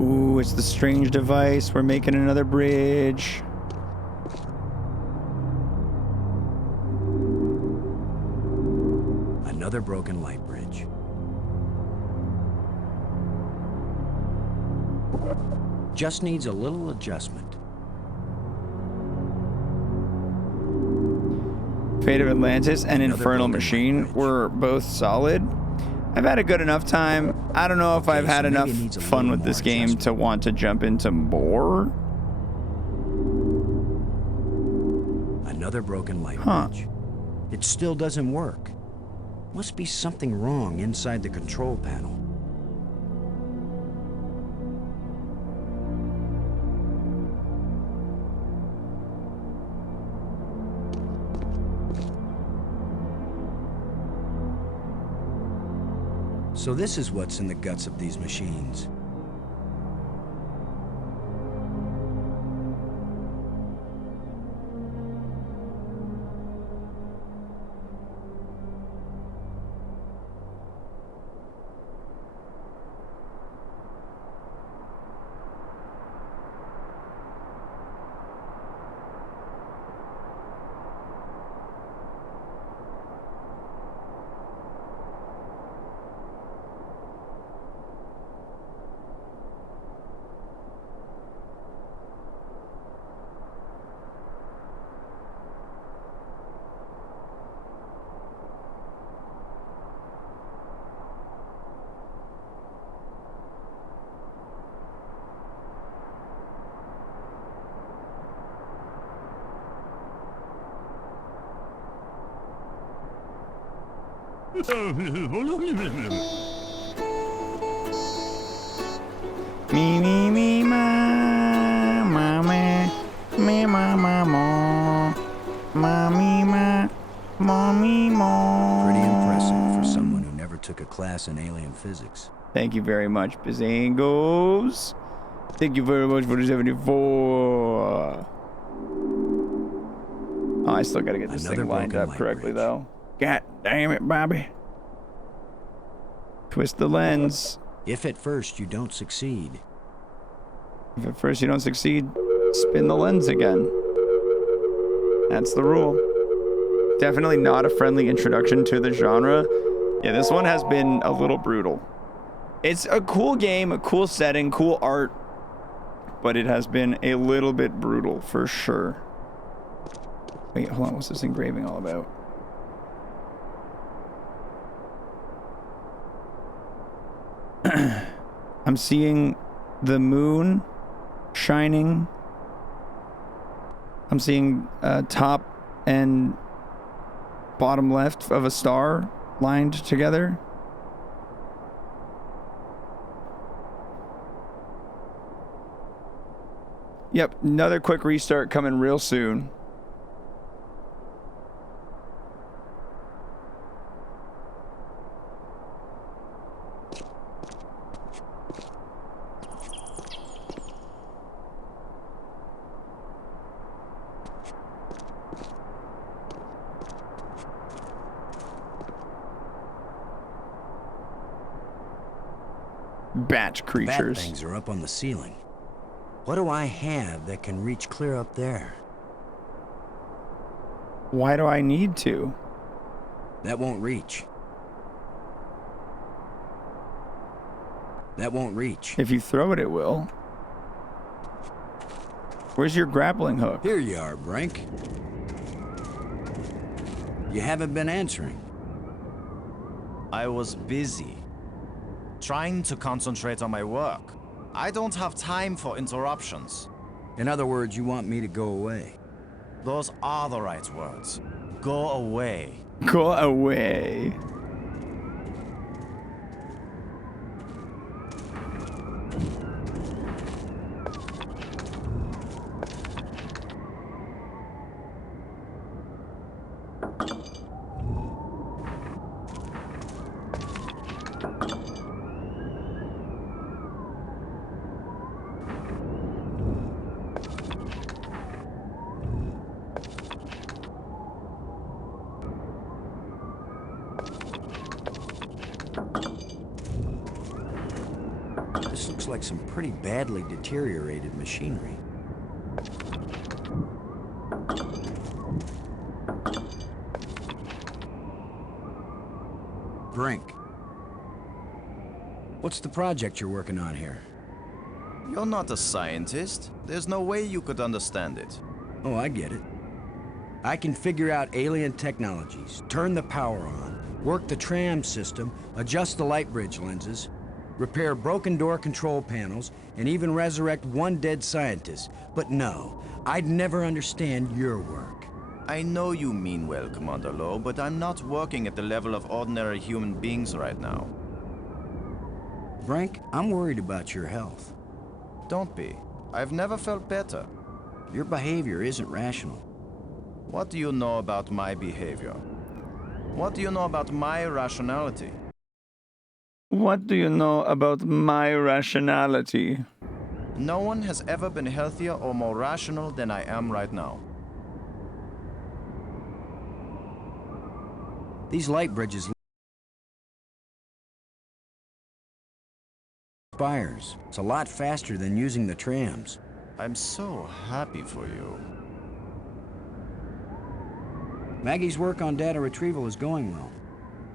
Ooh, it's the strange device. We're making another bridge. Another broken light bridge. Just needs a little adjustment. Fate of Atlantis and Infernal Machine were both solid. I've had a good enough time. I don't know if I've had enough fun with this game to want to jump into more. Another broken light bridge. It still doesn't work. Must be something wrong inside the control panel. So this is what's in the guts of these machines. Me, ma, me, ma, mommy, ma. Pretty impressive for someone who never took a class in alien physics. Thank you very much, Bizangos. Thank you very much for the 74. Oh, I still gotta get this thing lined up correctly, though. God damn it, Bobby. Twist the lens. If at first you don't succeed. If at first you don't succeed, spin the lens again. That's the rule. Definitely not a friendly introduction to the genre. Yeah, this one has been a little brutal. It's a cool game, a cool setting, cool art, but it has been a little bit brutal for sure. Wait, hold on, what's this engraving all about? I'm seeing the moon shining. I'm seeing top and bottom left of a star lined together. Yep, another quick restart coming real soon. Batch creatures. Bat things are up on the ceiling. What do I have that can reach clear up there? Why do I need to? That won't reach. That won't reach. If you throw it, it will. Where's your grappling hook? Here you are, Brink. You haven't been answering. I was busy. Trying to concentrate on my work. I don't have time for interruptions. In other words, you want me to go away. Those are the right words. Go away. Go away. This looks like some pretty badly deteriorated machinery. Brink. What's the project you're working on here? You're not a scientist. There's no way you could understand it. Oh, I get it. I can figure out alien technologies, turn the power on, work the tram system, adjust the light bridge lenses, repair broken door control panels, and even resurrect one dead scientist. But no, I'd never understand your work. I know you mean well, Commander Lowe, but I'm not working at the level of ordinary human beings right now. Brink, I'm worried about your health. Don't be. I've never felt better. Your behavior isn't rational. What do you know about my behavior? What do you know about my rationality? What do you know about my rationality? No one has ever been healthier or more rational than I am right now. These light bridges spires. It's a lot faster than using the trams. I'm so happy for you. Maggie's work on data retrieval is going well.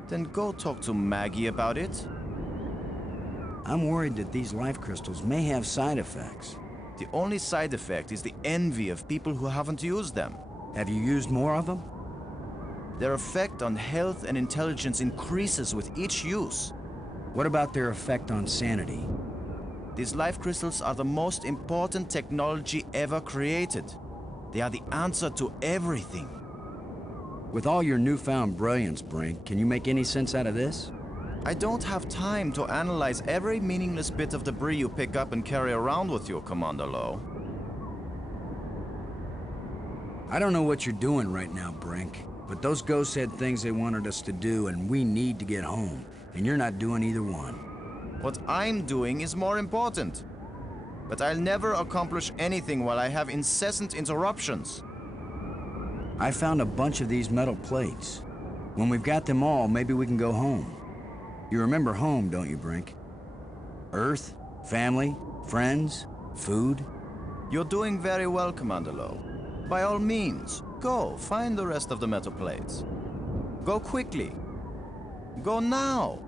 Then go talk to Maggie about it. I'm worried that these life crystals may have side effects. The only side effect is the envy of people who haven't used them. Have you used more of them? Their effect on health and intelligence increases with each use. What about their effect on sanity? These life crystals are the most important technology ever created. They are the answer to everything. With all your newfound brilliance, Brink, can you make any sense out of this? I don't have time to analyze every meaningless bit of debris you pick up and carry around with you, Commander Lowe. I don't know what you're doing right now, Brink, but those ghosts had things they wanted us to do, and we need to get home, and you're not doing either one. What I'm doing is more important. But I'll never accomplish anything while I have incessant interruptions. I found a bunch of these metal plates. When we've got them all, maybe we can go home. You remember home, don't you, Brink? Earth, family, friends, food. You're doing very well, Commander Lowe. By all means, go find the rest of the metal plates. Go quickly. Go now.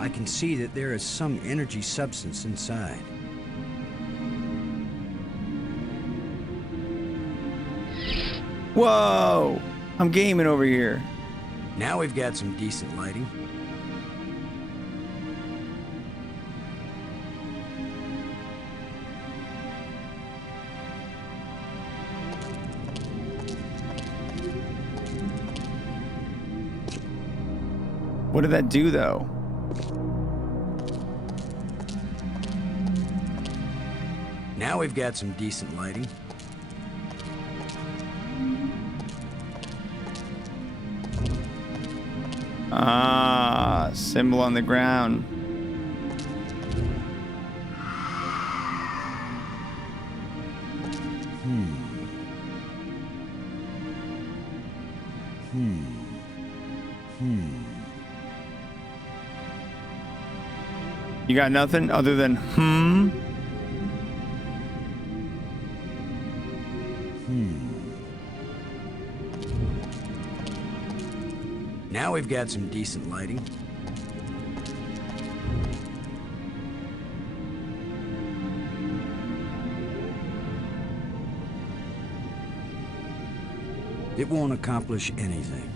I can see that there is some energy substance inside. Whoa! I'm gaming over here. Now we've got some decent lighting. What did that do, though? Now we've got some decent lighting. Ah, symbol on the ground. You got nothing other than Now we've got some decent lighting. It won't accomplish anything.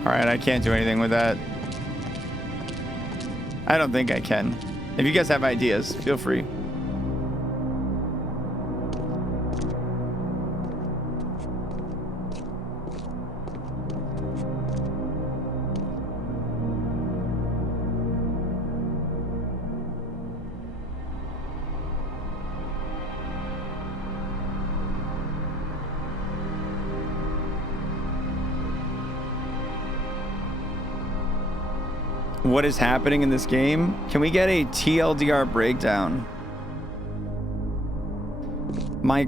All right, I can't do anything with that. I don't think I can. If you guys have ideas, feel free. What is happening in this game? Can we get a TLDR breakdown? My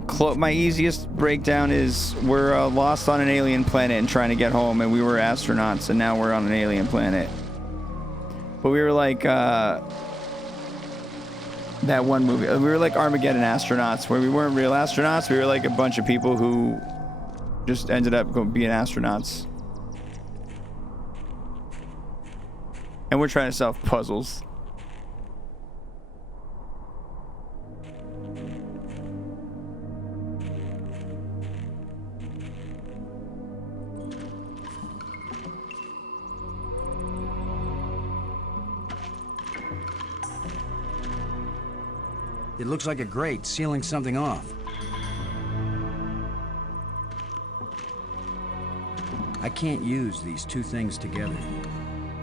easiest breakdown is we're lost on an alien planet and trying to get home, and we were astronauts, and now we're on an alien planet. But we were like that one movie. We were like Armageddon astronauts, where we weren't real astronauts. We were like a bunch of people who just ended up being astronauts. And we're trying to solve puzzles. It looks like a grate sealing something off. I can't use these two things together.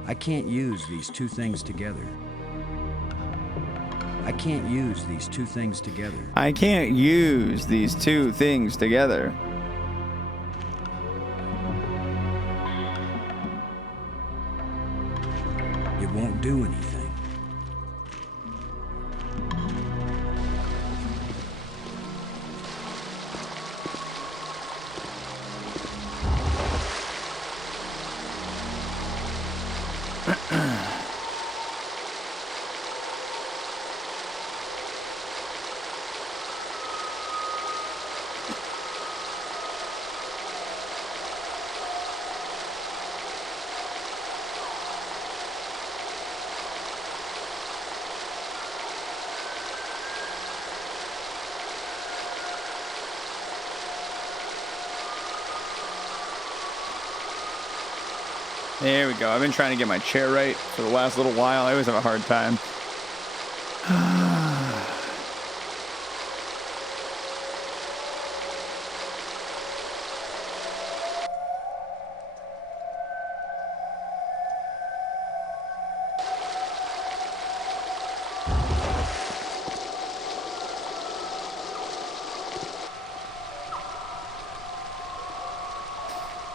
I can't use these two things together. I can't use these two things together. I can't use these two things together. It won't do anything. There we go. I've been trying to get my chair right for the last little while. I always have a hard time.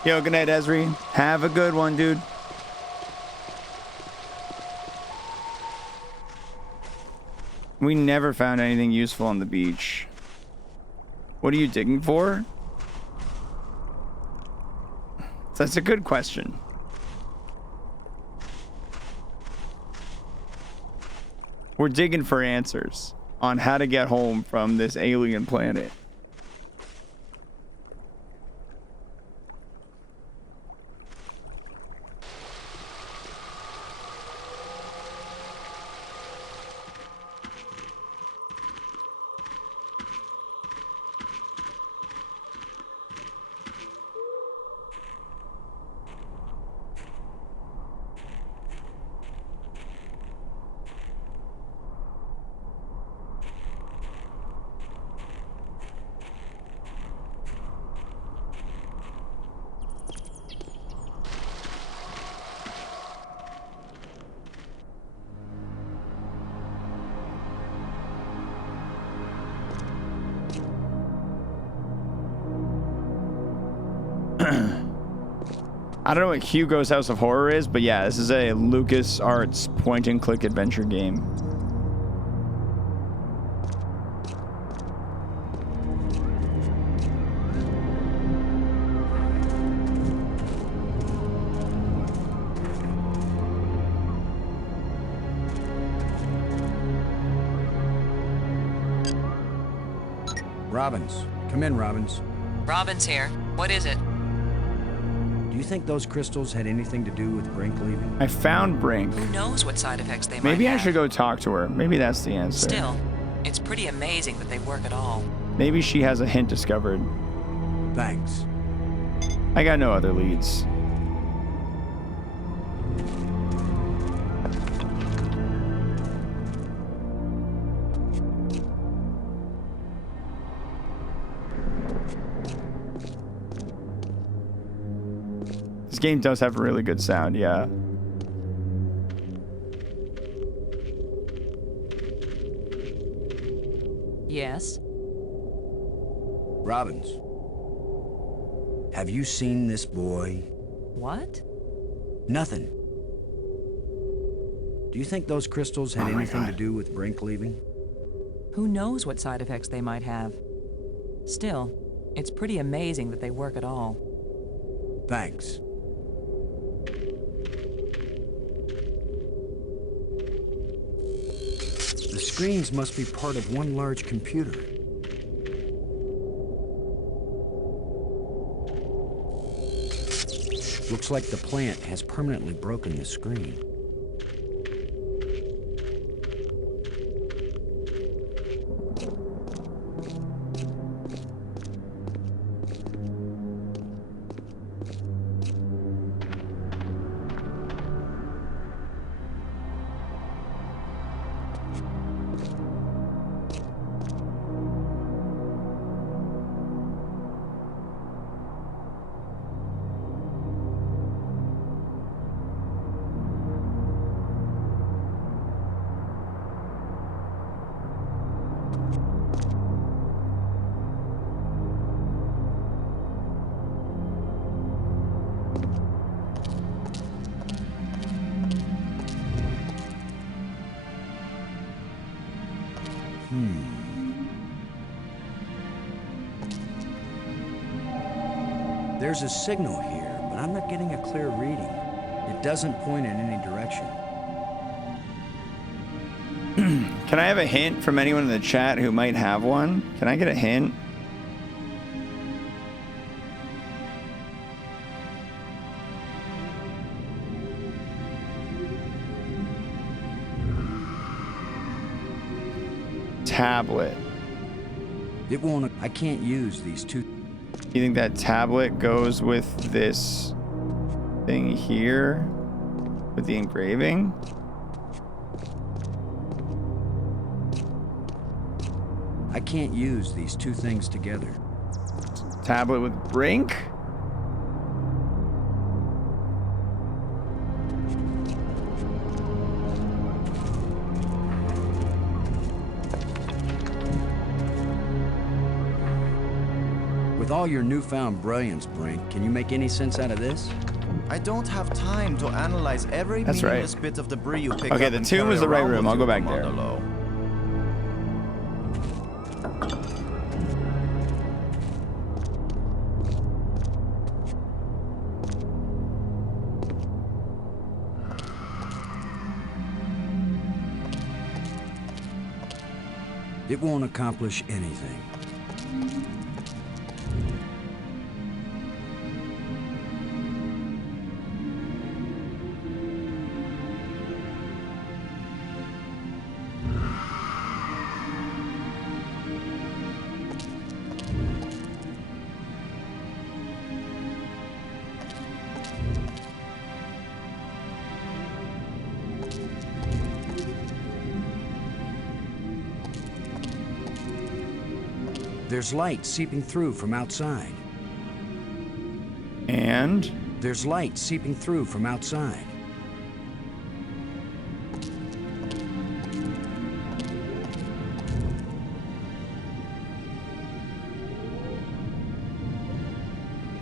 Yo, good night, Esri. Have a good one, dude. We never found anything useful on the beach. What are you digging for? That's a good question. We're digging for answers on how to get home from this alien planet. I don't know what Hugo's House of Horror is, but yeah, this is a LucasArts point-and-click adventure game. Robbins. Come in, Robbins. Robin's here. What is it? Do you think those crystals had anything to do with Brink leaving? I found Brink. Who knows what side effects they might Maybe I have? should go talk to her. Maybe that's the answer. Still, it's pretty amazing that they work at all. Maybe she has a hint discovered. Thanks. I got no other leads. This game does have a really good sound, yeah. Yes? Robbins. Have you seen this boy? What? Nothing. Do you think those crystals had anything to do with Brink leaving? Who knows what side effects they might have? Still, it's pretty amazing that they work at all. Thanks. The screens must be part of one large computer. Looks like the plant has permanently broken the screen. There's a signal here, but I'm not getting a clear reading. It doesn't point in any direction. Can I have a hint from anyone in the chat who might have one? Can I get a hint? Tablet. It won't. I can't use these two. You think that tablet goes with this thing here? With the engraving? I can't use these two things together. Tablet with Brink? With all your newfound brilliance, Brink, can you make any sense out of this? I don't have time to analyze every That's right. meaningless bit of debris you pick Okay, up the and tomb carry was the right around room. with I'll you, go back there. Commander Lowe. It won't accomplish anything. There's light seeping through from outside. And? There's light seeping through from outside.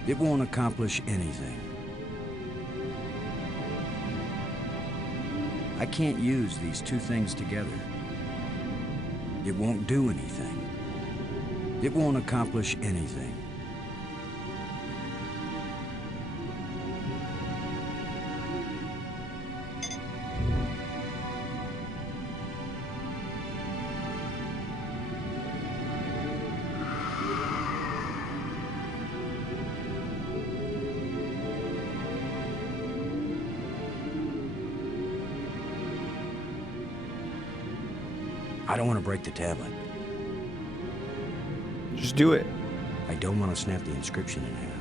It won't accomplish anything. I can't use these two things together. It won't do anything. It won't accomplish anything. I don't want to break the tablet. Just do it. I don't want to snap the inscription in half.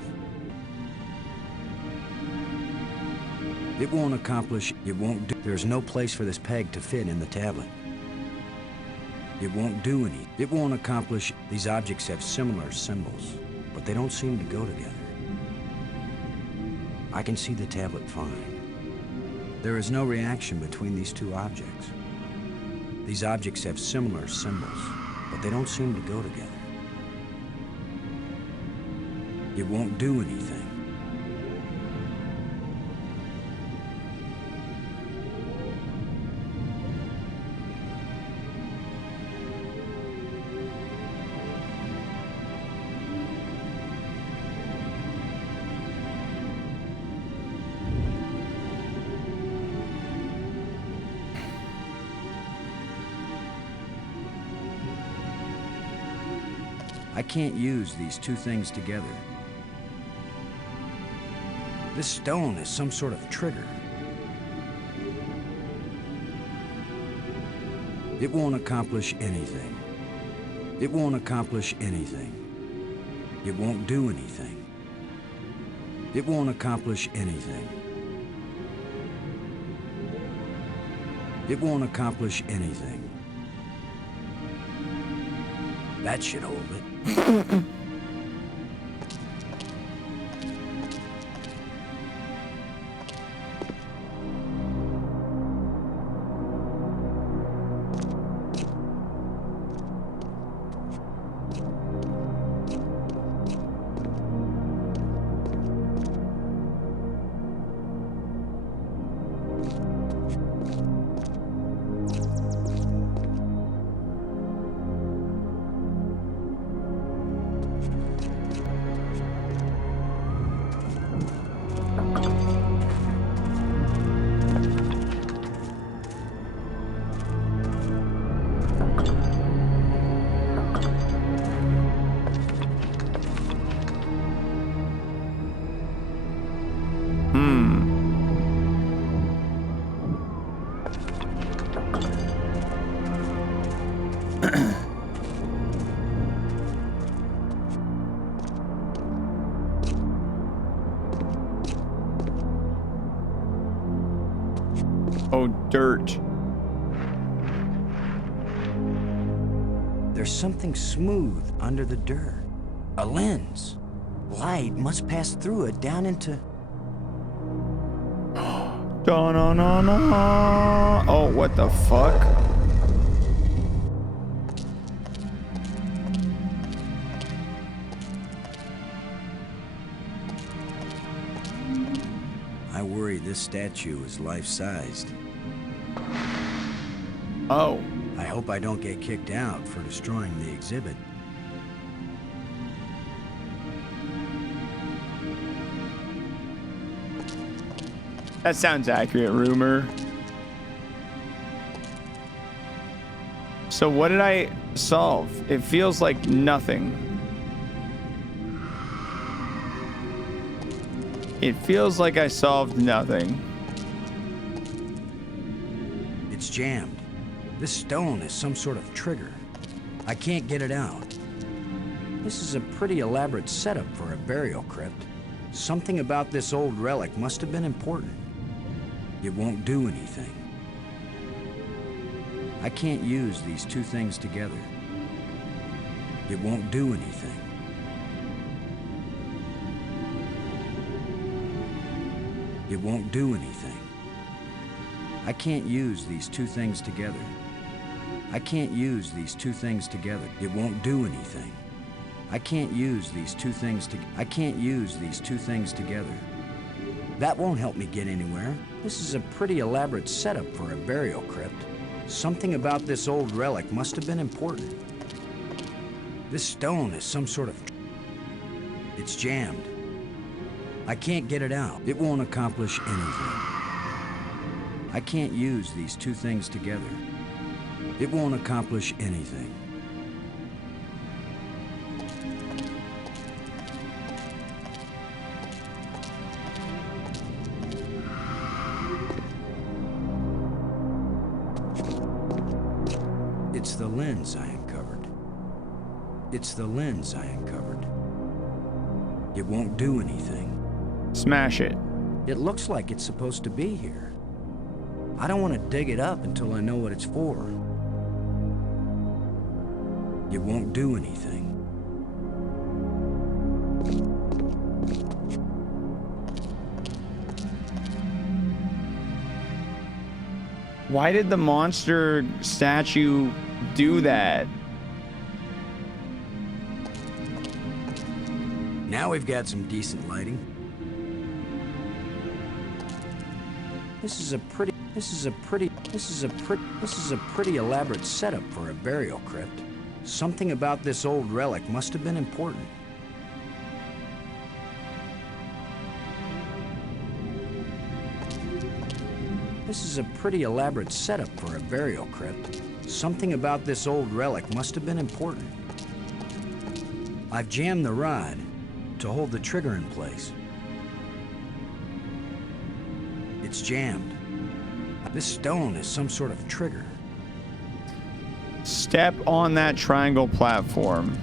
It won't accomplish, it won't do. There's no place for this peg to fit in the tablet. It won't do any. It won't accomplish. These objects have similar symbols, but they don't seem to go together. I can see the tablet fine. There is no reaction between these two objects. These objects have similar symbols, but they don't seem to go together. It won't do anything. I can't use these two things together. This stone is some sort of trigger. It won't accomplish anything. It won't accomplish anything. It won't do anything. It won't accomplish anything. It won't accomplish anything. That should hold it. Oh, dirt. There's something smooth under the dirt. A lens. Light must pass through it down into... Da-na-na-na. Oh, what the fuck? I worry this statue is life-sized. Oh. I hope I don't get kicked out for destroying the exhibit. That sounds accurate, rumor. So what did I solve? It feels like nothing. It feels like I solved nothing. It's jammed. This stone is some sort of trigger. I can't get it out. This is a pretty elaborate setup for a burial crypt. Something about this old relic must have been important. It won't do anything. I can't use these two things together. It won't do anything. It won't do anything. I can't use these two things together. I can't use these two things together. It won't do anything. I can't use these two things I can't use these two things together. That won't help me get anywhere. This is a pretty elaborate setup for a burial crypt. Something about this old relic must have been important. This stone is some sort of... It's jammed. I can't get it out. It won't accomplish anything. I can't use these two things together. It won't accomplish anything. It's the lens I uncovered. It's the lens I uncovered. It won't do anything. Smash it. It looks like it's supposed to be here. I don't want to dig it up until I know what it's for. It won't do anything. Why did the monster statue do that? Now we've got some decent lighting. This is a pretty elaborate setup for a burial crypt. Something about this old relic must have been important. This is a pretty elaborate setup for a burial crypt. Something about this old relic must have been important. I've jammed the rod to hold the trigger in place. It's jammed. This stone is some sort of trigger. Step on that triangle platform.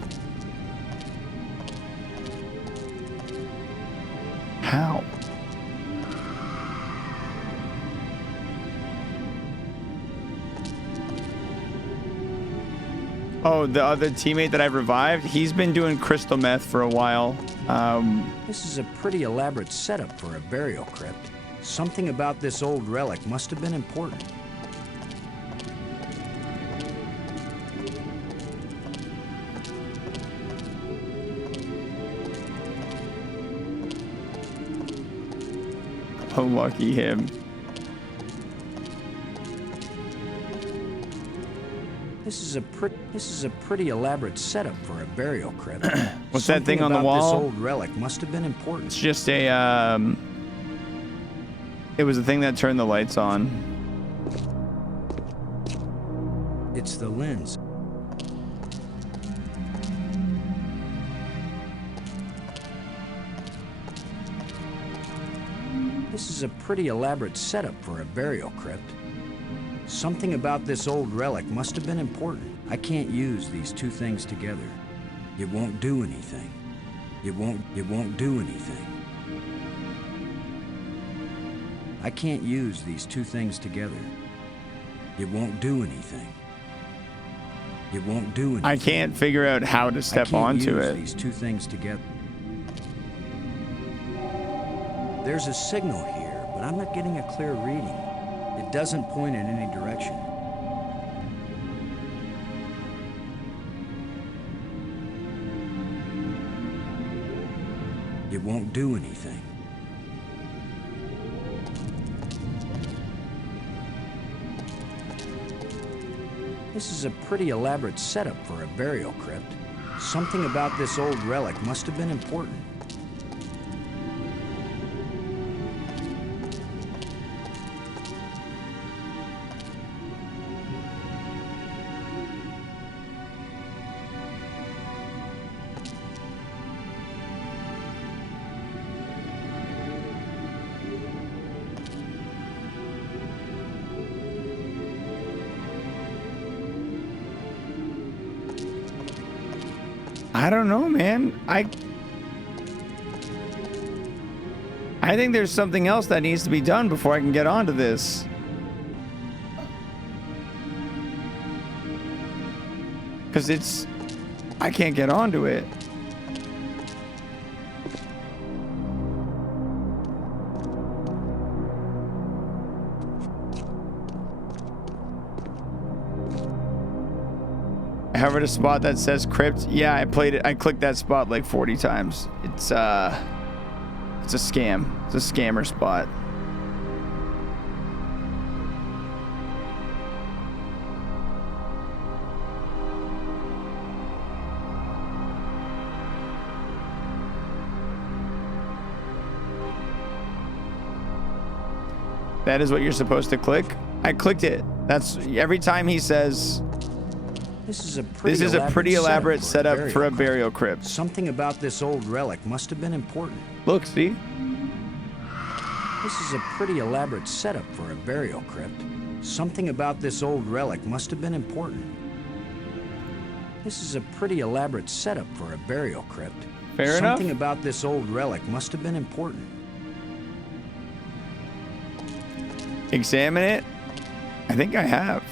How? Oh, the other teammate that I've revived, he's been doing crystal meth for a while. This is a pretty elaborate setup for a burial crypt. Something about this old relic must have been important. Oh, lucky him. This is a pretty elaborate setup for a burial crypt. What's that thing on the wall? This old relic must have been important. It's just a it was the thing that turned the lights on. It's the lens. This is a pretty elaborate setup for a burial crypt. Something about this old relic must have been important. I can't use these two things together. It won't do anything. It won't do anything. I can't use these two things together. It won't do anything. It won't do anything. I can't figure out how to step onto it. These two things together. There's a signal here, but I'm not getting a clear reading. It doesn't point in any direction. It won't do anything. This is a pretty elaborate setup for a burial crypt. Something about this old relic must have been important. I don't know, man. I think there's something else that needs to be done before I can get onto this. Because I can't get onto it. However, the spot that says crypt, yeah, I played it. I clicked that spot like 40 times. It's a scam. It's a scammer spot. That is what you're supposed to click. I clicked it. That's every time he says. This is a pretty elaborate setup for a burial crypt. Something about this old relic must have been important. Look, see? This is a pretty elaborate setup for a burial crypt. Something about this old relic must have been important. This is a pretty elaborate setup for a burial crypt. Fair enough. Something about this old relic must have been important. Examine it. I think I have.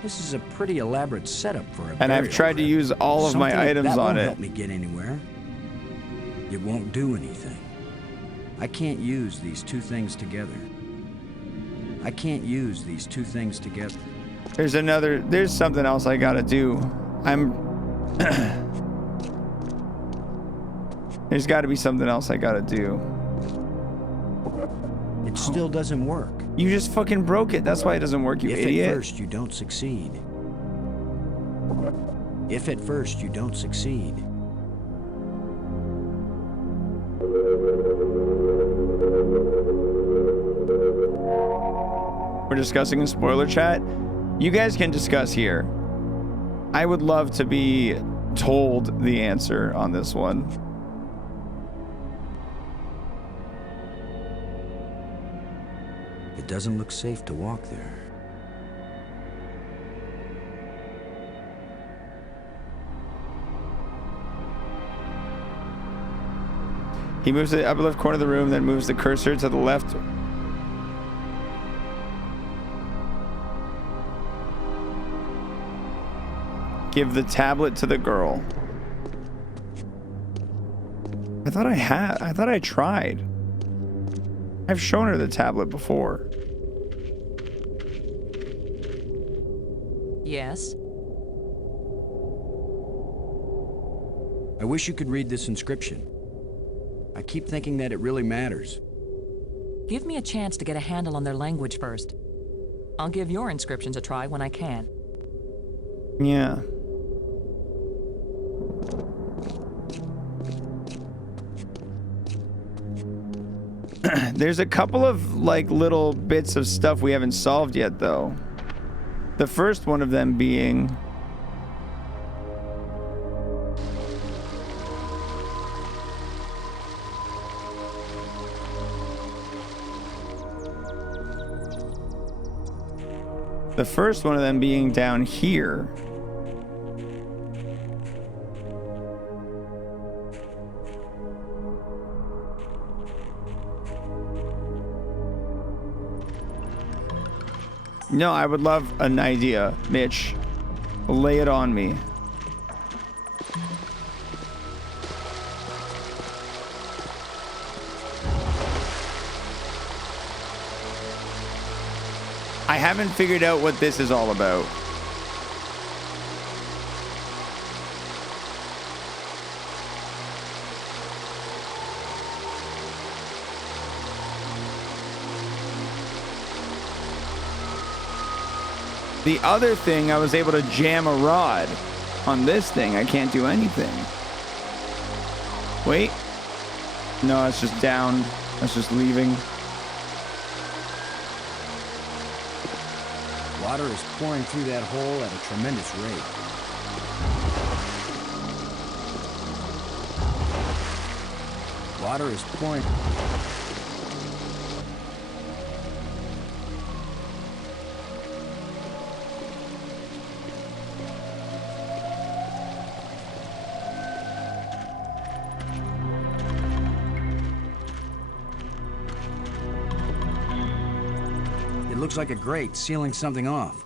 This is a pretty elaborate setup for a burial And I've tried to use all of my items that on won't it. help me get anywhere. It won't do anything. I can't use these two things together. I can't use these two things together. There's something else I gotta do. There's gotta be something else I gotta do. It still doesn't work. You just fucking broke it. That's why it doesn't work, you idiot. If at first you don't succeed. If at first you don't succeed. We're discussing in spoiler chat. You guys can discuss here. I would love to be told the answer on this one. It doesn't look safe to walk there. He moves the upper left corner of the room, then moves the cursor to the left. Give the tablet to the girl. I thought I tried. I've shown her the tablet before. Yes. I wish you could read this inscription. I keep thinking that it really matters. Give me a chance to get a handle on their language first. I'll give your inscriptions a try when I can. Yeah. There's a couple of like little bits of stuff we haven't solved yet though. The first one of them being down here. No, I would love an idea, Mitch. Lay it on me. I haven't figured out what this is all about. The other thing, I was able to jam a rod. On this thing, I can't do anything. Wait. No, it's just down. That's just leaving. Water is pouring through that hole at a tremendous rate. Water is pouring. It looks like a grate sealing something off.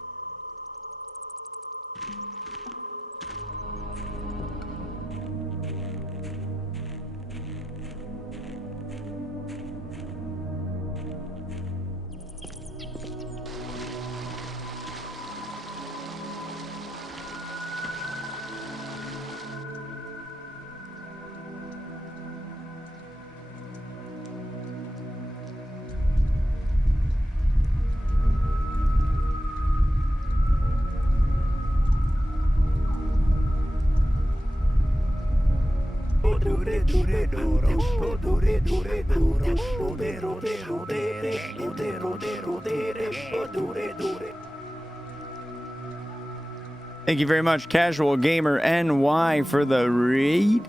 Thank you very much, Casual Gamer NY, for the raid.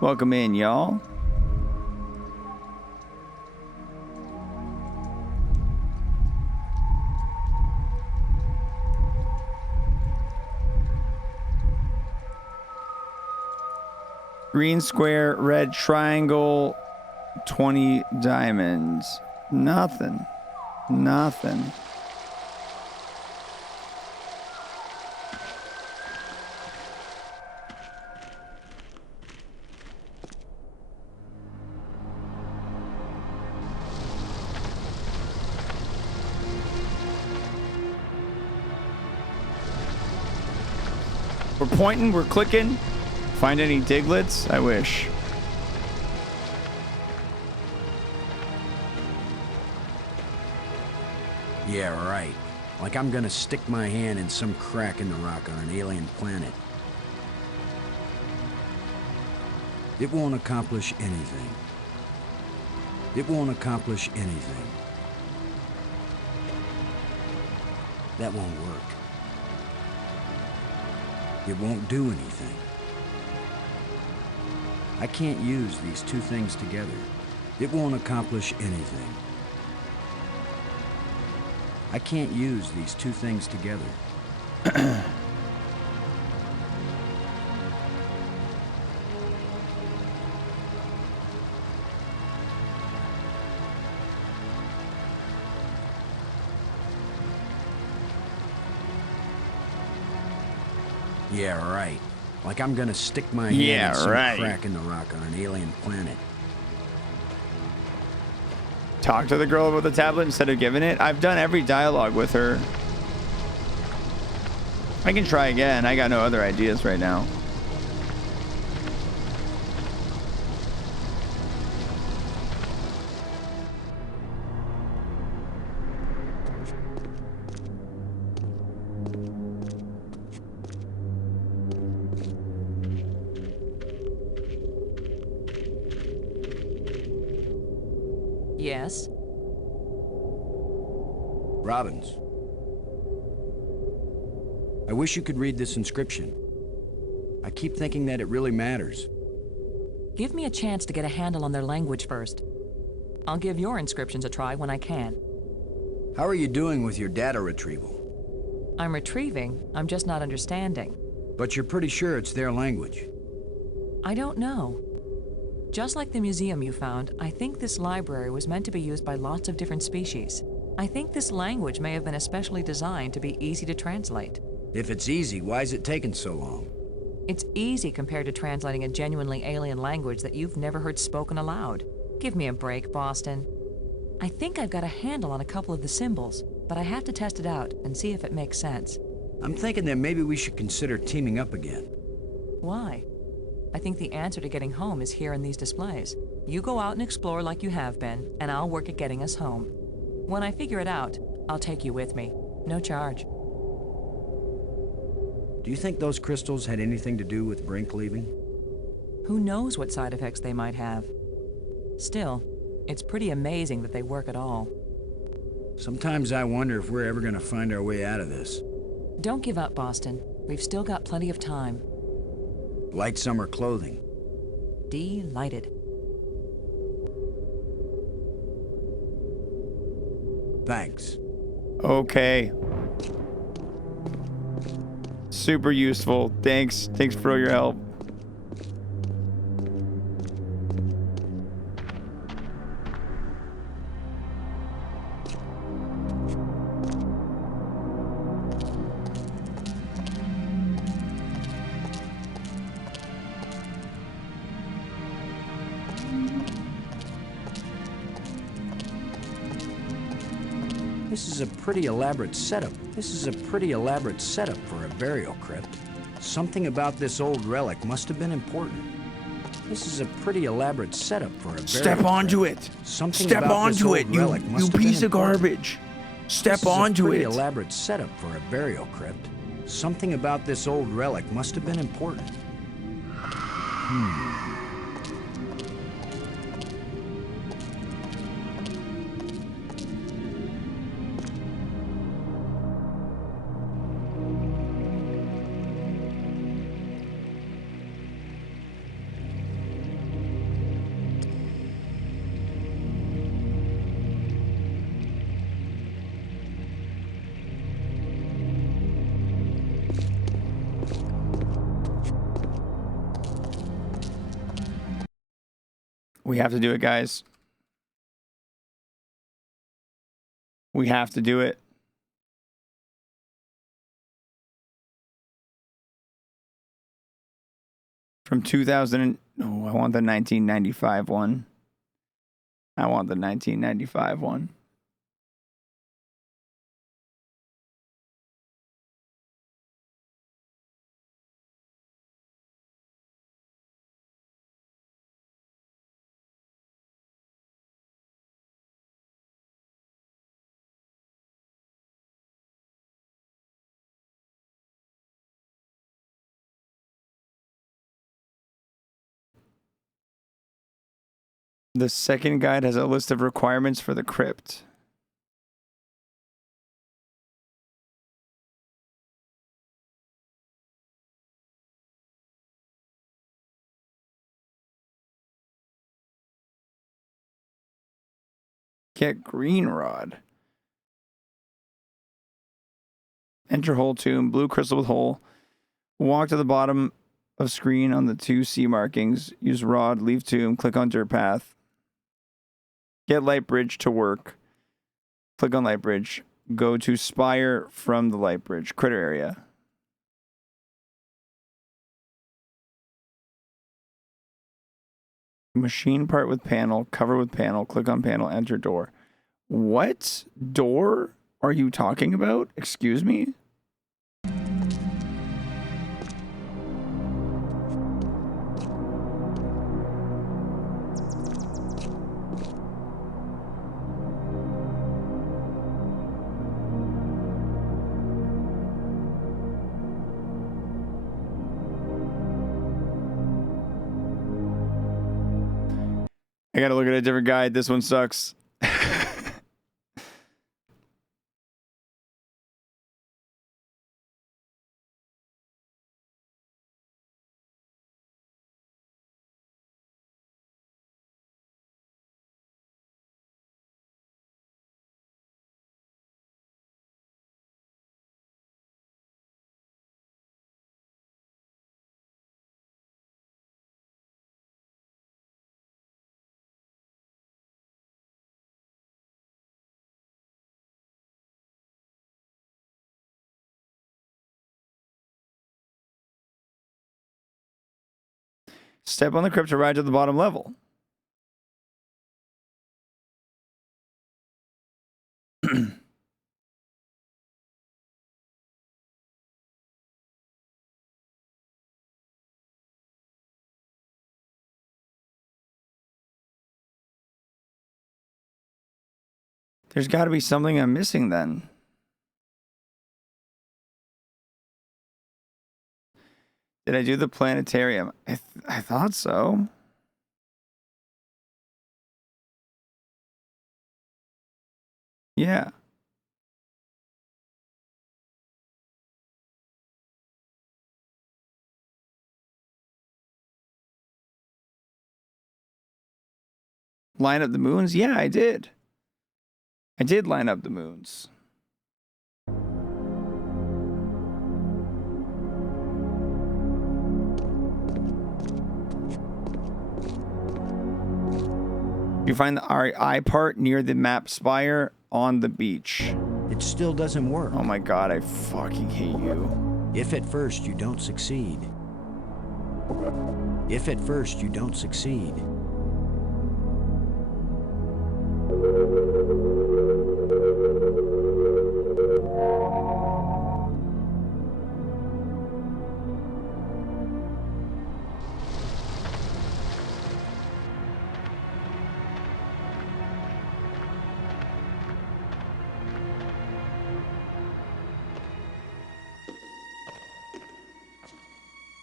Welcome in, y'all. Green square, red triangle, 20 diamonds. Nothing. Nothing. We're pointing, we're clicking. Find any diglets? I wish. Yeah, right. Like I'm gonna stick my hand in some crack in the rock on an alien planet. It won't accomplish anything. It won't accomplish anything. That won't work. It won't do anything. I can't use these two things together. It won't accomplish anything. I can't use these two things together. Yeah, right. Like I'm gonna stick my hand in some crack in the rock on an alien planet. Talk to the girl with the tablet instead of giving it. I've done every dialogue with her. I can try again. I got no other ideas right now. Yes? Robbins. I wish you could read this inscription. I keep thinking that it really matters. Give me a chance to get a handle on their language first. I'll give your inscriptions a try when I can. How are you doing with your data retrieval? I'm retrieving, I'm just not understanding. But you're pretty sure it's their language. I don't know. Just like the museum you found, I think this library was meant to be used by lots of different species. I think this language may have been especially designed to be easy to translate. If it's easy, why is it taking so long? It's easy compared to translating a genuinely alien language that you've never heard spoken aloud. Give me a break, Boston. I think I've got a handle on a couple of the symbols, but I have to test it out and see if it makes sense. I'm thinking that maybe we should consider teaming up again. Why? I think the answer to getting home is here in these displays. You go out and explore like you have been, and I'll work at getting us home. When I figure it out, I'll take you with me. No charge. Do you think those crystals had anything to do with Brink leaving? Who knows what side effects they might have? Still, it's pretty amazing that they work at all. Sometimes I wonder if we're ever gonna find our way out of this. Don't give up, Boston. We've still got plenty of time. Light summer clothing. Delighted. Thanks. Okay. Super useful. Thanks. Thanks for all your help. This is a pretty elaborate setup. This is a pretty elaborate setup for a burial crypt. Something about this old relic must have been important. This is a pretty elaborate setup for a burial Step crypt. onto it. Something Step about this onto old it, you relic must have piece been of garbage. Step This is onto a pretty it. elaborate setup for a burial crypt. Something about this old relic must have been important. We have to do it, guys. We have to do it. From 2000. Oh, I want the 1995 one. I want the 1995 one. The second guide has a list of requirements for the crypt. Get green rod. Enter hole tomb, blue crystal with hole. Walk to the bottom of screen on the 2 C markings. Use rod, leave tomb, click on dirt path. Get light bridge to work. Click on light bridge. Go to spire from the light bridge. Critter area. Machine part with panel. Cover with panel. Click on panel. Enter door. What door are you talking about? Excuse me? I gotta look at a different guide. This one sucks. Step on the crypt to ride to the bottom level. There's got to be something I'm missing then. Did I do the planetarium? I thought so. Yeah. Line up the moons? Yeah, I did. I did line up the moons. You find the RI part near the map spire on the beach. It still doesn't work. Oh my god, I fucking hate you. If at first you don't succeed. If at first you don't succeed.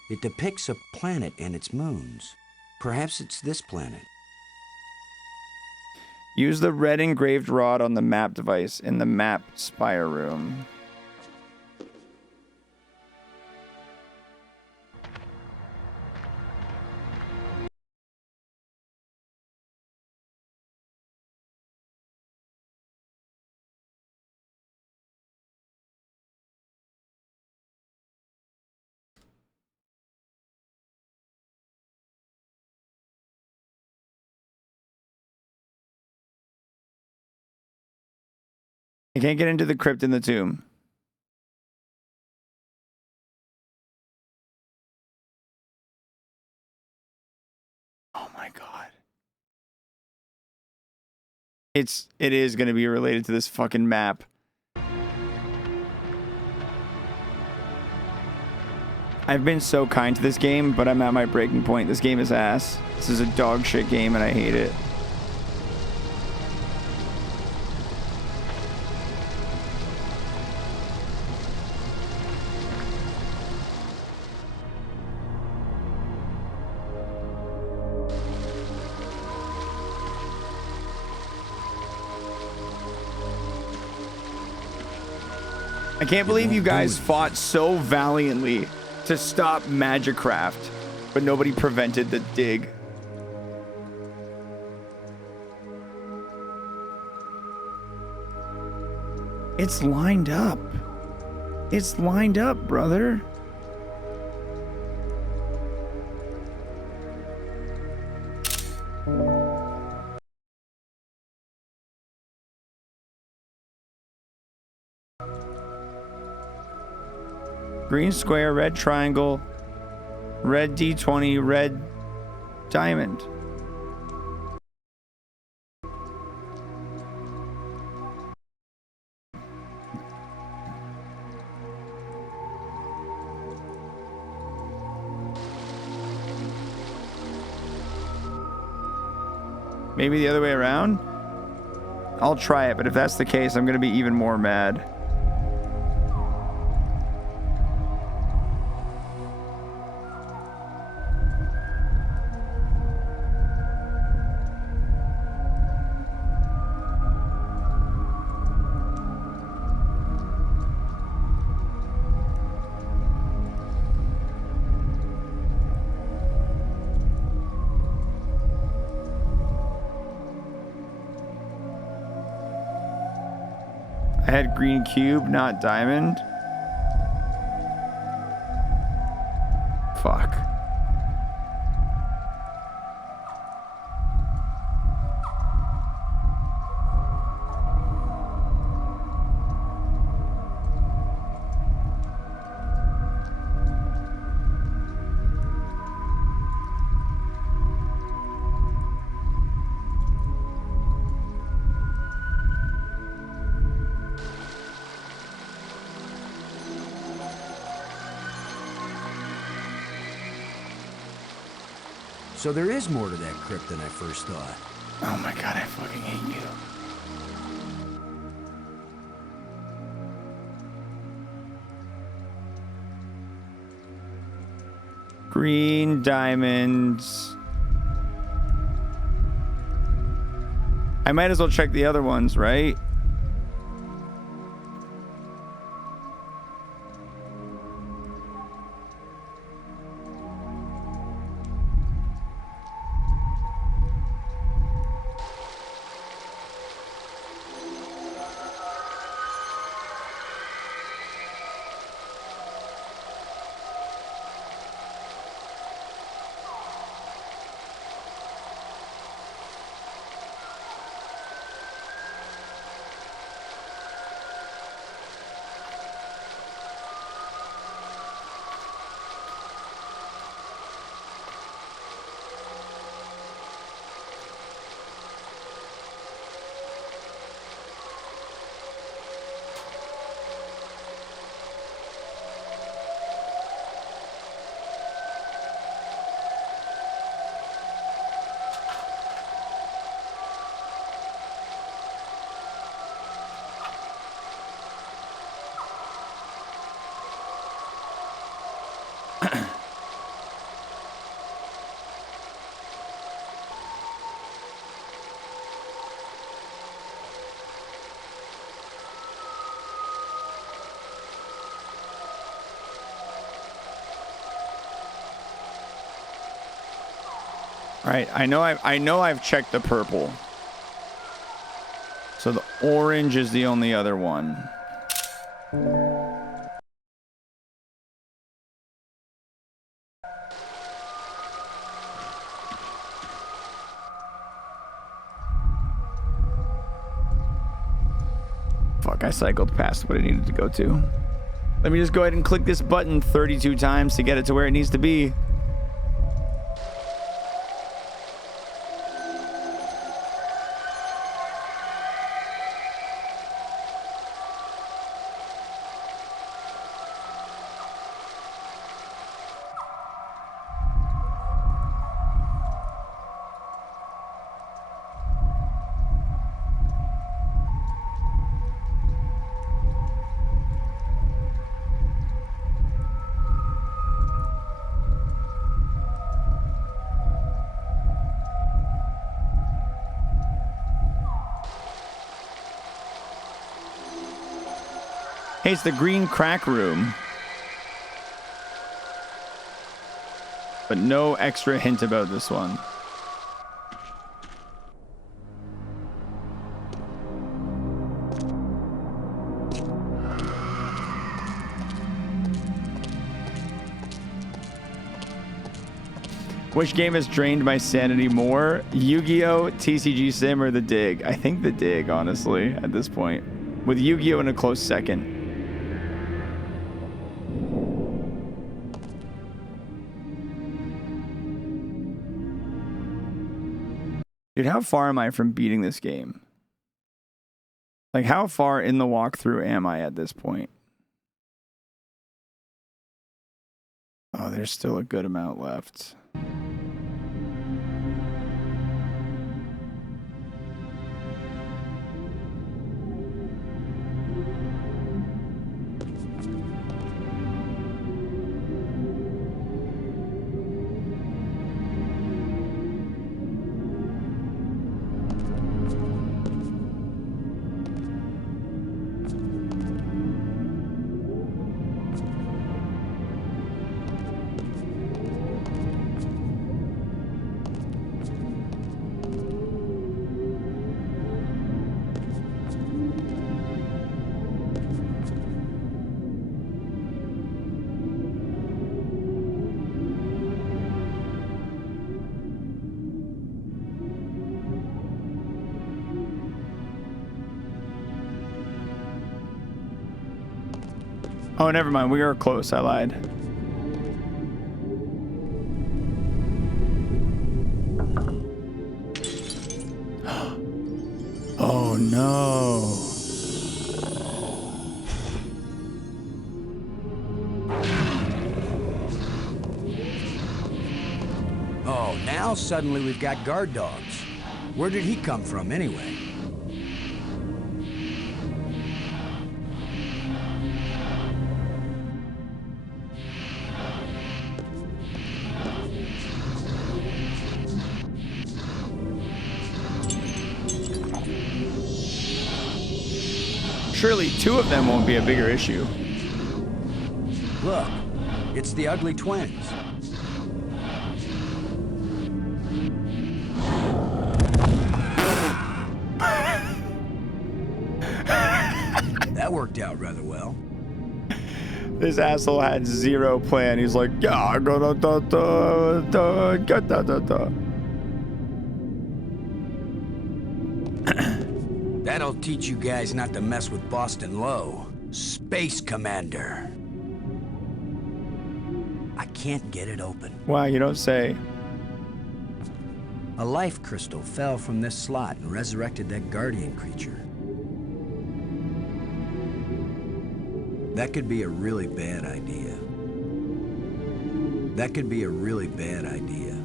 It depicts a planet and its moons. Perhaps it's this planet. Use the red engraved rod on the map device in the map spire room. I can't get into the crypt in the tomb. Oh my god. It is going to be related to this fucking map. I've been so kind to this game, but I'm at my breaking point. This game is ass. This is a dog shit game and I hate it. I can't believe you guys fought so valiantly to stop Magicraft, but nobody prevented the dig. It's lined up. It's lined up, brother. Green square, red triangle, red D20, red diamond. Maybe the other way around? I'll try it, but if that's the case, I'm going to be even more mad. I had green cube, not diamond. Fuck. So there is more to that crypt than I first thought. Oh my god, I fucking hate you. Green diamonds. I might as well check the other ones, right? All right, I know I've checked the purple. So the orange is the only other one. Fuck. Fuck, I cycled past what I needed to go to. Let me just go ahead and click this button 32 times to get it to where it needs to be. Hey, it's the green crack room. But no extra hint about this one. Which game has drained my sanity more? Yu-Gi-Oh!, TCG Sim, or The Dig? I think The Dig, honestly, at this point. With Yu-Gi-Oh! In a close second. Dude, how far am I from beating this game? Like, how far in the walkthrough am I at this point? Oh, there's still a good amount left. Oh, never mind. We are close. I lied. Oh, no. Oh, now suddenly we've got guard dogs. Where did he come from, anyway? Surely two of them won't be a bigger issue. Look, it's the ugly twins. That worked out rather well. This asshole had zero plan. He's like, yeah, go da da da da da da da. That'll teach you guys not to mess with Boston Low. Space Commander. I can't get it open. Wow, you don't say. A life crystal fell from this slot and resurrected that guardian creature. That could be a really bad idea. That could be a really bad idea.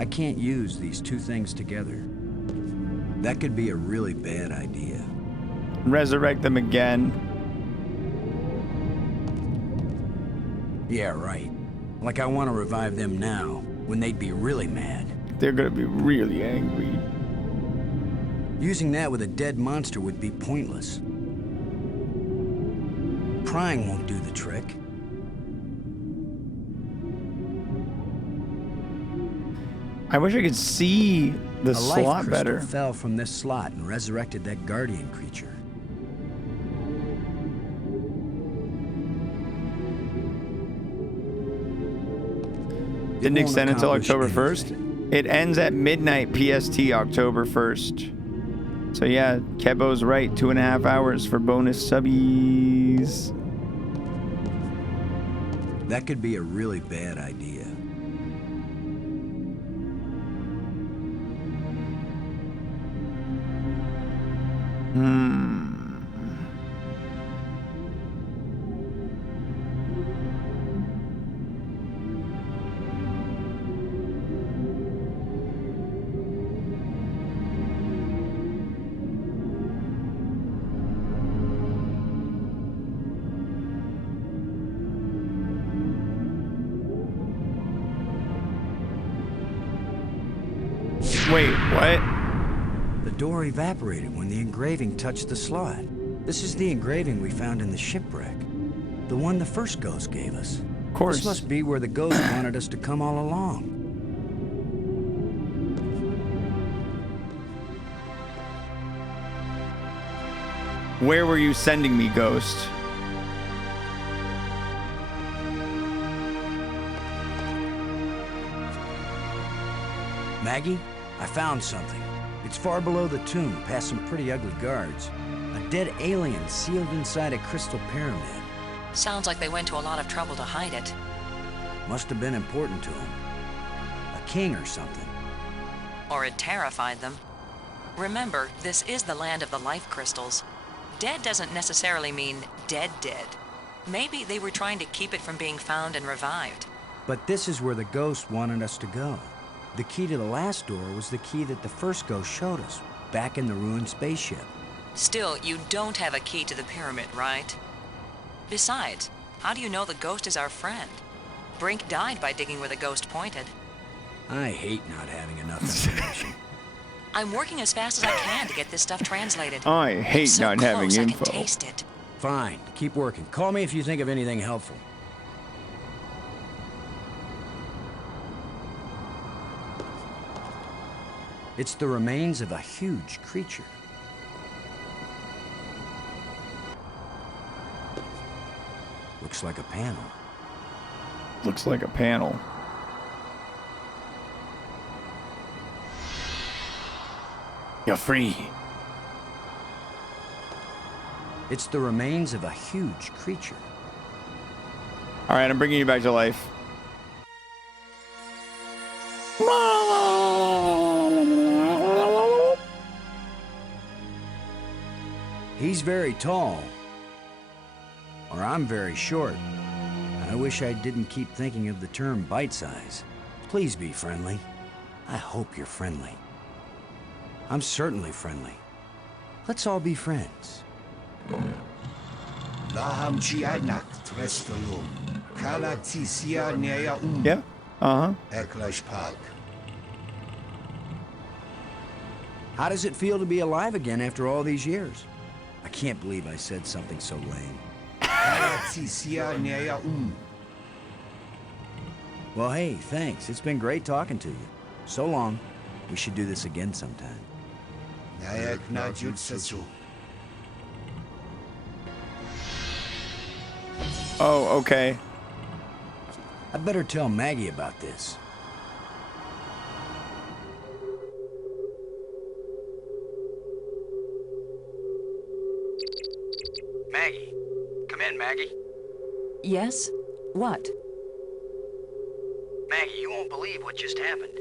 I can't use these two things together. That could be a really bad idea. Resurrect them again. Yeah, right. Like I want to revive them now, when they'd be really mad. they're gonna be really angry. Using that with a dead monster would be pointless. Prying won't do the trick. I wish I could see the A life slot crystal better. fell from this slot and resurrected that guardian creature. Didn't won't extend until accomplish October 1st. It ends at midnight PST October 1st. So yeah, Kebo's right. 2.5 hours for bonus subbies. That could be a really bad idea. Wait, what? The door evaporated when the engraving touched the slot. This is the engraving we found in the shipwreck. The one the first ghost gave us. Of course. This must be where the ghost wanted us to come all along. Where were you sending me, Ghost? Maggie, I found something. It's far below the tomb, past some pretty ugly guards. A dead alien sealed inside a crystal pyramid. Sounds like they went to a lot of trouble to hide it. Must have been important to him. A king or something. Or it terrified them. Remember, this is the land of the life crystals. Dead doesn't necessarily mean dead. Maybe they were trying to keep it from being found and revived. But this is where the ghost wanted us to go. The key to the last door was the key that the first ghost showed us, back in the ruined spaceship. Still, you don't have a key to the pyramid, right? Besides, how do you know the ghost is our friend? Brink died by digging where the ghost pointed. I hate not having enough information. I'm working as fast as I can to get this stuff translated. I hate It's so not having close, info. I can taste it. Fine, keep working. Call me if you think of anything helpful. It's the remains of a huge creature. Looks like a panel. Looks like a panel. You're free. It's the remains of a huge creature. All right, I'm bringing you back to life. He's very tall. Or I'm very short. I wish I didn't keep thinking of the term bite size. Please be friendly. I hope you're friendly. I'm certainly friendly. Let's all be friends. Yeah. Uh-huh. How does it feel to be alive again after all these years? I can't believe I said something so lame. Well, hey, thanks. It's been great talking to you. So long. We should do this again sometime. Oh, okay. I'd better tell Maggie about this. Maggie. Come in, Maggie. Yes? What? Maggie, you won't believe what just happened.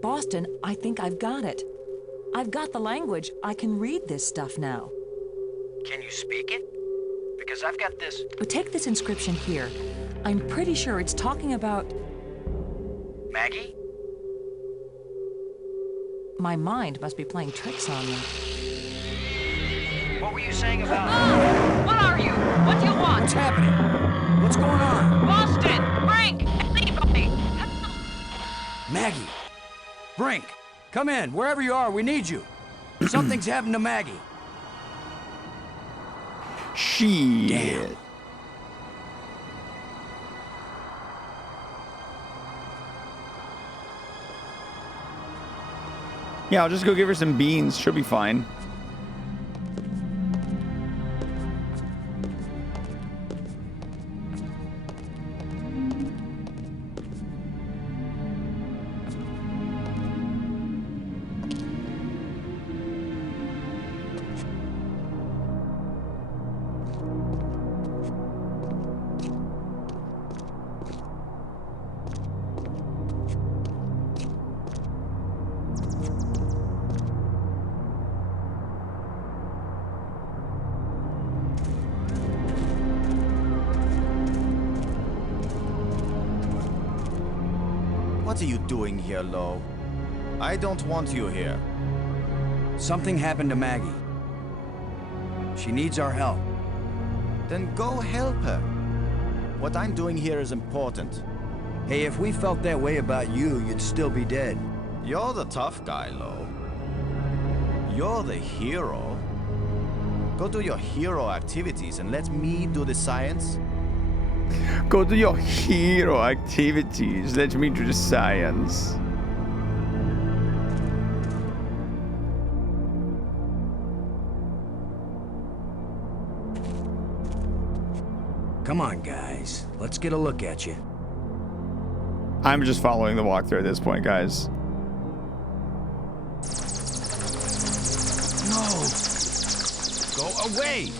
Boston, I think I've got it. I've got the language. I can read this stuff now. Can you speak it? Because I've got this... But take this inscription here. I'm pretty sure it's talking about... Maggie? My mind must be playing tricks on me. What were you saying about... What are you? What do you want? What's happening? What's going on? Boston! Brink! Anybody! Maggie! Brink! Come in, wherever you are, we need you. Something's happened to Maggie. Shit. Damn. Yeah, I'll just go give her some beans. She'll be fine. What are you doing here, Lo? I don't want you here. Something happened to Maggie. She needs our help. Then go help her. What I'm doing here is important. Hey, if we felt that way about you, you'd still be dead. You're the tough guy, Lo. You're the hero. Go do your hero activities and let me do the science. Go do your hero activities. Let me do the science. Come on, guys. Let's get a look at you. I'm just following the walkthrough at this point, guys. No! Go away!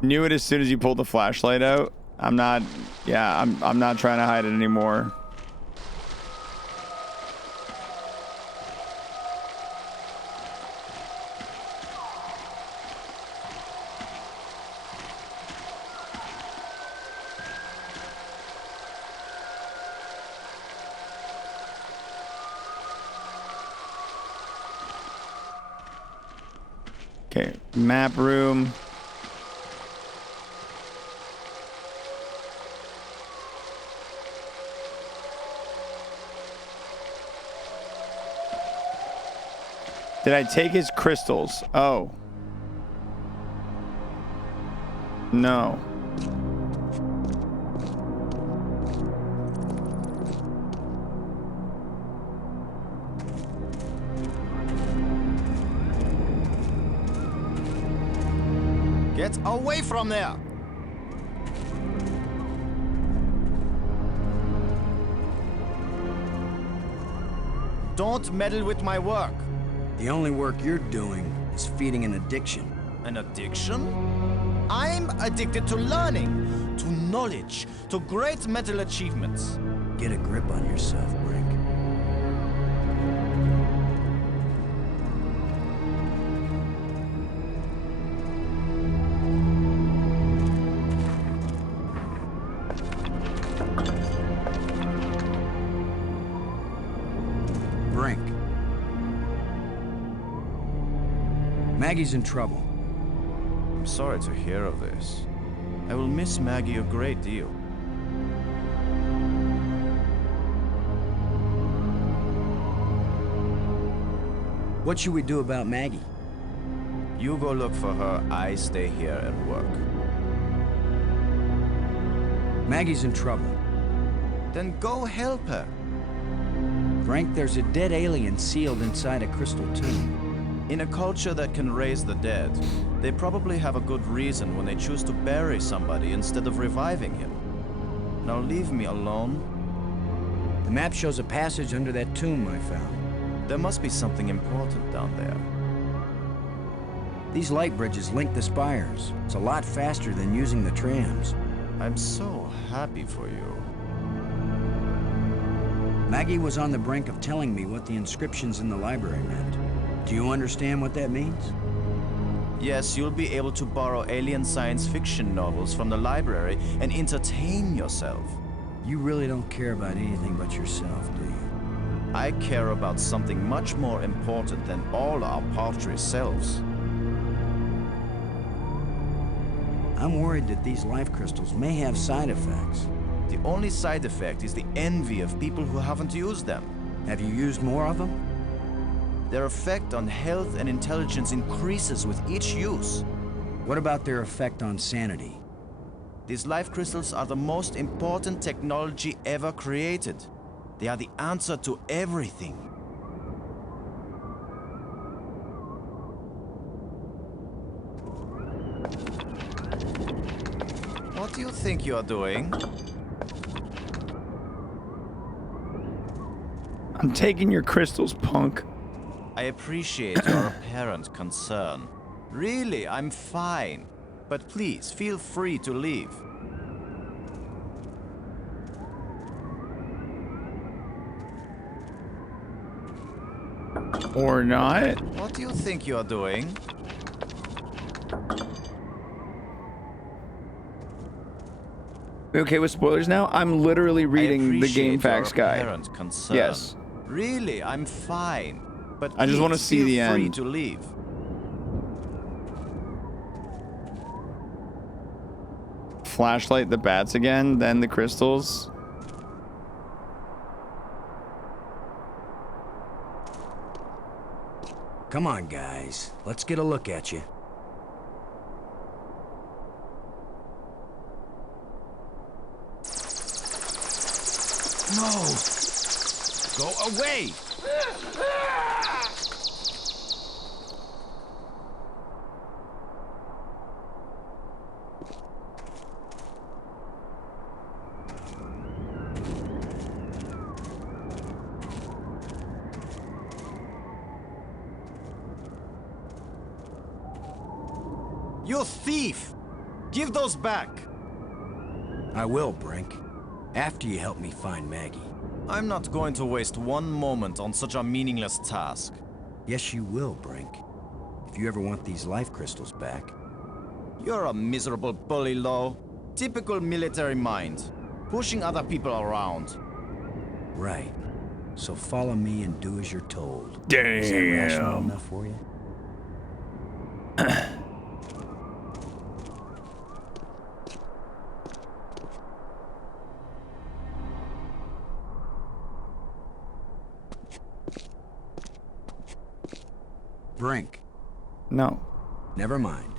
Knew it as soon as you pulled the flashlight out. I'm not trying to hide it anymore. Okay, map room. Did I take his crystals? Oh. No. Get away from there! Don't meddle with my work. The only work you're doing is feeding an addiction. An addiction? I'm addicted to learning, to knowledge, to great mental achievements. Get a grip on yourself, Brink. Brink. Maggie's in trouble. I'm sorry to hear of this. I will miss Maggie a great deal. What should we do about Maggie? You go look for her, I stay here and work. Maggie's in trouble. Then go help her. Brink, there's a dead alien sealed inside a crystal tomb. In a culture that can raise the dead, they probably have a good reason when they choose to bury somebody instead of reviving him. Now leave me alone. The map shows a passage under that tomb I found. There must be something important down there. These light bridges link the spires. It's a lot faster than using the trams. I'm so happy for you. Maggie was on the brink of telling me what the inscriptions in the library meant. Do you understand what that means? Yes, you'll be able to borrow alien science fiction novels from the library and entertain yourself. You really don't care about anything but yourself, do you? I care about something much more important than all our paltry selves. I'm worried that these life crystals may have side effects. The only side effect is the envy of people who haven't used them. Have you used more of them? Their effect on health and intelligence increases with each use. What about their effect on sanity? These life crystals are the most important technology ever created. They are the answer to everything. What do you think you are doing? I'm taking your crystals, punk. I appreciate your apparent concern. Really, I'm fine. But please, feel free to leave. Or not. What do you think you are doing? We okay with spoilers now? I'm literally reading the game facts guide. Yes. Really, I'm fine. But I just want to see the feel free end. to leave. Flashlight the bats again, then the crystals. Come on, guys. Let's get a look at you. No! Go away! You thief! Give those back! I will, Brink. After you help me find Maggie. I'm not going to waste one moment on such a meaningless task. Yes, you will, Brink. If you ever want these life crystals back. You're a miserable bully, Lo. Typical military mind. Pushing other people around. Right. So follow me and do as you're told. Damn. Is that rational enough for you? Brink. No. Never mind.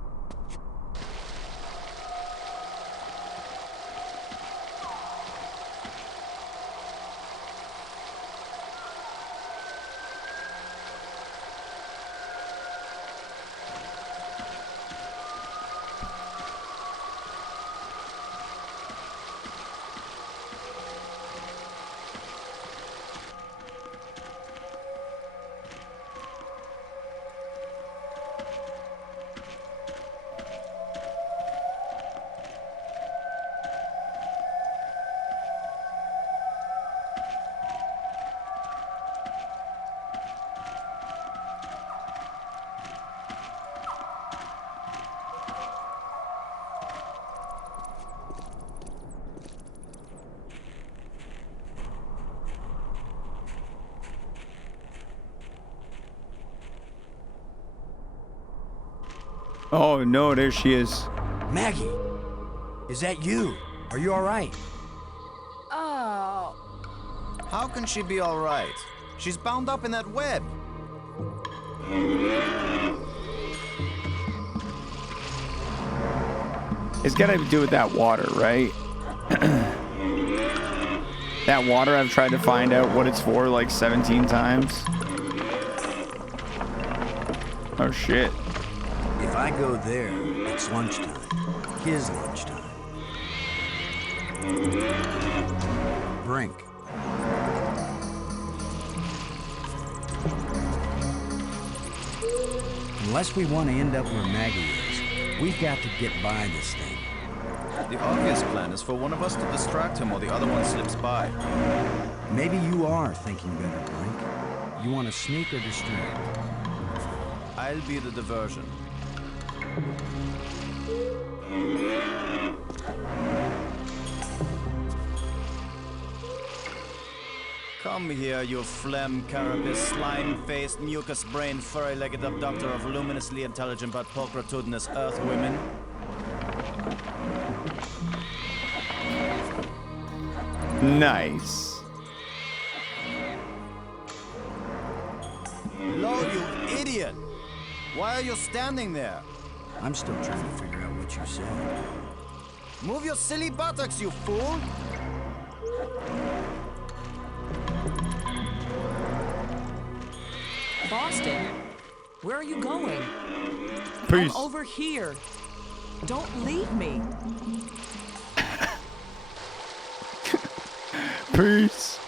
Oh no, there she is. Maggie! Is that you? Are you alright? Oh. How can she be alright? She's bound up in that web. It's gotta do with that water, right? That water, I've tried to find out what it's for like 17 times. Oh shit. If I go there, it's lunchtime. His lunchtime. Brink. Unless we want to end up where Maggie is, we've got to get by this thing. The obvious plan is for one of us to distract him while the other one slips by. Maybe you are thinking better, Brink. You want to sneak or distract? I'll be the diversion. Come here, you phlegm, carapace, slime-faced, mucus-brained, furry-legged abductor of luminously intelligent but pulchritudinous earth women. Nice. Lo, you idiot! Why are you standing there? I'm still trying to figure out what you said. Move your silly buttocks, you fool! Boston, where are you going? Peace. I'm over here. Don't leave me. Peace.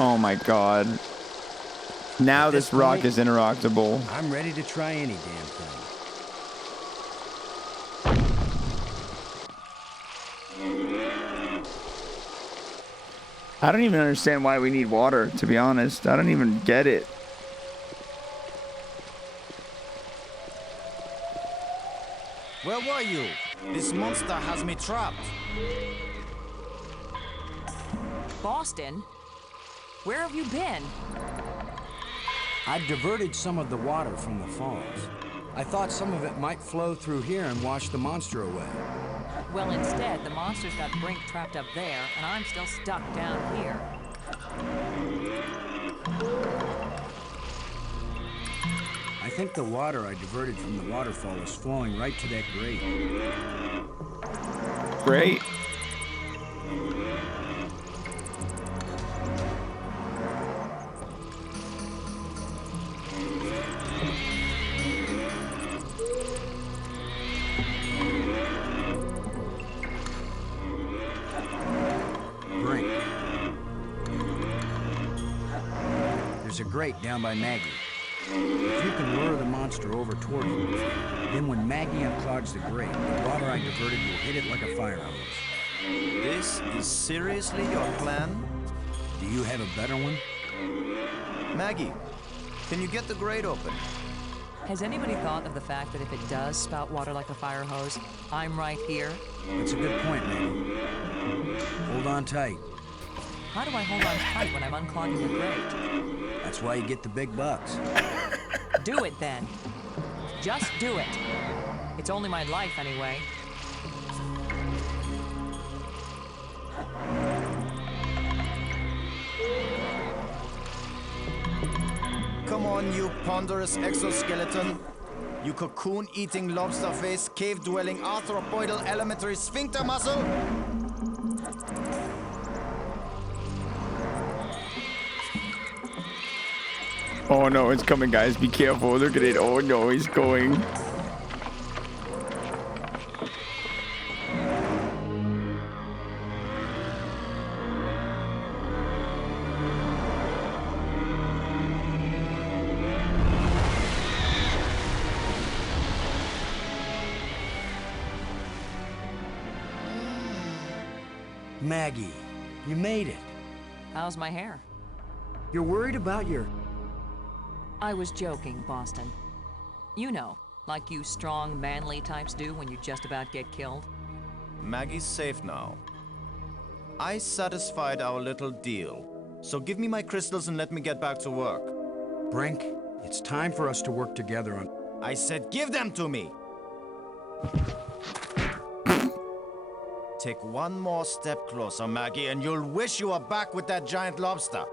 Oh my god. Now this rock is interactable. I'm ready to try any damn thing. I don't even understand why we need water, to be honest. I don't even get it. Where were you? This monster has me trapped. Boston, where have you been? I've diverted some of the water from the falls. I thought some of it might flow through here and wash the monster away. Well, instead, the monster's got Brink trapped up there, and I'm still stuck down here. I think the water I diverted from the waterfall is flowing right to that grate. Great. There's a grate down by Maggie. If you can lure the monster over toward you, then when Maggie unclogs the grate, the water I diverted will hit it like a fire hose. This is seriously your plan? Do you have a better one? Maggie, can you get the grate open? Has anybody thought of the fact that if it does spout water like a fire hose, I'm right here? That's a good point, Maggie. Hold on tight. How do I hold on tight when I'm unclogging the grate? That's why you get the big bucks. Do it then. Just do it. It's only my life anyway. Come on, you ponderous exoskeleton. You cocoon-eating lobster face, cave-dwelling arthropoidal elementary sphincter muscle. Oh no, it's coming, guys. Be careful. Look at it. Oh no, he's going. Maggie, you made it. How's my hair? You're worried about your... I was joking, Boston. You know, like you strong, manly types do when you just about get killed. Maggie's safe now. I satisfied our little deal. So give me my crystals and let me get back to work. Brink, it's time for us to work together on... I said give them to me! Take one more step closer, Maggie, and you'll wish you were back with that giant lobster.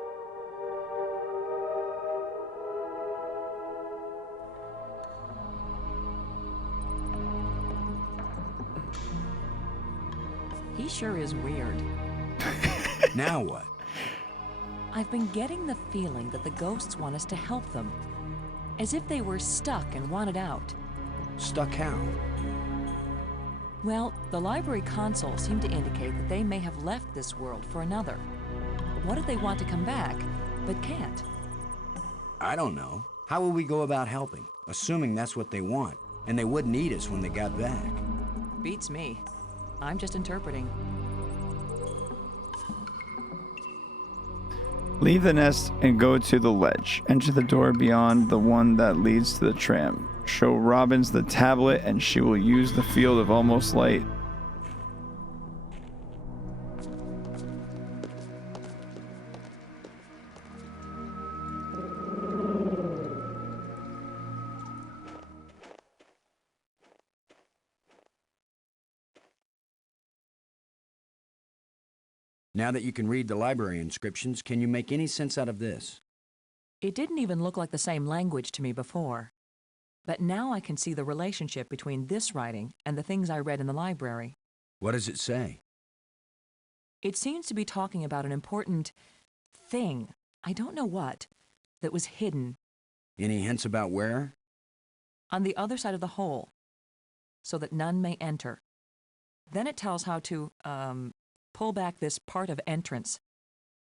He sure is weird. Now what? I've been getting the feeling that the ghosts want us to help them. As if they were stuck and wanted out. Stuck how? Well, the library console seemed to indicate that they may have left this world for another. What if they want to come back, but can't? I don't know. How will we go about helping, assuming that's what they want? And they wouldn't eat us when they got back. Beats me. I'm just interpreting. Leave the nest and go to the ledge. Enter the door beyond the one that leads to the tram. Show Robbins the tablet and she will use the field of almost light. Now that you can read the library inscriptions, can you make any sense out of this? It didn't even look like the same language to me before. But now I can see the relationship between this writing and the things I read in the library. What does it say? It seems to be talking about an important thing, I don't know what, that was hidden. Any hints about where? On the other side of the hole, so that none may enter. Then it tells how to, pull back this part of entrance,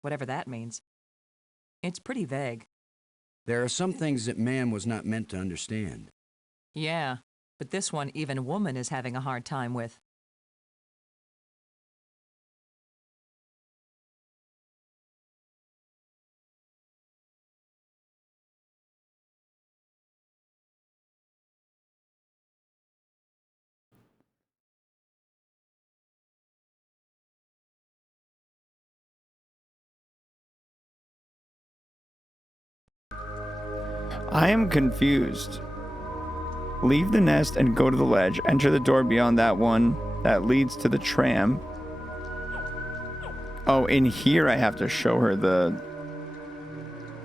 whatever that means. It's pretty vague. There are some things that man was not meant to understand. Yeah, but this one even woman is having a hard time with. I am confused. Leave the nest and go to the ledge. Enter the door beyond that one that leads to the tram. Oh, in here I have to show her the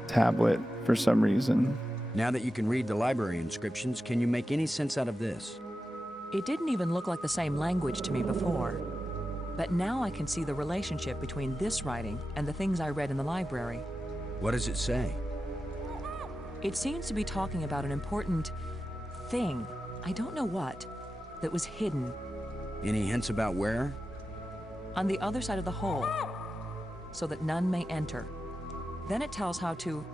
tablet for some reason. Now that you can read the library inscriptions, can you make any sense out of this? It didn't even look like the same language to me before. But now I can see the relationship between this writing and the things I read in the library. What does it say? It seems to be talking about an important thing, I don't know what, that was hidden. Any hints about where? On the other side of the hole, so that none may enter. Then it tells how to,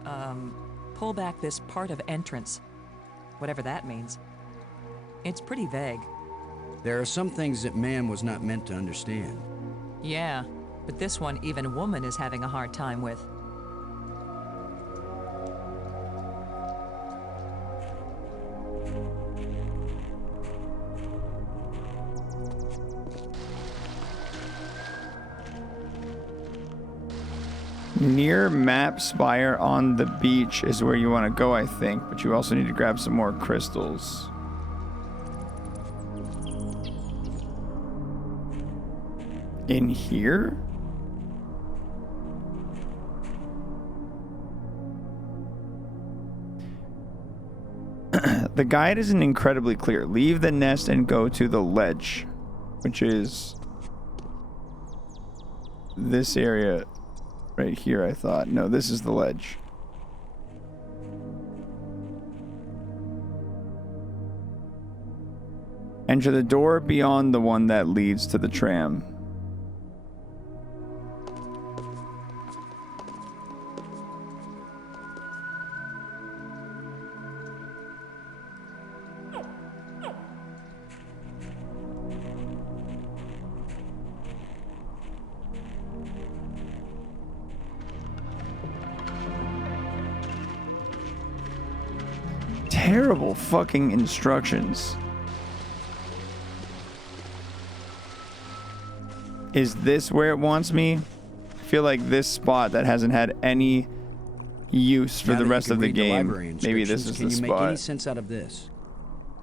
pull back this part of entrance, whatever that means. It's pretty vague. There are some things that man was not meant to understand. Yeah, but this one even woman is having a hard time with. Near Map Spire on the beach is where you want to go, I think, but you also need to grab some more crystals. In here? The guide isn't incredibly clear. Leave the nest and go to the ledge, which is this area right here, I thought. No, this is the ledge. Enter the door beyond the one that leads to the tram. Terrible fucking instructions. Is this where it wants me? I feel like this spot that hasn't had any use for the rest of the game. Maybe this is the spot. Can you make any sense out of this?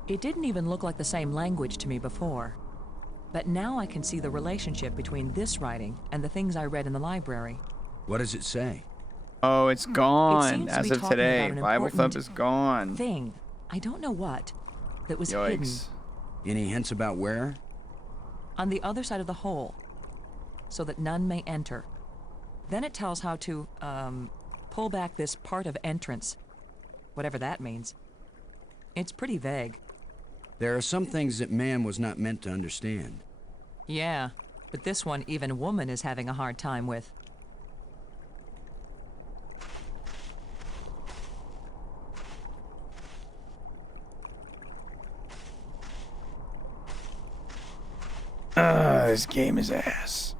It didn't even look like the same language to me before. But now I can see the relationship between this writing and the things I read in the library. What does it say? Oh, it's gone It as of today. Bible Thump is gone. Thing, I don't know what, that was Yikes. hidden. Any hints about where? On the other side of the hole, so that none may enter. Then it tells how to, pull back this part of entrance, whatever that means. It's pretty vague. There are some things that man was not meant to understand. Yeah, but this one even woman is having a hard time with. This game is ass.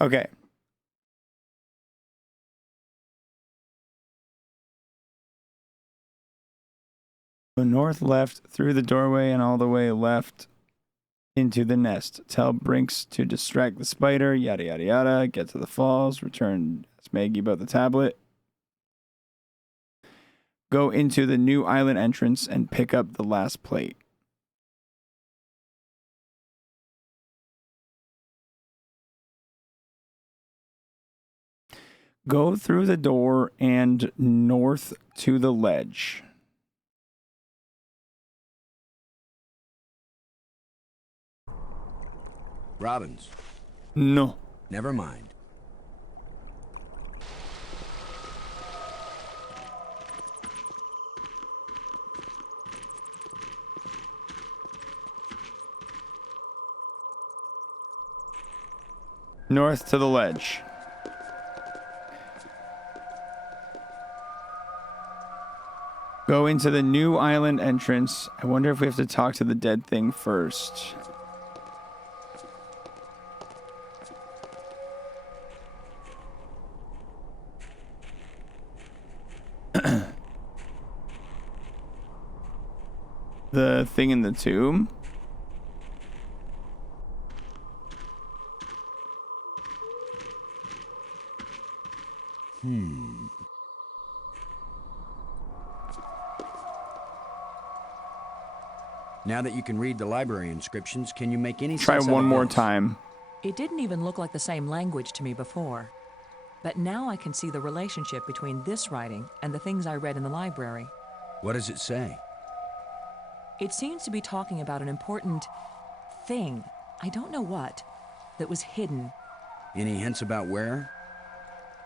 Okay. Go north, left, through the doorway, and all the way left into the nest. Tell Brinks to distract the spider, yada, yada, yada. Get to the falls, return, ask Maggie about the tablet. Go into the new island entrance and pick up the last plate. Go through the door and north to the ledge. Robbins. No. Never mind. North to the ledge. Go into the new island entrance. I wonder if we have to talk to the dead thing first. The thing in the tomb? Now that you can read the library inscriptions, can you make any Try sense one out of more this? time. It didn't even look like the same language to me before. But now I can see the relationship between this writing and the things I read in the library. What does it say? It seems to be talking about an important thing, I don't know what, that was hidden Any hints about where?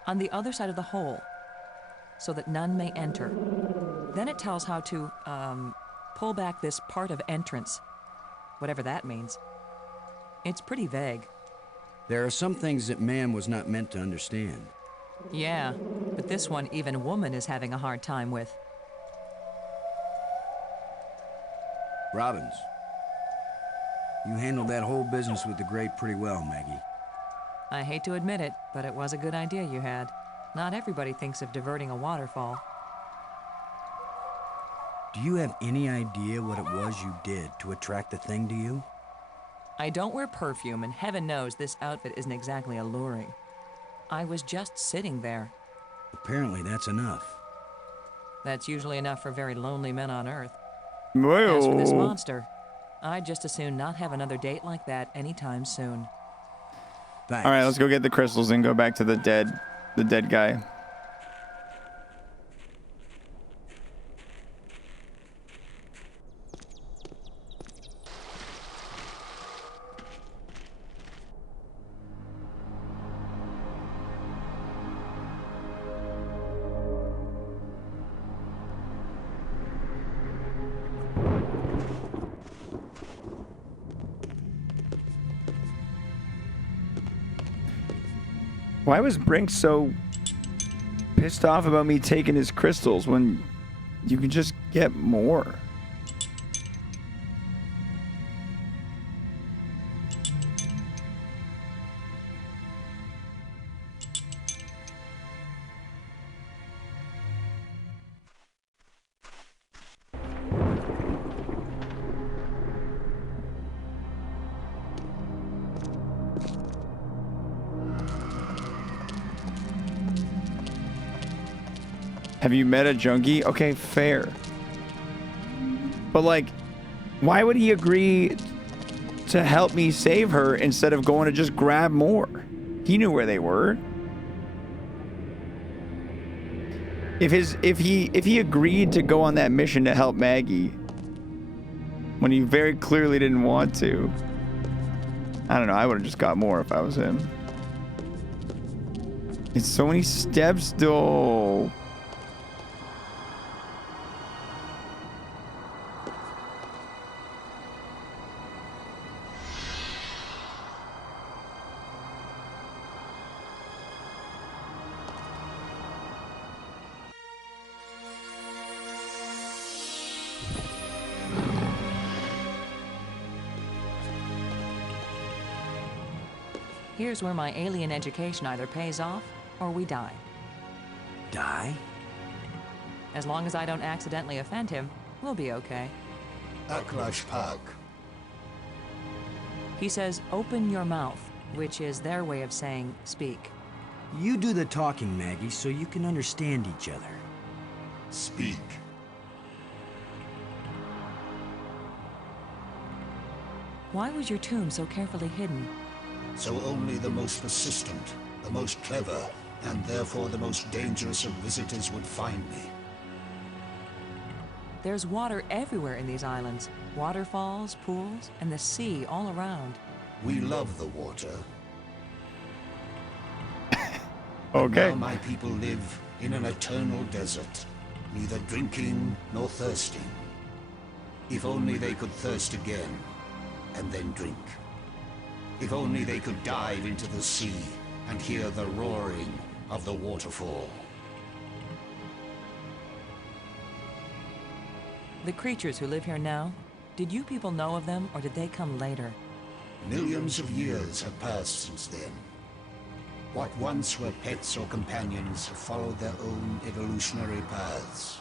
on the other side of the hole, so that none may enter. Then it tells how to, pull back this part of entrance, whatever that means. It's pretty vague. There are some things that man was not meant to understand. Yeah, but this one even woman is having a hard time with. Robbins, you handled that whole business with the grate pretty well, Maggie. I hate to admit it, but it was a good idea you had. Not everybody thinks of diverting a waterfall. Do you have any idea what it was you did to attract the thing to you? I don't wear perfume, and heaven knows this outfit isn't exactly alluring. I was just sitting there. Apparently that's enough. That's usually enough for very lonely men on Earth. Well. As for this monster, I'd just as soon not have another date like that anytime soon. Thanks. All right, let's go get the crystals and go back to the dead guy. Why was Brink so pissed off about me taking his crystals when you can just get more? Have you met a junkie? Okay, fair. But like, why would he agree to help me save her instead of going to just grab more. He knew where they were. If he agreed to go on that mission to help Maggie when he very clearly didn't want to, I don't know, I would have just got more if I was him. It's so many steps though. Here's where my alien education either pays off or we die. Die? As long as I don't accidentally offend him, we'll be okay. Aklash Park. He says, open your mouth, which is their way of saying speak. You do the talking, Maggie, so you can understand each other. Speak. Why was your tomb so carefully hidden? So only the most persistent, the most clever, and therefore the most dangerous of visitors would find me. There's water everywhere in these islands. Waterfalls, pools, and the sea all around. We love the water. Okay. Now my people live in an eternal desert, neither drinking nor thirsting. If only they could thirst again, and then drink. If only they could dive into the sea and hear the roaring of the waterfall. The creatures who live here now, did you people know of them, or did they come later? Millions of years have passed since then. What once were pets or companions have followed their own evolutionary paths.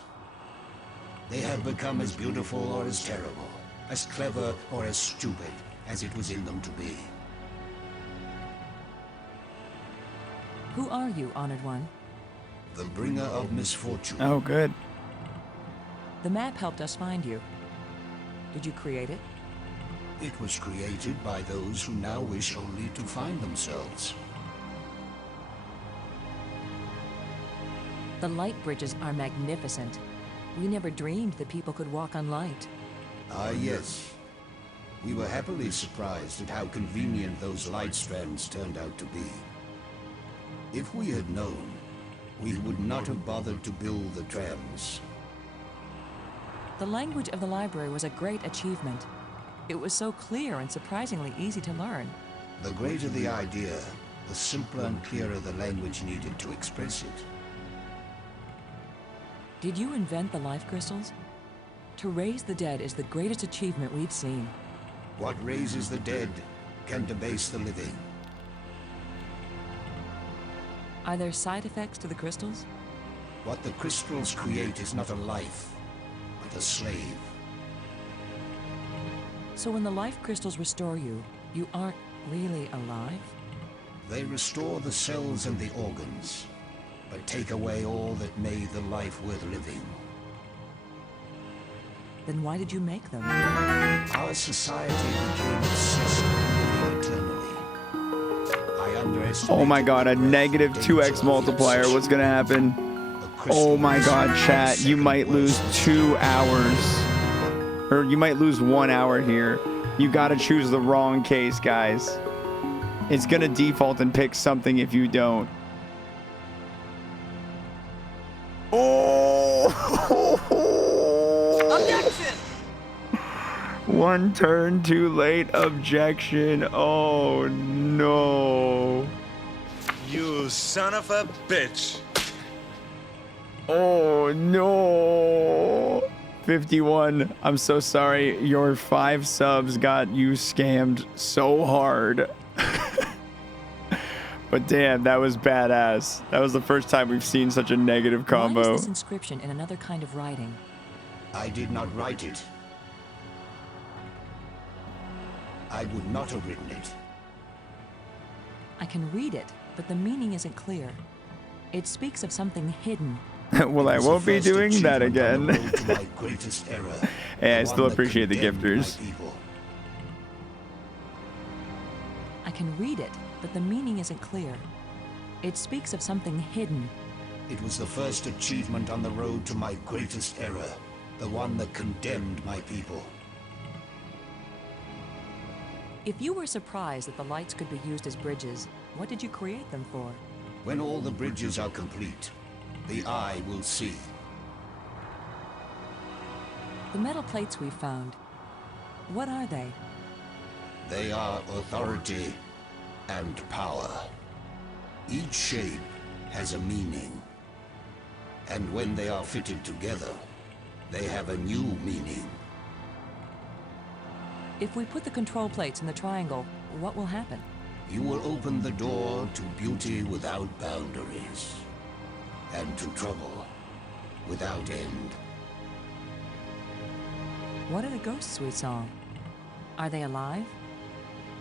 They have become as beautiful or as terrible, as clever or as stupid as it was in them to be. Who are you, Honored One? The bringer of misfortune. Oh, good. The map helped us find you. Did you create it? It was created by those who now wish only to find themselves. The light bridges are magnificent. We never dreamed that people could walk on light. Ah, yes. We were happily surprised at how convenient those light strands turned out to be. If we had known, we would not have bothered to build the trams. The language of the library was a great achievement. It was so clear and surprisingly easy to learn. The greater the idea, the simpler and clearer the language needed to express it. Did you invent the life crystals? To raise the dead is the greatest achievement we've seen. What raises the dead can debase the living. Are there side effects to the crystals? What the crystals create is not a life, but a slave. So when the life crystals restore you, you aren't really alive? They restore the cells and the organs, but take away all that made the life worth living. Then why did you make them? Our society became obsessed with living eternally. I underestimated. Oh my god, a negative 2x multiplier. What's gonna happen? Oh my god, chat. You might lose 2 hours. Or you might lose 1 hour here. You gotta choose the wrong case, guys. It's gonna default and pick something if you don't. Oh! Objection! One turn too late. Objection. Oh no. You son of a bitch. Oh no. 51. I'm so sorry. Your 5 subs got you scammed so hard. But damn, that was badass. That was the first time we've seen such a negative combo. Why is this inscription in another kind of writing? I did not write it. I would not have written it. I can read it, but the meaning isn't clear. It speaks of something hidden. Well, I won't be doing that again. My greatest error, Hey, I the still one that appreciate the condemned my gifters. people. can read it, but the meaning isn't clear. It speaks of something hidden. It was the first achievement on the road to my greatest error, the one that condemned my people. If you were surprised that the lights could be used as bridges, what did you create them for? When all the bridges are complete, the eye will see. The metal plates we found, what are they? They are authority and power. Each shape has a meaning. And when they are fitted together, they have a new meaning. If we put the control plates in the triangle, what will happen? You will open the door to beauty without boundaries, and to trouble without end. What are the ghosts we saw? Are they alive?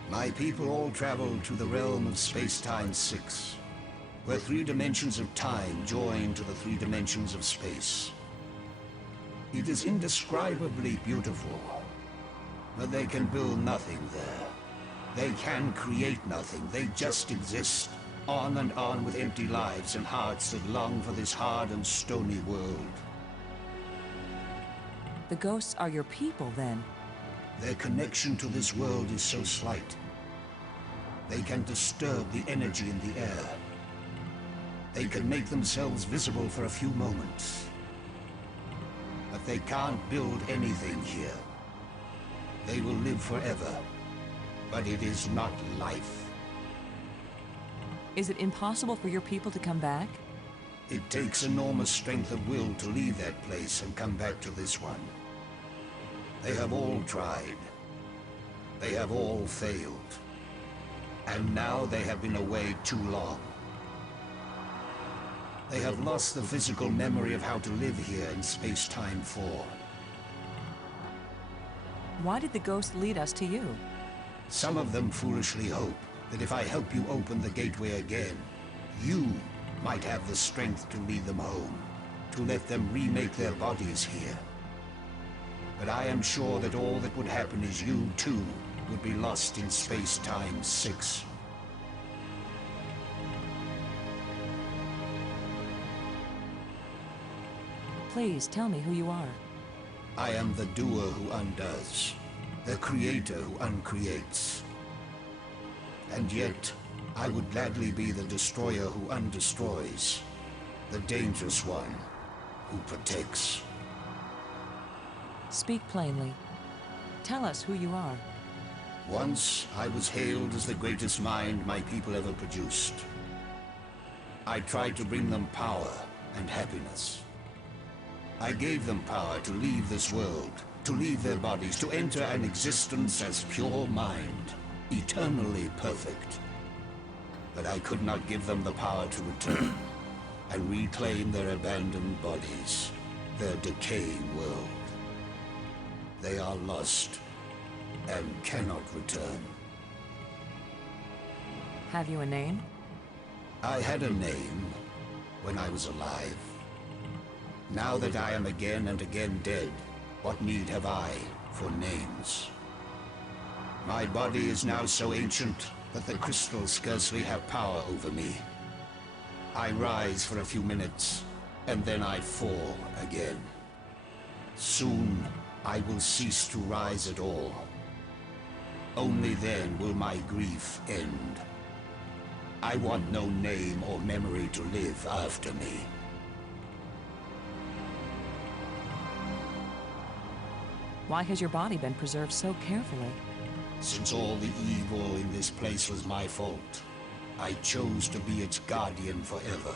My people all travel to the realm of Space-Time 6, where 3 dimensions of time join to the 3 dimensions of space. It is indescribably beautiful, but they can build nothing there. They can create nothing, they just exist, on and on with empty lives and hearts that long for this hard and stony world. The ghosts are your people, then? Their connection to this world is so slight. They can disturb the energy in the air. They can make themselves visible for a few moments. But they can't build anything here. They will live forever, but it is not life. Is it impossible for your people to come back? It takes enormous strength of will to leave that place and come back to this one. They have all tried. They have all failed. And now they have been away too long. They have lost the physical memory of how to live here in Space-Time 4. Why did the ghosts lead us to you? Some of them foolishly hope that if I help you open the gateway again, you might have the strength to lead them home, to let them remake their bodies here. But I am sure that all that would happen is you, too, would be lost in Space-Time 6. Please, tell me who you are. I am the doer who undoes, the creator who uncreates. And yet, I would gladly be the destroyer who undestroys, the dangerous one who protects. Speak plainly. Tell us who you are. Once, I was hailed as the greatest mind my people ever produced. I tried to bring them power and happiness. I gave them power to leave this world, to leave their bodies, to enter an existence as pure mind, eternally perfect. But I could not give them the power to return and reclaim their abandoned bodies, their decaying world. They are lost and cannot return. Have you a name? I had a name when I was alive. Now that I am again and again dead, what need have I for names? My body is now so ancient that the crystals scarcely have power over me. I rise for a few minutes, and then I fall again. Soon, I will cease to rise at all. Only then will my grief end. I want no name or memory to live after me. Why has your body been preserved so carefully? Since all the evil in this place was my fault, I chose to be its guardian forever.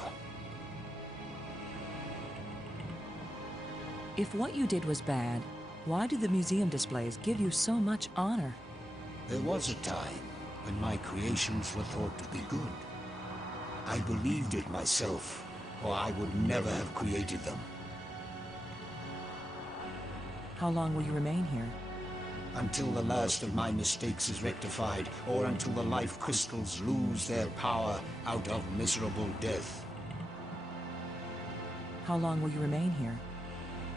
If what you did was bad, why do the museum displays give you so much honor? There was a time when my creations were thought to be good. I believed it myself, or I would never have created them. How long will you remain here? Until the last of my mistakes is rectified, or until the life crystals lose their power out of miserable death. How long will you remain here?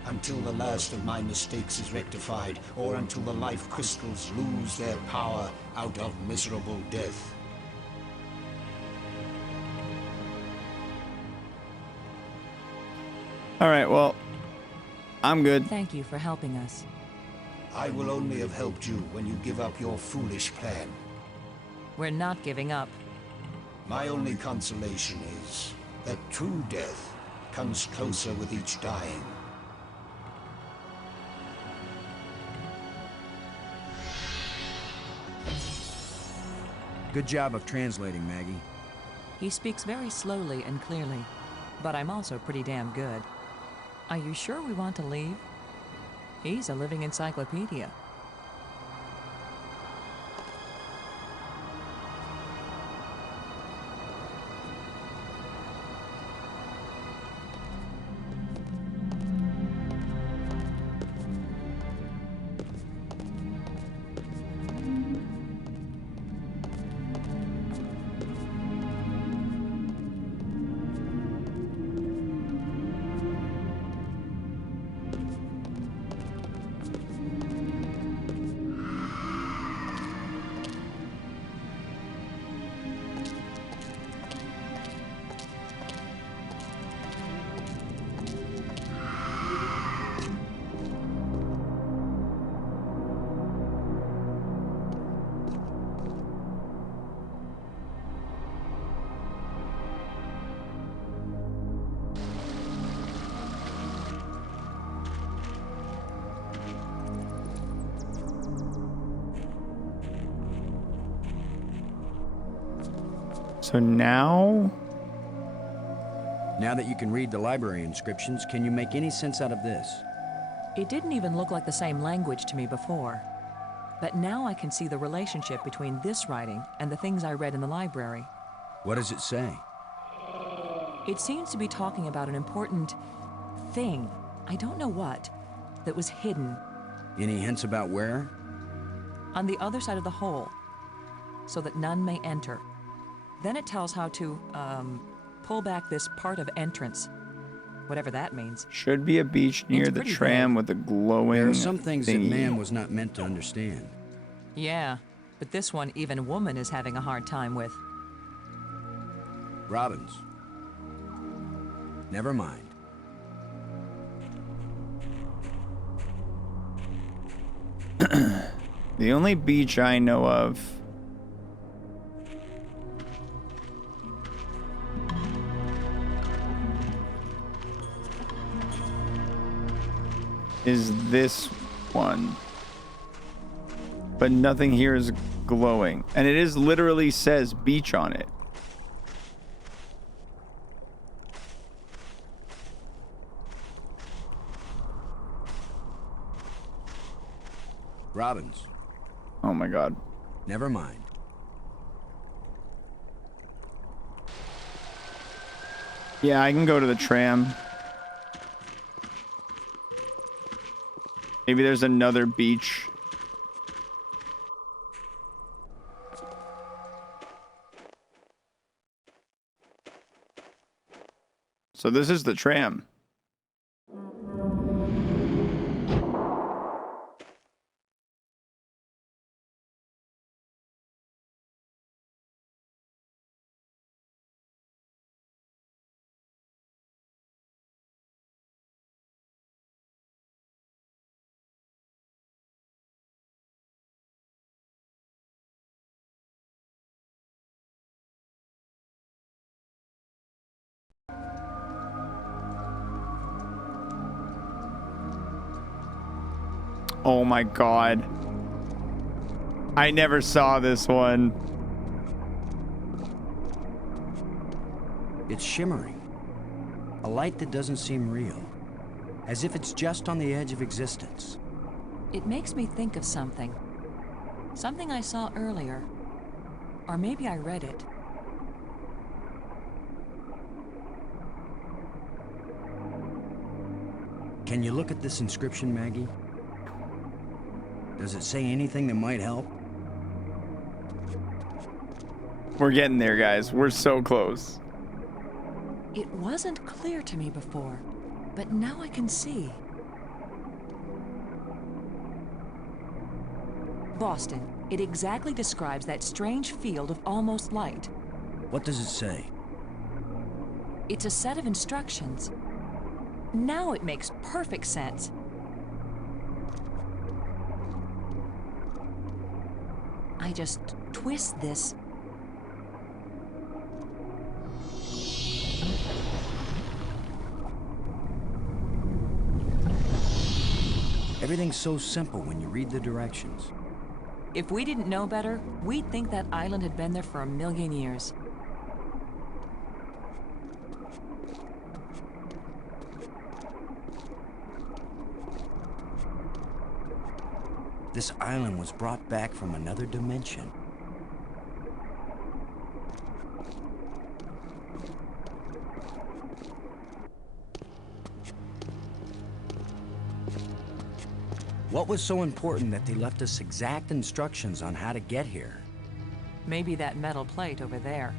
Until the last of my mistakes is rectified, or until the life crystals lose their power out of miserable death. All right, well, I'm good. Thank you for helping us. I will only have helped you when you give up your foolish plan. We're not giving up. My only consolation is that true death comes closer with each dying. Good job of translating, Maggie. He speaks very slowly and clearly, but I'm also pretty damn good. Are you sure we want to leave? He's a living encyclopedia. So now... Now that you can read the library inscriptions, can you make any sense out of this? It didn't even look like the same language to me before. But now I can see the relationship between this writing and the things I read in the library. What does it say? It seems to be talking about an important thing, I don't know what, that was hidden. Any hints about where? On the other side of the hole, so that none may enter. Then it tells how to, pull back this part of entrance. Whatever that means. Should be a beach near the tram with a glowing There are some things that thingy. man was not meant to understand. Yeah, but this one even woman is having a hard time with. Robbins. Never mind. The only beach I know of is this one. But nothing here is glowing. And it is literally says beach on it. Robbins. Oh my god. Never mind. Yeah, I can go to the tram. Maybe there's another beach. So this is the tram. Oh my god. I never saw this one. It's shimmering. A light that doesn't seem real. As if it's just on the edge of existence. It makes me think of something. Something I saw earlier. Or maybe I read it. Can you look at this inscription, Maggie? Does it say anything that might help? We're getting there, guys. We're so close. It wasn't clear to me before, but now I can see. Boston. It exactly describes that strange field of almost light. What does it say? It's a set of instructions. Now it makes perfect sense. I just twist this. Everything's so simple when you read the directions. If we didn't know better, we'd think that island had been there for 1,000,000 years. This island was brought back from another dimension. What was so important that they left us exact instructions on how to get here? Maybe that metal plate over there.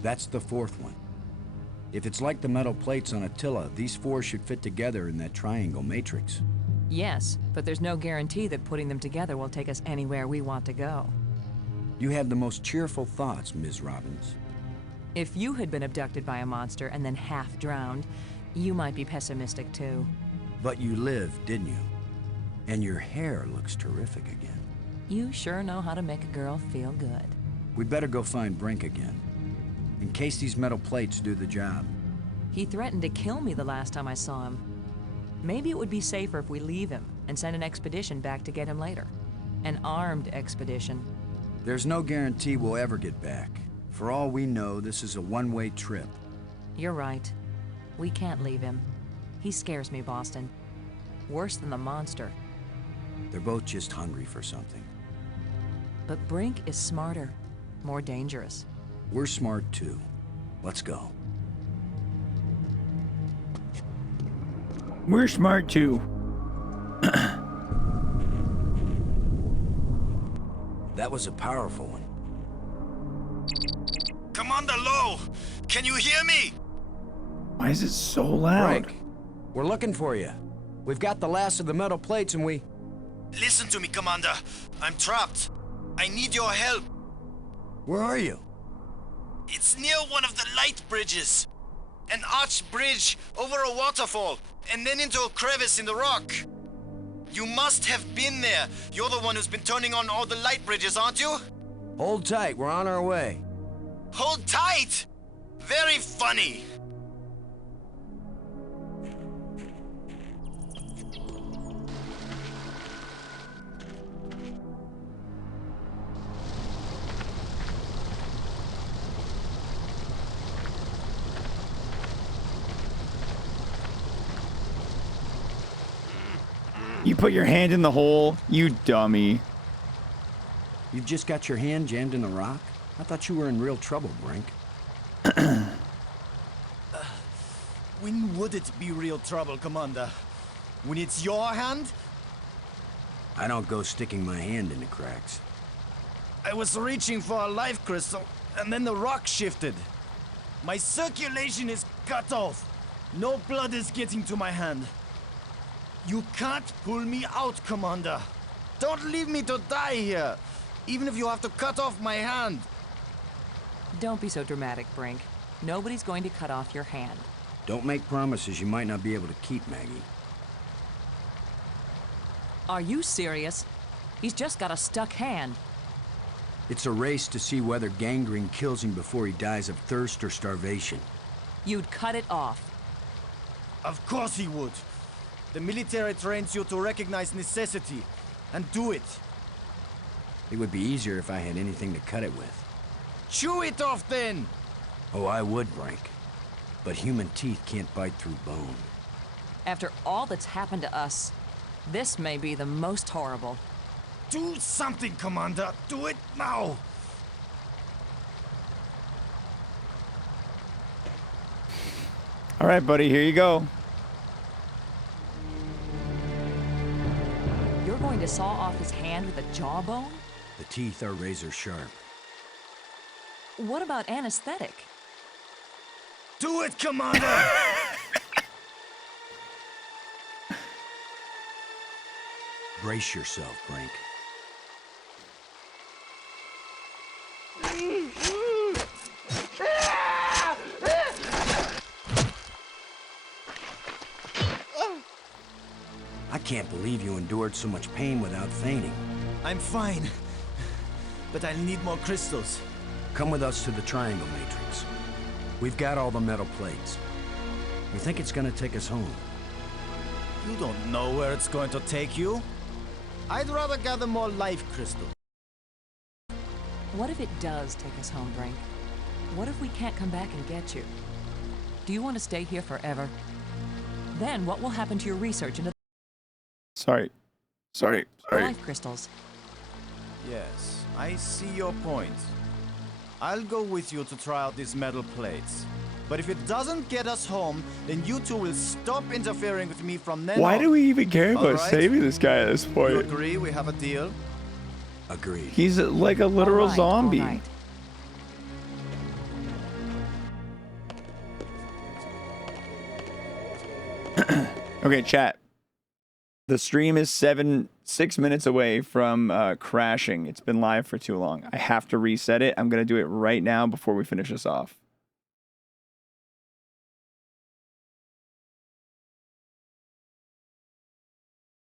That's the fourth one. If it's like the metal plates on Attila, these four should fit together in that triangle matrix. Yes, but there's no guarantee that putting them together will take us anywhere we want to go. You have the most cheerful thoughts, Ms. Robbins. If you had been abducted by a monster and then half drowned, you might be pessimistic too. But you lived, didn't you? And your hair looks terrific again. You sure know how to make a girl feel good. We'd better go find Brink again, in case these metal plates do the job. He threatened to kill me the last time I saw him. Maybe it would be safer if we leave him and send an expedition back to get him later. An armed expedition. There's no guarantee we'll ever get back. For all we know, this is a one-way trip. You're right. We can't leave him. He scares me, Boston. Worse than the monster. They're both just hungry for something. But Brink is smarter, more dangerous. We're smart too. Let's go. We're smart too. That was a powerful one. Commander Lowe! Can you hear me? Why is it so loud? Brink, we're looking for you. We've got the last of the metal plates and we... Listen to me, Commander. I'm trapped. I need your help. Where are you? It's near one of the light bridges. An arched bridge over a waterfall, and then into a crevice in the rock. You must have been there. You're the one who's been turning on all the light bridges, aren't you? Hold tight, we're on our way. Hold tight! Very funny. You put your hand in the hole, you dummy. You've just got your hand jammed in the rock? I thought you were in real trouble, Brink. When would it be real trouble, Commander? When it's your hand? I don't go sticking my hand in the cracks. I was reaching for a life crystal, and then the rock shifted. My circulation is cut off. No blood is getting to my hand. You can't pull me out, Commander. Don't leave me to die here, even if you have to cut off my hand. Don't be so dramatic, Brink. Nobody's going to cut off your hand. Don't make promises you might not be able to keep, Maggie. Are you serious? He's just got a stuck hand. It's a race to see whether gangrene kills him before he dies of thirst or starvation. You'd cut it off. Of course he would. The military trains you to recognize necessity, and do it. It would be easier if I had anything to cut it with. Chew it off then! Oh, I would, Brink. But human teeth can't bite through bone. After all that's happened to us, this may be the most horrible. Do something, Commander! Do it now! All right, buddy, here you go. You're going to saw off his hand with a jawbone? The teeth are razor sharp. What about anesthetic? Do it, Commander! Brace yourself, Brink. I can't believe you endured so much pain without fainting. I'm fine. But I'll need more crystals. Come with us to the Triangle Matrix. We've got all the metal plates. You think it's gonna take us home? You don't know where it's going to take you. I'd rather gather more life crystals. What if it does take us home, Brink? What if we can't come back and get you? Do you want to stay here forever? Then what will happen to your research into Sorry. life crystals? Yes, I see your point. I'll go with you to try out these metal plates. But if it doesn't get us home, then you two will stop interfering with me from then Why on. do we even care about Alright? saving this guy at this You point? agree we have a deal? Agreed. He's like a literal All right, zombie. all right. Okay, chat. The stream is 6 minutes away from crashing. It's been live for too long. I have to reset it. I'm gonna do it right now before we finish this off.